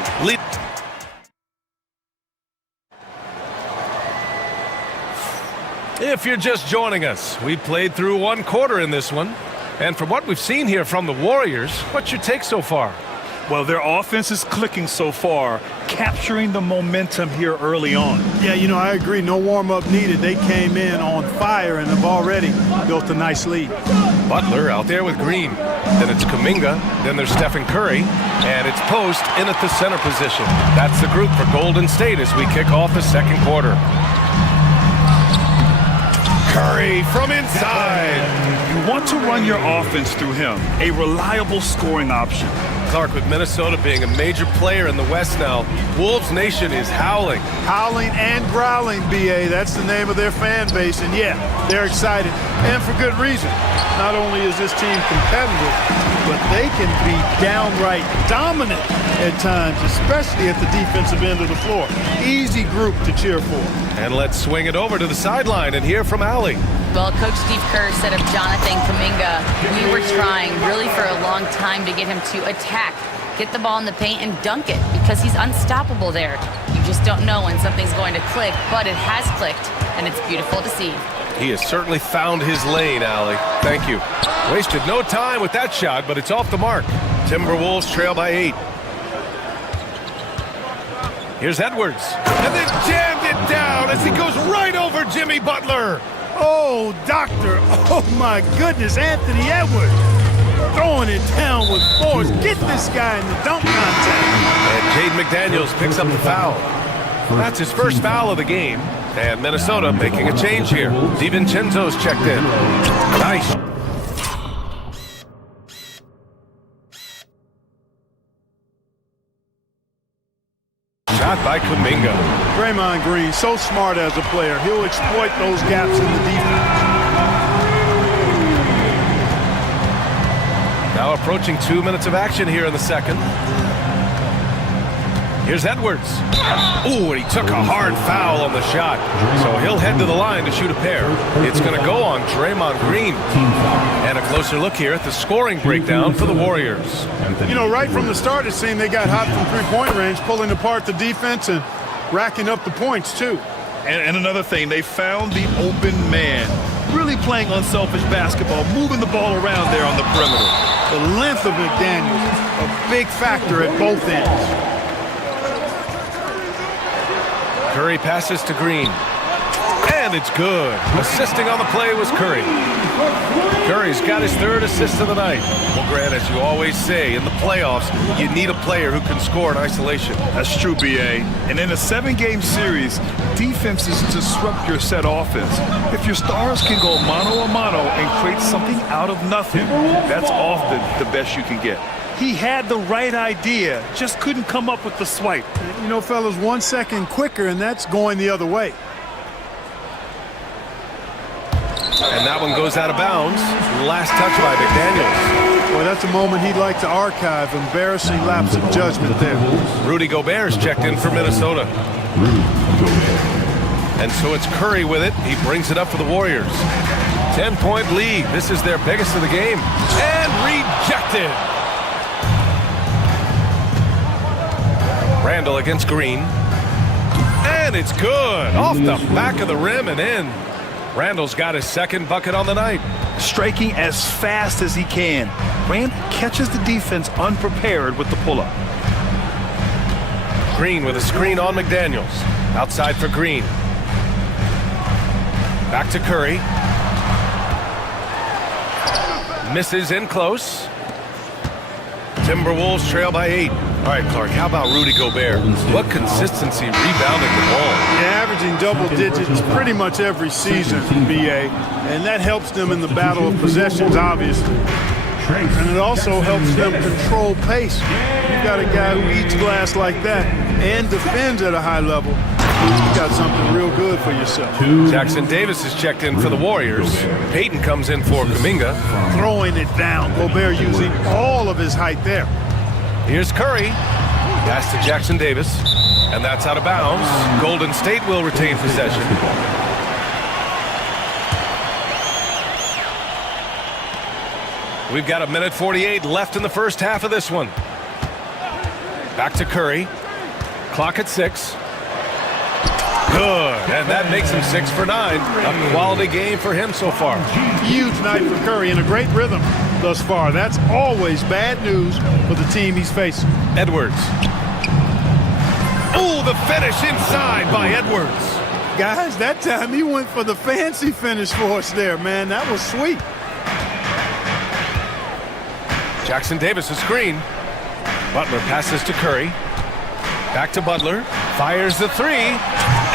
If you're just joining us, we played through one quarter in this one. And from what we've seen here from the Warriors, what's your take so far? Well, their offense is clicking so far, capturing the momentum here early on. Yeah, you know, I agree. No warm-up needed. They came in on fire and have already built a nice lead. Butler out there with Green. Then it's Kuminga. Then there's Stephen Curry. And it's Post in at the center position. That's the group for Golden State as we kick off the second quarter. Curry from inside. You want to run your offense through him, a reliable scoring option. Clark, with Minnesota being a major player in the West now, Wolves Nation is howling. Howling and growling, B.A. That's the name of their fan base. And yeah, they're excited. And for good reason. Not only is this team competitive, but they can be downright dominant at times, especially at the defensive end of the floor. Easy group to cheer for. And let's swing it over to the sideline and hear from Allie. Well, Coach Steve Kerr said of Jonathan Kuminga, we were trying really for a long time to get him to attack, get the ball in the paint and dunk it because he's unstoppable there. You just don't know when something's going to click, but it has clicked, and it's beautiful to see. He has certainly found his lane, Allie. Thank you. Wasted no time with that shot, but it's off the mark. Timberwolves trail by 8. Here's Edwards. And then jammed it down as he goes right over Jimmy Butler. Oh, doctor. Oh, my goodness. Anthony Edwards throwing it down with force. Get this guy in the dunk contest. And Jaden McDaniels picks up the foul. That's his first foul of the game. And Minnesota making a change here. DiVincenzo's checked in. Nice. Shot by Kuminga. Draymond Green, so smart as a player. He'll exploit those gaps in the defense. Now approaching 2 minutes of action here in the second. Here's Edwards. Ooh, and he took a hard foul on the shot. So he'll head to the line to shoot a pair. It's going to go on Draymond Green. And a closer look here at the scoring breakdown for the Warriors. You know, right from the start, it seemed they got hot from three-point range, pulling apart the defense and racking up the points, too. And another thing, they found the open man. Really playing unselfish basketball, moving the ball around there on the perimeter. The length of McDaniels, a big factor at both ends. Curry passes to Green. And it's good. Assisting on the play was Curry. Curry's got his third assist of the night. Well, Grant, as you always say, in the playoffs, you need a player who can score in isolation. That's true, B.A. And in a 7-game series, defenses disrupt your set offense. If your stars can go mano-a-mano and create something out of nothing, that's often the best you can get. He had the right idea, just couldn't come up with the swipe. You know, fellas, 1 second quicker, and that's going the other way. And that one goes out of bounds. Last touch by McDaniels. Well, that's a moment he'd like to archive. Embarrassing lapse of judgment there. Rudy Gobert's checked in for Minnesota. And so it's Curry with it. He brings it up for the Warriors. 10-point lead. This is their biggest of the game. And rejected. Randall against Green. And it's good. Off the back of the rim and in. Randall's got his second bucket on the night. Striking as fast as he can. Grant catches the defense unprepared with the pull-up. Green with a screen on McDaniels. Outside for Green. Back to Curry. Misses in close. Timberwolves trail by 8. All right, Clark, how about Rudy Gobert? What consistency rebounding the ball. Yeah, averaging double digits pretty much every season, BA. And that helps them in the battle of possessions, obviously. And it also helps them control pace. You've got a guy who eats glass like that and defends at a high level. You got something real good for yourself. Jackson Davis is checked in for the Warriors. Peyton comes in for Kuminga. Throwing it down. Gobert using all of his height there. Here's Curry. Pass to Jackson Davis. And that's out of bounds. Golden State will retain possession. We've got 1:48 left in the first half of this one. Back to Curry. Clock at 6. Good, and that makes him 6 for 9. A quality game for him so far. Huge night for Curry and a great rhythm thus far. That's always bad news for the team he's facing. Edwards. Oh, the finish inside by Edwards. Guys, that time he went for the fancy finish for us there, man. That was sweet. Jackson Davis' screen. Butler passes to Curry. Back to Butler. Fires the 3.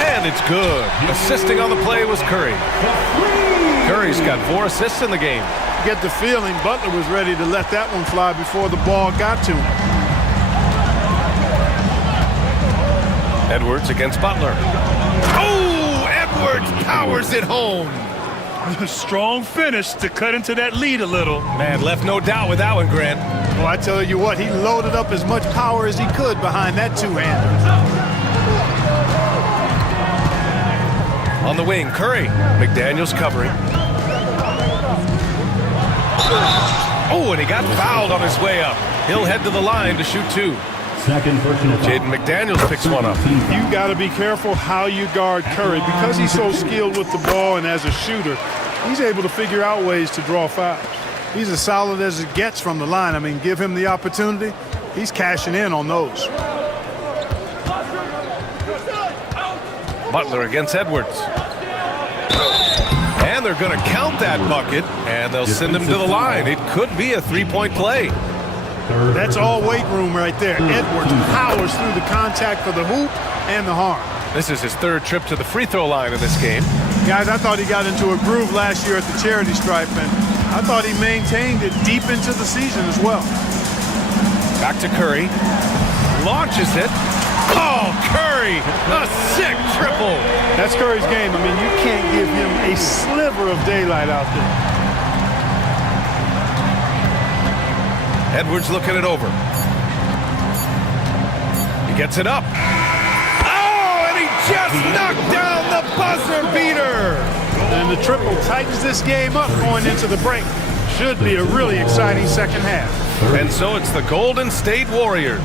And it's good. Assisting on the play was Curry. Curry's got 4 assists in the game. Get the feeling Butler was ready to let that one fly before the ball got to him. Edwards against Butler. Oh, Edwards powers it home. Strong finish to cut into that lead a little. Man, left no doubt with that one, Grant. Well, I tell you what, he loaded up as much power as he could behind that two-hander. On the wing, Curry. McDaniels covering. Oh, and he got fouled on his way up. He'll head to the line to shoot 2. Second personal foul. Jaden McDaniels picks one up. You got to be careful how you guard Curry. Because he's so skilled with the ball and as a shooter, he's able to figure out ways to draw fouls. He's as solid as it gets from the line. I mean, give him the opportunity, he's cashing in on those. Butler against Edwards. And they're going to count that bucket, and they'll send him to the line. It could be a 3-point play. That's all weight room right there. Edwards powers through the contact for the hoop and the harm. This is his 3rd trip to the free throw line in this game. Guys, I thought he got into a groove last year at the charity stripe, and I thought he maintained it deep into the season as well. Back to Curry. Launches it. Oh, Curry! A sick triple! That's Curry's game. I mean, you can't give him a sliver of daylight out there. Edwards looking it over. He gets it up. Oh, and he just knocked down the buzzer beater! And the triple tightens this game up going into the break. Should be a really exciting second half. And so it's the Golden State Warriors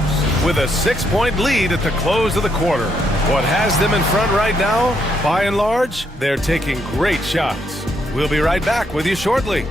with a 6-point lead at the close of the quarter. What has them in front right now, by and large, they're taking great shots. We'll be right back with you shortly.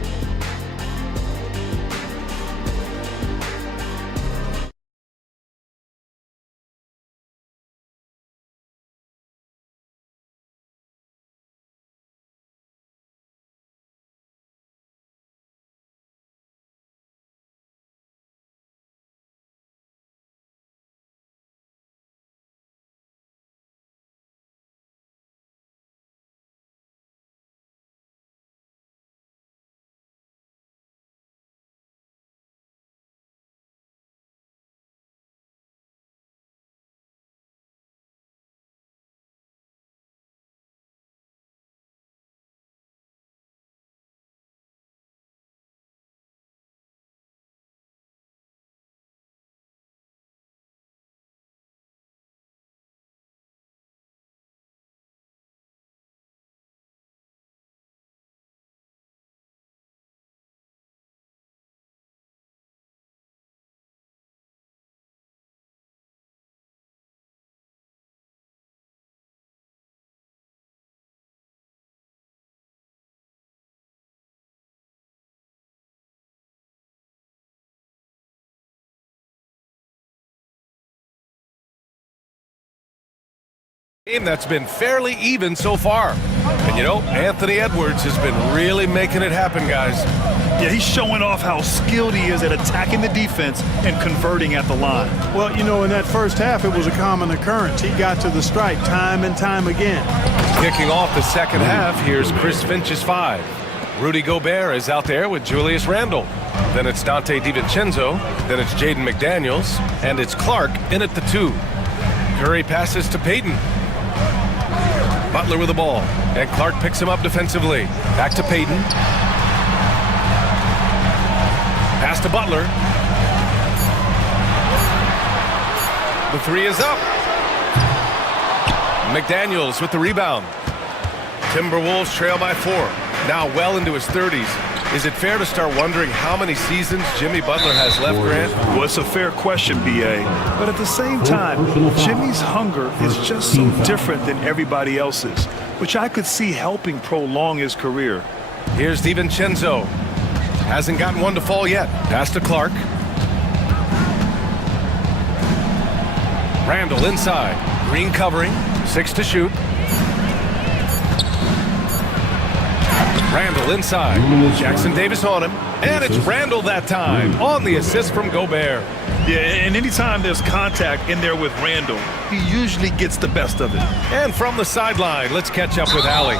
Game that's been fairly even so far. And you know, Anthony Edwards has been really making it happen, guys. Yeah, he's showing off how skilled he is at attacking the defense and converting at the line. Well, you know, in that first half, it was a common occurrence. He got to the stripe time and time again. Kicking off the second half, here's Chris Finch's 5. Rudy Gobert is out there with Julius Randle. Then it's Dante DiVincenzo. Then it's Jaden McDaniels. And it's Clark in at the 2. Curry passes to Payton. Butler with the ball, and Clark picks him up defensively. Back to Payton. Pass to Butler. The 3 is up. McDaniels with the rebound. Timberwolves trail by 4. Now well into his 30s. Is it fair to start wondering how many seasons Jimmy Butler has left, Grant? Well, it's a fair question, B.A. But at the same time, Jimmy's hunger is just so different than everybody else's, which I could see helping prolong his career. Here's DiVincenzo. Hasn't gotten one to fall yet. Pass to Clark. Randle inside. Green covering. 6 to shoot. Randle inside. Jackson Davis on him. And it's Randle that time on the assist from Gobert. Yeah, and anytime there's contact in there with Randle, he usually gets the best of it. And from the sideline, let's catch up with Allie.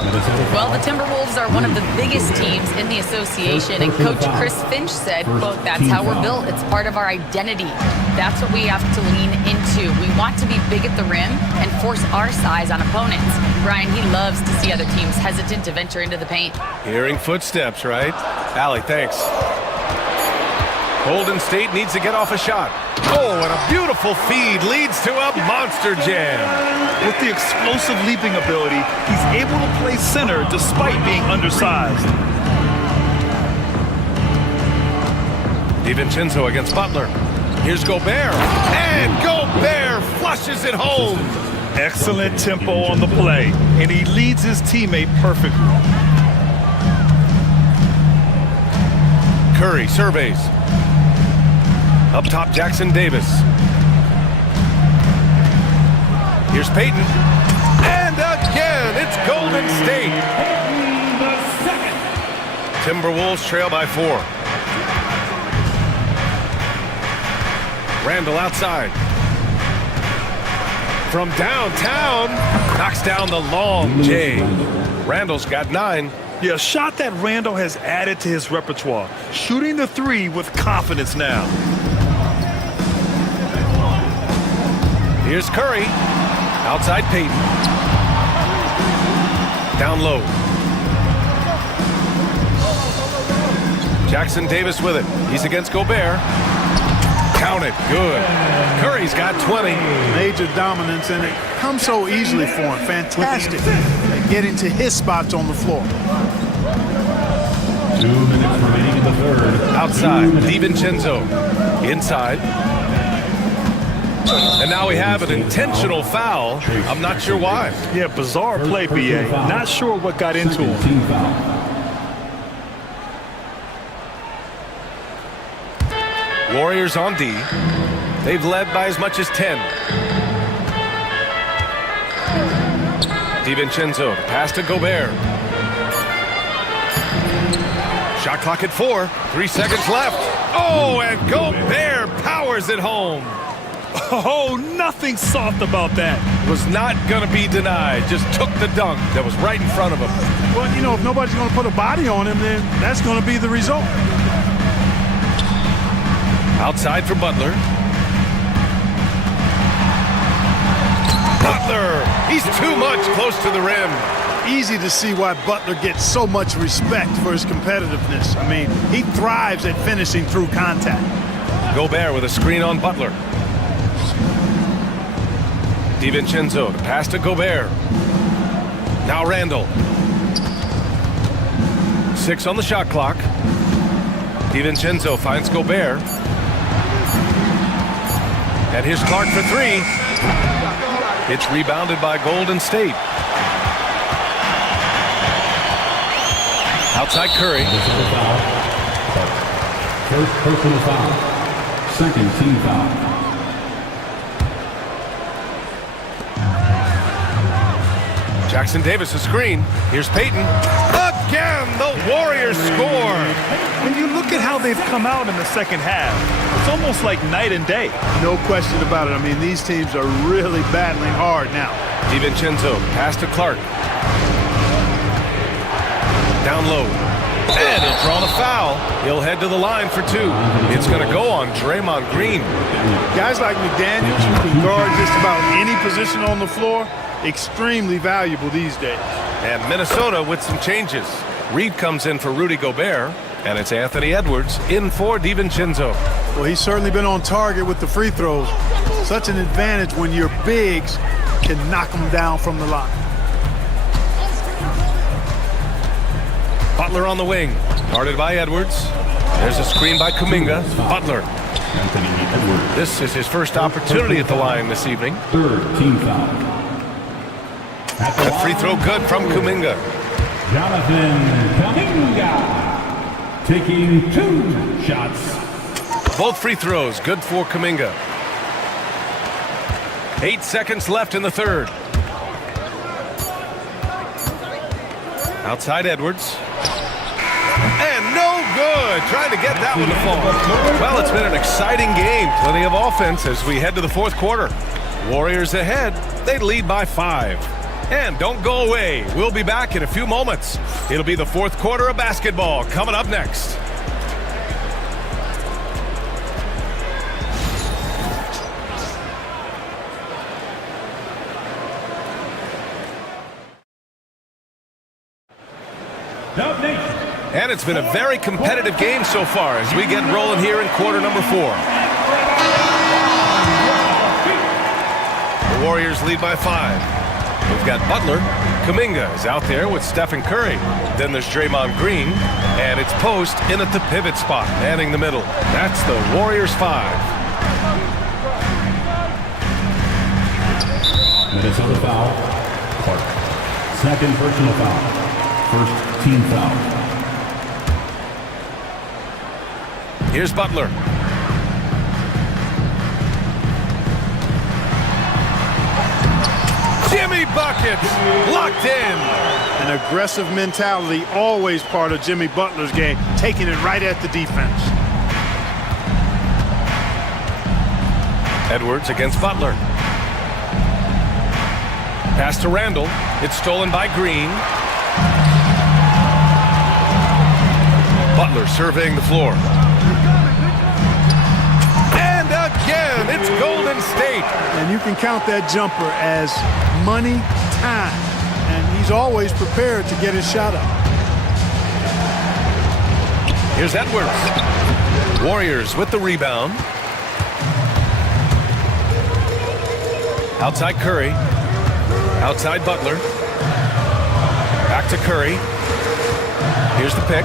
Well, the Timberwolves are one of the biggest teams in the association, and Coach Chris Finch said, quote, "That's how we're built. It's part of our identity. That's what we have to lean into. We want to be big at the rim and force our size on opponents." Brian, he loves to see other teams hesitant to venture into the paint. Hearing footsteps, right? Allie, thanks. Golden State needs to get off a shot. Oh, and a beautiful feed leads to a monster jam. With the explosive leaping ability, he's able to play center despite being undersized. DiVincenzo against Butler. Here's Gobert. And Gobert flushes it home. Excellent tempo on the play, and he leads his teammate perfectly. Curry surveys. Up top, Jackson Davis. Here's Payton. And again, it's Golden State. Timberwolves trail by 4. Randle outside. From downtown, knocks down the long J. Randle's got 9. Yeah, a shot that Randle has added to his repertoire. Shooting the 3 with confidence now. Here's Curry. Outside Payton. Down low. Jackson Davis with it. He's against Gobert. Count it. Good. Curry's got 20. Major dominance, and it comes so easily for him. Fantastic at getting to his spots on the floor. 2 minutes remaining in the third. Outside, DiVincenzo. Inside. And now we have an intentional foul. I'm not sure why. Yeah, bizarre play, B.A. Not sure what got into him. Warriors on D. They've led by as much as 10. DiVincenzo, pass to Gobert. Shot clock at 4. 3 seconds left. Oh, and Gobert powers it home. Oh, nothing soft about that. Was not going to be denied. Just took the dunk that was right in front of him. Well, you know, if nobody's going to put a body on him, then that's going to be the result. Outside for Butler. Butler! He's too much close to the rim. Easy to see why Butler gets so much respect for his competitiveness. I mean, he thrives at finishing through contact. Gobert with a screen on Butler. DiVincenzo, pass to Gobert. Now Randle. 6 on the shot clock. DiVincenzo finds Gobert. And here's Clark for 3. It's rebounded by Golden State. Outside Curry. First personal foul. Second team foul. Jackson Davis a screen. Here's Peyton. Again, the Warriors score. When you look at how they've come out in the second half, it's almost like night and day. No question about it. I mean, these teams are really battling hard now. DiVincenzo, pass to Clark. Down low. And he'll draw the foul. He'll head to the line for two. It's going to go on Draymond Green. Guys like McDaniels, who can guard just about any position on the floor, extremely valuable these days. And Minnesota with some changes. Reed comes in for Rudy Gobert, and it's Anthony Edwards in for DiVincenzo. Well, he's certainly been on target with the free throws. Such an advantage when your bigs can knock them down from the line. Butler on the wing, guarded by Edwards. There's a screen by Kuminga. Butler. This is his first opportunity at the line this evening. Third team foul. A free throw good from Kuminga. Jonathan Kuminga taking 2 shots. Both free throws good for Kuminga. 8 seconds left in the third. Outside Edwards. And no good. Trying to get that one to fall. Well, it's been an exciting game. Plenty of offense as we head to the fourth quarter. Warriors ahead. They lead by 5. And don't go away. We'll be back in a few moments. It'll be the fourth quarter of basketball coming up next. And it's been a very competitive game so far as we get rolling here in quarter number 4. The Warriors lead by 5. We've got Butler. Kuminga is out there with Stephen Curry. Then there's Draymond Green. And it's Post in at the pivot spot, manning the middle. That's the Warriors 5. Minnesota foul. Clark. Second personal foul. First team foul. Here's Butler. Jimmy buckets, locked in. An aggressive mentality, always part of Jimmy Butler's game, taking it right at the defense. Edwards against Butler. Pass to Randall. It's stolen by Green. Butler surveying the floor. And again, it's Golden State. And you can count that jumper as money time. And he's always prepared to get his shot up. Here's Edwards. Warriors with the rebound. Outside Curry. Outside Butler. Back to Curry. Here's the pick.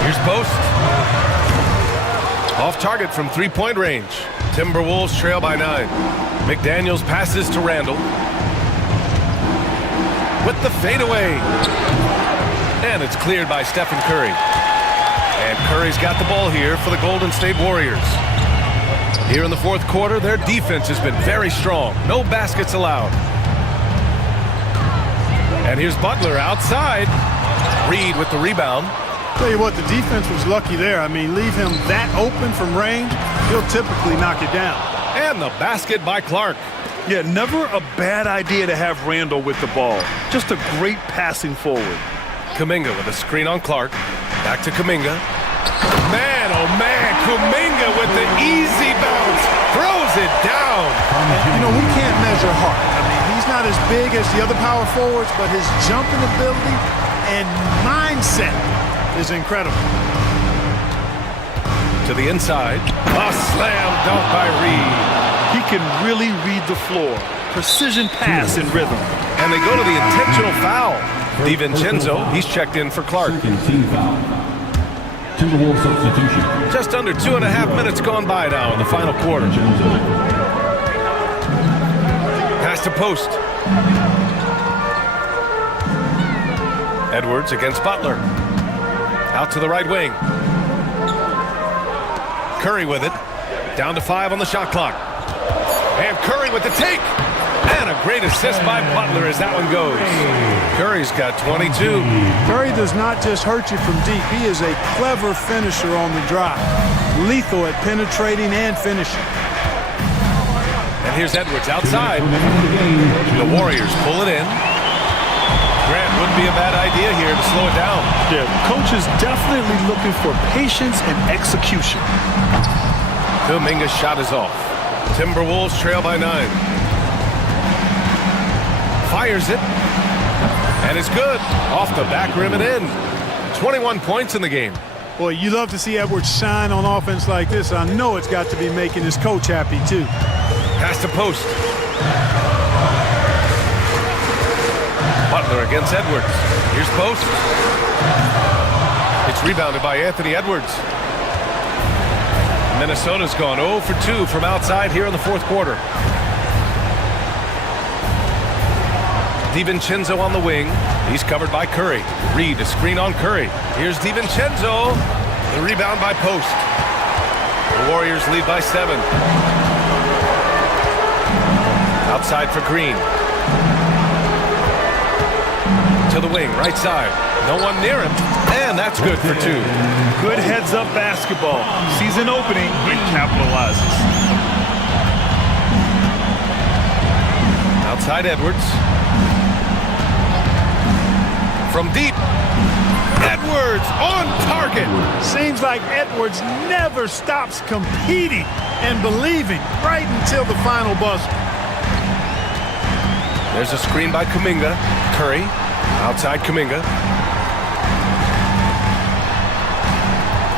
Here's Post. Off target from three-point range. Timberwolves trail by 9. McDaniels passes to Randall. With the fadeaway. And it's cleared by Stephen Curry. And Curry's got the ball here for the Golden State Warriors. Here in the fourth quarter, their defense has been very strong. No baskets allowed. And here's Butler outside. Reed with the rebound. Tell you what, the defense was lucky there. I mean, leave him that open from range, he'll typically knock it down. And the basket by Clark. Yeah, never a bad idea to have Randall with the ball. Just a great passing forward. Kuminga with a screen on Clark. Back to Kuminga. Man, oh man, Kuminga with the easy bounce. Throws it down. You know, we can't measure heart. I mean, he's not as big as the other power forwards, but his jumping ability and mindset is incredible. To the inside. A slam dunk by Reed. He can really read the floor. Precision pass and rhythm. And they go to the intentional foul. DiVincenzo, he's checked in for Clark. Second team foul. Timberwolves substitution. Just under 2.5 minutes gone by now in the final quarter. Pass to Post. Edwards against Butler. Out to the right wing. Curry with it. Down to 5 on the shot clock. And Curry with the take. And And a great assist by Butler as that one goes. Curry's got 22. Curry does not just hurt you from deep. He is a clever finisher on the drive. Lethal at penetrating and finishing. And here's Edwards outside. The Warriors pull it in. Grant wouldn't be a bad idea here to slow it down. Yeah, coach is definitely looking for patience and execution. Kuminga's shot is off. Timberwolves trail by 9. Fires it. And it's good. Off the back rim and in. 21 points in the game. Boy, you love to see Edwards shine on offense like this. I know it's got to be making his coach happy, too. Pass to post. Butler against Edwards. Here's post. It's rebounded by Anthony Edwards. Minnesota's gone 0 for 2 from outside here in the fourth quarter. DiVincenzo on the wing. He's covered by Curry. Reed, a screen on Curry. Here's DiVincenzo. The rebound by Post. The Warriors lead by 7. Outside for Green. To the wing, right side. No one near him. And that's good for 2. Good heads-up basketball. Season opening and capitalizes. Outside Edwards. From deep. Edwards on target. Seems like Edwards never stops competing and believing right until the final buzzer. There's a screen by Kuminga. Curry. Outside Kuminga.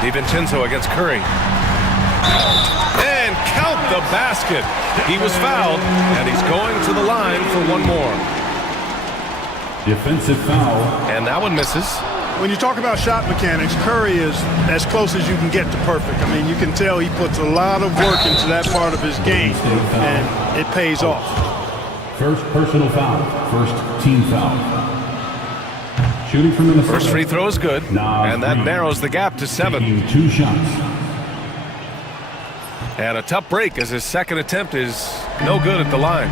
DiVincenzo against Curry. And count the basket. He was fouled, and he's going to the line for one more. Defensive foul. And that one misses. When you talk about shot mechanics, Curry is as close as you can get to perfect. I mean, you can tell he puts a lot of work into that part of his game, and it pays off. First personal foul. First team foul. Shooting from Minnesota. First free throw is good, and that narrows the gap to 7. Taking 2 shots. And a tough break as his second attempt is no good at the line.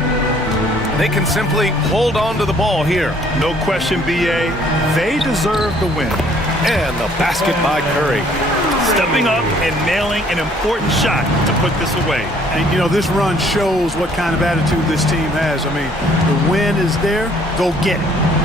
They can simply hold on to the ball here. No question, BA. They deserve the win. And the basket by Curry. Stepping up and nailing an important shot to put this away. And, you know, this run shows what kind of attitude this team has. I mean, the win is there. Go get it.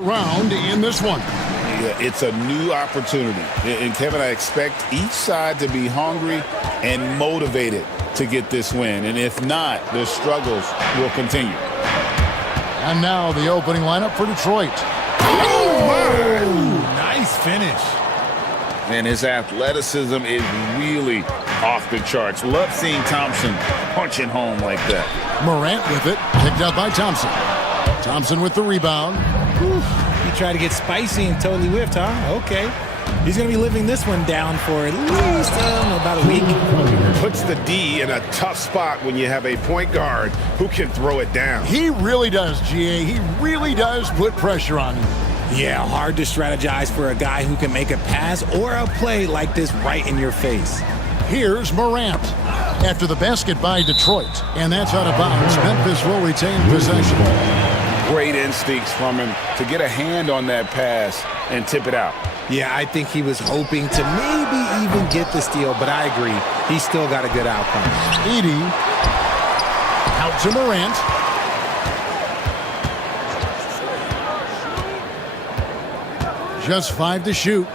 Round in this one. Yeah, it's a new opportunity. And Kevin, I expect each side to be hungry and motivated to get this win. And if not, the struggles will continue. And now the opening lineup for Detroit. Oh, my! Nice finish. And his athleticism is really off the charts. Love seeing Thompson punching home like that. Morant with it, picked up by Thompson. Thompson with the rebound. Whew. He tried to get spicy and totally whiffed, huh? Okay. He's going to be living this one down for at least about a week. Puts the D in a tough spot when you have a point guard who can throw it down. He really does, GA. He really does put pressure on him. Yeah, hard to strategize for a guy who can make a pass or a play like this right in your face. Here's Morant after the basket by Detroit. And that's out of bounds. Memphis will retain possession. Great instincts from him to get a hand on that pass and tip it out. Yeah, I think he was hoping to maybe even get the steal, but I agree. He still got a good outcome. Edey out to Morant. Just 5 to shoot.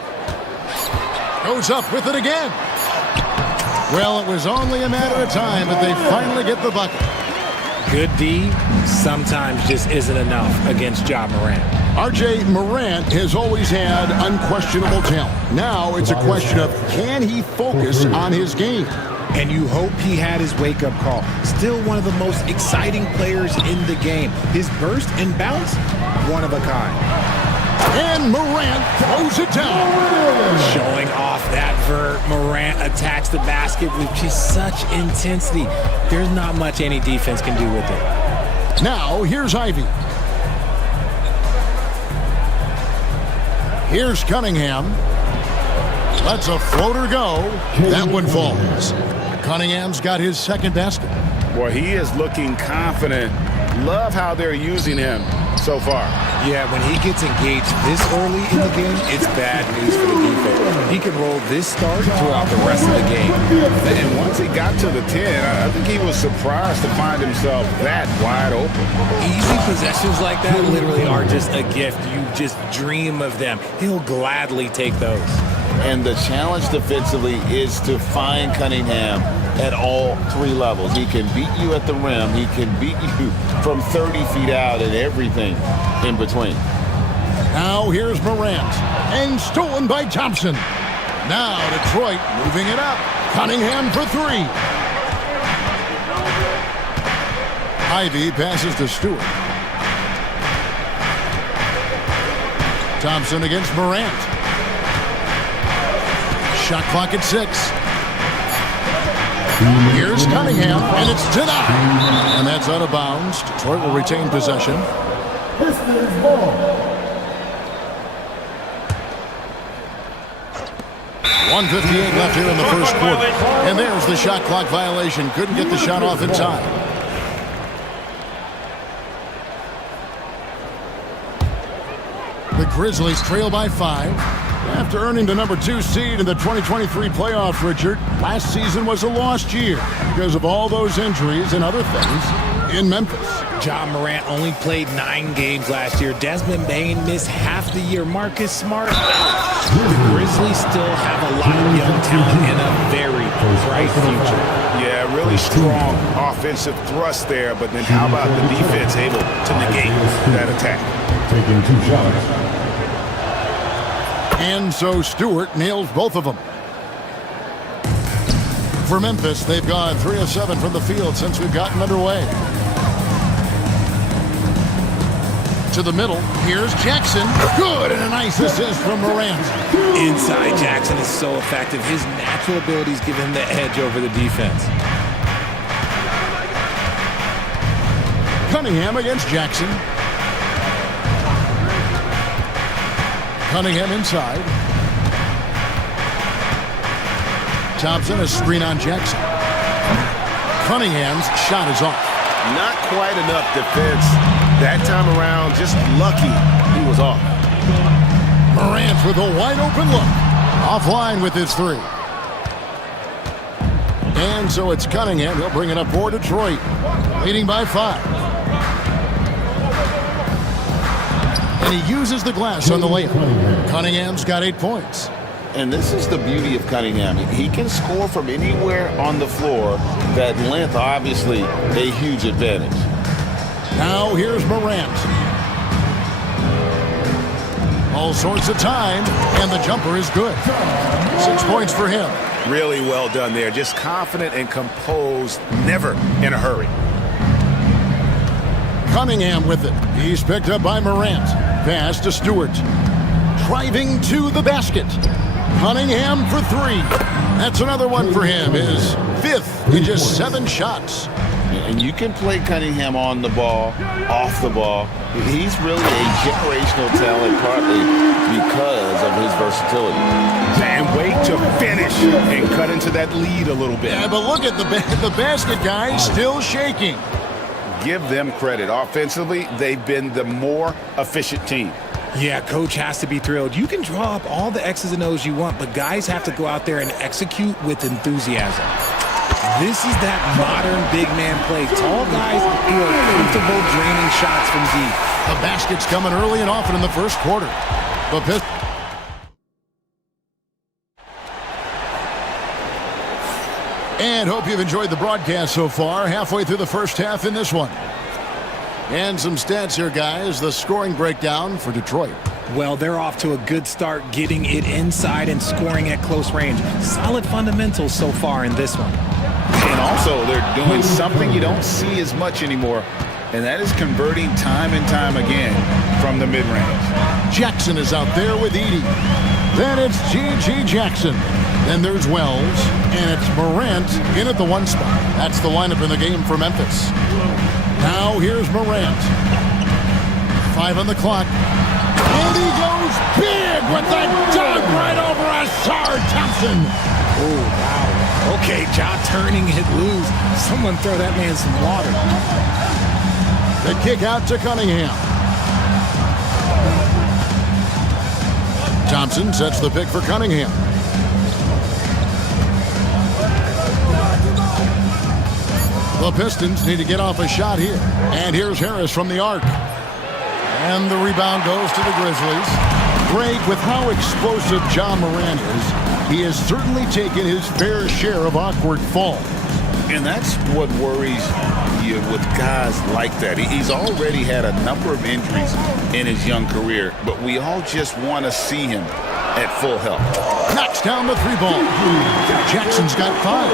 Goes up with it again. Well, it was only a matter of time, but they finally get the bucket. Good D sometimes just isn't enough against Ja Morant. RJ Morant has always had unquestionable talent. Now it's a question of can he focus on his game? And you hope he had his wake-up call. Still one of the most exciting players in the game. His burst and bounce, one of a kind. And Morant throws it down. Showing off that vert, Morant attacks the basket with just such intensity. There's not much any defense can do with it. Now, here's Ivy. Here's Cunningham. Lets a floater go. That one falls. Cunningham's got his second basket. Boy, he is looking confident. Love how they're using him so far. Yeah, when he gets engaged this early in the game, it's bad news for the defense. He can roll this start throughout the rest of the game. And once he got to the 10, I think he was surprised to find himself that wide open. Easy possessions like that literally are just a gift. You just dream of them. He'll gladly take those. And the challenge defensively is to find Cunningham at all 3 levels. He can beat you at the rim. He can beat you from 30 feet out and everything in between. Now here's Morant. And stolen by Thompson. Now Detroit moving it up. Cunningham for 3. Ivy passes to Stewart. Thompson against Morant. Shot clock at 6. Here's Cunningham, and it's denied. And that's out of bounds. Detroit will retain possession. 1:58 left here in the first quarter. And there's the shot clock violation. Couldn't get the shot off in time. The Grizzlies trail by 5. After earning the number 2 seed in the 2023 playoffs, Richard, last season was a lost year because of all those injuries and other things in Memphis. Ja Morant only played 9 games last year. Desmond Bane missed half the year. Marcus Smart. The Grizzlies still have a lot of young talent and a very bright future. Yeah, really strong offensive thrust there, but then how about the defense able to negate that attack? Taking 2 shots. And so Stewart nails both of them. For Memphis, they've gone 3 of 7 from the field since we've gotten underway. To the middle, here's Jackson. Good, and a nice assist from Morant. Inside Jackson is so effective. His natural abilities give him the edge over the defense. Cunningham against Jackson. Cunningham inside. Thompson, a screen on Jackson. Cunningham's shot is off. Not quite enough defense that time around. Just lucky he was off. Morant with a wide open look. Offline with his 3. And so it's Cunningham. He'll bring it up for Detroit. Leading by 5. And And he uses the glass on the layup. Cunningham's got 8 points. And this is the beauty of Cunningham. He can score from anywhere on the floor. That length, obviously, a huge advantage. Now here's Morant. All sorts of time, and the jumper is good. 6 points for him. Really well done there. Just confident and composed, never in a hurry. Cunningham with it. He's picked up by Morant. Pass to Stewart. Driving to the basket. Cunningham for 3. That's another one for him. His 5th in just 7 shots. And you can play Cunningham on the ball, off the ball. He's really a generational talent, partly because of his versatility. And wait to finish and cut into that lead a little bit. Yeah, but look at the basket guy still shaking. Give them credit. Offensively, they've been the more efficient team. Yeah, coach has to be thrilled. You can draw up all the X's and O's you want, but guys have to go out there and execute with enthusiasm. This is that modern big man play. Tall guys who are comfortable draining shots from deep. The basket's coming early and often in the first quarter. And hope you've enjoyed the broadcast so far. Halfway through the first half in this one. And some stats here, guys. The scoring breakdown for Detroit. Well, they're off to a good start getting it inside and scoring at close range. Solid fundamentals so far in this one. And also, they're doing something you don't see as much anymore, and that is converting time and time again from the mid-range. Jackson is out there with Edey. Then it's G.G. Jackson. Then there's Wells, and it's Morant in at the 1 spot. That's the lineup in the game for Memphis. Now here's Morant. 5 on the clock. And he goes big with that dunk right over Ashard Thompson. Oh, wow. Okay, Ja turning it loose. Someone throw that man some water. The kick out to Cunningham. Thompson sets the pick for Cunningham. The Pistons need to get off a shot here. And here's Harris from the arc. And the rebound goes to the Grizzlies. Greg, with how explosive Ja Morant is, he has certainly taken his fair share of awkward falls. And that's what worries you with guys like that. He's already had a number of injuries in his young career, but we all just want to see him at full health. Knocks down the 3-ball. Jackson's got 5.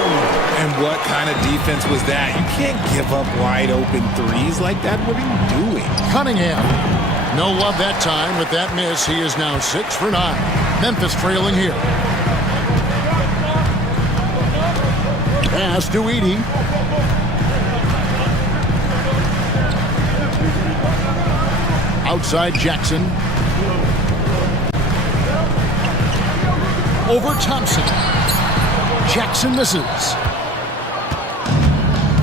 And what kind of defense was that? You can't give up wide open threes like that. What are you doing? Cunningham. No love that time with that miss. He is now 6 for 9. Memphis trailing here. Pass to Edey. Outside Jackson. Over Thompson. Jackson misses.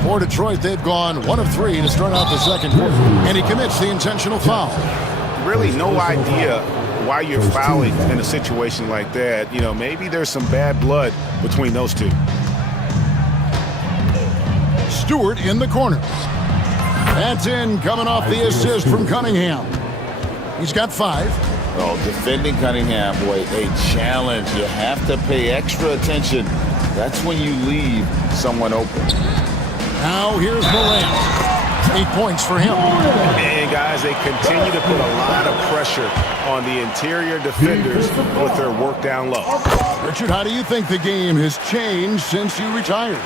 For Detroit, they've gone 1 of 3 to start out the second quarter. And he commits the intentional foul. Really no idea why you're fouling in a situation like that. You know, maybe there's some bad blood between those two. Stewart in the corner. That's in, coming off the assist from Cunningham. He's got 5. Oh, defending Cunningham, boy, a challenge. You have to pay extra attention. That's when you leave someone open. Now here's Morant. 8 points for him. And guys, they continue to put a lot of pressure on the interior defenders with their work down low. Richard, how do you think the game has changed since you retired?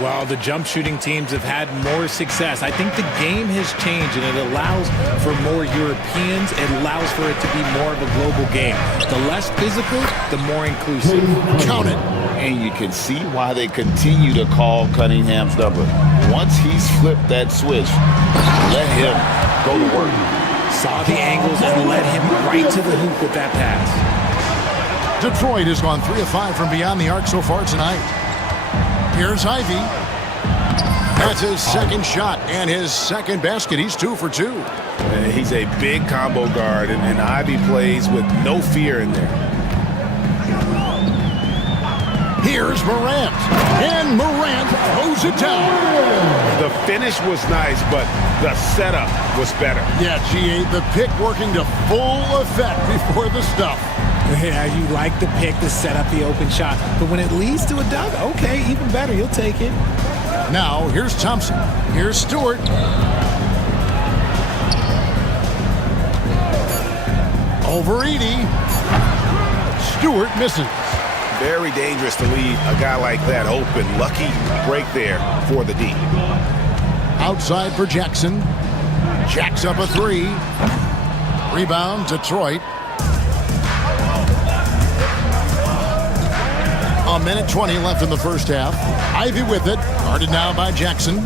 Well, the jump shooting teams have had more success. I think the game has changed, and it allows for more Europeans. It allows for it to be more of a global game. The less physical, the more inclusive. Count it. And you can see why they continue to call Cunningham's number. Once he's flipped that switch, let him go to work. Saw the angles and led him right to the hoop with that pass. Detroit has gone 3 of 5 from beyond the arc so far tonight. Here's Ivy. That's his second shot and his second basket. He's 2 for 2. And he's a big combo guard, and Ivy plays with no fear in there. Here's Morant. And Morant throws it down. The finish was nice, but the setup was better. Yeah, GA, the pick working to full effect before the stuff. Yeah, you like the pick to set up the open shot. But when it leads to a dunk, okay, even better. You'll take it. Now, here's Thompson. Here's Stewart. Over Edie. Stewart misses. Very dangerous to leave a guy like that open. Lucky break there for the D. Outside for Jackson. Jacks up a three. Rebound, Detroit. A minute 20 left in the first half. Ivy with it. Guarded now by Jackson.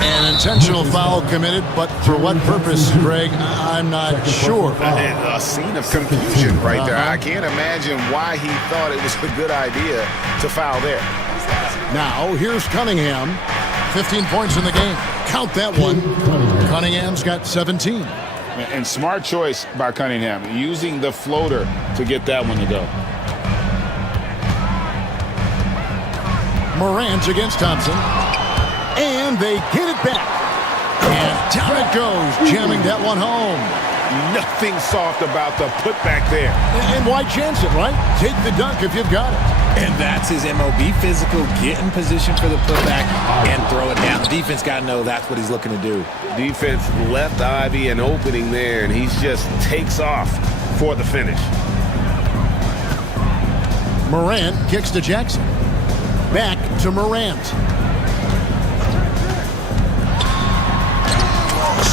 An intentional foul committed, but for what purpose, Greg? I'm not sure. A scene of confusion right there. I can't imagine why he thought it was a good idea to foul there. Now, here's Cunningham. 15 points in the game. Count that one. Cunningham's got 17. And smart choice by Cunningham, using the floater to get that one to go. Morant against Thompson. And they get it back. And down it goes, jamming that one home. Nothing soft about the putback there. And why chance it, right? Take the dunk if you've got it. And that's his MO. Be physical, get in position for the putback, and throw it down. The defense got to know that's what he's looking to do. Defense left Ivy an opening there, and he just takes off for the finish. Morant kicks to Jackson. Back to Morant.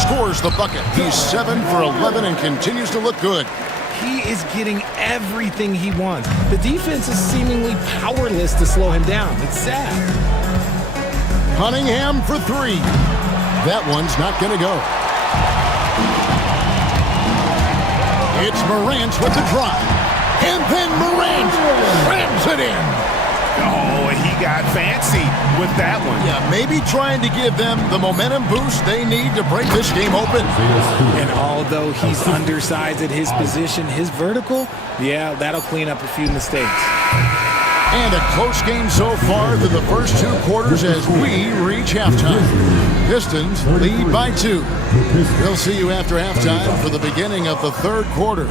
Scores the bucket. He's 7 for 11 and continues to look good. He is getting everything he wants. The defense is seemingly powerless to slow him down. It's sad. Cunningham for three. That one's not going to go. It's Morant with the drive. And then Morant rams it in. Oh, he got fancy with that one. Yeah, maybe trying to give them the momentum boost they need to break this game open. And although he's undersized at his position, his vertical, yeah, that'll clean up a few mistakes. And a close game so far through the first two quarters as we reach halftime. Pistons lead by 2. We'll see you after halftime for the beginning of the third quarter.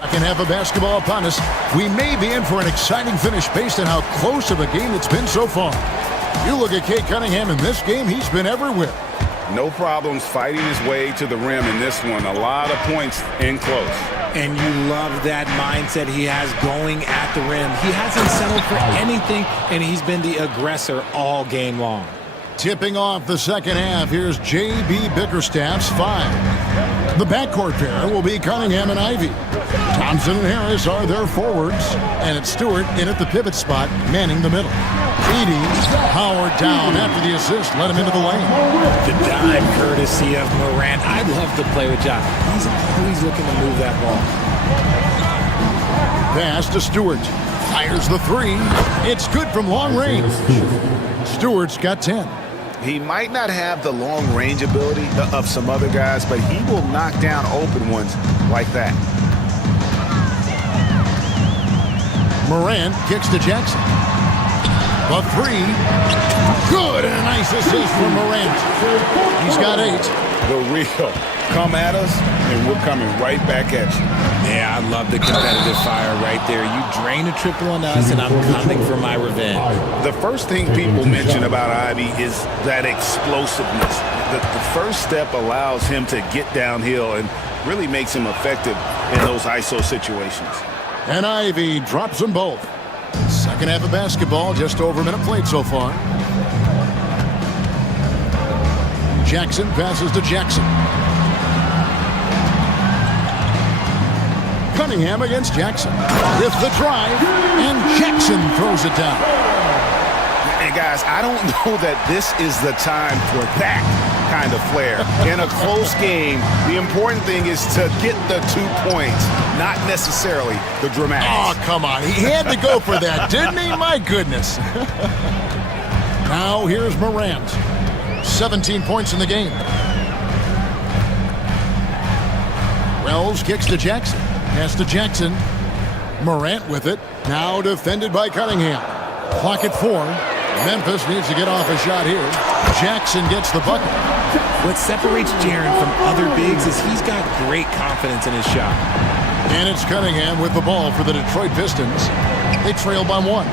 Second half of basketball upon us. We may be in for an exciting finish based on how close of a game it's been so far. You look at Cade Cunningham in this game, he's been everywhere. No problems fighting his way to the rim in this one. A lot of points in close. And you love that mindset he has going at the rim. He hasn't settled for anything, and he's been the aggressor all game long. Tipping off the second half, here's J.B. Bickerstaff's 5. The backcourt pair will be Cunningham and Ivy. Thompson and Harris are their forwards, and it's Stewart in at the pivot spot, manning the middle. Edie powered down after the assist, let him into the lane. The dive courtesy of Morant. I'd love to play with John. He's always looking to move that ball. Pass to Stewart. Fires the three. It's good from long range. Stewart's got 10. He might not have the long-range ability of some other guys, but he will knock down open ones like that. Morant kicks to Jackson. The three. Good, and a nice assist from Morant. He's got 8. The real. Come at us, and we're coming right back at you. Yeah, I love the competitive fire right there. You drain a triple on us, and I'm coming for my revenge. The first thing people mention about Ivy is that explosiveness. The first step allows him to get downhill and really makes him effective in those ISO situations. And Ivy drops them both. Second half of basketball, just over a minute played so far. Jackson passes to Jackson. Cunningham against Jackson. With the drive, and Jackson throws it down. And guys, I don't know that this is the time for that kind of flair. In a close game, the important thing is to get the 2 points, not necessarily the dramatics. Oh, come on. He had to go for that, didn't he? My goodness. Now here's Morant. 17 points in the game. Wells kicks to Jackson. Pass to Jackson. Morant with it. Now defended by Cunningham. Clock at 4. Memphis needs to get off a shot here. Jackson gets the bucket. What separates Jaren from other bigs is he's got great confidence in his shot. And it's Cunningham with the ball for the Detroit Pistons. They trail by 1.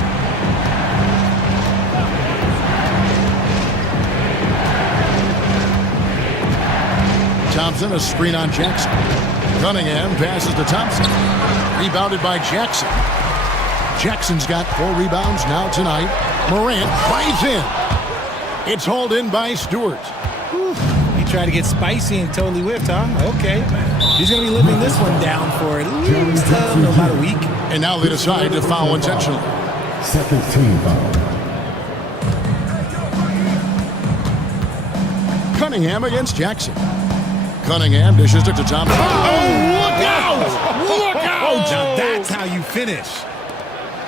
Thompson, a screen on Jackson. Cunningham passes to Thompson. Rebounded by Jackson. Jackson's got 4 rebounds now tonight. Morant drives in. It's hauled in by Stewart. He tried to get spicy and totally whiffed, huh? Okay. He's going to be living this one down for at least about a week. And now they decide to foul intentionally. Second team foul. Cunningham against Jackson. Cunningham dishes it to Thompson. Oh, look out! Look out! Now that's how you finish.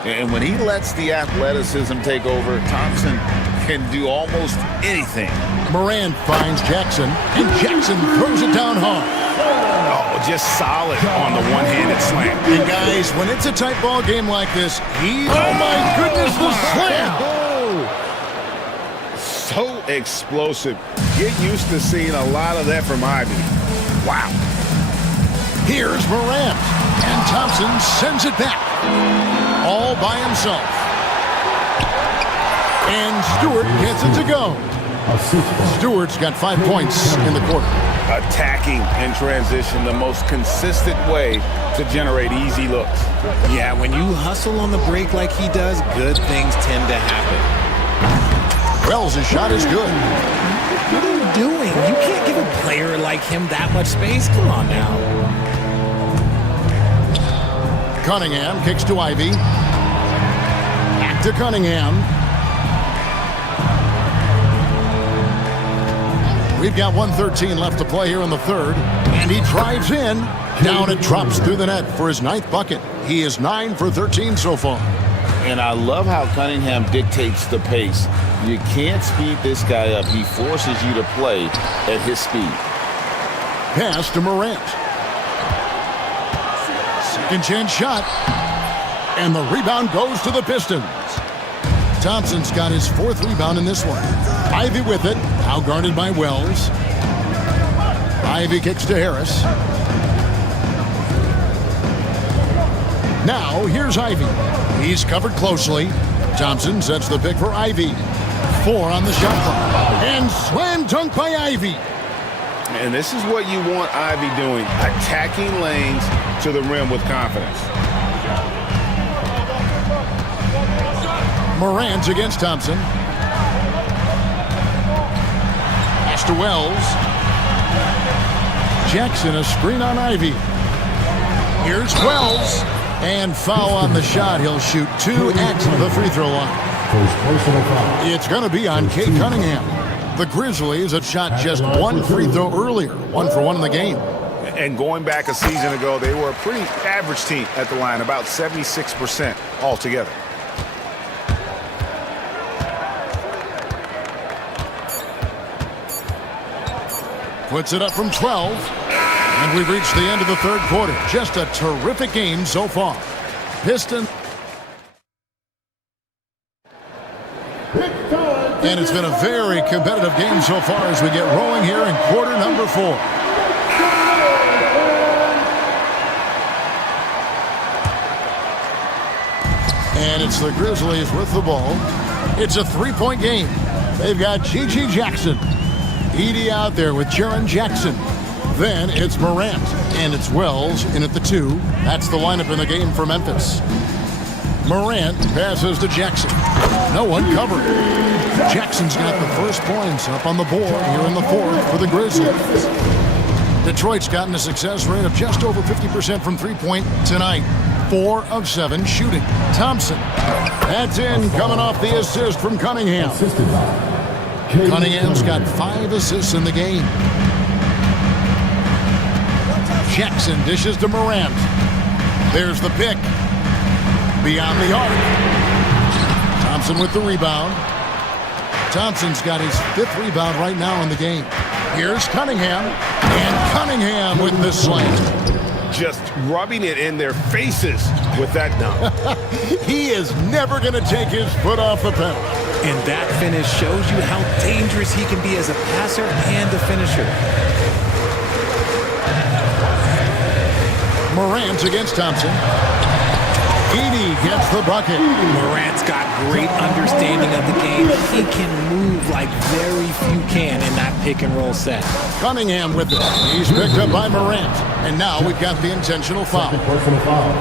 And when he lets the athleticism take over, Thompson can do almost anything. Morant finds Jackson, and Jackson throws it down hard. Oh, just solid on the one-handed slam. And guys, when it's a tight ball game like this, oh my goodness, the slam! So explosive. Get used to seeing a lot of that from Ivy. Wow. Here's Morant, and Thompson sends it back. All by himself. And Stewart gets it to go. Stewart's got 5 points in the quarter. Attacking in transition, the most consistent way to generate easy looks. Yeah, when you hustle on the break like he does, good things tend to happen. Wells' shot is good. What are you doing? You can't give a player like him that much space. Come on now. Cunningham kicks to Ivy. Back to Cunningham. We've got 1:13 left to play here in the third. And he drives in. Down it drops through the net for his 9th bucket. He is 9 for 13 so far. And I love how Cunningham dictates the pace. You can't speed this guy up. He forces you to play at his speed. Pass to Morant. Second chance shot. And the rebound goes to the Pistons. Thompson's got his 4th rebound in this one. Ivy with it. Now guarded by Wells. Ivy kicks to Harris. Now here's Ivy. He's covered closely. Thompson sets the pick for Ivy. 4 on the shot clock. And slam dunk by Ivy. And this is what you want Ivy doing. Attacking lanes to the rim with confidence. Morant against Thompson. Pass to Wells. Jackson, a screen on Ivy. Here's Wells. And foul on the shot. He'll shoot 2 at the free throw line. It's going to be on Kate Cunningham. The Grizzlies have shot just 1 free throw earlier. 1 for 1 in the game. And going back a season ago, they were a pretty average team at the line, about 76% altogether. puts it up from 12. And we've reached the end of the third quarter. Just a terrific game so far. Pistons. And it's been a very competitive game so far as we get rolling here in quarter number 4. And it's the Grizzlies with the ball. It's a three-point game. They've got Gigi Jackson. Edie out there with Jaren Jackson. Then it's Morant, and it's Wells in at the 2. That's the lineup in the game for Memphis. Morant passes to Jackson. No one covering. Jackson's got the first points up on the board here in the fourth for the Grizzlies. Detroit's gotten a success rate of just over 50% from three-point tonight. 4 of 7 shooting. Thompson. That's in, coming off the assist from Cunningham. Cunningham's got 5 assists in the game. Jackson dishes to Morant. There's the pick. Beyond the arc. Thompson with the rebound. Thompson's got his 5th rebound right now in the game. Here's Cunningham. And Cunningham with the slam. Just rubbing it in their faces with that dunk. He is never going to take his foot off the pedal. And that finish shows you how dangerous he can be as a passer and a finisher. Morant against Thompson. Edie gets the bucket. Morant's got great understanding of the game. He can move like very few can in that pick and roll set. Cunningham with it. He's picked up by Morant. And now we've got the intentional foul. Personal foul.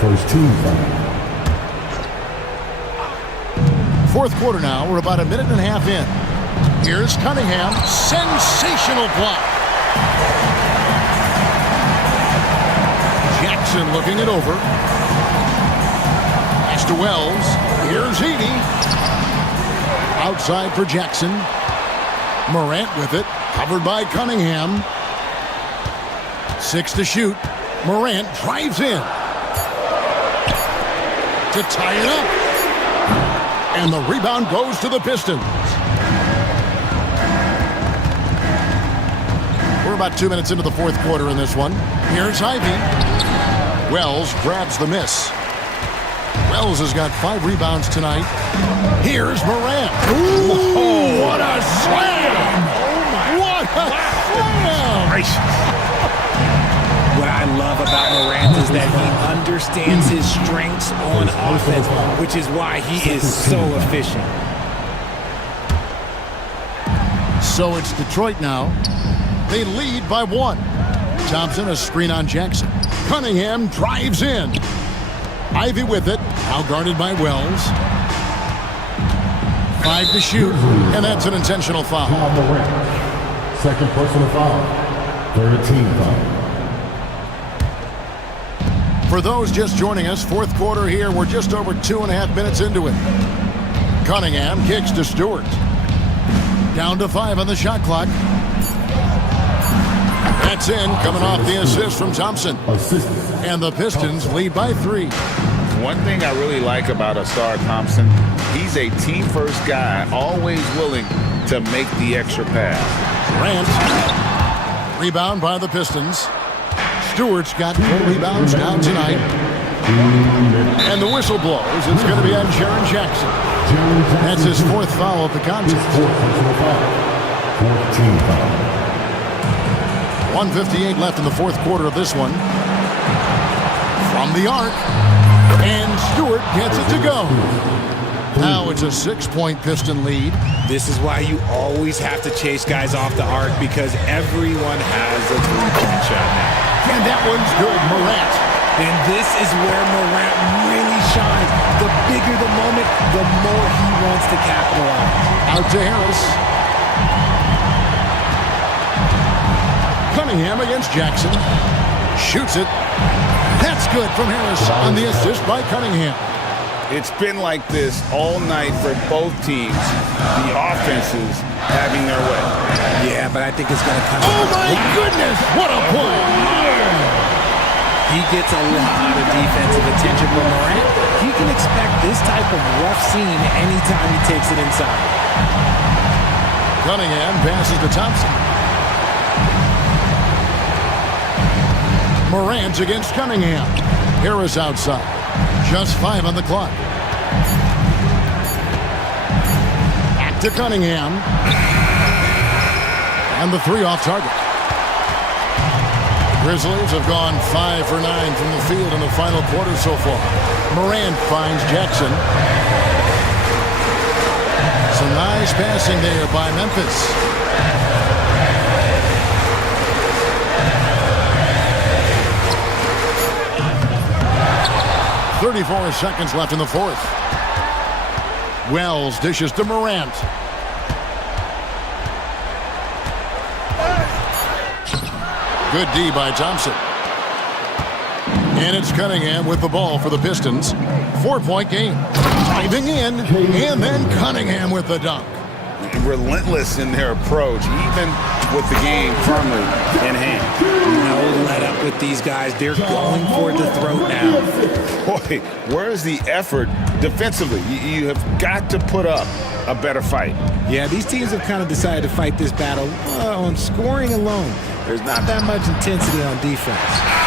First team foul. Fourth quarter now. We're about a minute and a half in. Here's Cunningham. Sensational block. Jackson looking it over. Pass to Wells. Here's Edie. Outside for Jackson. Morant with it. Covered by Cunningham. 6 to shoot. Morant drives in. To tie it up. And the rebound goes to the Pistons. We're about 2 minutes into the fourth quarter in this one. Here's Ivy. Wells grabs the miss. Wells has got 5 rebounds tonight. Here's Morant. Ooh, what a slam! Oh my! What a slam! What I love about Morant is that he understands his strengths on offense, which is why he is so efficient. So it's Detroit now. They lead by 1. Thompson, a screen on Jackson. Cunningham drives in. Ivy with it. Now guarded by Wells. 5 to shoot. And that's an intentional foul. Second personal foul. Third team foul. For those just joining us, fourth quarter here. We're just over 2.5 minutes into it. Cunningham kicks to Stewart. Down to 5 on the shot clock. That's in, coming off the assist from Thompson. And the Pistons lead by 3. One thing I really like about Asar Thompson, he's a team-first guy, always willing to make the extra pass. Grant. Rebound by the Pistons. Stewart's got 4 rebounds now tonight. And the whistle blows. It's going to be on Jaren Jackson. That's his 4th foul of the contest. 14 foul. 1:58 left in the fourth quarter of this one. From the arc. And Stewart gets it to go. Now it's a 6-point Piston lead. This is why you always have to chase guys off the arc, because everyone has a 3-point shot now. And that one's good. Morant. And this is where Morant really shines. The bigger the moment, the more he wants to capitalize. Out to Harris. Cunningham against Jackson. Shoots it. That's good from Harris on the assist by Cunningham. It's been like this all night for both teams. The offenses having their way. Yeah, but I think it's going to come. Oh, my goodness. What a play. He gets a lot of defensive attention from Morant. He can expect this type of rough scene anytime he takes it inside. Cunningham passes to Thompson. Morant against Cunningham. Harris outside. Just 5 on the clock. Back to Cunningham. And the 3 off target. The Grizzlies have gone 5 for 9 from the field in the final quarter so far. Morant finds Jackson. Some nice passing there by Memphis. .34 seconds left in the fourth. Wells dishes to Morant. Good D by Thompson. And it's Cunningham with the ball for the Pistons. 4-point game. Diving in, and then Cunningham with the dunk. Relentless in their approach, even with the game firmly in hand. No let up with these guys. They're going for the throat now. Boy, where's the effort defensively? You have got to put up a better fight. Yeah, these teams have kind of decided to fight this battle on scoring alone. There's not that much intensity on defense.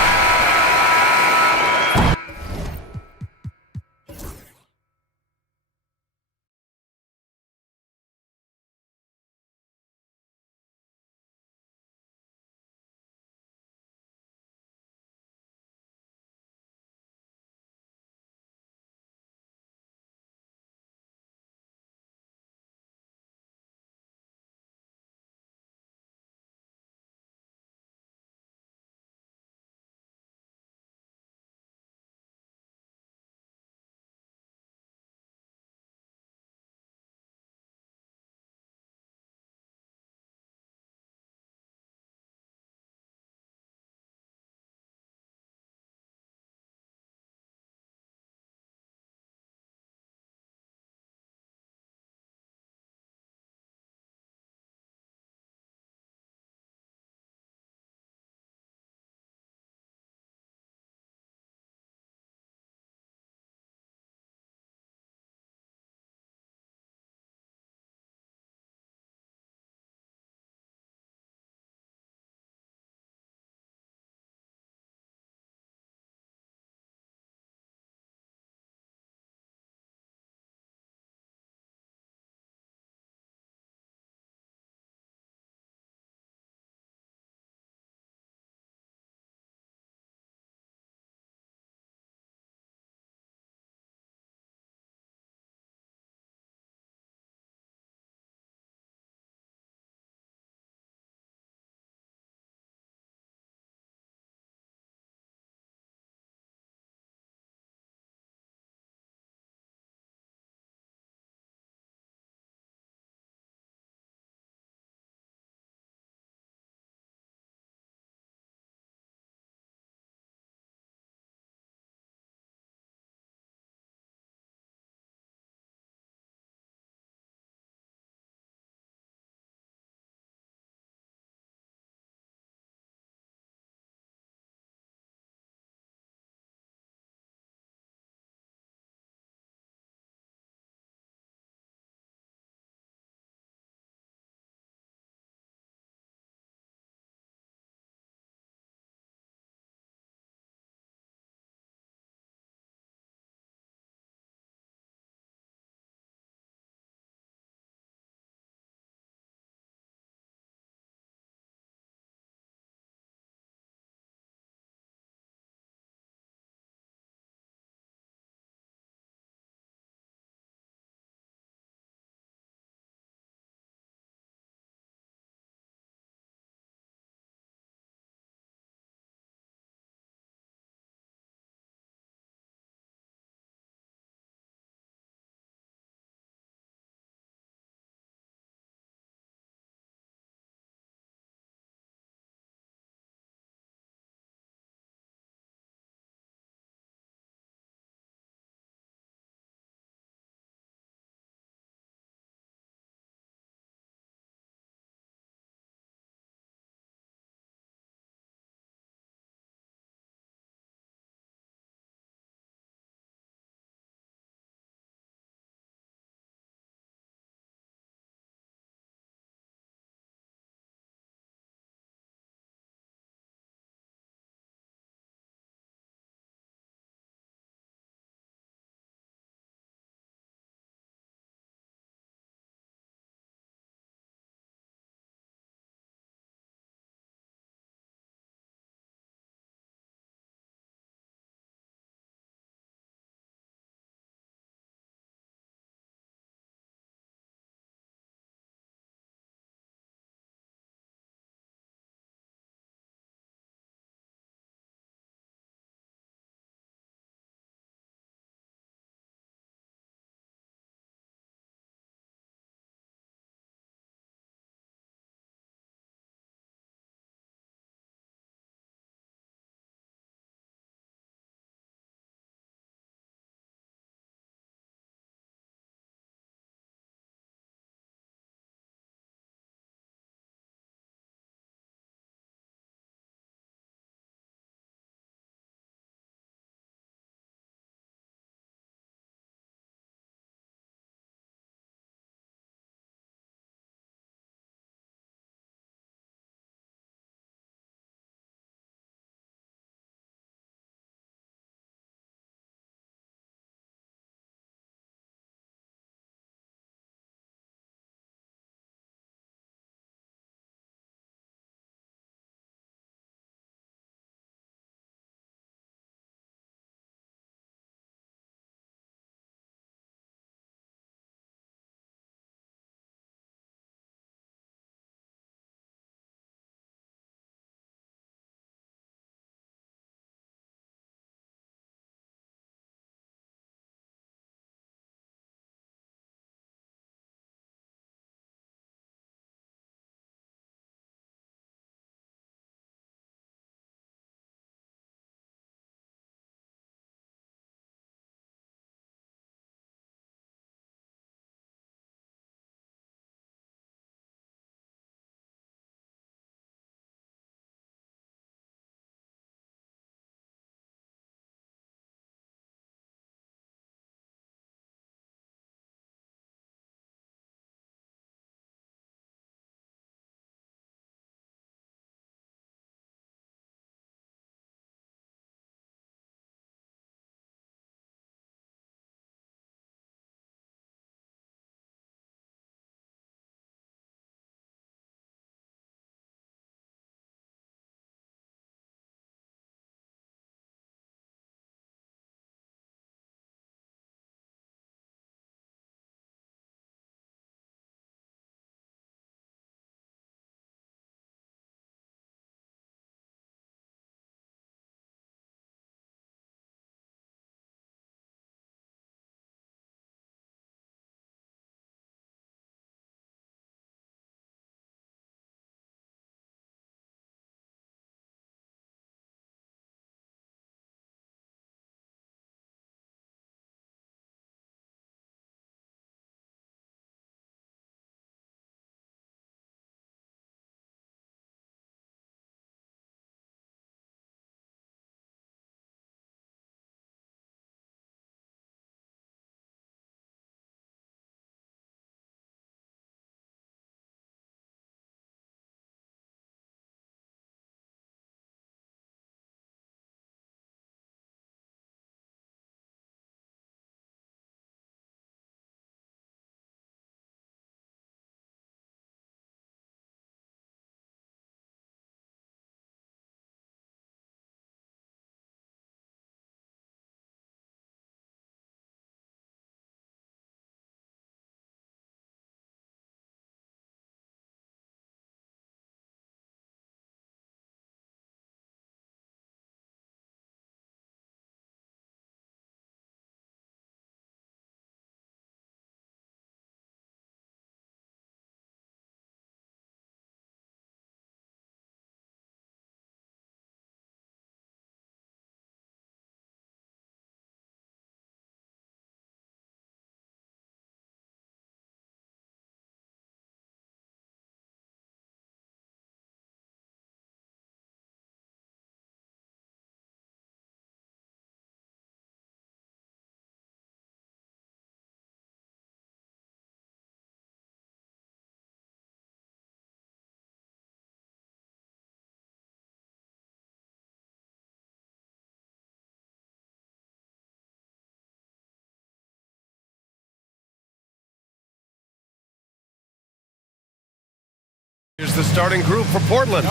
the starting group for Portland.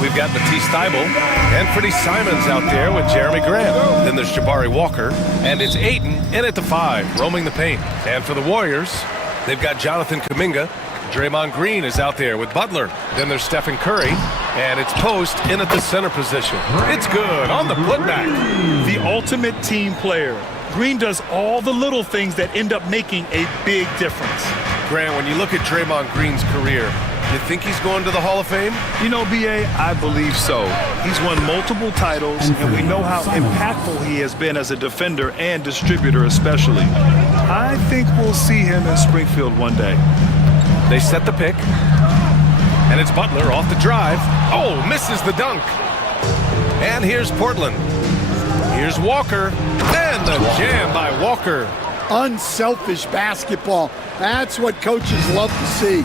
We've got Matisse Thybulle and Freddie Simons out there with Jeremy Grant. Then there's Jabari Walker, and it's Ayton in at the 5, roaming the paint. And for the Warriors, they've got Jonathan Kuminga. Draymond Green is out there with Butler. Then there's Stephen Curry, and it's Post in at the center position. It's good on the putback. The ultimate team player. Green does all the little things that end up making a big difference. Grant, when you look at Draymond Green's career, you think he's going to the Hall of Fame? You know, B.A., I believe so. He's won multiple titles, and we know how impactful he has been as a defender and distributor especially. I think we'll see him in Springfield one day. They set the pick, and it's Butler off the drive. Oh, misses the dunk. And here's Portland. Here's Walker, and the jam by Walker. Unselfish basketball. That's what coaches love to see.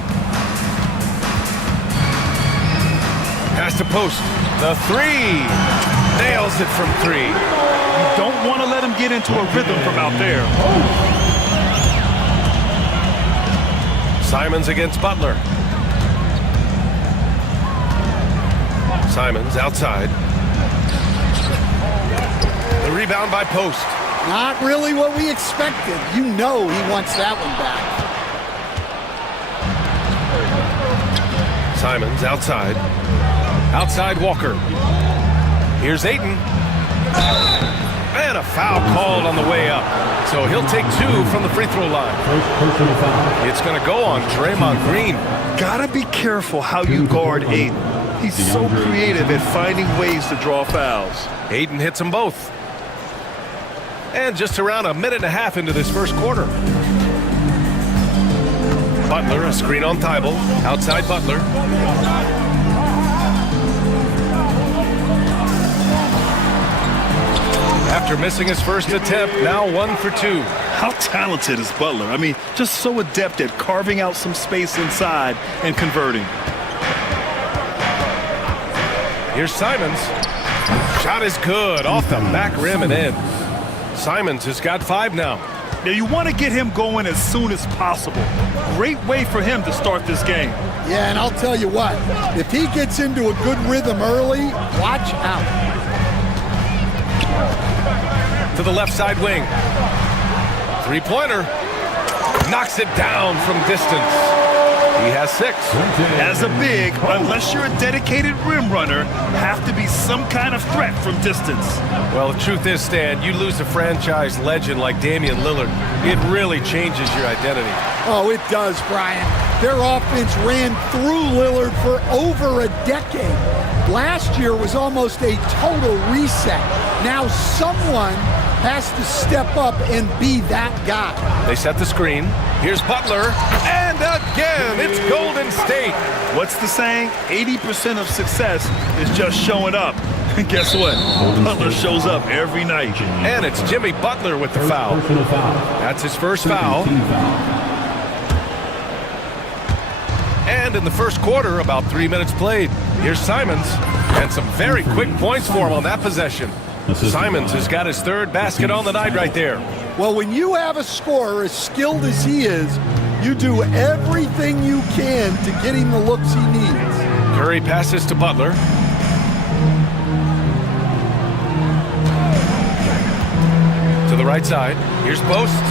Pass to Post. The 3. Nails it from 3. You don't want to let him get into a rhythm from out there. Simons against Butler. Simons outside. The rebound by Post. Not really what we expected. You know he wants that one back. Simons outside. Outside Walker. Here's Ayton. And a foul called on the way up. So he'll take 2 from the free throw line. It's going to go on Draymond Green. Gotta be careful how you guard Ayton. He's so creative at finding ways to draw fouls. Ayton hits them both. And just around a minute and a half into this first quarter. Butler, a screen on Thybulle. Outside Butler. After missing his first attempt, now 1 for 2. How talented is Butler? I mean, just so adept at carving out some space inside and converting. Here's Simons. Shot is good, off the back rim and in. Simons has got 5 now. Now you want to get him going as soon as possible. Great way for him to start this game. Yeah, and I'll tell you what, if he gets into a good rhythm early, watch out. To the left side wing. 3-pointer. Knocks it down from distance. He has 6. As a big, unless you're a dedicated rim runner, have to be some kind of threat from distance. Well, the truth is, Stan, you lose a franchise legend like Damian Lillard, it really changes your identity. Oh, it does, Brian. Their offense ran through Lillard for over a decade. Last year was almost a total reset. Now someone has to step up and be that guy. They set the screen. Here's Butler. And again, it's Golden State. What's the saying? 80% of success is just showing up. And guess what? Butler shows up every night. And it's Jimmy Butler with the foul. That's his first foul. And in the first quarter, about 3 minutes played. Here's Simons. And some very quick points for him on that possession. Simons has got his 3rd basket on the night right there. Well, when you have a scorer as skilled as he is, you do everything you can to get him the looks he needs. Curry passes to Butler. To the right side. Here's Post.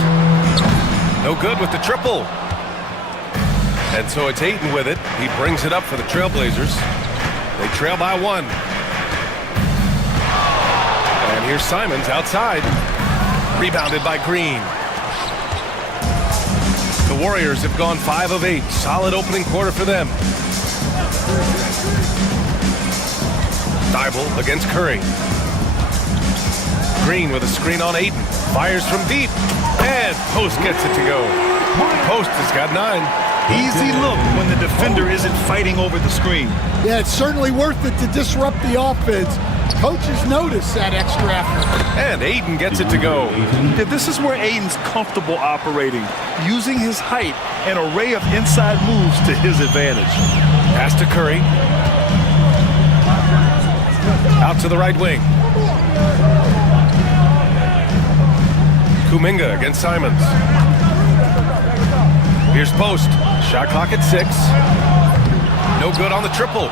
No good with the triple. And so it's Ayton with it. He brings it up for the Trailblazers. They trail by 1. And here's Simons outside. Rebounded by Green. The Warriors have gone 5 of 8. Solid opening quarter for them. Thybulle against Curry. Green with a screen on Ayton. Fires from deep. And Post gets it to go. Post has got 9. Easy look when the defender isn't fighting over the screen. Yeah, it's certainly worth it to disrupt the offense. Coaches notice that extra effort. And Ayton gets it to go. Yeah, this is where Ayton's comfortable operating, using his height and array of inside moves to his advantage. Pass to Curry. Out to the right wing. Kuminga against Simons. Here's Post. Shot clock at 6. No good on the triple.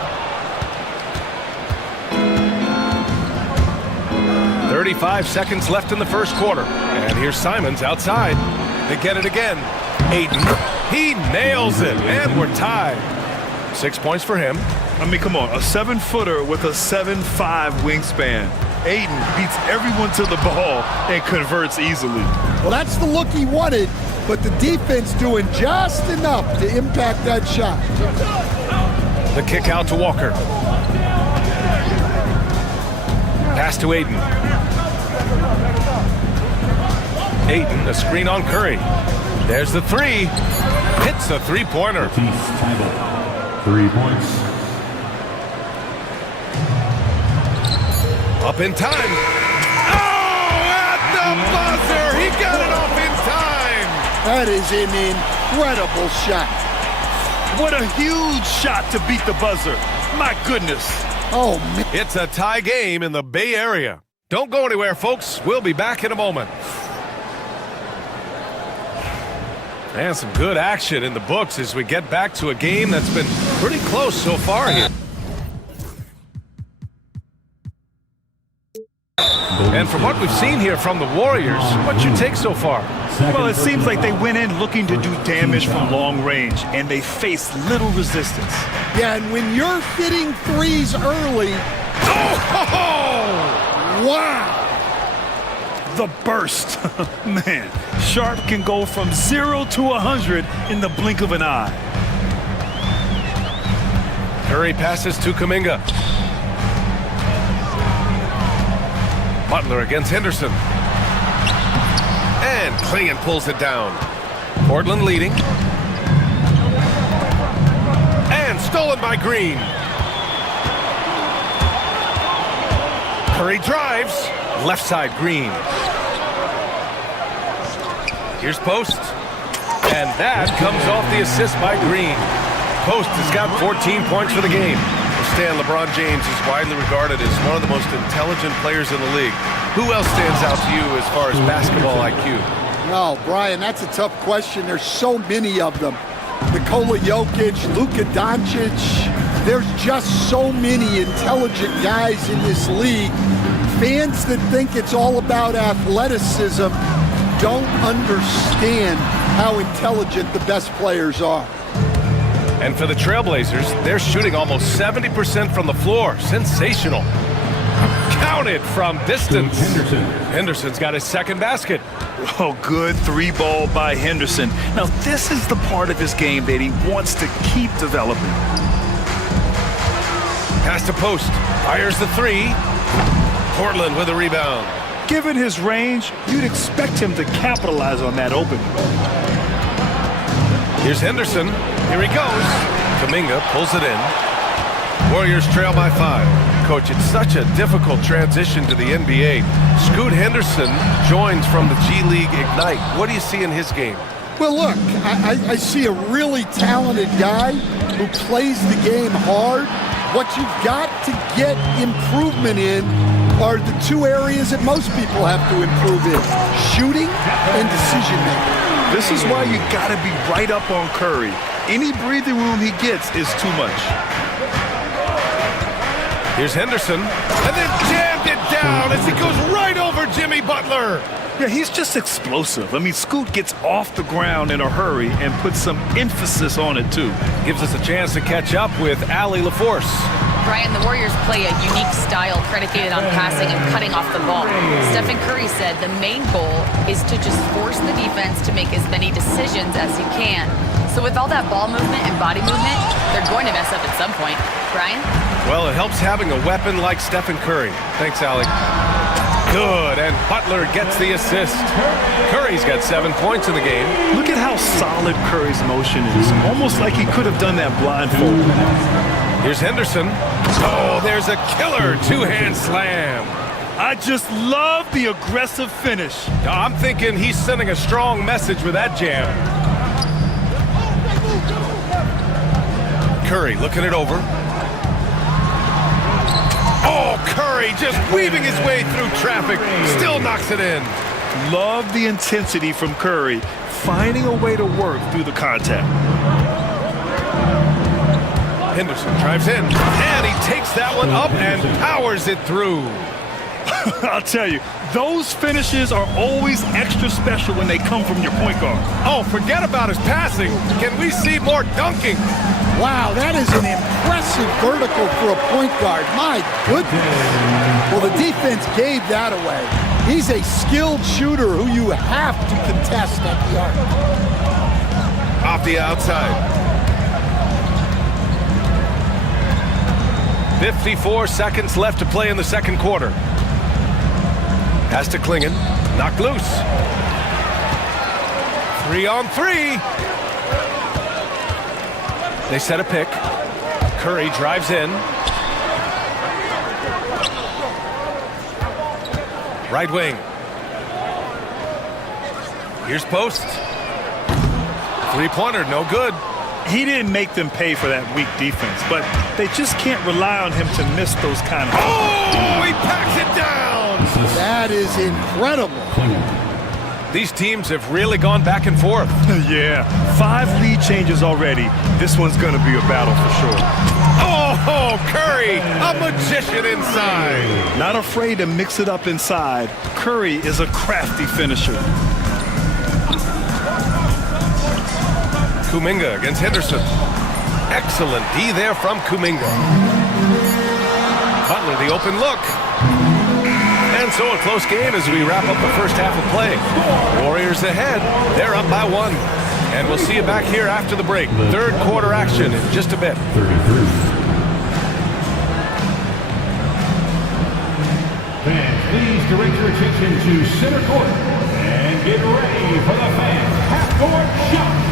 35 seconds left in the first quarter. And here's Simons outside. They get it again. Ayton, he nails it, and we're tied. 6 points for him. I mean, come on, a 7-footer with a 7'5" wingspan. Ayton beats everyone to the ball and converts easily. Well, that's the look he wanted, but the defense doing just enough to impact that shot. The kick out to Walker. Pass to Ayton. Ayton, a screen on Curry. There's the three. Hits a three-pointer. 3 points. Up in time. Oh, at the buzzer! He got it off in time! That is an incredible shot. What a huge shot to beat the buzzer. My goodness. Oh, man. It's a tie game in the Bay Area. Don't go anywhere, folks. We'll be back in a moment. And some good action in the books as we get back to a game that's been pretty close so far here. And from what we've seen here from the Warriors, what's your take so far? Well, it seems like they went in looking to do damage from long range, and they faced little resistance. Yeah, and when you're hitting threes early, wow! The burst. Man, Sharp can go from 0 to 100 in the blink of an eye. Curry passes to Kuminga. Butler against Henderson. And Clingan pulls it down. Portland leading. And stolen by Green. Curry drives. Left side, Green. Here's Post. And that comes off the assist by Green. Post has got 14 points for the game. Stan, LeBron James is widely regarded as one of the most intelligent players in the league. Who else stands out to you as far as basketball IQ? No, Brian, that's a tough question. There's so many of them. Nikola Jokic, Luka Doncic. There's just so many intelligent guys in this league. Fans that think it's all about athleticism don't understand how intelligent the best players are. And for the Trailblazers, they're shooting almost 70% from the floor. Sensational. Counted from distance. Henderson's got his second basket. Oh, good three ball by Henderson. Now, this is the part of his game that he wants to keep developing. Pass to Post. Fires the three. Portland with a rebound. Given his range, you'd expect him to capitalize on that opening. Here's Henderson. Here he goes. Kuminga pulls it in. Warriors trail by 5. Coach, it's such a difficult transition to the NBA. Scoot Henderson joins from the G League Ignite. What do you see in his game? Well, look, I see a really talented guy who plays the game hard. What you've got to get improvement in are the two areas that most people have to improve in: shooting and decision-making. This is why you got to be right up on Curry. Any breathing room he gets is too much. Here's Henderson, and then jammed it down as he goes right over Jimmy Butler. Yeah, he's just explosive. I mean, Scoot gets off the ground in a hurry and puts some emphasis on it, too. Gives us a chance to catch up with Allie LaForce. Brian, the Warriors play a unique style predicated on passing and cutting off the ball. Stephen Curry said the main goal is to just force the defense to make as many decisions as he can. So with all that ball movement and body movement, they're going to mess up at some point. Brian? Well, it helps having a weapon like Stephen Curry. Thanks, Allie. Good, and Butler gets the assist. Curry's got 7 points in the game. Look at how solid Curry's motion is. Almost like he could have done that blindfolded. Here's Henderson. Oh, there's a killer two-hand slam. I just love the aggressive finish. I'm thinking he's sending a strong message with that jam. Curry looking it over. Oh, Curry just weaving his way through traffic. Still knocks it in. Love the intensity from Curry, finding a way to work through the contact. Henderson drives in, and he takes that one up and powers it through. I'll tell you, those finishes are always extra special when they come from your point guard. Oh, forget about his passing. Can we see more dunking? Wow, that is an impressive vertical for a point guard. My goodness. Well, the defense gave that away. He's a skilled shooter who you have to contest at the arc. Off the outside. 54 seconds left to play in the second quarter. Pass to Klingen. Knocked loose. 3-on-3. They set a pick. Curry drives in. Right wing. Here's post. Three-pointer, no good. He didn't make them pay for that weak defense, but they just can't rely on him to miss those kind of... Oh, he packs it down! That is incredible. These teams have really gone back and forth. Yeah, 5 lead changes already. This one's going to be a battle for sure. Oh, Curry, a magician inside. Not afraid to mix it up inside. Curry is a crafty finisher. Kuminga against Henderson. Excellent D there from Kuminga. Butler, the open look. And so a close game as we wrap up the first half of play. Warriors ahead. They're up by 1. And we'll see you back here after the break. Third quarter action in just a bit. Fans, please direct your attention to center court and get ready for the fan half-court shot.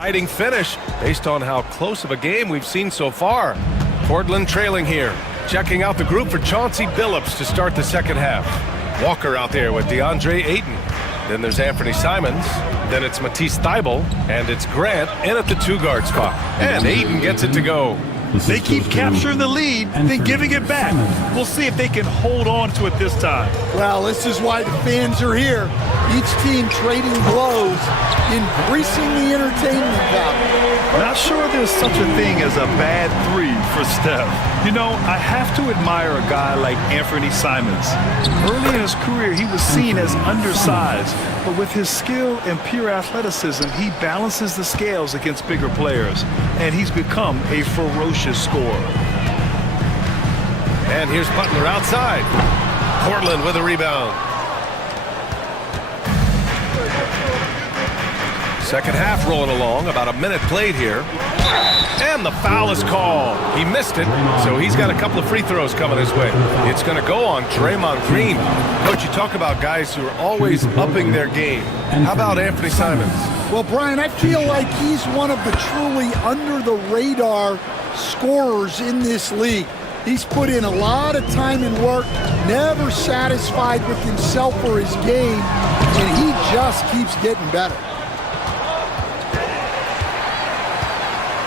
Exciting finish based on how close of a game we've seen so far. Portland trailing here. Checking out the group for Chauncey Billups to start the second half. Walker out there with DeAndre Ayton. Then there's Anthony Simons. Then it's Matisse Thybulle. And it's Grant in at the 2-guard spot. And Ayton gets it to go. They keep capturing the lead, then giving it back. We'll see if they can hold on to it this time. Well, this is why the fans are here. Each team trading blows, increasing the entertainment value. Not sure there's such a thing as a bad 3 for Steph. You know, I have to admire a guy like Anthony Simons. Early in his career, he was seen as undersized, but with his skill and pure athleticism, he balances the scales against bigger players, and he's become a ferocious scorer. And here's Butler outside. Portland with a rebound. Second half rolling along, about a minute played here. And the foul is called. He missed it, so he's got a couple of free throws coming his way. It's going to go on Draymond Green. Coach, you talk about guys who are always upping their game. How about Anthony Simons? Well, Brian, I feel like he's one of the truly under-the-radar scorers in this league. He's put in a lot of time and work, never satisfied with himself or his game, and he just keeps getting better.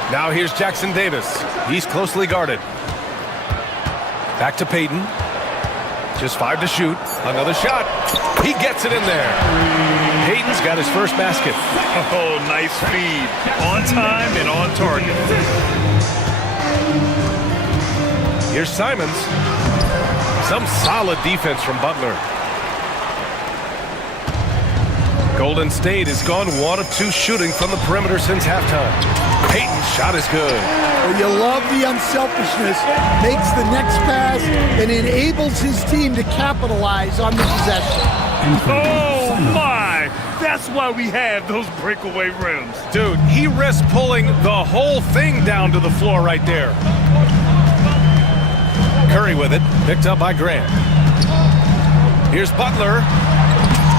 Now here's Jackson Davis. He's closely guarded. Back to Payton. Just 5 to shoot. Another shot. He gets it in there. Ayton's got his first basket. Oh, nice feed. On time and on target. Here's Simons. Some solid defense from Butler. Golden State has gone 1 of 2 shooting from the perimeter since halftime. Payton's shot is good. Well, you love the unselfishness. Makes the next pass and enables his team to capitalize on the possession. Oh, my! That's why we have those breakaway rims. Dude, he risks pulling the whole thing down to the floor right there. Curry with it, picked up by Grant. Here's Butler.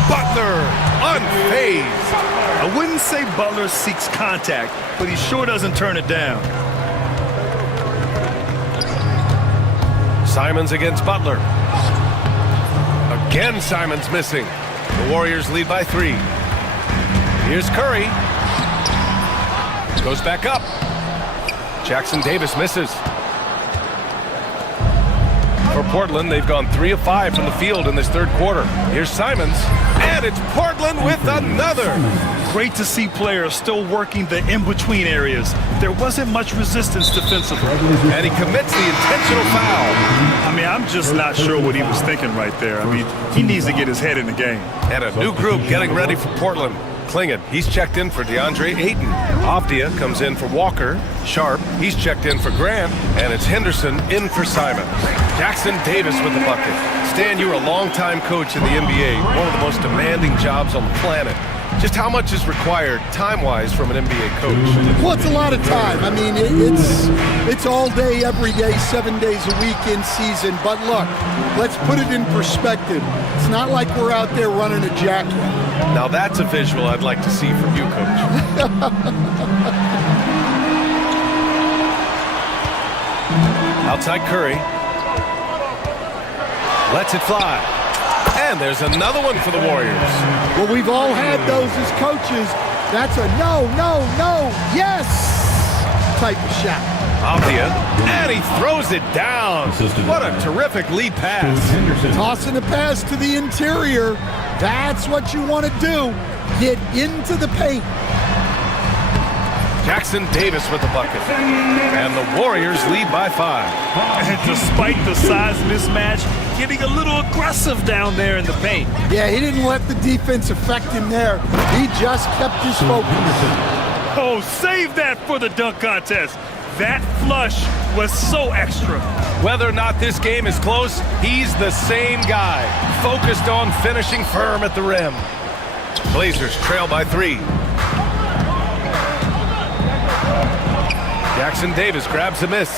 Butler, unfazed. I wouldn't say Butler seeks contact, but he sure doesn't turn it down. Simons against Butler. Again, Simons missing. The Warriors lead by 3. Here's Curry. Goes back up. Jackson Davis misses. For Portland, they've gone 3 of 5 from the field in this third quarter. Here's Simons, and it's Portland with another. Great to see players still working the in-between areas. There wasn't much resistance defensively. And he commits the intentional foul. I mean, I'm just not sure what he was thinking right there. I mean, he needs to get his head in the game. And a new group getting ready for Portland. Klingon, he's checked in for DeAndre Ayton. Avdia comes in for Walker. Sharp, he's checked in for Grant. And it's Henderson in for Simons. Jackson Davis with the bucket. Stan, you were a longtime coach in the NBA, one of the most demanding jobs on the planet. Just how much is required time-wise from an NBA coach? Well, it's a lot of time. I mean, it's all day, every day, 7 days a week in season. But look, let's put it in perspective. It's not like we're out there running a jacket. Now that's a visual I'd like to see from you, Coach. Outside Curry. Lets it fly. And there's another one for the Warriors. Well, we've all had those as coaches. That's a no, no, no, yes type of shot. Avdia, and he throws it down. What a terrific lead pass. Tossing a pass to the interior. That's what you want to do. Get into the paint. Jackson Davis with the bucket. And the Warriors lead by 5. And despite the size mismatch, getting a little aggressive down there in the paint. Yeah, he didn't let the defense affect him there. He just kept his focus. Oh, save that for the dunk contest. That flush was so extra. Whether or not this game is close, he's the same guy, focused on finishing firm at the rim. Blazers trail by 3. Jackson Davis grabs a miss.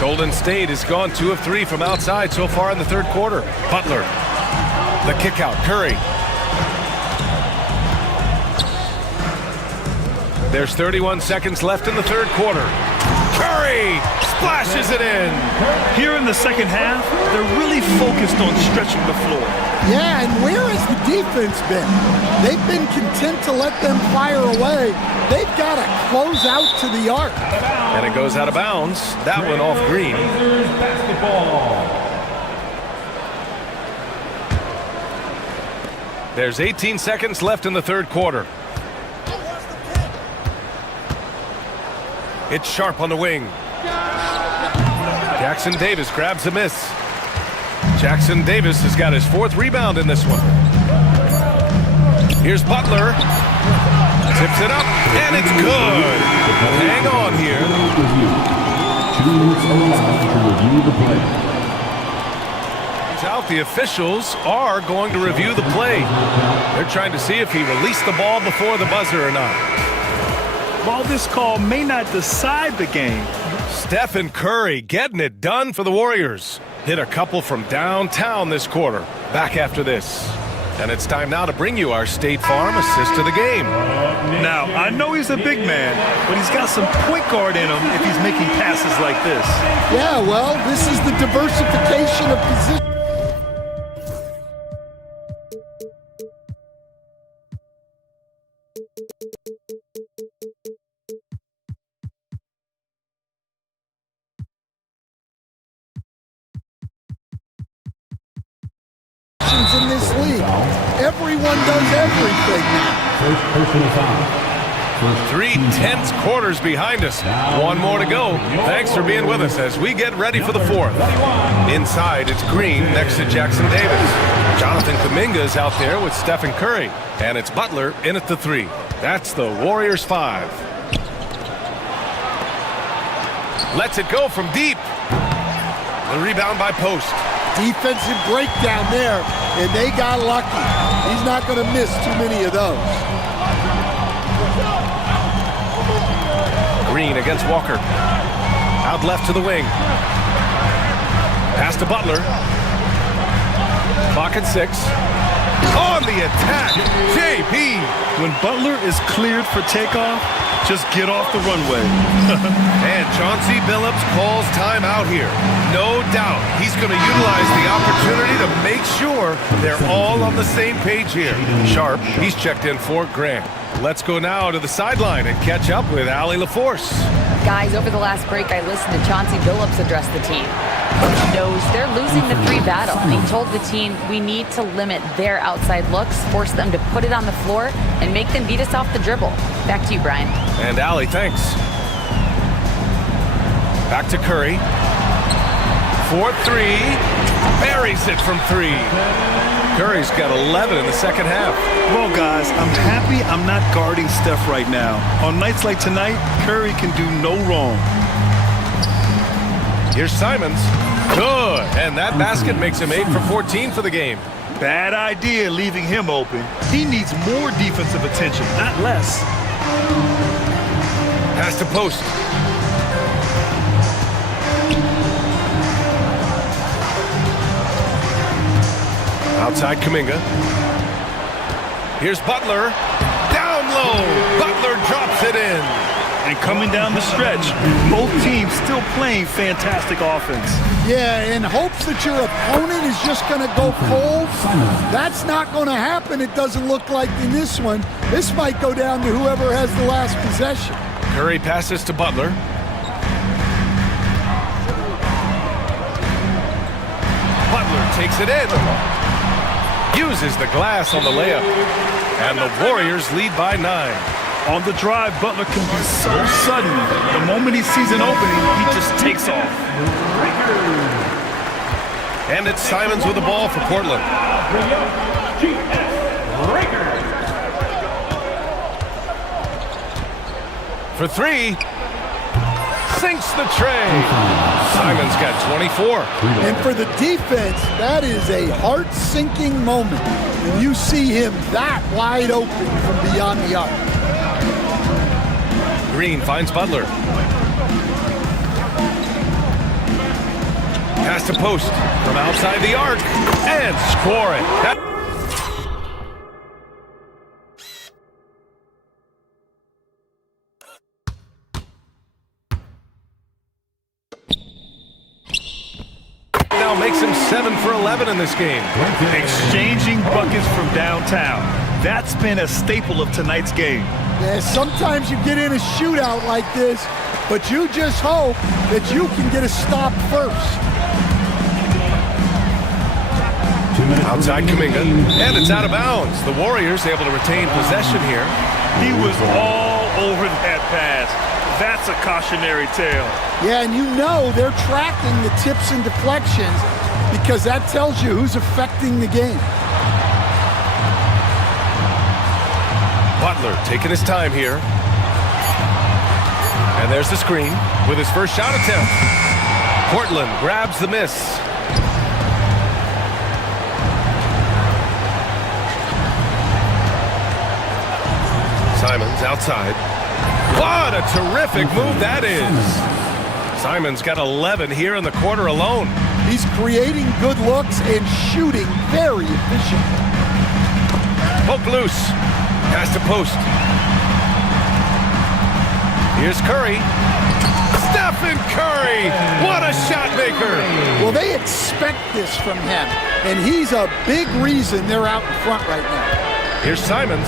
Golden State has gone 2 of 3 from outside so far in the third quarter. Butler, the kick out, Curry. There's 31 seconds left in the third quarter. Curry splashes it in. Here in the second half, they're really focused on stretching the floor. Yeah, and where has the defense been? They've been content to let them fire away. They've got to close out to the arc. And it goes out of bounds. That one off Green. There's 18 seconds left in the third quarter. It's Sharp on the wing. Jackson Davis grabs a miss. Jackson Davis has got his 4th rebound in this one. Here's Butler. Tips it up, and it's good. Hang on here. He's out. The officials are going to review the play. They're trying to see if he released the ball before the buzzer or not. While this call may not decide the game, Stephen Curry getting it done for the Warriors. Hit a couple from downtown this quarter. Back after this. And it's time now to bring you our State Farm assist to the game. Now, I know he's a big man, but he's got some point guard in him if he's making passes like this. Yeah, well, this is the diversification of position. In this league, Everyone does everything now. First personal foul. 3 tense quarters behind us. One more to go. Thanks for being with us as we get ready for the fourth. Inside, it's Green next to Jackson Davis. Jonathan Kuminga is out there with Stephen Curry. And it's Butler in at the 3. That's the Warriors 5. Lets it go from deep. The rebound by Post. Defensive breakdown there, and they got lucky. He's not going to miss too many of those. Green against Walker. Out left to the wing. Pass to Butler. Clock at 6. On the attack, JP. When Butler is cleared for takeoff, just get off the runway. And Chauncey Billups calls timeout here. No doubt he's going to utilize the opportunity to make sure they're all on the same page here. Sharp, he's checked in for Grant. Let's go now to the sideline and catch up with Allie LaForce. Guys, over the last break, I listened to Chauncey Billups address the team. Coach knows they're losing the 3 battle, and he told the team we need to limit their outside looks, force them to put it on the floor, and make them beat us off the dribble. Back to you, Brian. And Allie, thanks. Back to Curry. 4-3. Buries it from 3. Curry's got 11 in the second half. Well, guys, I'm happy I'm not guarding Steph right now. On nights like tonight, Curry can do no wrong. Here's Simons. Good. And that basket makes him 8 for 14 for the game. Bad idea leaving him open. He needs more defensive attention, not less. Pass to Post. Outside Kuminga. Here's Butler. Down low. Butler drops it in. And coming down the stretch, both teams still playing fantastic offense. Yeah, in hopes that your opponent is just going to go cold. That's not going to happen, it doesn't look like in this one. This might go down to whoever has the last possession. Curry passes to Butler. Butler takes it in. Uses the glass on the layup. And the Warriors lead by 9. On the drive, Butler can be so sudden. The moment he sees an opening, he just takes off. And it's Simons with the ball for Portland. For 3. Sinks the tray. Simons got 24. And for the defense, that is a heart-sinking moment when you see him that wide open from beyond the arc. Green finds Butler. Pass to Post from outside the arc and score it. Now makes him 7 for 11 in this game. Exchanging buckets from downtown. That's been a staple of tonight's game. Yeah, sometimes you get in a shootout like this, but you just hope that you can get a stop first. Outside Kuminga, and it's out of bounds. The Warriors able to retain possession here. He was all over that pass. That's a cautionary tale. Yeah, and you know they're tracking the tips and deflections because that tells you who's affecting the game. Butler taking his time here. And there's the screen with his first shot attempt. Portland grabs the miss. Simons outside. What a terrific move that is. Simons got 11 here in the quarter alone. He's creating good looks and shooting very efficiently. Poke loose. Pass to Post. Here's Curry. Stephen Curry! What a shot maker! Well, they expect this from him, and he's a big reason they're out in front right now. Here's Simons.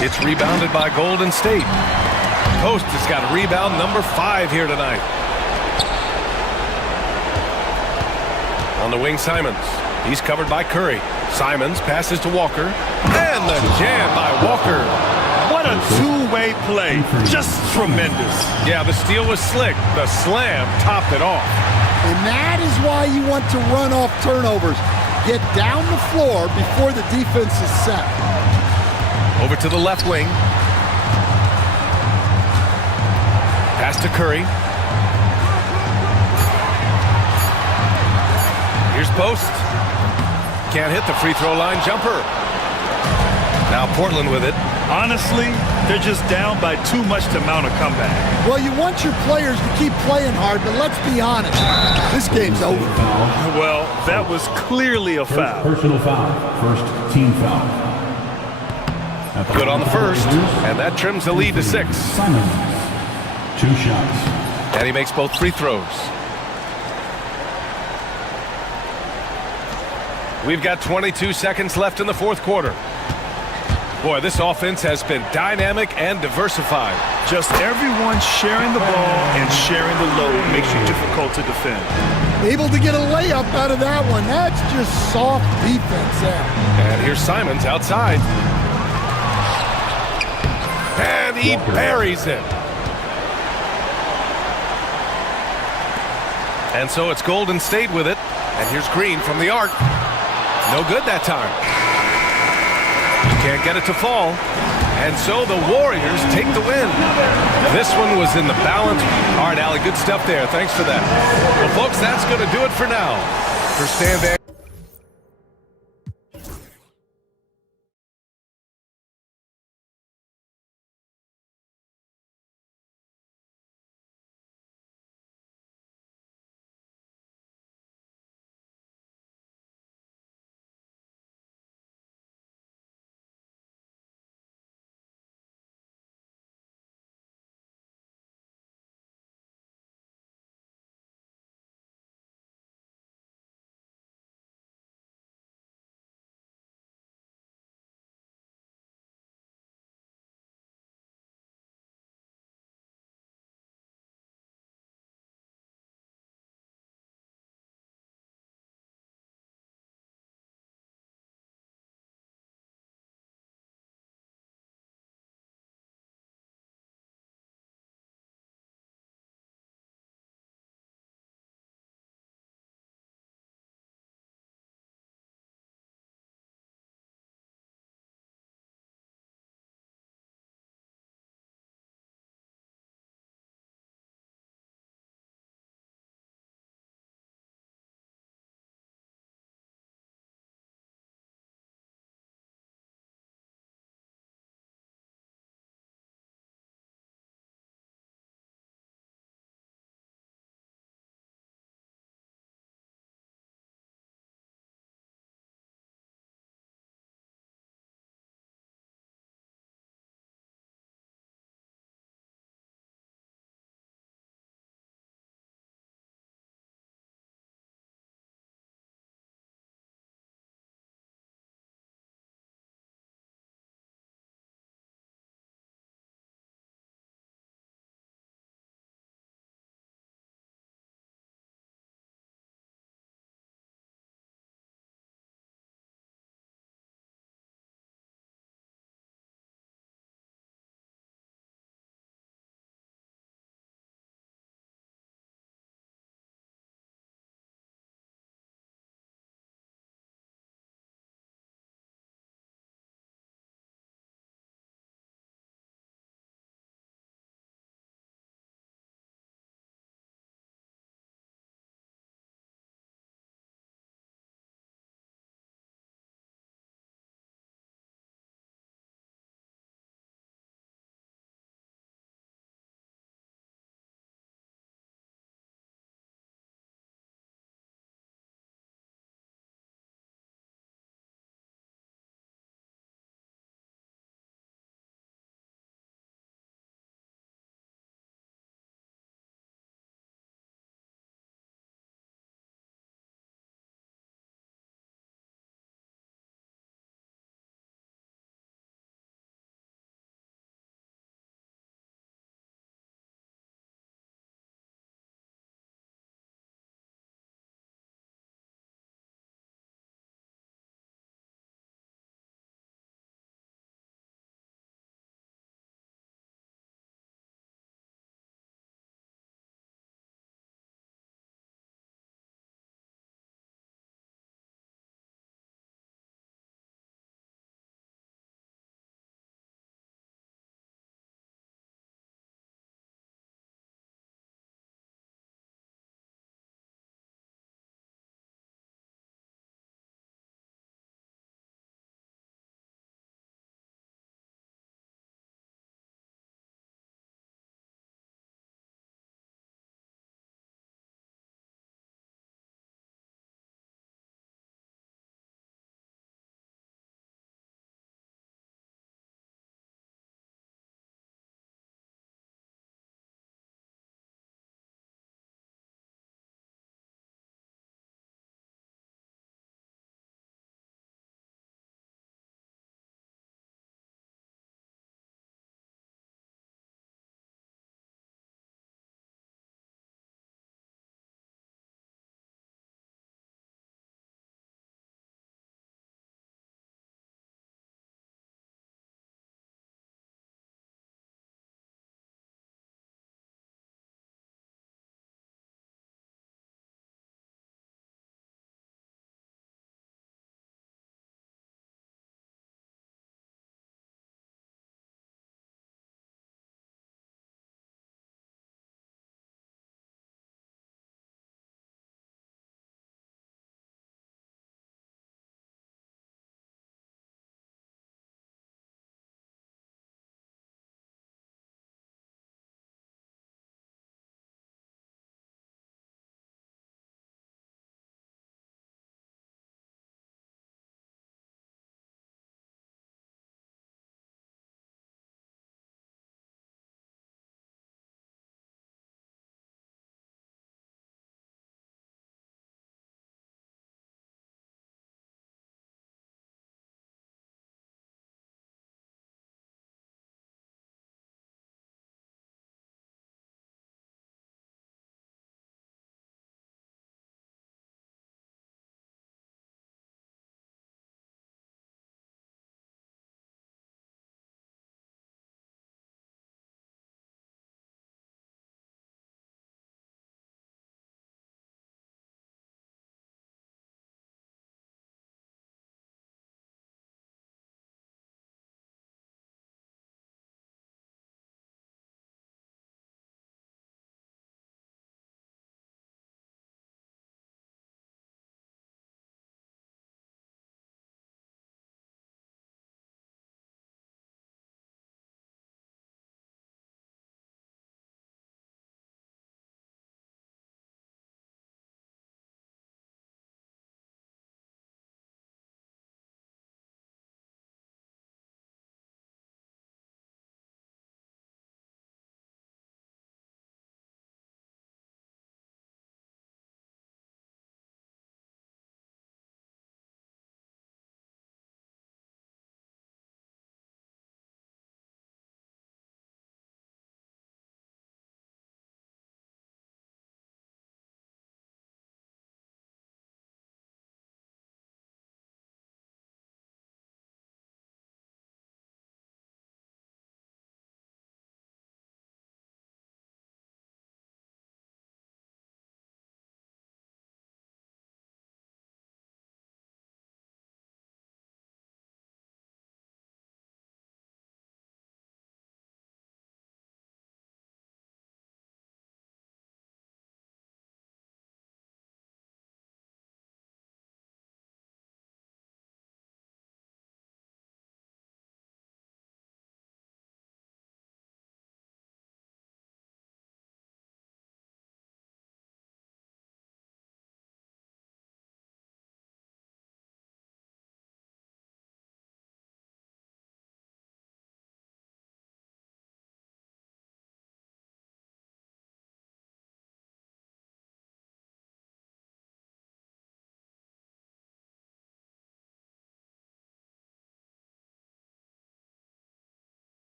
It's rebounded by Golden State. Post has got rebound number 5 here tonight. On the wing, Simons. He's covered by Curry. Simons passes to Walker. And the jam by Walker. What a two-way play. Just tremendous. Yeah, the steal was slick. The slam topped it off. And that is why you want to run off turnovers. Get down the floor before the defense is set. Over to the left wing. Pass to Curry. Here's Post. Can't hit the free throw line jumper. Now Portland with it. Honestly, they're just down by too much to mount a comeback. Well, you want your players to keep playing hard, but let's be honest. This game's over. Well, that was clearly a foul. Personal foul. First team foul. Good on the first, and that trims the lead to 6. Simons. 2 shots. And he makes both free throws. We've got 22 seconds left in the fourth quarter. Boy, this offense has been dynamic and diversified. Just everyone sharing the ball and sharing the load makes you difficult to defend. Able to get a layup out of that one. That's just soft defense there. And here's Simons outside. And he buries it. And so it's Golden State with it. And here's Green from the arc. No good that time. Can't get it to fall. And so the Warriors take the win. This one was in the balance. All right, Allie, good stuff there. Thanks for that. Well, folks, that's going to do it for now. For Stan Van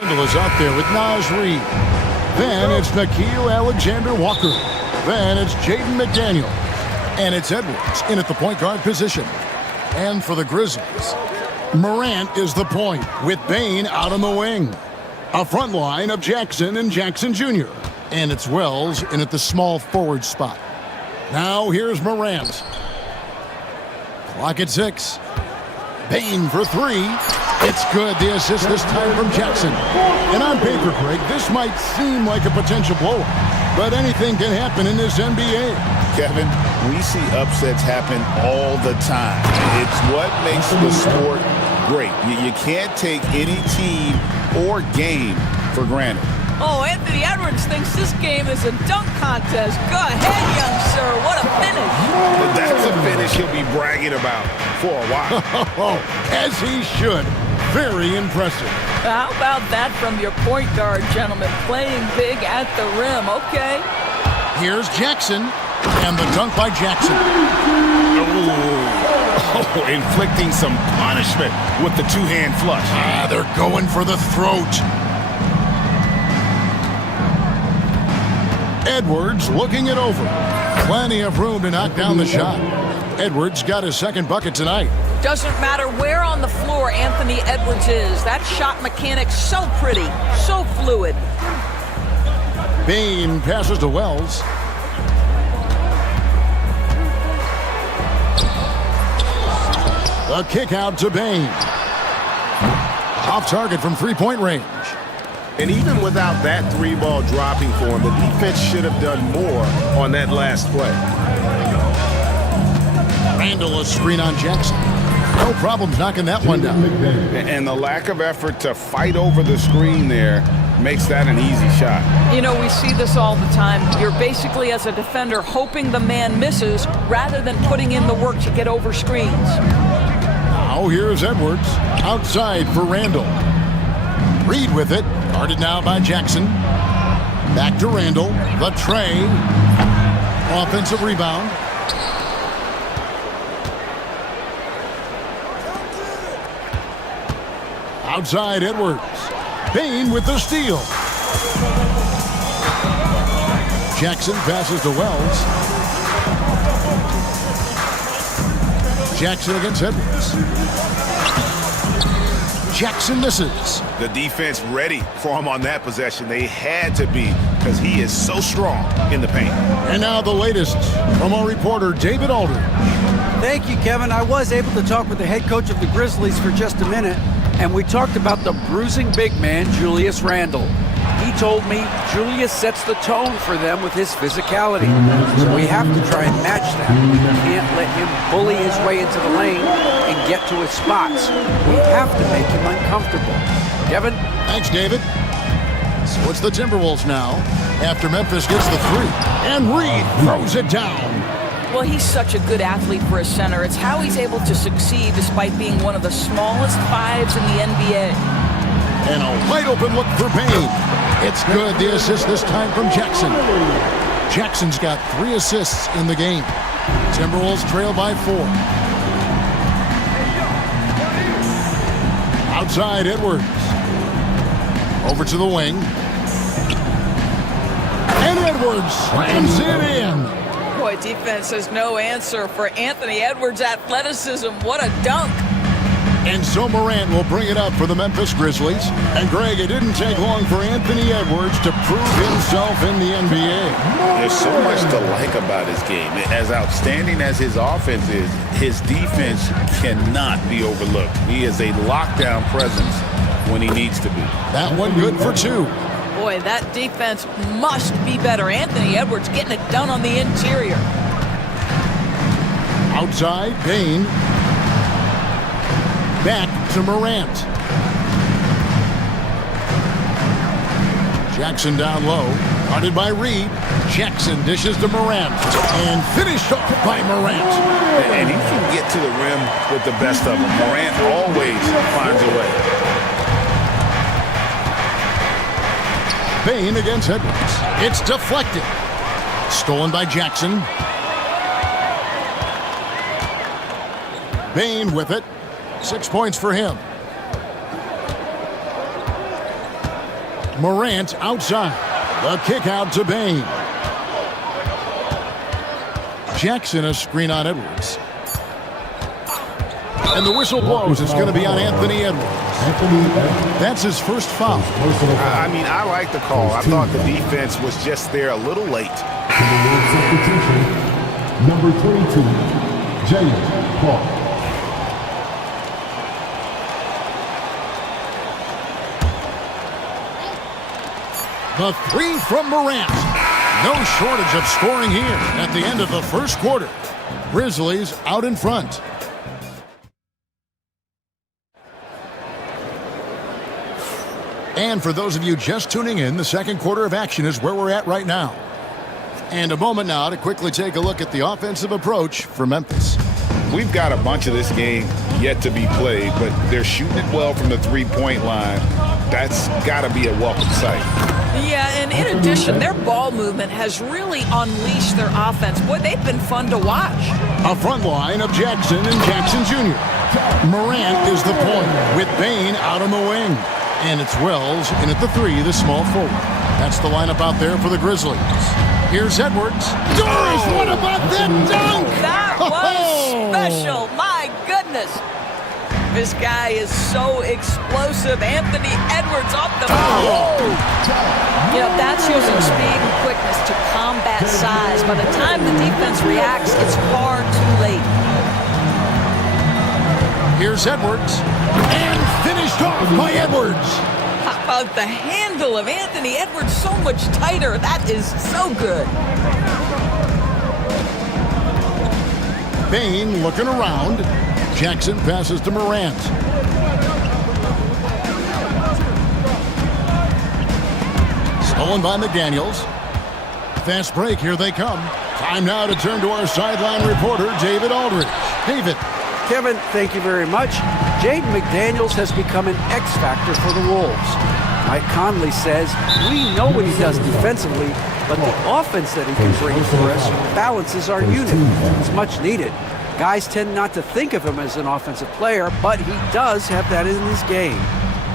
Randall is out there with Naz Reid. Then it's Nikhil Alexander-Walker. Then it's Jaden McDaniel. And it's Edwards in at the point guard position. And for the Grizzlies, Morant is the point with Bane out on the wing. A front line of Jackson and Jackson Jr. And it's Wells in at the small forward spot. Now here's Morant. Clock at 6. Bane for 3. It's good. The assist this time from Jackson. And on paper, Greg, this might seem like a potential blowout, but anything can happen in this NBA. Kevin, we see upsets happen all the time. It's what makes the sport great. You can't take any team or game for granted. Oh, Anthony Edwards thinks this game is a dunk contest. Go ahead, young sir. What a finish. That's a finish he'll be bragging about for a while. As he should. Very impressive. How about that from your point guard, gentlemen? Playing big at the rim. Okay. Here's Jackson. And the dunk by Jackson. Oh, inflicting some punishment with the two-hand flush. They're going for the throat. Edwards looking it over. Plenty of room to knock down the shot. Edwards got his second bucket tonight. Doesn't matter where on the floor Anthony Edwards is. That shot mechanic's so pretty, so fluid. Bane passes to Wells. The kick out to Bane. Off target from three-point range. And even without that three ball dropping for him, the defense should have done more on that last play. Randall a screen on Jackson. No problems knocking that one down. And the lack of effort to fight over the screen there makes that an easy shot. You know, we see this all the time. You're basically, as a defender, hoping the man misses rather than putting in the work to get over screens. Now here's Edwards. Outside for Randall. Reid with it. Guarded now by Jackson. Back to Randall. The tray. Offensive rebound. Outside Edwards. Bane with the steal. Jackson passes to Wells. Jackson against Edwards. Jackson misses. The defense ready for him on that possession. They had to be, because he is so strong in the paint. And now the latest from our reporter, David Aldridge. Thank you, Kevin. I was able to talk with the head coach of the Grizzlies for just a minute, and we talked about the bruising big man, Julius Randle. He told me Julius sets the tone for them with his physicality. So we have to try and match that. We can't let him bully his way into the lane and get to his spots. We have to make him uncomfortable. Kevin? Thanks, David. So it's the Timberwolves now, after Memphis gets the three. And Reid throws it down. Well, he's such a good athlete for a center. It's how he's able to succeed despite being one of the smallest fives in the NBA. And a wide open look for Bane. It's good. The assist this time from Jackson. Jackson's got 3 assists in the game. Timberwolves trail by 4. Outside Edwards. Over to the wing. And Edwards slams it in. Boy, defense has no answer for Anthony Edwards' athleticism. What a dunk. And so Morant will bring it up for the Memphis Grizzlies. And Greg, it didn't take long for Anthony Edwards to prove himself in the NBA. There's so much to like about his game. As outstanding as his offense is, his defense cannot be overlooked. He is a lockdown presence when he needs to be. That one good for 2. Boy, that defense must be better. Anthony Edwards getting it done on the interior. Outside, Bane. Back to Morant. Jackson down low. Guarded by Reid. Jackson dishes to Morant. And finished off by Morant. And he can get to the rim with the best of them. Morant always finds a way. Bane against Edwards. It's deflected. Stolen by Jackson. Bane with it. 6 points for him. Morant outside. The kick out to Bain. Jackson a screen on Edwards. And the whistle blows. It's going to be on Anthony Edwards. That's his first foul. I mean, I like the call. I thought the defense was just there a little late. Number 22, James Paul. The three from Morant. No shortage of scoring here at the end of the first quarter. Grizzlies out in front. And for those of you just tuning in, the second quarter of action is where we're at right now. And a moment now to quickly take a look at the offensive approach for Memphis. We've got a bunch of this game yet to be played, but they're shooting it well from the three-point line. That's got to be a welcome sight. Yeah, and in addition, their ball movement has really unleashed their offense. Boy, they've been fun to watch. A front line of Jackson and Jackson Jr. Morant is the point with Bain out on the wing. And it's Wells in at the three, the small forward. That's the lineup out there for the Grizzlies. Here's Edwards. Doris, what about that dunk? That was special. My goodness. This guy is so explosive. Anthony Edwards off the ball. You know, that's using speed and quickness to combat size. By the time the defense reacts, it's far too late. Here's Edwards. And finished off by Edwards. How about the handle of Anthony Edwards? So much tighter. That is so good. Bain looking around. Jackson passes to Morant. Stolen by McDaniels. Fast break, here they come. Time now to turn to our sideline reporter, David Aldridge. David. Kevin, thank you very much. Jaden McDaniels has become an X factor for the Wolves. Mike Conley says, we know what he does defensively, but the offense that he can bring for us balances our unit. It's much needed. Guys tend not to think of him as an offensive player, but he does have that in his game.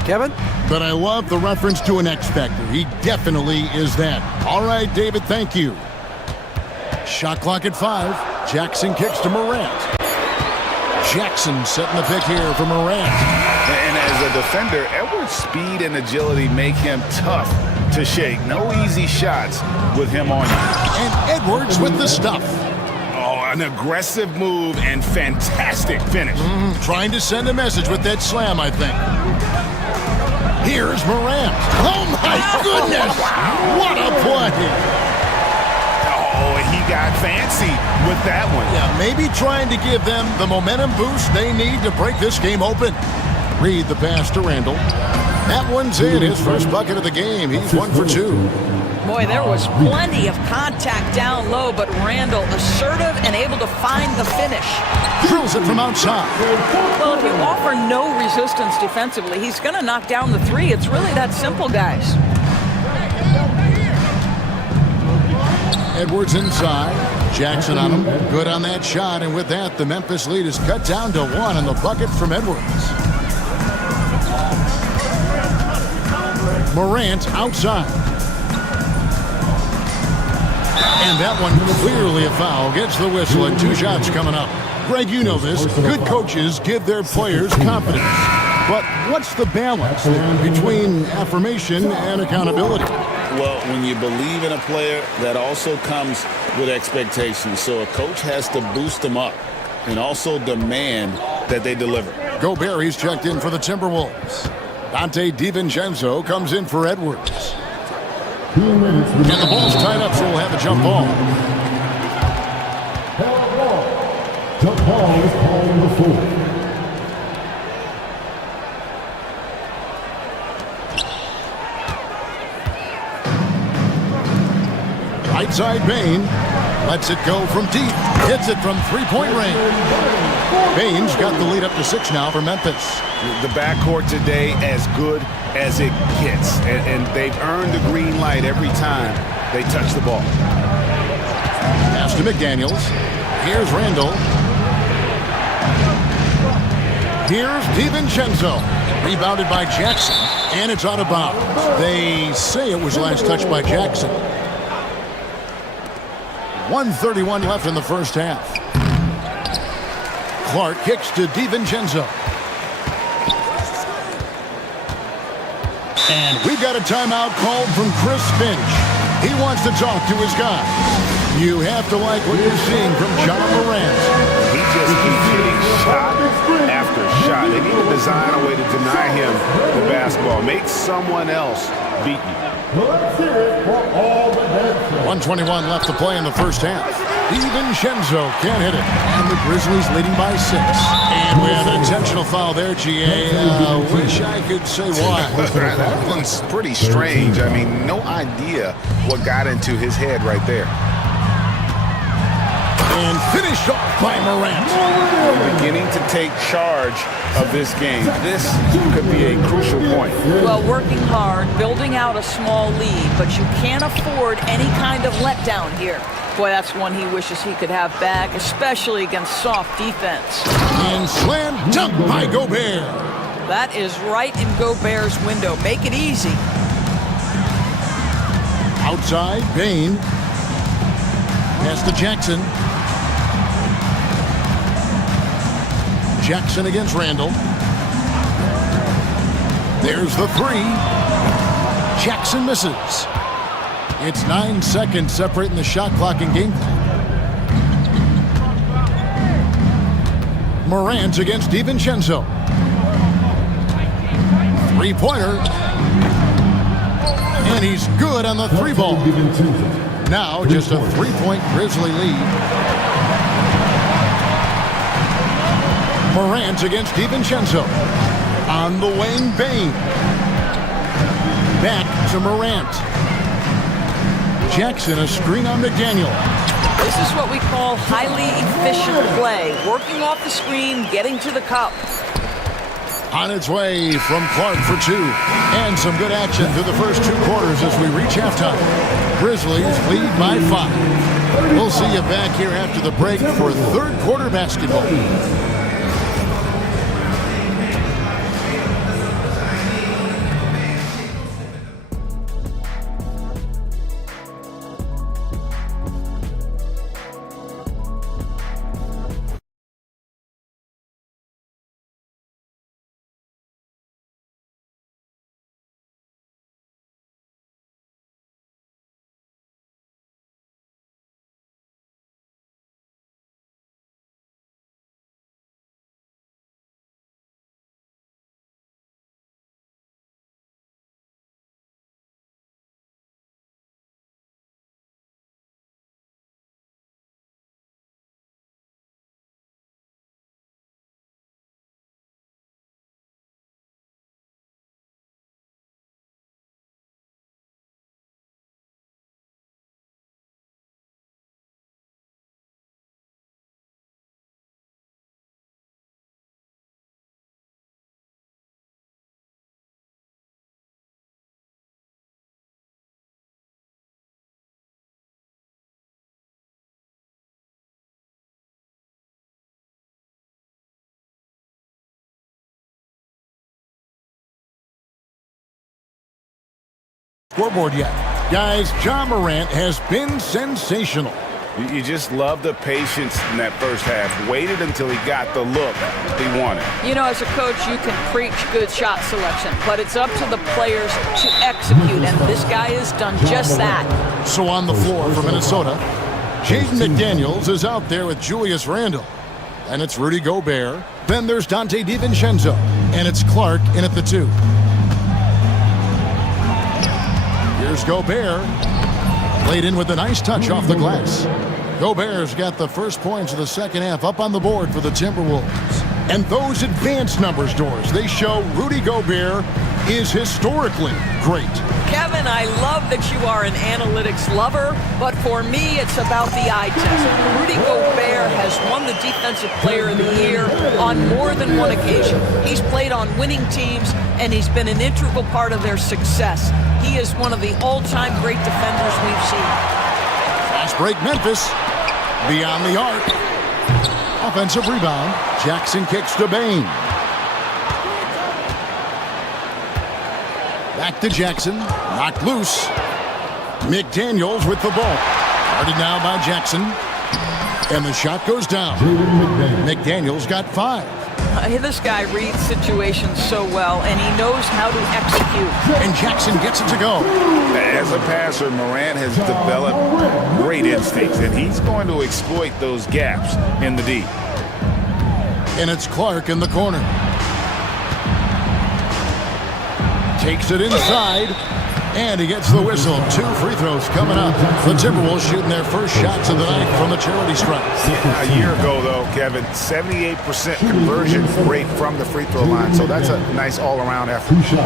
Kevin? But I love the reference to an X factor. He definitely is that. All right, David, thank you. Shot clock at 5. Jackson kicks to Morant. Jackson setting the pick here for Morant. And as a defender, Edwards' speed and agility make him tough to shake. No easy shots with him on you. And Edwards with the stuff. Oh, an aggressive move and fantastic finish. Trying to send a message with that slam, I think. Here's Morant. Oh, my goodness. What a play. Oh, he got fancy with that one. Yeah, maybe trying to give them the momentum boost they need to break this game open. Reed the pass to Randall. That one's in, his first bucket of the game. He's 1 for 2. Boy, there was plenty of contact down low, but Randall assertive and able to find the finish. Drills it from outside. Well, if you offer no resistance defensively, he's going to knock down the three. It's really that simple, guys. Edwards inside. Jackson on him. Good on that shot, and with that, the Memphis lead is cut down to 1 on the bucket from Edwards. Morant outside. And that one clearly a foul. Gets the whistle, and 2 shots coming up. Greg, you know this. Good coaches give their players confidence. But what's the balance there between affirmation and accountability? Well, when you believe in a player, that also comes with expectations. So a coach has to boost them up and also demand that they deliver. Gobert's checked in for the Timberwolves. Dante DiVincenzo comes in for Edwards. And the ball's tied up, so we'll have a jump ball. Jump ball is ball number 4. Right side Bain lets it go from deep. Hits it from three-point range. Bain's got the lead up to 6 now for Memphis. The backcourt today as good as it gets. And they've earned the green light every time they touch the ball. Pass to McDaniels. Here's Randall. Here's DiVincenzo. Rebounded by Jackson. And it's out of bounds. They say it was last touched by Jackson. 1:31 left in the first half. Clark kicks to DiVincenzo. And we've got a timeout called from Chris Finch. He wants to talk to his guys. You have to like what you're seeing from John Morant. He just keeps hitting shot after shot. They need to design a way to deny him the basketball. Make someone else beat you. 1:21 left to play in the first half. DiVincenzo can't hit it. And the Grizzlies leading by 6. And we have an intentional foul there, GA. Wish I could say why. That one's pretty strange. I mean, no idea what got into his head right there. And finished off by Morant. Beginning to take charge of this game. This could be a crucial point. Well, working hard, building out a small lead, but you can't afford any kind of letdown here. Boy, that's one he wishes he could have back, especially against soft defense. And slam dunk by Gobert. That is right in Gobert's window. Make it easy. Outside, Bain. Pass to Jackson. Jackson against Randall. There's the 3. Jackson misses. It's 9 seconds separating the shot clock and game clock. Morant against DiVincenzo. 3-pointer. And he's good on the 3-ball. Now just a 3-point Grizzly lead. Morant against DiVincenzo. On the wing, Bain. Back to Morant. Jackson, a screen on McDaniel. This is what we call highly efficient play. Working off the screen, getting to the cup. On its way from Clark for 2. And some good action through the first 2 quarters as we reach halftime. Grizzlies lead by 5. We'll see you back here after the break for third quarter basketball. Scoreboard yet. Guys, John Morant has been sensational. You just love the patience in that first half. Waited until he got the look he wanted. You know, as a coach, you can preach good shot selection, but it's up to the players to execute, and this guy has done just that. So on the floor for Minnesota, Jaden McDaniels is out there with Julius Randle. And it's Rudy Gobert. Then there's Dante DiVincenzo. And it's Clark in at the 2. Here's Gobert. Played in with a nice touch off the glass. Gobert's got the first points of the second half up on the board for the Timberwolves. And those advanced numbers, Doors, they show Rudy Gobert is historically great. Kevin, I love that you are an analytics lover, but for me, it's about the eye test. Rudy Gobert has won the Defensive Player of the Year on more than one occasion. He's played on winning teams, and he's been an integral part of their success. He is one of the all-time great defenders we've seen. Fast break, Memphis. Beyond the arc. Offensive rebound. Jackson kicks to Bain. Back to Jackson. Knocked loose. McDaniels with the ball. Guarded now by Jackson. And the shot goes down. McDaniels got 5. This guy reads situations so well, and he knows how to execute. And Jackson gets it to go. As a passer, Morant has developed great instincts, and he's going to exploit those gaps in the D. And it's Clark in the corner. Takes it inside, and he gets the whistle. 2 free throws coming up. The Timberwolves shooting their first shots of the night from the charity stripe. A year ago, though, Kevin, 78% conversion rate from the free throw line, so that's a nice all-around effort.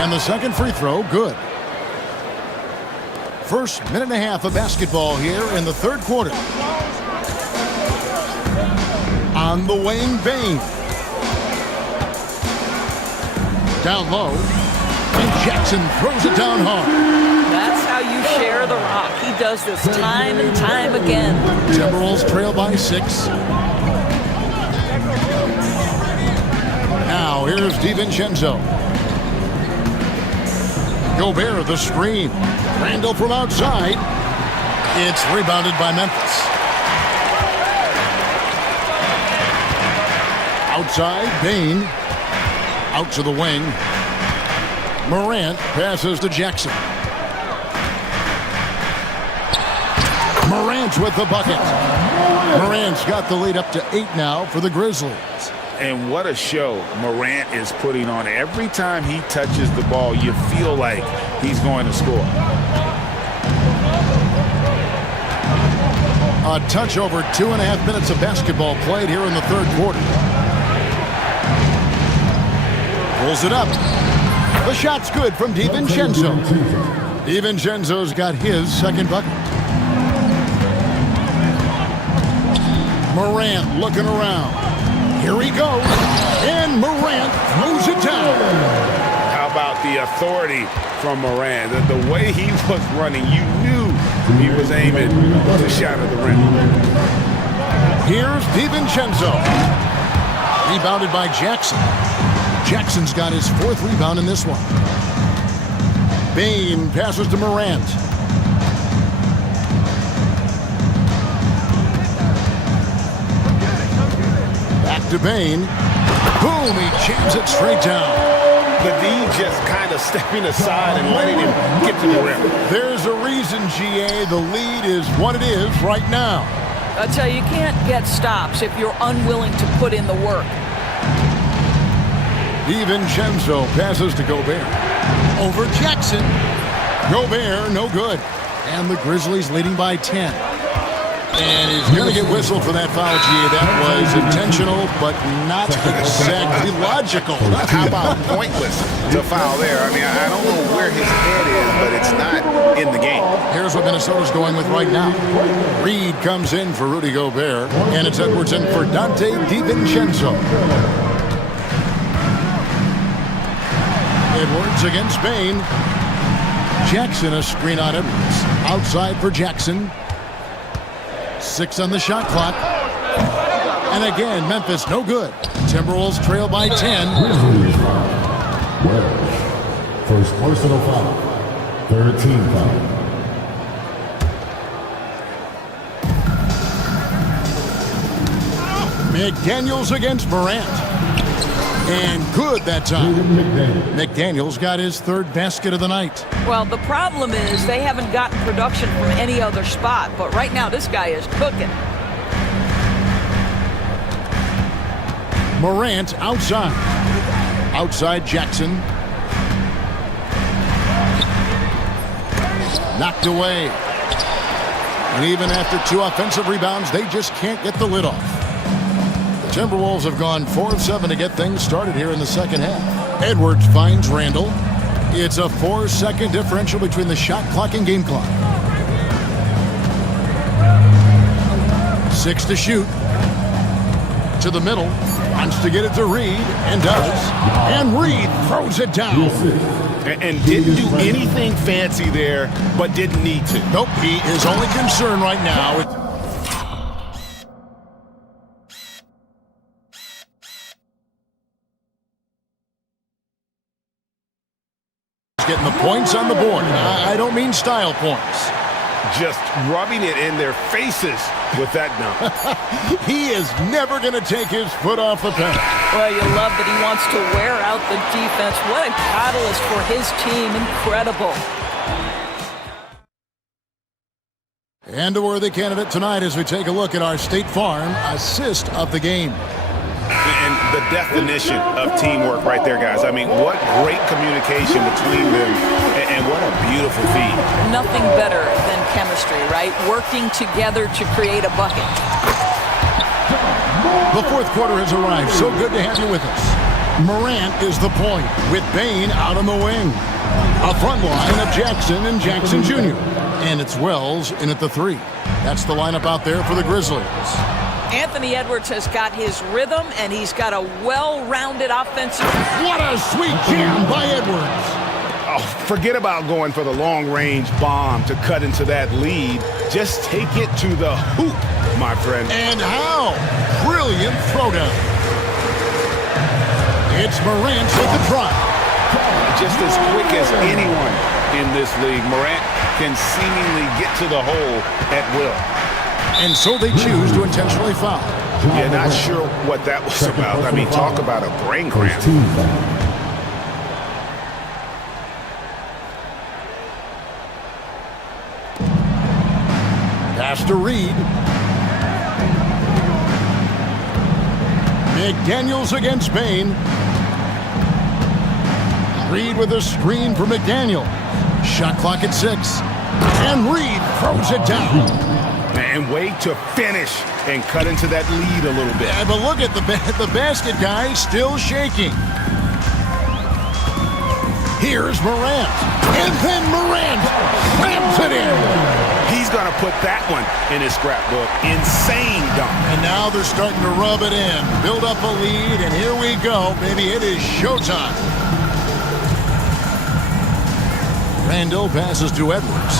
And the second free throw, good. First minute and a half of basketball here in the third quarter. On the wing, Bain. Down low, and Jackson throws it down hard. That's how you share the rock. He does this time and time again. Timberwolves trail by 6. Now here's DiVincenzo. Gobert the screen. Randall from outside. It's rebounded by Memphis. Outside, Bain. Out to the wing. Morant passes to Jackson. Morant with the bucket. Morant's got the lead up to 8 now for the Grizzlies. And what a show Morant is putting on. Every time he touches the ball, you feel like he's going to score. A touch over 2.5 minutes of basketball played here in the third quarter. Pulls it up. The shot's good from DiVincenzo. DiVincenzo's got his second bucket. Morant looking around. Here he goes. And Morant throws it down. How about the authority from Morant? The way he was running, you knew he was aiming the shot at the rim. Here's DiVincenzo. Rebounded by Jackson. Jackson's got his 4th rebound in this one. Bain passes to Morant. Back to Bain. Boom, he jams it straight down. The D just kind of stepping aside and letting him get to the rim. There's a reason, GA, the lead is what it is right now. I tell you, you can't get stops if you're unwilling to put in the work. DiVincenzo passes to Gobert. Over Jackson. Gobert, no good. And the Grizzlies leading by 10. And he's going to get whistled for that foul, G. That was intentional, but not exactly logical. How about pointless to foul there? I mean, I don't know where his head is, but it's not in the game. Here's what Minnesota's going with right now. Reed comes in for Rudy Gobert, and it's Edwards in for Dante DiVincenzo. Edwards against Bain. Jackson, a screen on Edwards. Outside for Jackson. 6 on the shot clock. And again, Memphis no good. Timberwolves trail by 10. First personal foul. 13 foul. McDaniels against Morant. And good that time. McDaniels got his 3rd basket of the night. Well, the problem is they haven't gotten production from any other spot, but right now this guy is cooking. Morant outside. Outside Jackson. Knocked away. And even after 2 offensive rebounds, they just can't get the lid off. Timberwolves have gone 4 of 7 to get things started here in the second half. Edwards finds Randall. It's a 4-second differential between the shot clock and game clock. 6 to shoot. To the middle. Wants to get it to Reed, and does. And Reed throws it down. And didn't do anything fancy there, but didn't need to. Nope, his only concern right now getting the points on the board. I don't mean style points. Just rubbing it in their faces with that dunk. He is never going to take his foot off the pedal. Well, you love that he wants to wear out the defense. What a catalyst for his team. Incredible. And a worthy candidate tonight as we take a look at our State Farm assist of the game. And the definition of teamwork right there, guys. I mean, what great communication between them, and what a beautiful feed. Nothing better than chemistry, right? Working together to create a bucket. The fourth quarter has arrived. So good to have you with us. Morant is the point, with Bain out on the wing. A front line of Jackson and Jackson Jr. And it's Wells in at the 3. That's the lineup out there for the Grizzlies. Anthony Edwards has got his rhythm, and he's got a well-rounded offensive. What a sweet jam by Edwards. Oh, forget about going for the long-range bomb to cut into that lead. Just take it to the hoop, my friend. And how? Brilliant throwdown. It's Morant with the try. Just as quick as anyone in this league, Morant can seemingly get to the hole at will. And so they choose to intentionally foul. Yeah, not sure what that was about. I mean, talk about a brain cramp. Pass to Reed. McDaniels against Bain. Reed with a screen for McDaniel. Shot clock at 6. And Reed throws it down. And wait to finish and cut into that lead a little bit. Yeah, but look at the basket guy still shaking. Here's Morant. And then Morant slams it in. He's going to put that one in his scrapbook. Insane dunk. And now they're starting to rub it in. Build up a lead, and here we go. Baby, it is showtime. Randall passes to Edwards.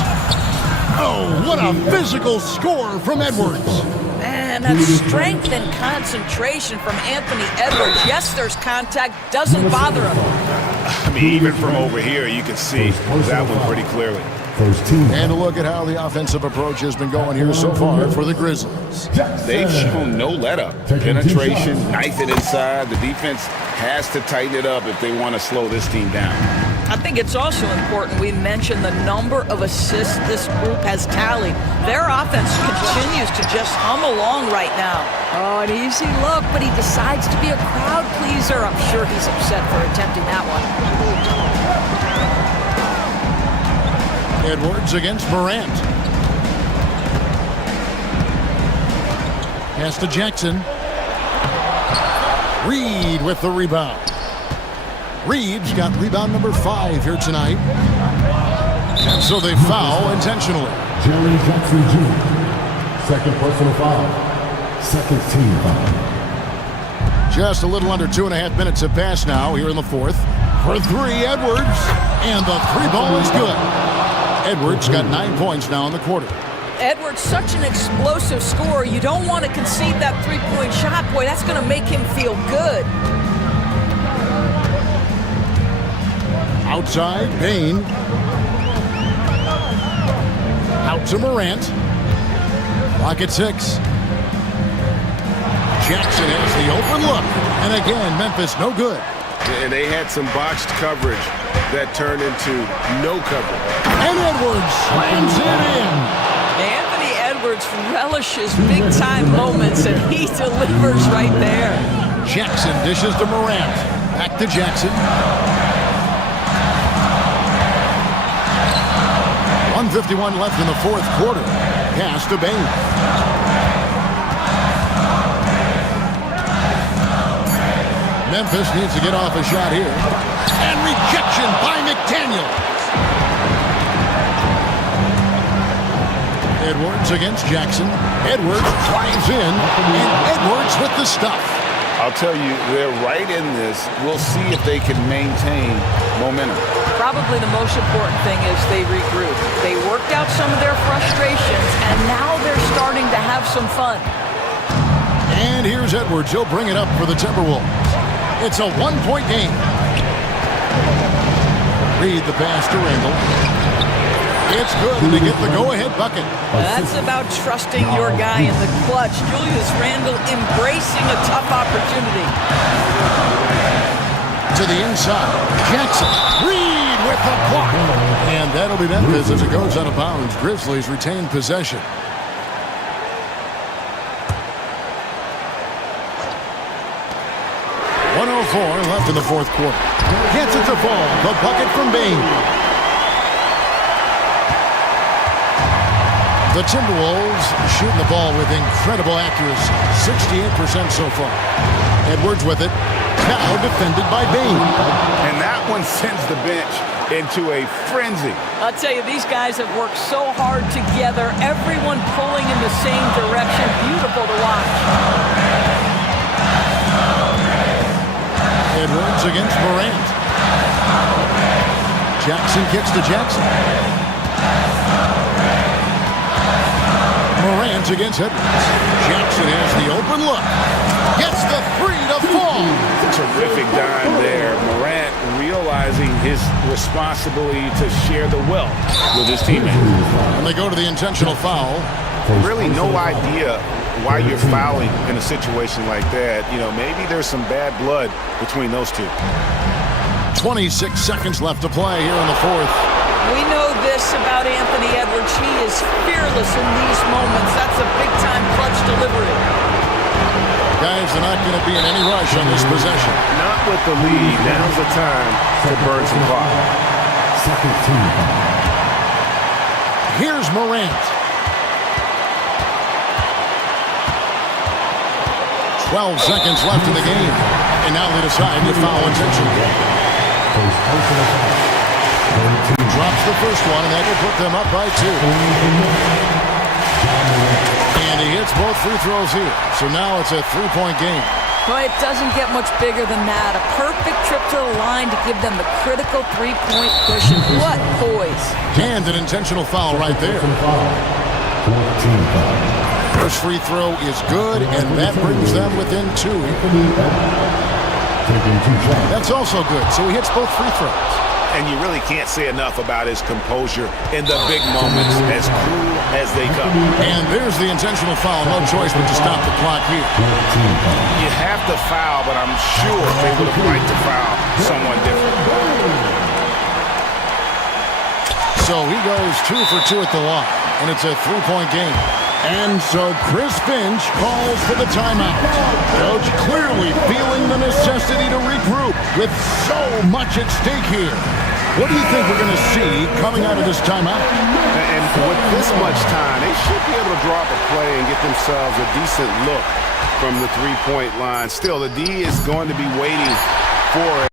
Oh, what a physical score from Edwards. Man, that strength and concentration from Anthony Edwards. Yes, there's contact. Doesn't bother him. I mean, even from over here, you can see that one pretty clearly. And a look at how the offensive approach has been going here so far for the Grizzlies. They've shown no let-up. Penetration, knife it inside. The defense has to tighten it up if they want to slow this team down. I think it's also important we mention the number of assists this group has tallied. Their offense continues to just hum along right now. Oh, an easy look, but he decides to be a crowd pleaser. I'm sure he's upset for attempting that one. Edwards against Morant. Pass to Jackson. Reed with the rebound. Reed's got rebound number 5 here tonight. And so they foul intentionally. Jerry Jackson Jr. Second personal foul. Second team foul. Just a little under 2.5 minutes have passed now here in the fourth. For 3, Edwards. And the 3 ball is good. Edwards got 9 points now in the quarter. Edwards, such an explosive scorer. You don't want to concede that 3-point shot. Boy, that's going to make him feel good. Outside, Bain. Out to Morant. Clock at 6. Jackson has the open look. And again, Memphis no good. And they had some botched coverage that turned into no coverage. And Edwards slams it in. Anthony Edwards relishes big-time moments, and he delivers right there. Jackson dishes to Morant. Back to Jackson. 1:51 left in the fourth quarter. Pass to Bain. Memphis needs to get off a shot here. And rejection by McDaniel. Edwards against Jackson. Edwards drives in, and Edwards with the stuff. I'll tell you, they're right in this. We'll see if they can maintain momentum. Probably the most important thing is they regroup. They worked out some of their frustrations, and now they're starting to have some fun. And here's Edwards. He'll bring it up for the Timberwolves. It's a 1-point game. Reed the pass to Randall. It's good, and they get the go-ahead bucket. That's about trusting your guy in the clutch. Julius Randle embracing a tough opportunity. To the inside, Jackson. Reed with the block. And that'll be Memphis as it goes out of bounds. Grizzlies retain possession. .104 left in the fourth quarter. Gets it to fall. The bucket from Bain. The Timberwolves shooting the ball with incredible accuracy. 68% so far. Edwards with it. Now defended by Bain. And that one sends the bench into a frenzy. I'll tell you, these guys have worked so hard together. Everyone pulling in the same direction. Beautiful to watch. Edwards against Morant. Jackson kicks to Jackson. Morant against Edwards. Jackson has the open look. Gets the three to fall. Terrific dime there. Morant realizing his responsibility to share the wealth with his teammates. And they go to the intentional foul. Really no idea why you're fouling in a situation like that. You know, maybe there's some bad blood between those two. 26 seconds left to play here in the fourth. We know this about Anthony Edwards. He is fearless in these moments. That's a big-time clutch delivery. Guys are not going to be in any rush on this possession. Not with the lead. Now's the time to burn some clock. Here's Morant. 12 seconds left in the game. And now they decide to foul intentionally. Drops the first one, and that will put them up by 2. And he hits both free throws here. So now it's a 3-point game. Well, it doesn't get much bigger than that. A perfect trip to the line to give them the critical 3-point cushion. What poise. And an intentional foul right there. First free throw is good, and that brings them within 2. That's also good. So he hits both free throws. And you really can't say enough about his composure in the big moments, as cool as they come. And there's the intentional foul. No choice but to stop the clock here. You have to foul, but I'm sure they would have liked to foul someone different. So he goes 2 for 2 at the line, and it's a 3-point game. And so Chris Finch calls for the timeout. Coach clearly feeling the necessity to regroup with so much at stake here. What do you think we're going to see coming out of this timeout? And with this much time, they should be able to draw up a play and get themselves a decent look from the 3-point line. Still, the D is going to be waiting for it.